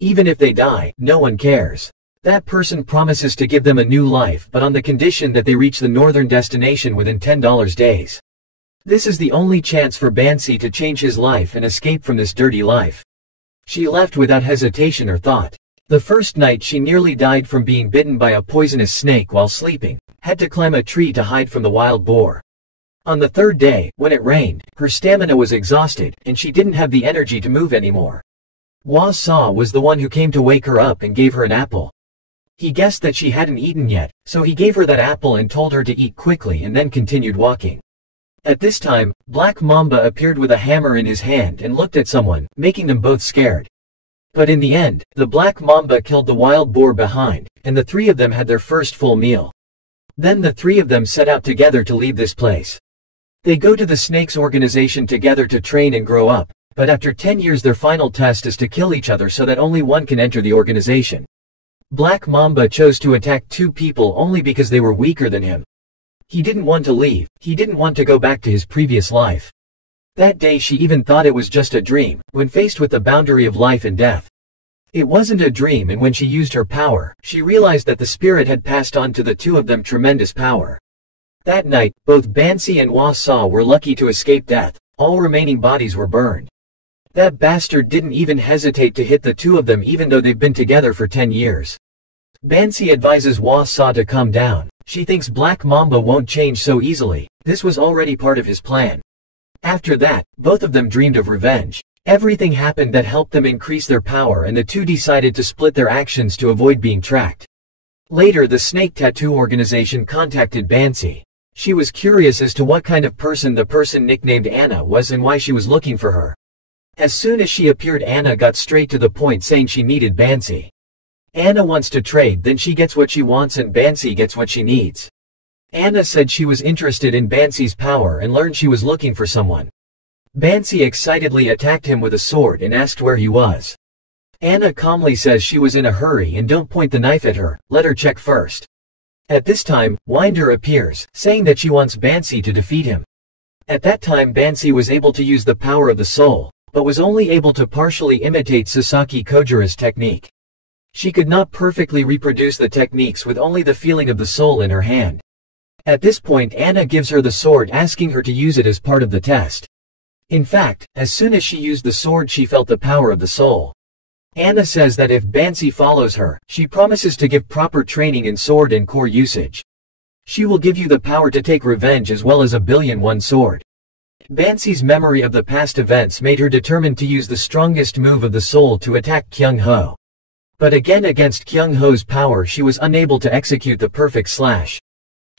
Even if they die, no one cares. That person promises to give them a new life, but on the condition that they reach the northern destination within $10 days. This is the only chance for Bansi to change his life and escape from this dirty life. She left without hesitation or thought. The first night she nearly died from being bitten by a poisonous snake while sleeping, had to climb a tree to hide from the wild boar. On the third day, when it rained, her stamina was exhausted, and she didn't have the energy to move anymore. Hwa Sa was the one who came to wake her up and gave her an apple. He guessed that she hadn't eaten yet, so he gave her that apple and told her to eat quickly and then continued walking. At this time, Black Mamba appeared with a hammer in his hand and looked at someone, making them both scared. But in the end, the Black Mamba killed the wild boar behind, and the 3 of them had their first full meal. Then the 3 of them set out together to leave this place. They go to the Snakes organization together to train and grow up, but after 10 years their final test is to kill each other so that only one can enter the organization. Black Mamba chose to attack 2 people only because they were weaker than him. He didn't want to leave. He didn't want to go back to his previous life. That day she even thought it was just a dream, when faced with the boundary of life and death. It wasn't a dream, and when she used her power, she realized that the spirit had passed on to the 2 of them tremendous power. That night, both Bansi and Hwa Sa were lucky to escape death. All remaining bodies were burned. That bastard didn't even hesitate to hit the 2 of them even though they've been together for 10 years. Bansi advises Hwa Sa to calm down. She thinks Black Mamba won't change so easily. This was already part of his plan. After that, both of them dreamed of revenge. Everything happened that helped them increase their power, and the two decided to split their actions to avoid being tracked. Later, the Snake Tattoo organization contacted Bansi. She was curious as to what kind of person the person nicknamed Anna was and why she was looking for her. As soon as she appeared, Anna got straight to the point, saying she needed Bansi. Anna wants to trade, then she gets what she wants and Bansi gets what she needs. Anna said she was interested in Bansi's power and learned she was looking for someone. Bansi excitedly attacked him with a sword and asked where he was. Anna calmly says she was in a hurry and don't point the knife at her, let her check first. At this time, Winder appears, saying that she wants Bansi to defeat him. At that time Bansi was able to use the power of the soul, but was only able to partially imitate Sasaki Kojira's technique. She could not perfectly reproduce the techniques with only the feeling of the soul in her hand. At this point Anna gives her the sword, asking her to use it as part of the test. In fact, as soon as she used the sword she felt the power of the soul. Anna says that if Bansi follows her, she promises to give proper training in sword and core usage. She will give you the power to take revenge as well as a billion-1 sword. Bansi's memory of the past events made her determined to use the strongest move of the soul to attack Kyung Ho. But again, against Kyung Ho's power she was unable to execute the perfect slash.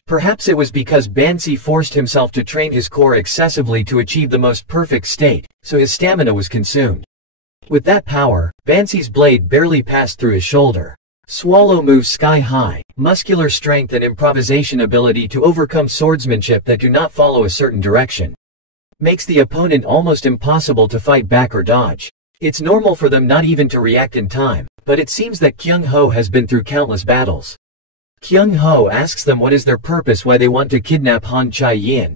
Perhaps it was because Bansi forced himself to train his core excessively to achieve the most perfect state, so his stamina was consumed. With that power, Bansi's blade barely passed through his shoulder. Swallow moves sky high, muscular strength and improvisation ability to overcome swordsmanship that do not follow a certain direction. Makes the opponent almost impossible to fight back or dodge. It's normal for them not even to react in time, but it seems that Kyung Ho has been through countless battles. Kyung Ho asks them what is their purpose, why they want to kidnap Han Chai-yin.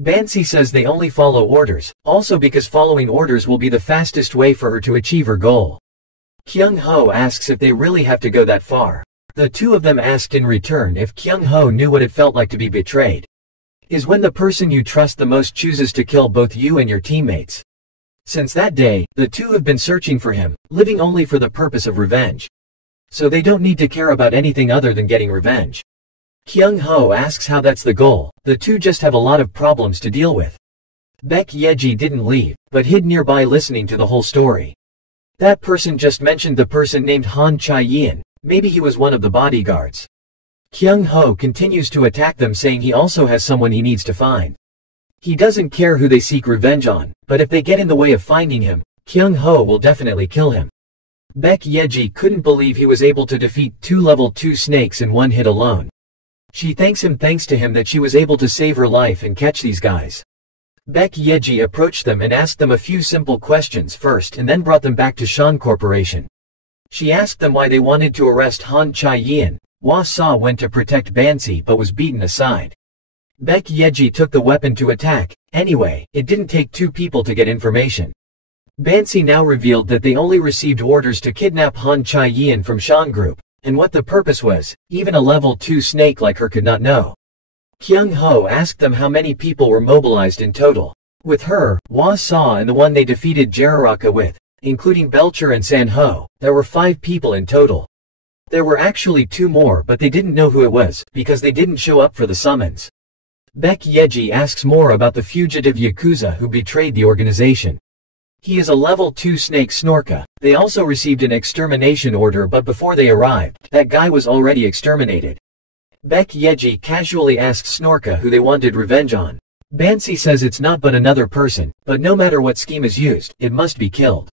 Bansi says they only follow orders, also because following orders will be the fastest way for her to achieve her goal. Kyung Ho asks if they really have to go that far. The two of them asked in return if Kyung Ho knew what it felt like to be betrayed. Is when the person you trust the most chooses to kill both you and your teammates. Since that day, the two have been searching for him, living only for the purpose of revenge. So they don't need to care about anything other than getting revenge. Kyung Ho asks how that's the goal. The two just have a lot of problems to deal with. Baek Yeji didn't leave, but hid nearby listening to the whole story. That person just mentioned the person named Han Chai-yin. Maybe he was one of the bodyguards. Kyung Ho continues to attack them, saying he also has someone he needs to find. He doesn't care who they seek revenge on, but if they get in the way of finding him, Kyung Ho will definitely kill him. Baek Yeji couldn't believe he was able to defeat 2 level 2 snakes in one hit alone. She thanks him that she was able to save her life and catch these guys. Baek Yeji approached them and asked them a few simple questions first and then brought them back to Shan Corporation. She asked them why they wanted to arrest Han Chai-yin. Hwa Sa went to protect Bansi but was beaten aside. Baek Yeji took the weapon to attack. Anyway, it didn't take 2 people to get information. Bansi now revealed that they only received orders to kidnap Han Chai-yin from Shan Group, and what the purpose was, even a level 2 snake like her could not know. Kyung Ho asked them how many people were mobilized in total. With her, Hwa Sa and the one they defeated Jararaka with, including Belcher and San Ho, there were 5 people in total. There were actually 2 more, but they didn't know who it was, because they didn't show up for the summons. Baek Yeji asks more about the fugitive Yakuza who betrayed the organization. He is a level 2 snake Snorka. They also received an extermination order, but before they arrived, that guy was already exterminated. Baek Yeji casually asks Snorka who they wanted revenge on. Bansi says it's not but another person, but no matter what scheme is used, it must be killed.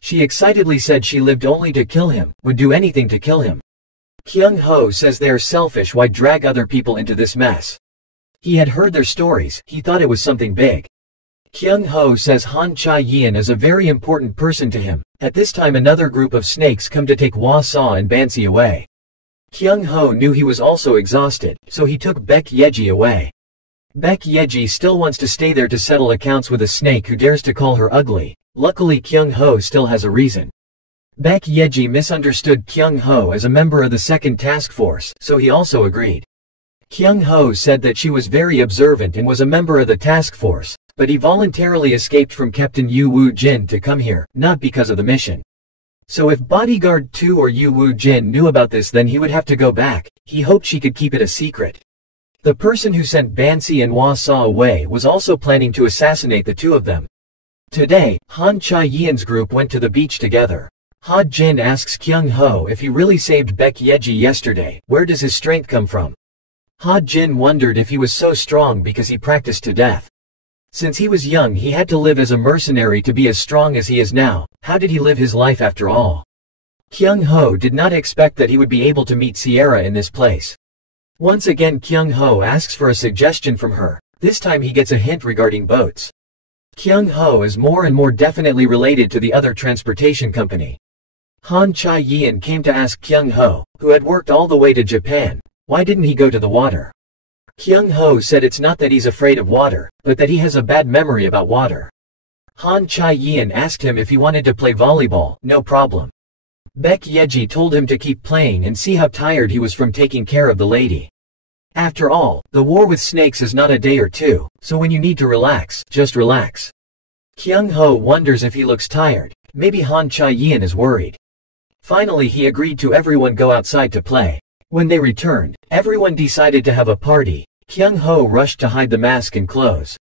She excitedly said she lived only to kill him, would do anything to kill him. Kyung Ho says they are selfish, why drag other people into this mess? He had heard their stories, he thought it was something big. Kyung Ho says Han Chai-yin is a very important person to him. At this time another group of snakes come to take Hwa Sa and Bansi away. Kyung Ho knew he was also exhausted, so he took Baek Yeji away. Baek Yeji still wants to stay there to settle accounts with a snake who dares to call her ugly. Luckily Kyung Ho still has a reason. Baek Yeji misunderstood Kyung Ho as a member of the second task force, so he also agreed. Kyung Ho said that she was very observant and was a member of the task force, but he voluntarily escaped from Captain Yu Woo Jin to come here, not because of the mission. So if Bodyguard 2 or Yu Woo Jin knew about this, then he would have to go back. he hoped she could keep it a secret. The person who sent Bansi and Hwa Sa away was also planning to assassinate the two of them. Today, Han Cha-Yian's group went to the beach together. Ha Jin asks Kyung Ho if he really saved Baek Yeji yesterday. Where does his strength come from? Ha Jin wondered if he was so strong because he practiced to death. Since he was young, he had to live as a mercenary to be as strong as he is now. How did he live his life after all? Kyung Ho did not expect that he would be able to meet Sierra in this place. Once again, Kyung Ho asks for a suggestion from her. This time he gets a hint regarding boats. Kyung Ho is more and more definitely related to the other transportation company. Han Cha-Yian came to ask Kyung Ho, who had worked all the way to Japan, why didn't he go to the water? Kyung Ho said it's not that he's afraid of water, but that he has a bad memory about water. Han Cha-Yian asked him if he wanted to play volleyball. No problem. Baek Yeji told him to keep playing and see how tired he was from taking care of the lady. After all, the war with snakes is not a day or two, so when you need to relax, just relax. Kyung Ho wonders if he looks tired. Maybe Han Cha-Yian is worried. Finally, he agreed to everyone go outside to play. When they returned, everyone decided to have a party. Kyung Ho rushed to hide the mask and clothes.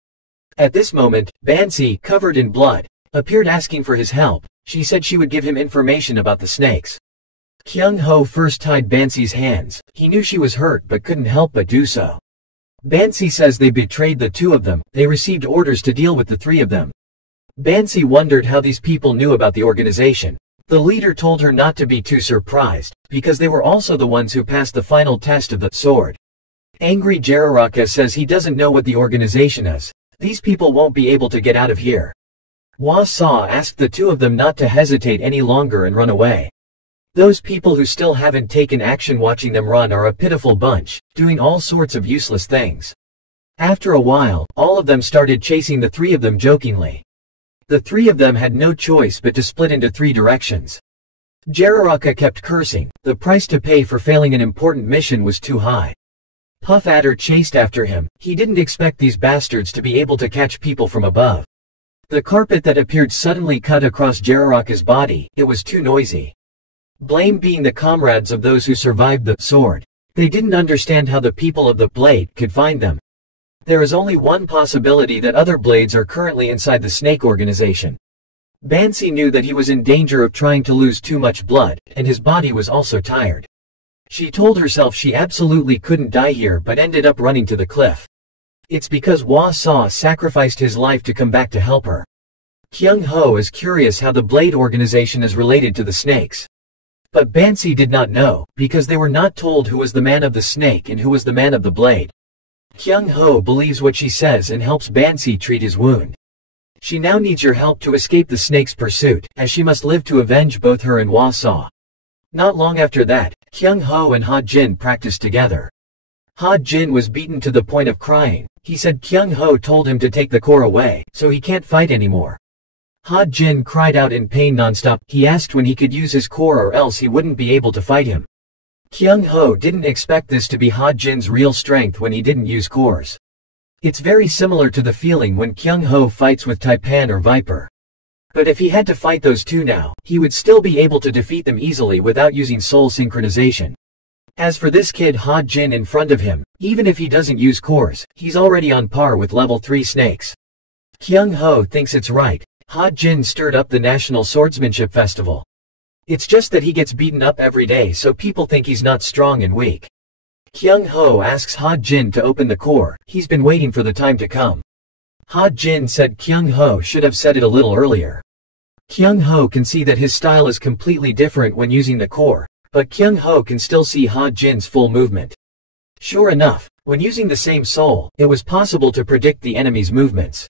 At this moment, Bansi, covered in blood, appeared asking for his help. She said she would give him information about the snakes. Kyung Ho first tied Bansi's hands. He knew she was hurt but couldn't help but do so. Bansi says they betrayed the two of them. They received orders to deal with the three of them. Bansi wondered how these people knew about the organization. The leader told her not to be too surprised, because they were also the ones who passed the final test of the sword. Angry Jararaka says he doesn't know what the organization is. These people won't be able to get out of here. Hwa Sa asked the two of them not to hesitate any longer and run away. Those people who still haven't taken action watching them run are a pitiful bunch, doing all sorts of useless things. After a while, all of them started chasing the three of them jokingly. The three of them had no choice but to split into three directions. Jararaka kept cursing. The price to pay for failing an important mission was too high. Puff Adder chased after him. He didn't expect these bastards to be able to catch people from above. The carpet that appeared suddenly cut across Jararaka's body. It was too noisy. Blame being the comrades of those who survived the sword. They didn't understand how the people of the blade could find them. There is only one possibility that other blades are currently inside the snake organization. Bansi knew that he was in danger of trying to lose too much blood, and his body was also tired. She told herself she absolutely couldn't die here but ended up running to the cliff. It's because Hwa Sa sacrificed his life to come back to help her. Kyung Ho is curious how the Blade organization is related to the snakes. But Bansi did not know, because they were not told who was the man of the snake and who was the man of the blade. Kyung Ho believes what she says and helps Bansi treat his wound. She now needs your help to escape the snake's pursuit, as she must live to avenge both her and Hwa Sa. Not long after that, Kyung Ho and Ha Jin practiced together. Ha Jin was beaten to the point of crying. He said Kyung Ho told him to take the core away, so he can't fight anymore. Ha Jin cried out in pain nonstop. He asked when he could use his core or else he wouldn't be able to fight him. Kyung Ho didn't expect this to be Ha Jin's real strength when he didn't use cores. It's very similar to the feeling when Kyung Ho fights with Taipan or Viper. But if he had to fight those two now, he would still be able to defeat them easily without using soul synchronization. As for this kid Ha Jin in front of him, even if he doesn't use cores, he's already on par with level 3 snakes. Kyung Ho thinks it's right. Ha Jin stirred up the National Swordsmanship Festival. It's just that he gets beaten up every day so people think he's not strong and weak. Kyung Ho asks Ha Jin to open the core. He's been waiting for the time to come. Ha Jin said Kyung Ho should have said it a little earlier. Kyung Ho can see that his style is completely different when using the core, but Kyung Ho can still see Ha Jin's full movement. Sure enough, when using the same soul, it was possible to predict the enemy's movements.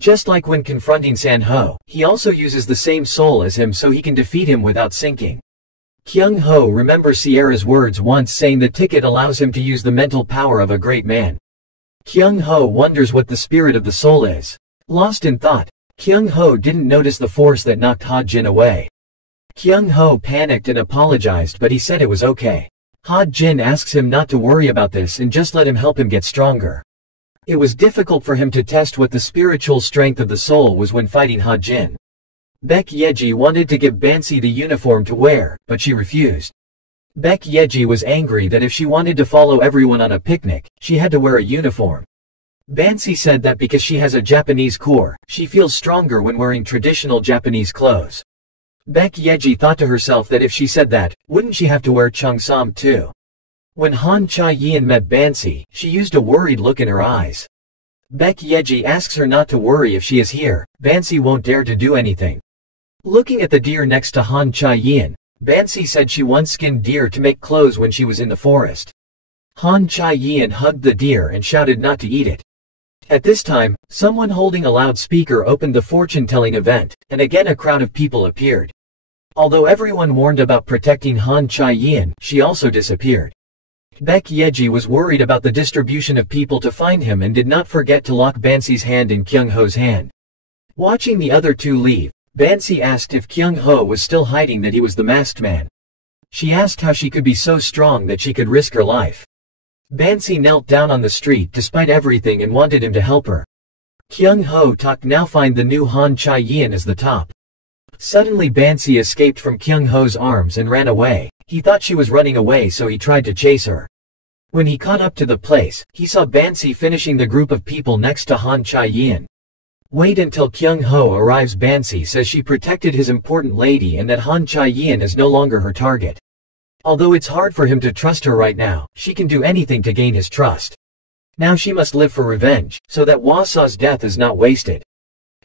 Just like when confronting San Ho, he also uses the same soul as him so he can defeat him without sinking. Kyung Ho remembers Sierra's words once saying the ticket allows him to use the mental power of a great man. Kyung Ho wonders what the spirit of the soul is. Lost in thought, Kyung Ho didn't notice the force that knocked Ha Jin away. Kyung Ho panicked and apologized, but he said it was okay. Ha Jin asks him not to worry about this and just let him help him get stronger. It was difficult for him to test what the spiritual strength of the soul was when fighting Ha Jin. Baek Yeji wanted to give Bansi the uniform to wear, but she refused. Baek Yeji was angry that if she wanted to follow everyone on a picnic, she had to wear a uniform. Bansi said that because she has a Japanese core, she feels stronger when wearing traditional Japanese clothes. Baek Yeji thought to herself that if she said that, wouldn't she have to wear cheongsam too? When Han Cha-yeon met Bansi, she used a worried look in her eyes. Baek Yeji asks her not to worry if she is here, Bansi won't dare to do anything. Looking at the deer next to Han Cha-yeon, Bansi said she once skinned deer to make clothes when she was in the forest. Han Cha-yeon hugged the deer and shouted not to eat it. At this time, someone holding a loudspeaker opened the fortune-telling event, and again a crowd of people appeared. Although everyone warned about protecting Han Cha-yeon, she also disappeared. Baek Yeji was worried about the distribution of people to find him and did not forget to lock Bansi's hand in Kyung Ho's hand. Watching the other two leave, Bansi asked if Kyung Ho was still hiding that he was the masked man. She asked how she could be so strong that she could risk her life. Bansi knelt down on the street despite everything and wanted him to help her. Kyung Ho talked now find the new Han Cha-yeon as the top. Suddenly Bansi escaped from Kyung Ho's arms and ran away. He thought she was running away so he tried to chase her. When he caught up to the place, he saw Bansi finishing the group of people next to Han Cha-yeon. Wait until Kyung Ho arrives. Bansi says she protected his important lady and that Han Cha-yeon is no longer her target. Although it's hard for him to trust her right now, she can do anything to gain his trust. Now she must live for revenge, so that Wasa's death is not wasted.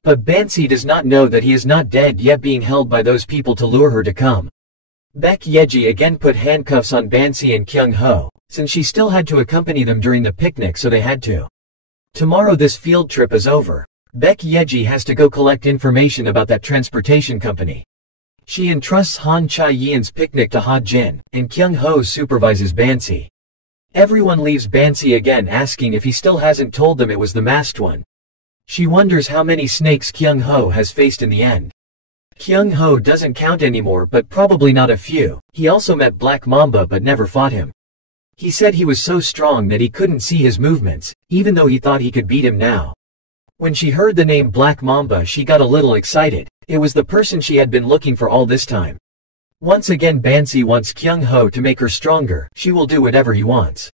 But Bansi does not know that he is not dead yet, being held by those people to lure her to come. Baek Yeji again put handcuffs on Bansi and Kyung Ho, since she still had to accompany them during the picnic, so they had to. Tomorrow this field trip is over. Baek Yeji has to go collect information about that transportation company. She entrusts Han Cha-yeon's picnic to Ha Jin, and Kyung Ho supervises Bansi. Everyone leaves Bansi again, asking if he still hasn't told them it was the masked one. She wonders how many snakes Kyung Ho has faced in the end. Kyung Ho doesn't count anymore, but probably not a few. He also met Black Mamba but never fought him. He said he was so strong that he couldn't see his movements, even though he thought he could beat him now. When she heard the name Black Mamba, she got a little excited. It was the person she had been looking for all this time. Once again Bansi wants Kyung Ho to make her stronger. She will do whatever he wants.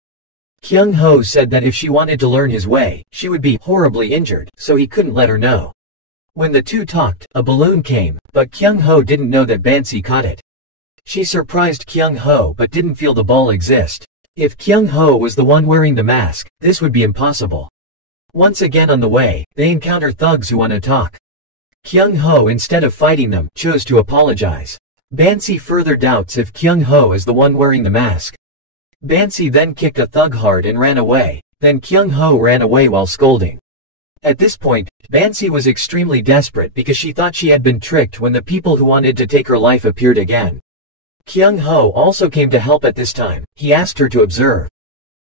Kyung Ho said that if she wanted to learn his way, she would be horribly injured, so he couldn't let her know. When the two talked, a balloon came, but Kyung Ho didn't know that Bansi caught it. She surprised Kyung Ho but didn't feel the ball exist. If Kyung Ho was the one wearing the mask, this would be impossible. Once again on the way, they encounter thugs who want to talk. Kyung Ho, instead of fighting them, chose to apologize. Bansi further doubts if Kyung Ho is the one wearing the mask. Bansi then kicked a thug hard and ran away. Then Kyung Ho ran away while scolding. At this point, Bansi was extremely desperate because she thought she had been tricked when the people who wanted to take her life appeared again. Kyung Ho also came to help at this time. He asked her to observe.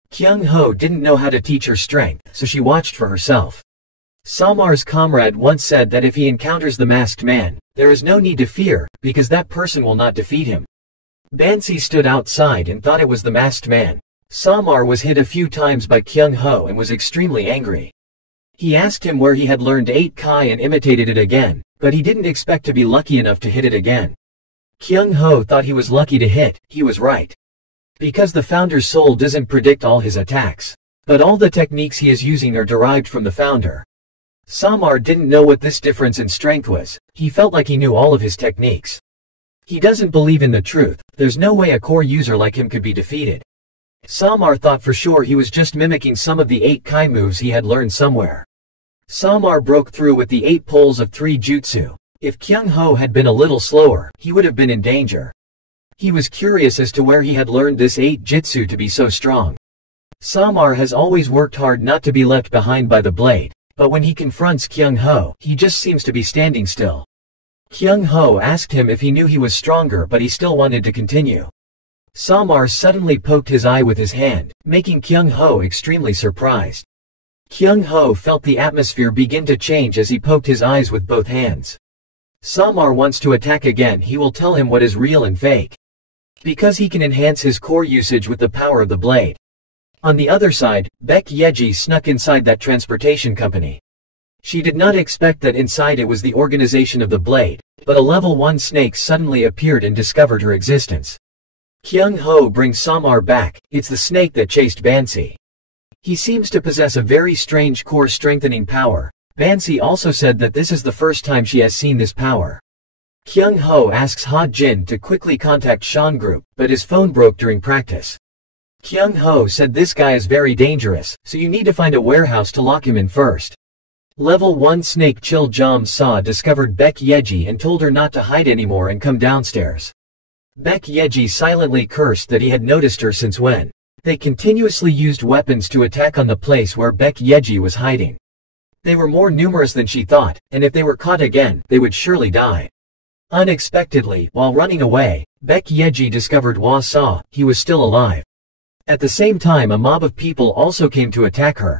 Kyung Ho didn't know how to teach her strength, so she watched for herself. Samar's comrade once said that if he encounters the masked man, there is no need to fear, because that person will not defeat him. Bansi stood outside and thought it was the masked man. Samar was hit a few times by Kyung Ho and was extremely angry. He asked him where he had learned 8 Kai and imitated it again, but he didn't expect to be lucky enough to hit it again. Kyung Ho thought he was lucky to hit. He was right. Because the founder's soul doesn't predict all his attacks. But all the techniques he is using are derived from the founder. Samar didn't know what this difference in strength was. He felt like he knew all of his techniques. He doesn't believe in the truth. There's no way a core user like him could be defeated. Samar thought for sure he was just mimicking some of the 8 Kai moves he had learned somewhere. Samar broke through with the 8 poles of 3 jutsu. If Kyung Ho had been a little slower, he would have been in danger. He was curious as to where he had learned this 8 jitsu to be so strong. Samar has always worked hard not to be left behind by the blade, but when he confronts Kyung Ho, he just seems to be standing still. Kyung Ho asked him if he knew he was stronger, but he still wanted to continue. Samar suddenly poked his eye with his hand, making Kyung Ho extremely surprised. Kyung Ho felt the atmosphere begin to change as he poked his eyes with both hands. Samar wants to attack again. He will tell him what is real and fake. Because he can enhance his core usage with the power of the blade. On the other side, Baek Yeji snuck inside that transportation company. She did not expect that inside it was the organization of the blade, but a level 1 snake suddenly appeared and discovered her existence. Kyung Ho brings Samar back. It's the snake that chased Bansi. He seems to possess a very strange core strengthening power. Bansi also said that this is the first time she has seen this power. Kyung Ho asks Ha Jin to quickly contact Shan Group, but his phone broke during practice. Kyung Ho said this guy is very dangerous, so you need to find a warehouse to lock him in first. Level 1 Snake Chil Jam Sa discovered Baek Yeji and told her not to hide anymore and come downstairs. Baek Yeji silently cursed that he had noticed her since when they continuously used weapons to attack on the place where Baek Yeji was hiding. They were more numerous than she thought, and if they were caught again, they would surely die. Unexpectedly, while running away, Baek Yeji discovered Hwa Sa. He was still alive. At the same time, a mob of people also came to attack her.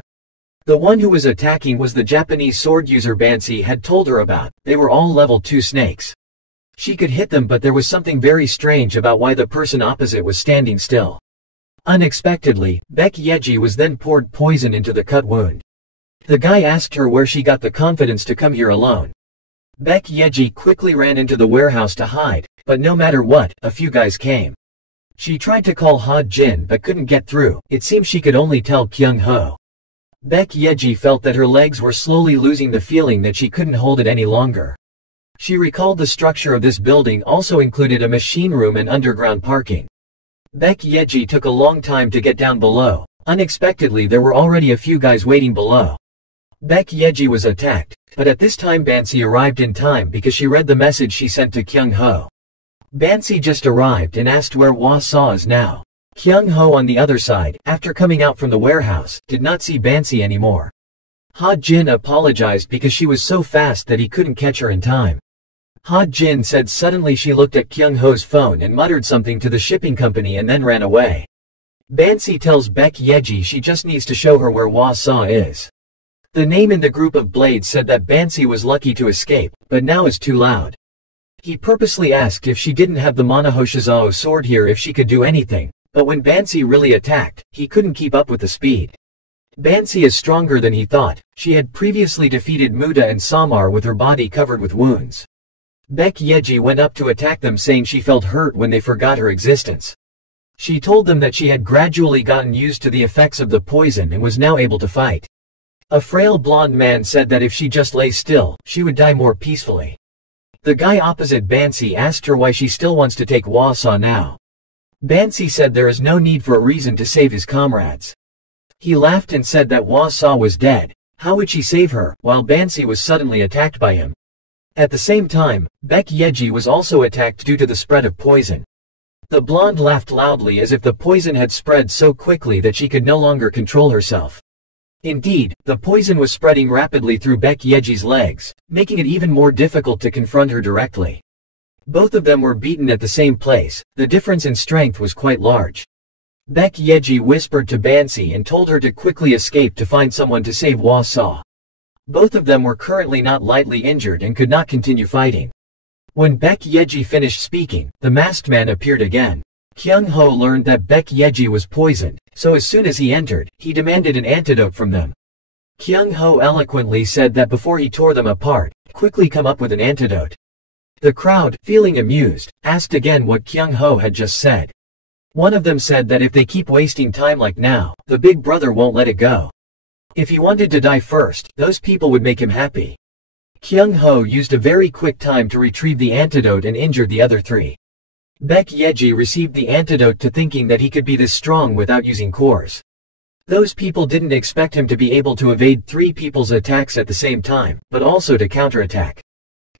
The one who was attacking was the Japanese sword user Bansi had told her about. They were all level 2 snakes. She could hit them, but there was something very strange about why the person opposite was standing still. Unexpectedly, Baek Yeji was then poured poison into the cut wound. The guy asked her where she got the confidence to come here alone. Baek Yeji quickly ran into the warehouse to hide, but no matter what, a few guys came. She tried to call Ha Jin but couldn't get through. It seems she could only tell Kyung Ho. Baek Yeji felt that her legs were slowly losing the feeling that she couldn't hold it any longer. She recalled the structure of this building also included a machine room and underground parking. Baek Yeji took a long time to get down below. Unexpectedly, there were already a few guys waiting below. Baek Yeji was attacked, but at this time Bansi arrived in time because she read the message she sent to Kyung Ho. Bansi just arrived and asked where Hwa Sa is now. Kyung Ho on the other side, after coming out from the warehouse, did not see Bansi anymore. Ha Jin apologized because she was so fast that he couldn't catch her in time. Ha Jin said suddenly she looked at Kyung Ho's phone and muttered something to the shipping company and then ran away. Bansi tells Baek Yeji she just needs to show her where Hwa Sa is. The name in the group of blades said that Bansi was lucky to escape, but now is too loud. He purposely asked if she didn't have the Manhwa Shizao sword here if she could do anything, but when Bansi really attacked, he couldn't keep up with the speed. Bansi is stronger than he thought. She had previously defeated Muda and Samar with her body covered with wounds. Baek Yeji went up to attack them, saying she felt hurt when they forgot her existence. She told them that she had gradually gotten used to the effects of the poison and was now able to fight. A frail blonde man said that if she just lay still, she would die more peacefully. The guy opposite Bansi asked her why she still wants to take Hwa Sa now. Bansi said there is no need for a reason to save his comrades. He laughed and said that Hwa Sa was dead. How would she save her, while Bansi was suddenly attacked by him? At the same time, Baek Yeji was also attacked due to the spread of poison. The blonde laughed loudly as if the poison had spread so quickly that she could no longer control herself. Indeed, the poison was spreading rapidly through Baek Yeji's legs, making it even more difficult to confront her directly. Both of them were beaten at the same place. The difference in strength was quite large. Baek Yeji whispered to Bansi and told her to quickly escape to find someone to save Hwa Sa. Both of them were currently not lightly injured and could not continue fighting. When Baek Yeji finished speaking, the masked man appeared again. Kyung Ho learned that Baek Yeji was poisoned, so as soon as he entered, he demanded an antidote from them. Kyung Ho eloquently said that before he tore them apart, quickly come up with an antidote. The crowd, feeling amused, asked again what Kyung Ho had just said. One of them said that if they keep wasting time like now, the big brother won't let it go. If he wanted to die first, those people would make him happy. Kyung Ho used a very quick time to retrieve the antidote and injured the other three. Baek Yeji received the antidote to thinking that he could be this strong without using cores. Those people didn't expect him to be able to evade three people's attacks at the same time, but also to counterattack.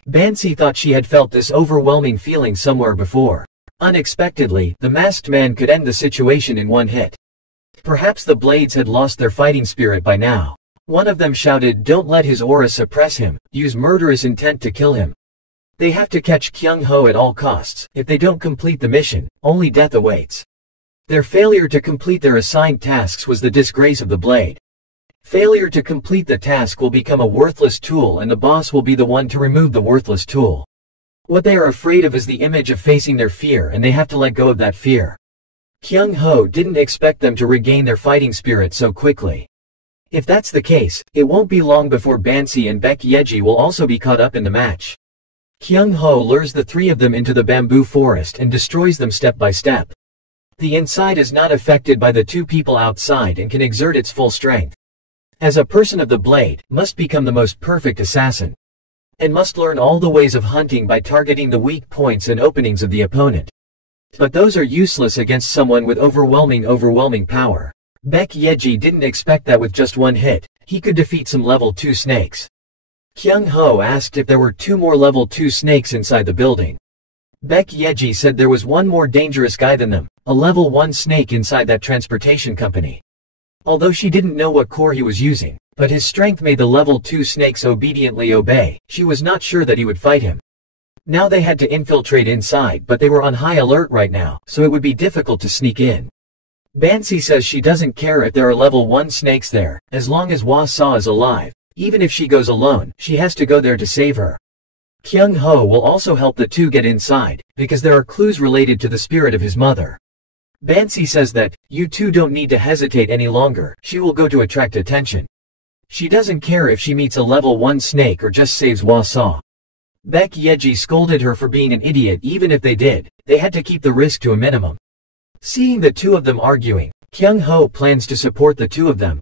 Bansi thought she had felt this overwhelming feeling somewhere before. Unexpectedly, the masked man could end the situation in one hit. Perhaps the blades had lost their fighting spirit by now. One of them shouted, "Don't let his aura suppress him, use murderous intent to kill him." They have to catch Kyung Ho at all costs. If they don't complete the mission, only death awaits. Their failure to complete their assigned tasks was the disgrace of the blade. Failure to complete the task will become a worthless tool, and the boss will be the one to remove the worthless tool. What they are afraid of is the image of facing their fear, and they have to let go of that fear. Kyung Ho didn't expect them to regain their fighting spirit so quickly. If that's the case, it won't be long before Bansi and Baek Yeji will also be caught up in the match. Kyung Ho lures the three of them into the bamboo forest and destroys them step by step. The inside is not affected by the two people outside and can exert its full strength. As a person of the blade, must become the most perfect assassin. And must learn all the ways of hunting by targeting the weak points and openings of the opponent. But those are useless against someone with overwhelming power. Baek Yeji didn't expect that with just one hit, he could defeat some level 2 snakes. Kyung Ho asked if there were 2 more level 2 snakes inside the building. Baek Yeji said there was one more dangerous guy than them, a level 1 snake inside that transportation company. Although she didn't know what core he was using, but his strength made the level 2 snakes obediently obey, she was not sure that he would fight him. Now they had to infiltrate inside, but they were on high alert right now, so it would be difficult to sneak in. Bansi says she doesn't care if there are level 1 snakes there, as long as Hwa Sa is alive. Even if she goes alone, she has to go there to save her. Kyung Ho will also help the two get inside, because there are clues related to the spirit of his mother. Bansi says that, you two don't need to hesitate any longer, she will go to attract attention. She doesn't care if she meets a level 1 snake or just saves Hwa Sa. Baek Yeji scolded her for being an idiot. Even if they did, they had to keep the risk to a minimum. Seeing the two of them arguing, Kyung Ho plans to support the two of them.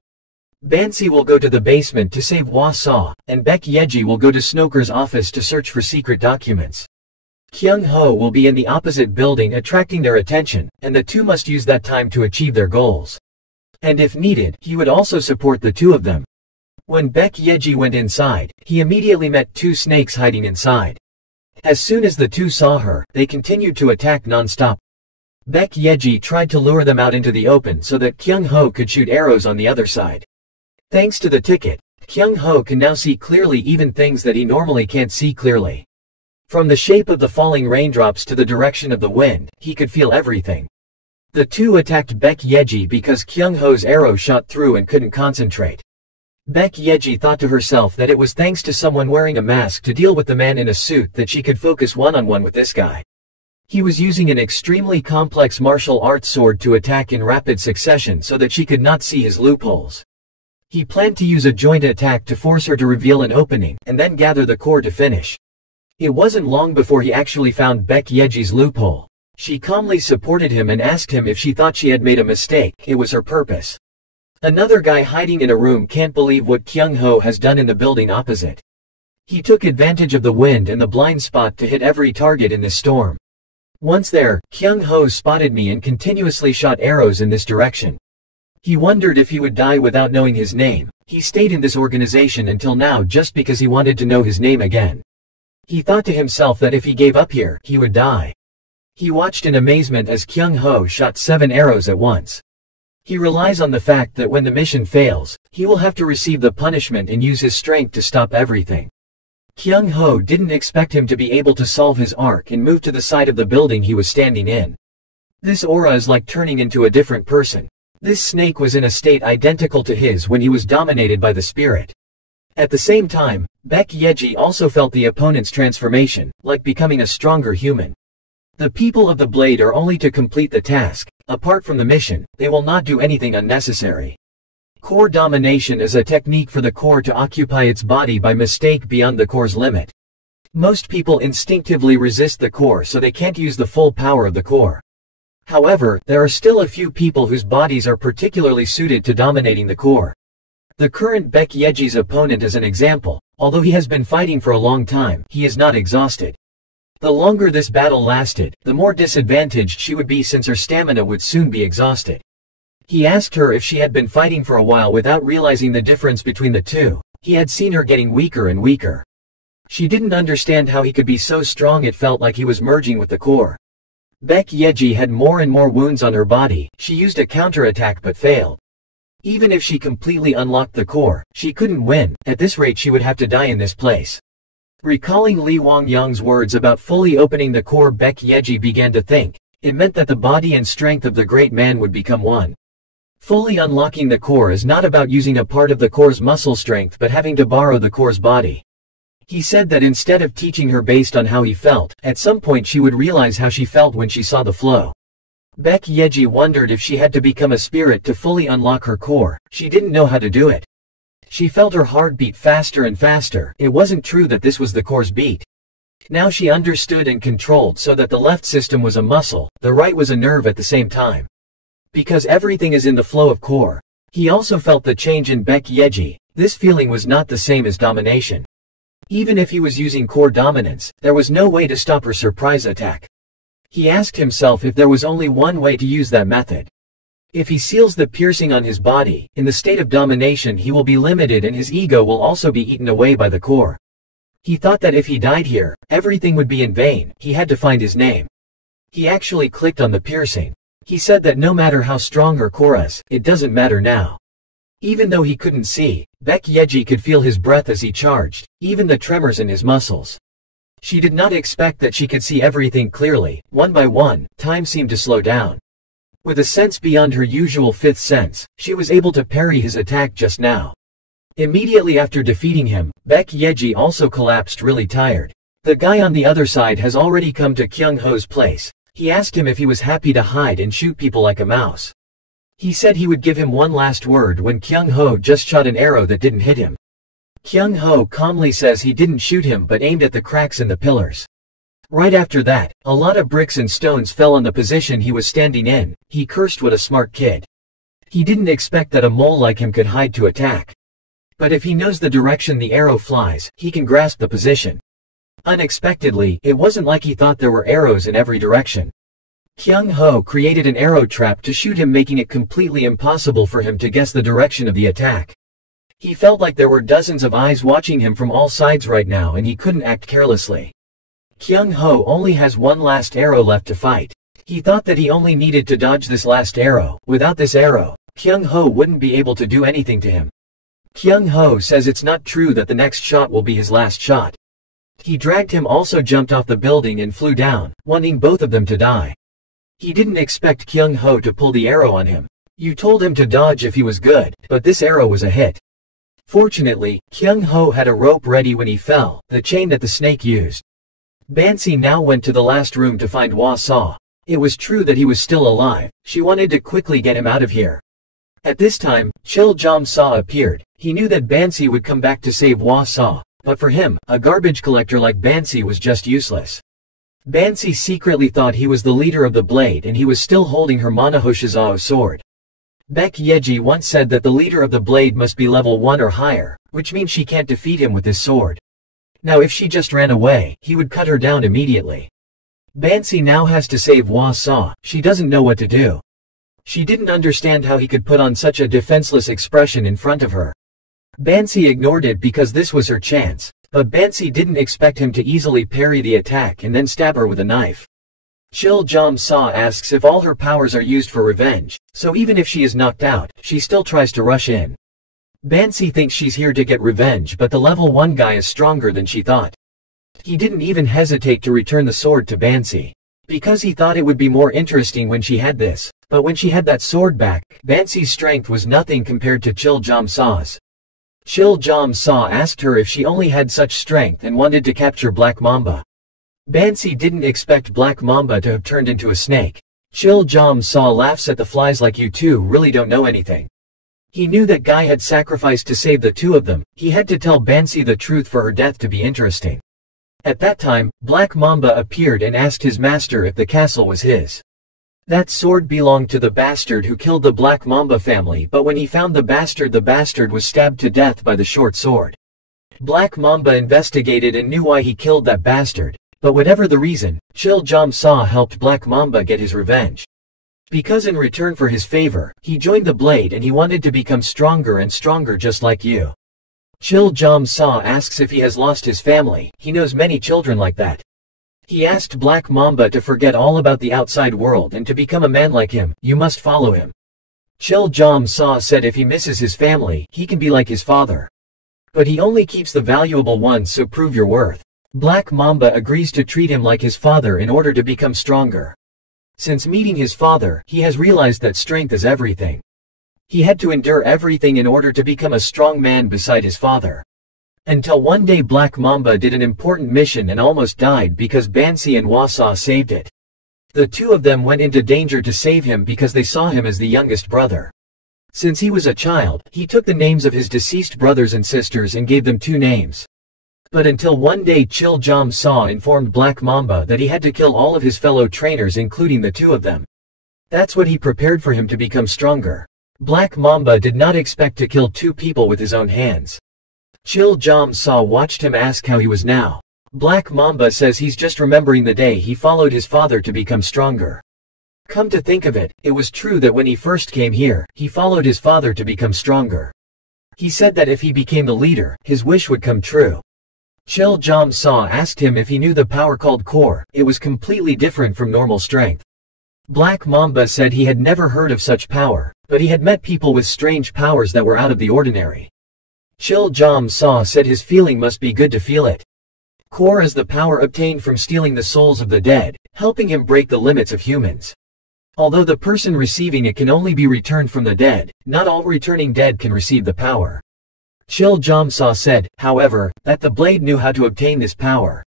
Bansi will go to the basement to save Hwa Sa, and Baek Yeji will go to Snoker's office to search for secret documents. Kyung Ho will be in the opposite building attracting their attention, and the two must use that time to achieve their goals. And if needed, he would also support the two of them. When Baek Yeji went inside, he immediately met 2 snakes hiding inside. As soon as the two saw her, they continued to attack non-stop. Baek Yeji tried to lure them out into the open so that Kyung Ho could shoot arrows on the other side. Thanks to the ticket, Kyung Ho can now see clearly, even things that he normally can't see clearly. From the shape of the falling raindrops to the direction of the wind, he could feel everything. The two attacked Baek Yeji because Kyung Ho's arrow shot through and couldn't concentrate. Baek Yeji thought to herself that it was thanks to someone wearing a mask to deal with the man in a suit that she could focus one-on-one with this guy. He was using an extremely complex martial arts sword to attack in rapid succession so that she could not see his loopholes. He planned to use a joint attack to force her to reveal an opening, and then gather the core to finish. It wasn't long before he actually found Baek Yeji's loophole. She calmly supported him and asked him if she thought she had made a mistake. It was her purpose. Another guy hiding in a room can't believe what Kyung Ho has done in the building opposite. He took advantage of the wind and the blind spot to hit every target in this storm. Once there, Kyung Ho spotted me and continuously shot arrows in this direction. He wondered if he would die without knowing his name. He stayed in this organization until now just because he wanted to know his name again. He thought to himself that if he gave up here, he would die. He watched in amazement as Kyung Ho shot 7 arrows at once. He relies on the fact that when the mission fails, he will have to receive the punishment and use his strength to stop everything. Kyung Ho didn't expect him to be able to solve his arc and move to the side of the building he was standing in. This aura is like turning into a different person. This snake was in a state identical to his when he was dominated by the spirit. At the same time, Baek Yeji also felt the opponent's transformation, like becoming a stronger human. The people of the blade are only to complete the task. Apart from the mission, they will not do anything unnecessary. Core domination is a technique for the core to occupy its body by mistake beyond the core's limit. Most people instinctively resist the core so they can't use the full power of the core. However, there are still a few people whose bodies are particularly suited to dominating the core. The current Baek Yeji's opponent is an example. Although he has been fighting for a long time, he is not exhausted. The longer this battle lasted, the more disadvantaged she would be since her stamina would soon be exhausted. He asked her if she had been fighting for a while without realizing the difference between the two. He had seen her getting weaker and weaker. She didn't understand how he could be so strong. It felt like he was merging with the core. Baek Yeji had more and more wounds on her body. She used a counterattack but failed. Even if she completely unlocked the core, she couldn't win. At this rate she would have to die in this place. Recalling Li Wangyang's words about fully opening the core, Baek Yeji began to think. It meant that the body and strength of the great man would become one. Fully unlocking the core is not about using a part of the core's muscle strength but having to borrow the core's body. He said that instead of teaching her based on how he felt, at some point she would realize how she felt when she saw the flow. Baek Yeji wondered if she had to become a spirit to fully unlock her core. She didn't know how to do it. She felt her heart beat faster and faster. It wasn't true that this was the core's beat. Now she understood and controlled so that the left system was a muscle, the right was a nerve at the same time. Because everything is in the flow of core. He also felt the change in Baek Yeji. This feeling was not the same as domination. Even if he was using core dominance, there was no way to stop her surprise attack. He asked himself if there was only one way to use that method. If he seals the piercing on his body, in the state of domination he will be limited and his ego will also be eaten away by the core. He thought that if he died here, everything would be in vain. He had to find his name. He actually clicked on the piercing. He said that no matter how strong her core is, it doesn't matter now. Even though he couldn't see, Baek Yeji could feel his breath as he charged, even the tremors in his muscles. She did not expect that she could see everything clearly. One by one, time seemed to slow down. With a sense beyond her usual fifth sense, she was able to parry his attack just now. Immediately after defeating him, Baek Yeji also collapsed really tired. The guy on the other side has already come to Kyung Ho's place. He asked him if he was happy to hide and shoot people like a mouse. He said he would give him one last word when Kyung Ho just shot an arrow that didn't hit him. Kyung Ho calmly says he didn't shoot him but aimed at the cracks in the pillars. Right after that, a lot of bricks and stones fell on the position he was standing in. He cursed, what a smart kid. He didn't expect that a mole like him could hide to attack. But if he knows the direction the arrow flies, he can grasp the position. Unexpectedly, it wasn't like he thought there were arrows in every direction. Kyung Ho created an arrow trap to shoot him, making it completely impossible for him to guess the direction of the attack. He felt like there were dozens of eyes watching him from all sides right now and he couldn't act carelessly. Kyung Ho only has one last arrow left to fight. He thought that he only needed to dodge this last arrow. Without this arrow, Kyung Ho wouldn't be able to do anything to him. Kyung Ho says it's not true that the next shot will be his last shot. He dragged him, also jumped off the building and flew down, wanting both of them to die. He didn't expect Kyung Ho to pull the arrow on him. You told him to dodge if he was good, but this arrow was a hit. Fortunately, Kyung Ho had a rope ready when he fell, the chain that the snake used. Bansi now went to the last room to find Hwa Saw. It was true that he was still alive. She wanted to quickly get him out of here. At this time, Chil Jam Saw appeared. He knew that Bansi would come back to save Hwa Saw, but for him, a garbage collector like Bansi was just useless. Bansi secretly thought he was the leader of the Blade and he was still holding her Manhwa Recap sword. Baek Yeji once said that the leader of the Blade must be level 1 or higher, which means she can't defeat him with this sword. Now if she just ran away, he would cut her down immediately. Bansi now has to save Hwa Saw. She doesn't know what to do. She didn't understand how he could put on such a defenseless expression in front of her. Bansi ignored it because this was her chance, but Bansi didn't expect him to easily parry the attack and then stab her with a knife. Chil Jam Saw asks if all her powers are used for revenge, so even if she is knocked out, she still tries to rush in. Bansi thinks she's here to get revenge, but the level 1 guy is stronger than she thought. He didn't even hesitate to return the sword to Bansi, because he thought it would be more interesting when she had this, but when she had that sword back, Bansi's strength was nothing compared to Chil Jam Saw's. Chil Jam Saw asked her if she only had such strength and wanted to capture Black Mamba. Bansi didn't expect Black Mamba to have turned into a snake. Chil Jam Saw laughs at the flies like, you two really don't know anything. He knew that Guy had sacrificed to save the two of them. He had to tell Bansi the truth for her death to be interesting. At that time, Black Mamba appeared and asked his master if the castle was his. That sword belonged to the bastard who killed the Black Mamba family, but when he found the bastard was stabbed to death by the short sword. Black Mamba investigated and knew why he killed that bastard, but whatever the reason, Chil Jam Saw helped Black Mamba get his revenge. Because in return for his favor, he joined the Blade and he wanted to become stronger and stronger just like you. Chil Jam Saw asks if he has lost his family. He knows many children like that. He asked Black Mamba to forget all about the outside world and to become a man like him. You must follow him. Chil Jam Saw said if he misses his family, he can be like his father. But he only keeps the valuable ones, so prove your worth. Black Mamba agrees to treat him like his father in order to become stronger. Since meeting his father, he has realized that strength is everything. He had to endure everything in order to become a strong man beside his father. Until one day Black Mamba did an important mission and almost died because Bansi and Hwa Saw saved it. The two of them went into danger to save him because they saw him as the youngest brother. Since he was a child, he took the names of his deceased brothers and sisters and gave them two names. But until one day Chil Jam Saw informed Black Mamba that he had to kill all of his fellow trainers including the two of them. That's what he prepared for him to become stronger. Black Mamba did not expect to kill two people with his own hands. Chil Jam Saw watched him ask how he was now. Black Mamba says he's just remembering the day he followed his father to become stronger. Come to think of it, it was true that when he first came here, he followed his father to become stronger. He said that if he became the leader, his wish would come true. Chil Jam Saw asked him if he knew the power called core. It was completely different from normal strength. Black Mamba said he had never heard of such power, but he had met people with strange powers that were out of the ordinary. Chil Jam Saw said his feeling must be good to feel it. Core is the power obtained from stealing the souls of the dead, helping him break the limits of humans. Although the person receiving it can only be returned from the dead, not all returning dead can receive the power. Chil Jam Saw said, however, that the blade knew how to obtain this power.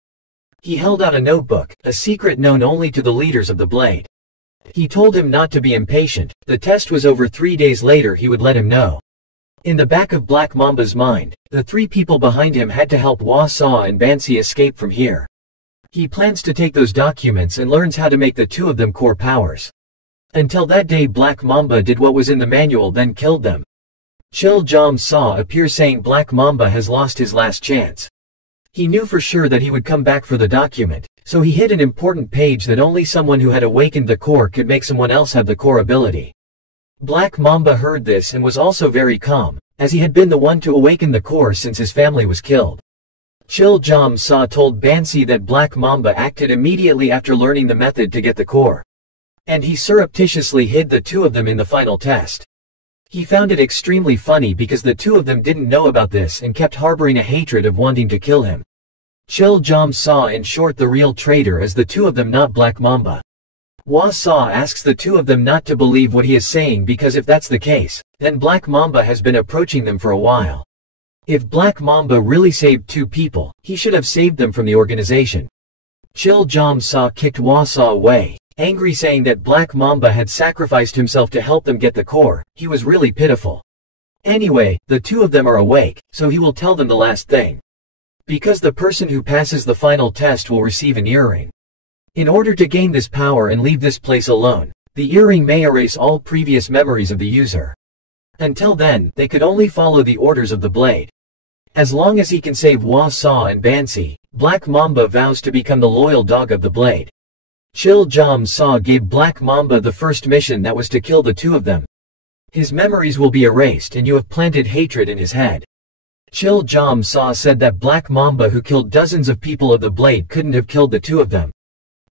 He held out a notebook, a secret known only to the leaders of the blade. He told him not to be impatient. The test was over 3 days later he would let him know. In the back of Black Mamba's mind, the three people behind him had to help Hwa Saw and Bansi escape from here. He plans to take those documents and learns how to make the two of them core powers. Until that day Black Mamba did what was in the manual then killed them. Chil Jam Saw appears saying Black Mamba has lost his last chance. He knew for sure that he would come back for the document, so he hid an important page that only someone who had awakened the core could make someone else have the core ability. Black Mamba heard this and was also very calm, as he had been the one to awaken the core since his family was killed. Chil Jam Saw told Bansi that Black Mamba acted immediately after learning the method to get the core. And he surreptitiously hid the two of them in the final test. He found it extremely funny because the two of them didn't know about this and kept harboring a hatred of wanting to kill him. Chil Jam Saw in short the real traitor is the two of them, not Black Mamba. Hwa Saw asks the two of them not to believe what he is saying because if that's the case, then Black Mamba has been approaching them for a while. If Black Mamba really saved two people, he should have saved them from the organization. Chil Jam Saw kicked Hwa Saw away, angry saying that Black Mamba had sacrificed himself to help them get the core. He was really pitiful. Anyway, the two of them are awake, so he will tell them the last thing. Because the person who passes the final test will receive an earring. In order to gain this power and leave this place alone, the earring may erase all previous memories of the user. Until then, they could only follow the orders of the blade. As long as he can save Hwa Saw and Bansi, Black Mamba vows to become the loyal dog of the blade. Chil Jam Saw gave Black Mamba the first mission that was to kill the two of them. His memories will be erased and you have planted hatred in his head. Chil Jam Saw said that Black Mamba who killed dozens of people of the blade couldn't have killed the two of them.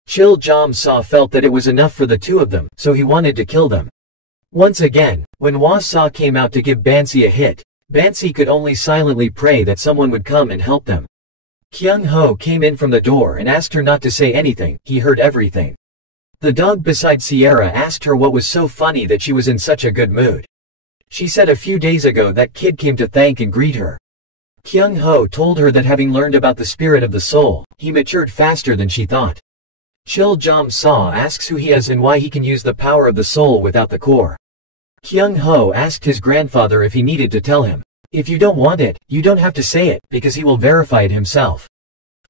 Chil Jam Saw felt that it was enough for the two of them, so he wanted to kill them. Once again, when Hwa Saw came out to give Bansi a hit, Bansi could only silently pray that someone would come and help them. Kyung Ho came in from the door and asked her not to say anything. He heard everything. The dog beside Sierra asked her what was so funny that she was in such a good mood. She said a few days ago that kid came to thank and greet her. Kyung Ho told her that having learned about the spirit of the soul, he matured faster than she thought. Chil Jam Saw asks who he is and why he can use the power of the soul without the core. Kyung Ho asked his grandfather if he needed to tell him. If you don't want it, you don't have to say it, because he will verify it himself.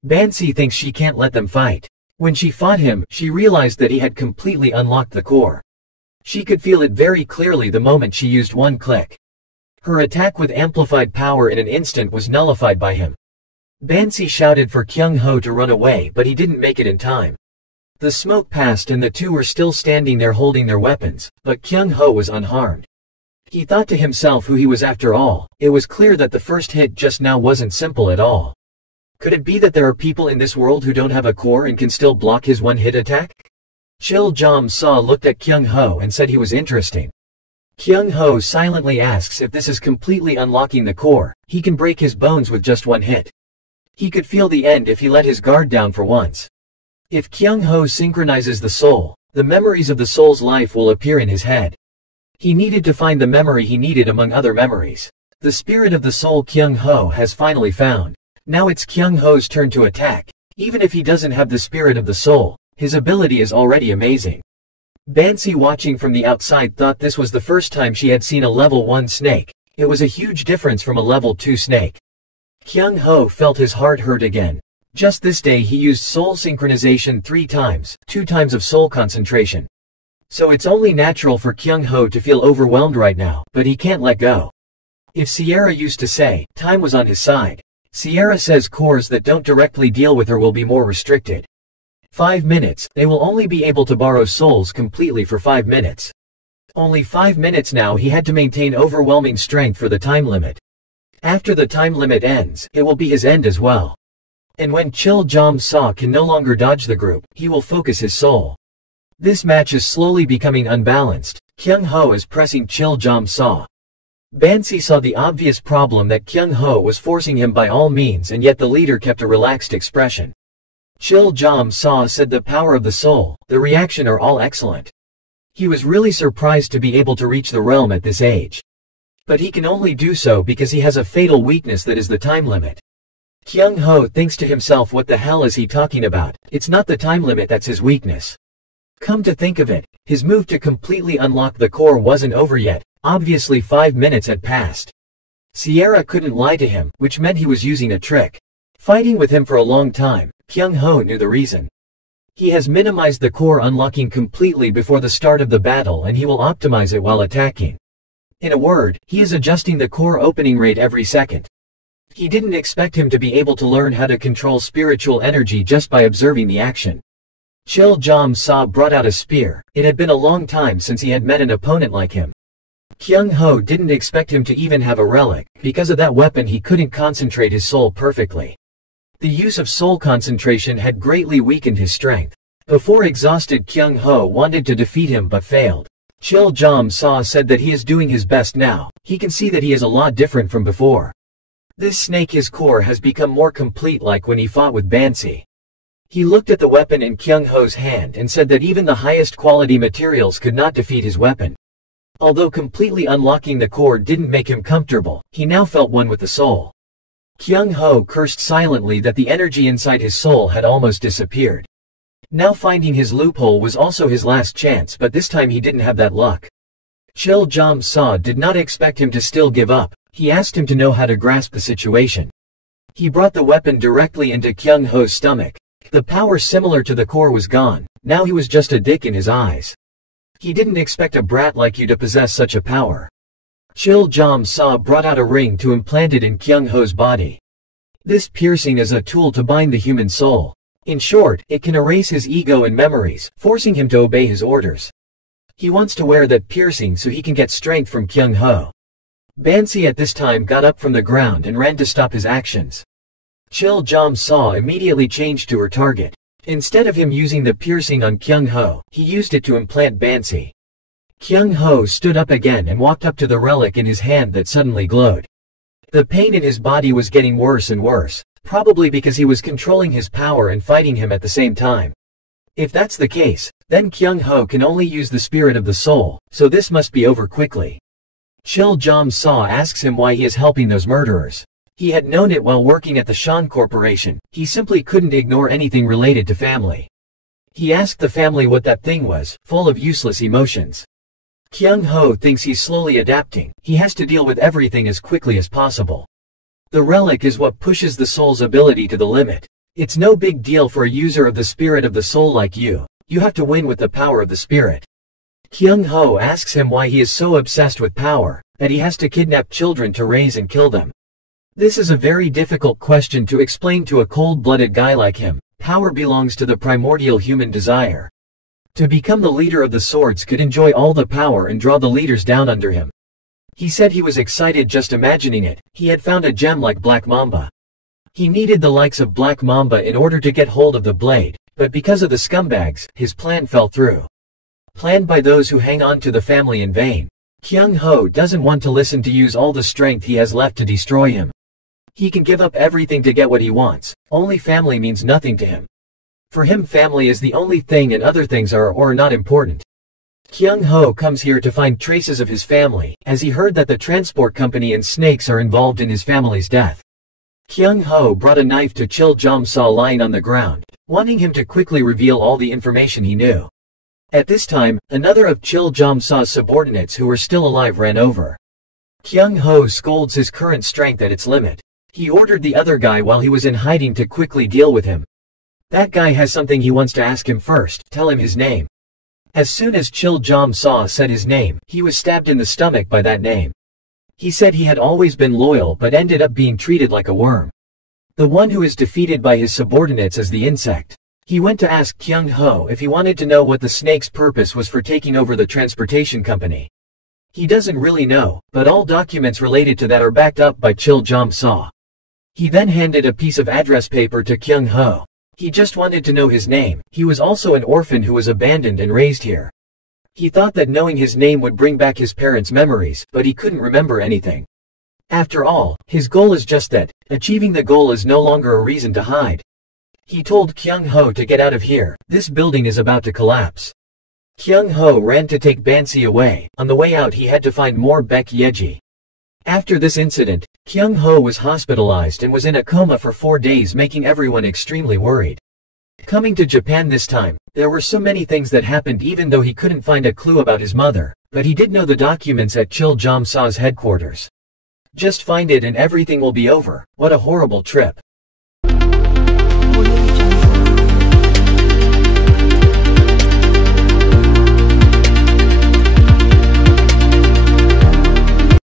Bansi thinks she can't let them fight. When she fought him, she realized that he had completely unlocked the core. She could feel it very clearly the moment she used one click. Her attack with amplified power in an instant was nullified by him. Bansi shouted for Kyung Ho to run away, but he didn't make it in time. The smoke passed and the two were still standing there holding their weapons, but Kyung Ho was unharmed. He thought to himself who he was after all. It was clear that the first hit just now wasn't simple at all. Could it be that there are people in this world who don't have a core and can still block his one-hit attack? Chil Jam Saw looked at Kyung Ho and said he was interesting. Kyung Ho silently asks if this is completely unlocking the core. He can break his bones with just one hit. He could feel the end if he let his guard down for once. If Kyung Ho synchronizes the soul, the memories of the soul's life will appear in his head. He needed to find the memory he needed among other memories. The spirit of the soul Kyung Ho has finally found. Now it's Kyung Ho's turn to attack. Even if he doesn't have the spirit of the soul, his ability is already amazing. Bansi watching from the outside thought this was the first time she had seen a level 1 snake. It was a huge difference from a level 2 snake. Kyung Ho felt his heart hurt again. Just this day he used soul synchronization 3 times, 2 times of soul concentration. So it's only natural for Kyung Ho to feel overwhelmed right now, but he can't let go. If Sierra used to say, time was on his side. Sierra says cores that don't directly deal with her will be more restricted. 5 minutes, they will only be able to borrow souls completely for 5 minutes. Only 5 minutes now he had to maintain overwhelming strength for the time limit. After the time limit ends, it will be his end as well. And when Chil Jam-sa can no longer dodge the group, he will focus his soul. This match is slowly becoming unbalanced. Kyung Ho is pressing Chil Jam-sa. Bansi saw the obvious problem that Kyung Ho was forcing him by all means, and yet the leader kept a relaxed expression. Chil Jam-sa said the power of the soul, the reaction are all excellent. He was really surprised to be able to reach the realm at this age. But he can only do so because he has a fatal weakness that is the time limit. Kyung Ho thinks to himself, what the hell is he talking about? It's not the time limit that's his weakness. Come to think of it, his move to completely unlock the core wasn't over yet. Obviously 5 minutes had passed. Sierra couldn't lie to him, which meant he was using a trick. Fighting with him for a long time, Kyung Ho knew the reason. He has minimized the core unlocking completely before the start of the battle, and he will optimize it while attacking. In a word, he is adjusting the core opening rate every second. He didn't expect him to be able to learn how to control spiritual energy just by observing the action. Chil Jam-sa brought out a spear. It had been a long time since he had met an opponent like him. Kyung Ho didn't expect him to even have a relic. Because of that weapon he couldn't concentrate his soul perfectly. The use of soul concentration had greatly weakened his strength. Before exhausted, Kyung Ho wanted to defeat him but failed. Chil Jam-sa said that he is doing his best now. He can see that he is a lot different from before. This snake, his core has become more complete, like when he fought with Bansi. He looked at the weapon in Kyung Ho's hand and said that even the highest quality materials could not defeat his weapon. Although completely unlocking the core didn't make him comfortable, he now felt one with the soul. Kyung Ho cursed silently that the energy inside his soul had almost disappeared. Now finding his loophole was also his last chance, but this time he didn't have that luck. Chil Jam-sa did not expect him to still give up. He asked him to know how to grasp the situation. He brought the weapon directly into Kyung Ho's stomach. The power similar to the core was gone. Now he was just a dick in his eyes. He didn't expect a brat like you to possess such a power. Chil Jam-sa brought out a ring to implant it in Kyung Ho's body. This piercing is a tool to bind the human soul. In short, it can erase his ego and memories, forcing him to obey his orders. He wants to wear that piercing so he can get strength from Kyung Ho. Bansi at this time got up from the ground and ran to stop his actions. Chil Jam-sa immediately changed to her target. Instead of him using the piercing on Kyung Ho, he used it to implant Bansi. Kyung Ho stood up again and walked up to the relic in his hand that suddenly glowed. The pain in his body was getting worse and worse, probably because he was controlling his power and fighting him at the same time. If that's the case, then Kyung Ho can only use the spirit of the soul, so this must be over quickly. Chil Jam-sa asks him why he is helping those murderers. He had known it while working at the Shan Corporation. He simply couldn't ignore anything related to family. He asked the family what that thing was, full of useless emotions. Kyung Ho thinks he's slowly adapting. He has to deal with everything as quickly as possible. The relic is what pushes the soul's ability to the limit. It's no big deal for a user of the spirit of the soul like you. You have to win with the power of the spirit. Kyung Ho asks him why he is so obsessed with power, that he has to kidnap children to raise and kill them. This is a very difficult question to explain to a cold-blooded guy like him. Power belongs to the primordial human desire. To become the leader of the swords could enjoy all the power and draw the leaders down under him. He said he was excited just imagining it. He had found a gem like Black Mamba. He needed the likes of Black Mamba in order to get hold of the blade, but because of the scumbags, his plan fell through. Planned by those who hang on to the family in vain. Kyung Ho doesn't want to listen to use all the strength he has left to destroy him. He can give up everything to get what he wants. Only family means nothing to him. For him, family is the only thing and other things are or are not important. Kyung Ho comes here to find traces of his family, as he heard that the transport company and snakes are involved in his family's death. Kyung Ho brought a knife to Chil Jam-sa lying on the ground, wanting him to quickly reveal all the information he knew. At this time, another of Chil Jam-sa's subordinates who were still alive ran over. Kyung Ho scolds his current strength at its limit. He ordered the other guy while he was in hiding to quickly deal with him. That guy has something he wants to ask him first, tell him his name. As soon as Chil Jam-sa said his name, he was stabbed in the stomach by that name. He said he had always been loyal but ended up being treated like a worm. The one who is defeated by his subordinates is the insect. He went to ask Kyung Ho if he wanted to know what the snake's purpose was for taking over the transportation company. He doesn't really know, but all documents related to that are backed up by Chil Jam-sa. He then handed a piece of address paper to Kyung Ho. He just wanted to know his name. He was also an orphan who was abandoned and raised here. He thought that knowing his name would bring back his parents' memories, but he couldn't remember anything. After all, his goal is just that. Achieving the goal is no longer a reason to hide. He told Kyung Ho to get out of here. This building is about to collapse. Kyung Ho ran to take Bansi away. On the way out he had to find more Baek Yeji. After this incident, Kyung Ho was hospitalized and was in a coma for 4 days, making everyone extremely worried. Coming to Japan this time, there were so many things that happened even though he couldn't find a clue about his mother, but he did know the documents at Chil Jam-sa's headquarters. Just find it and everything will be over. What a horrible trip.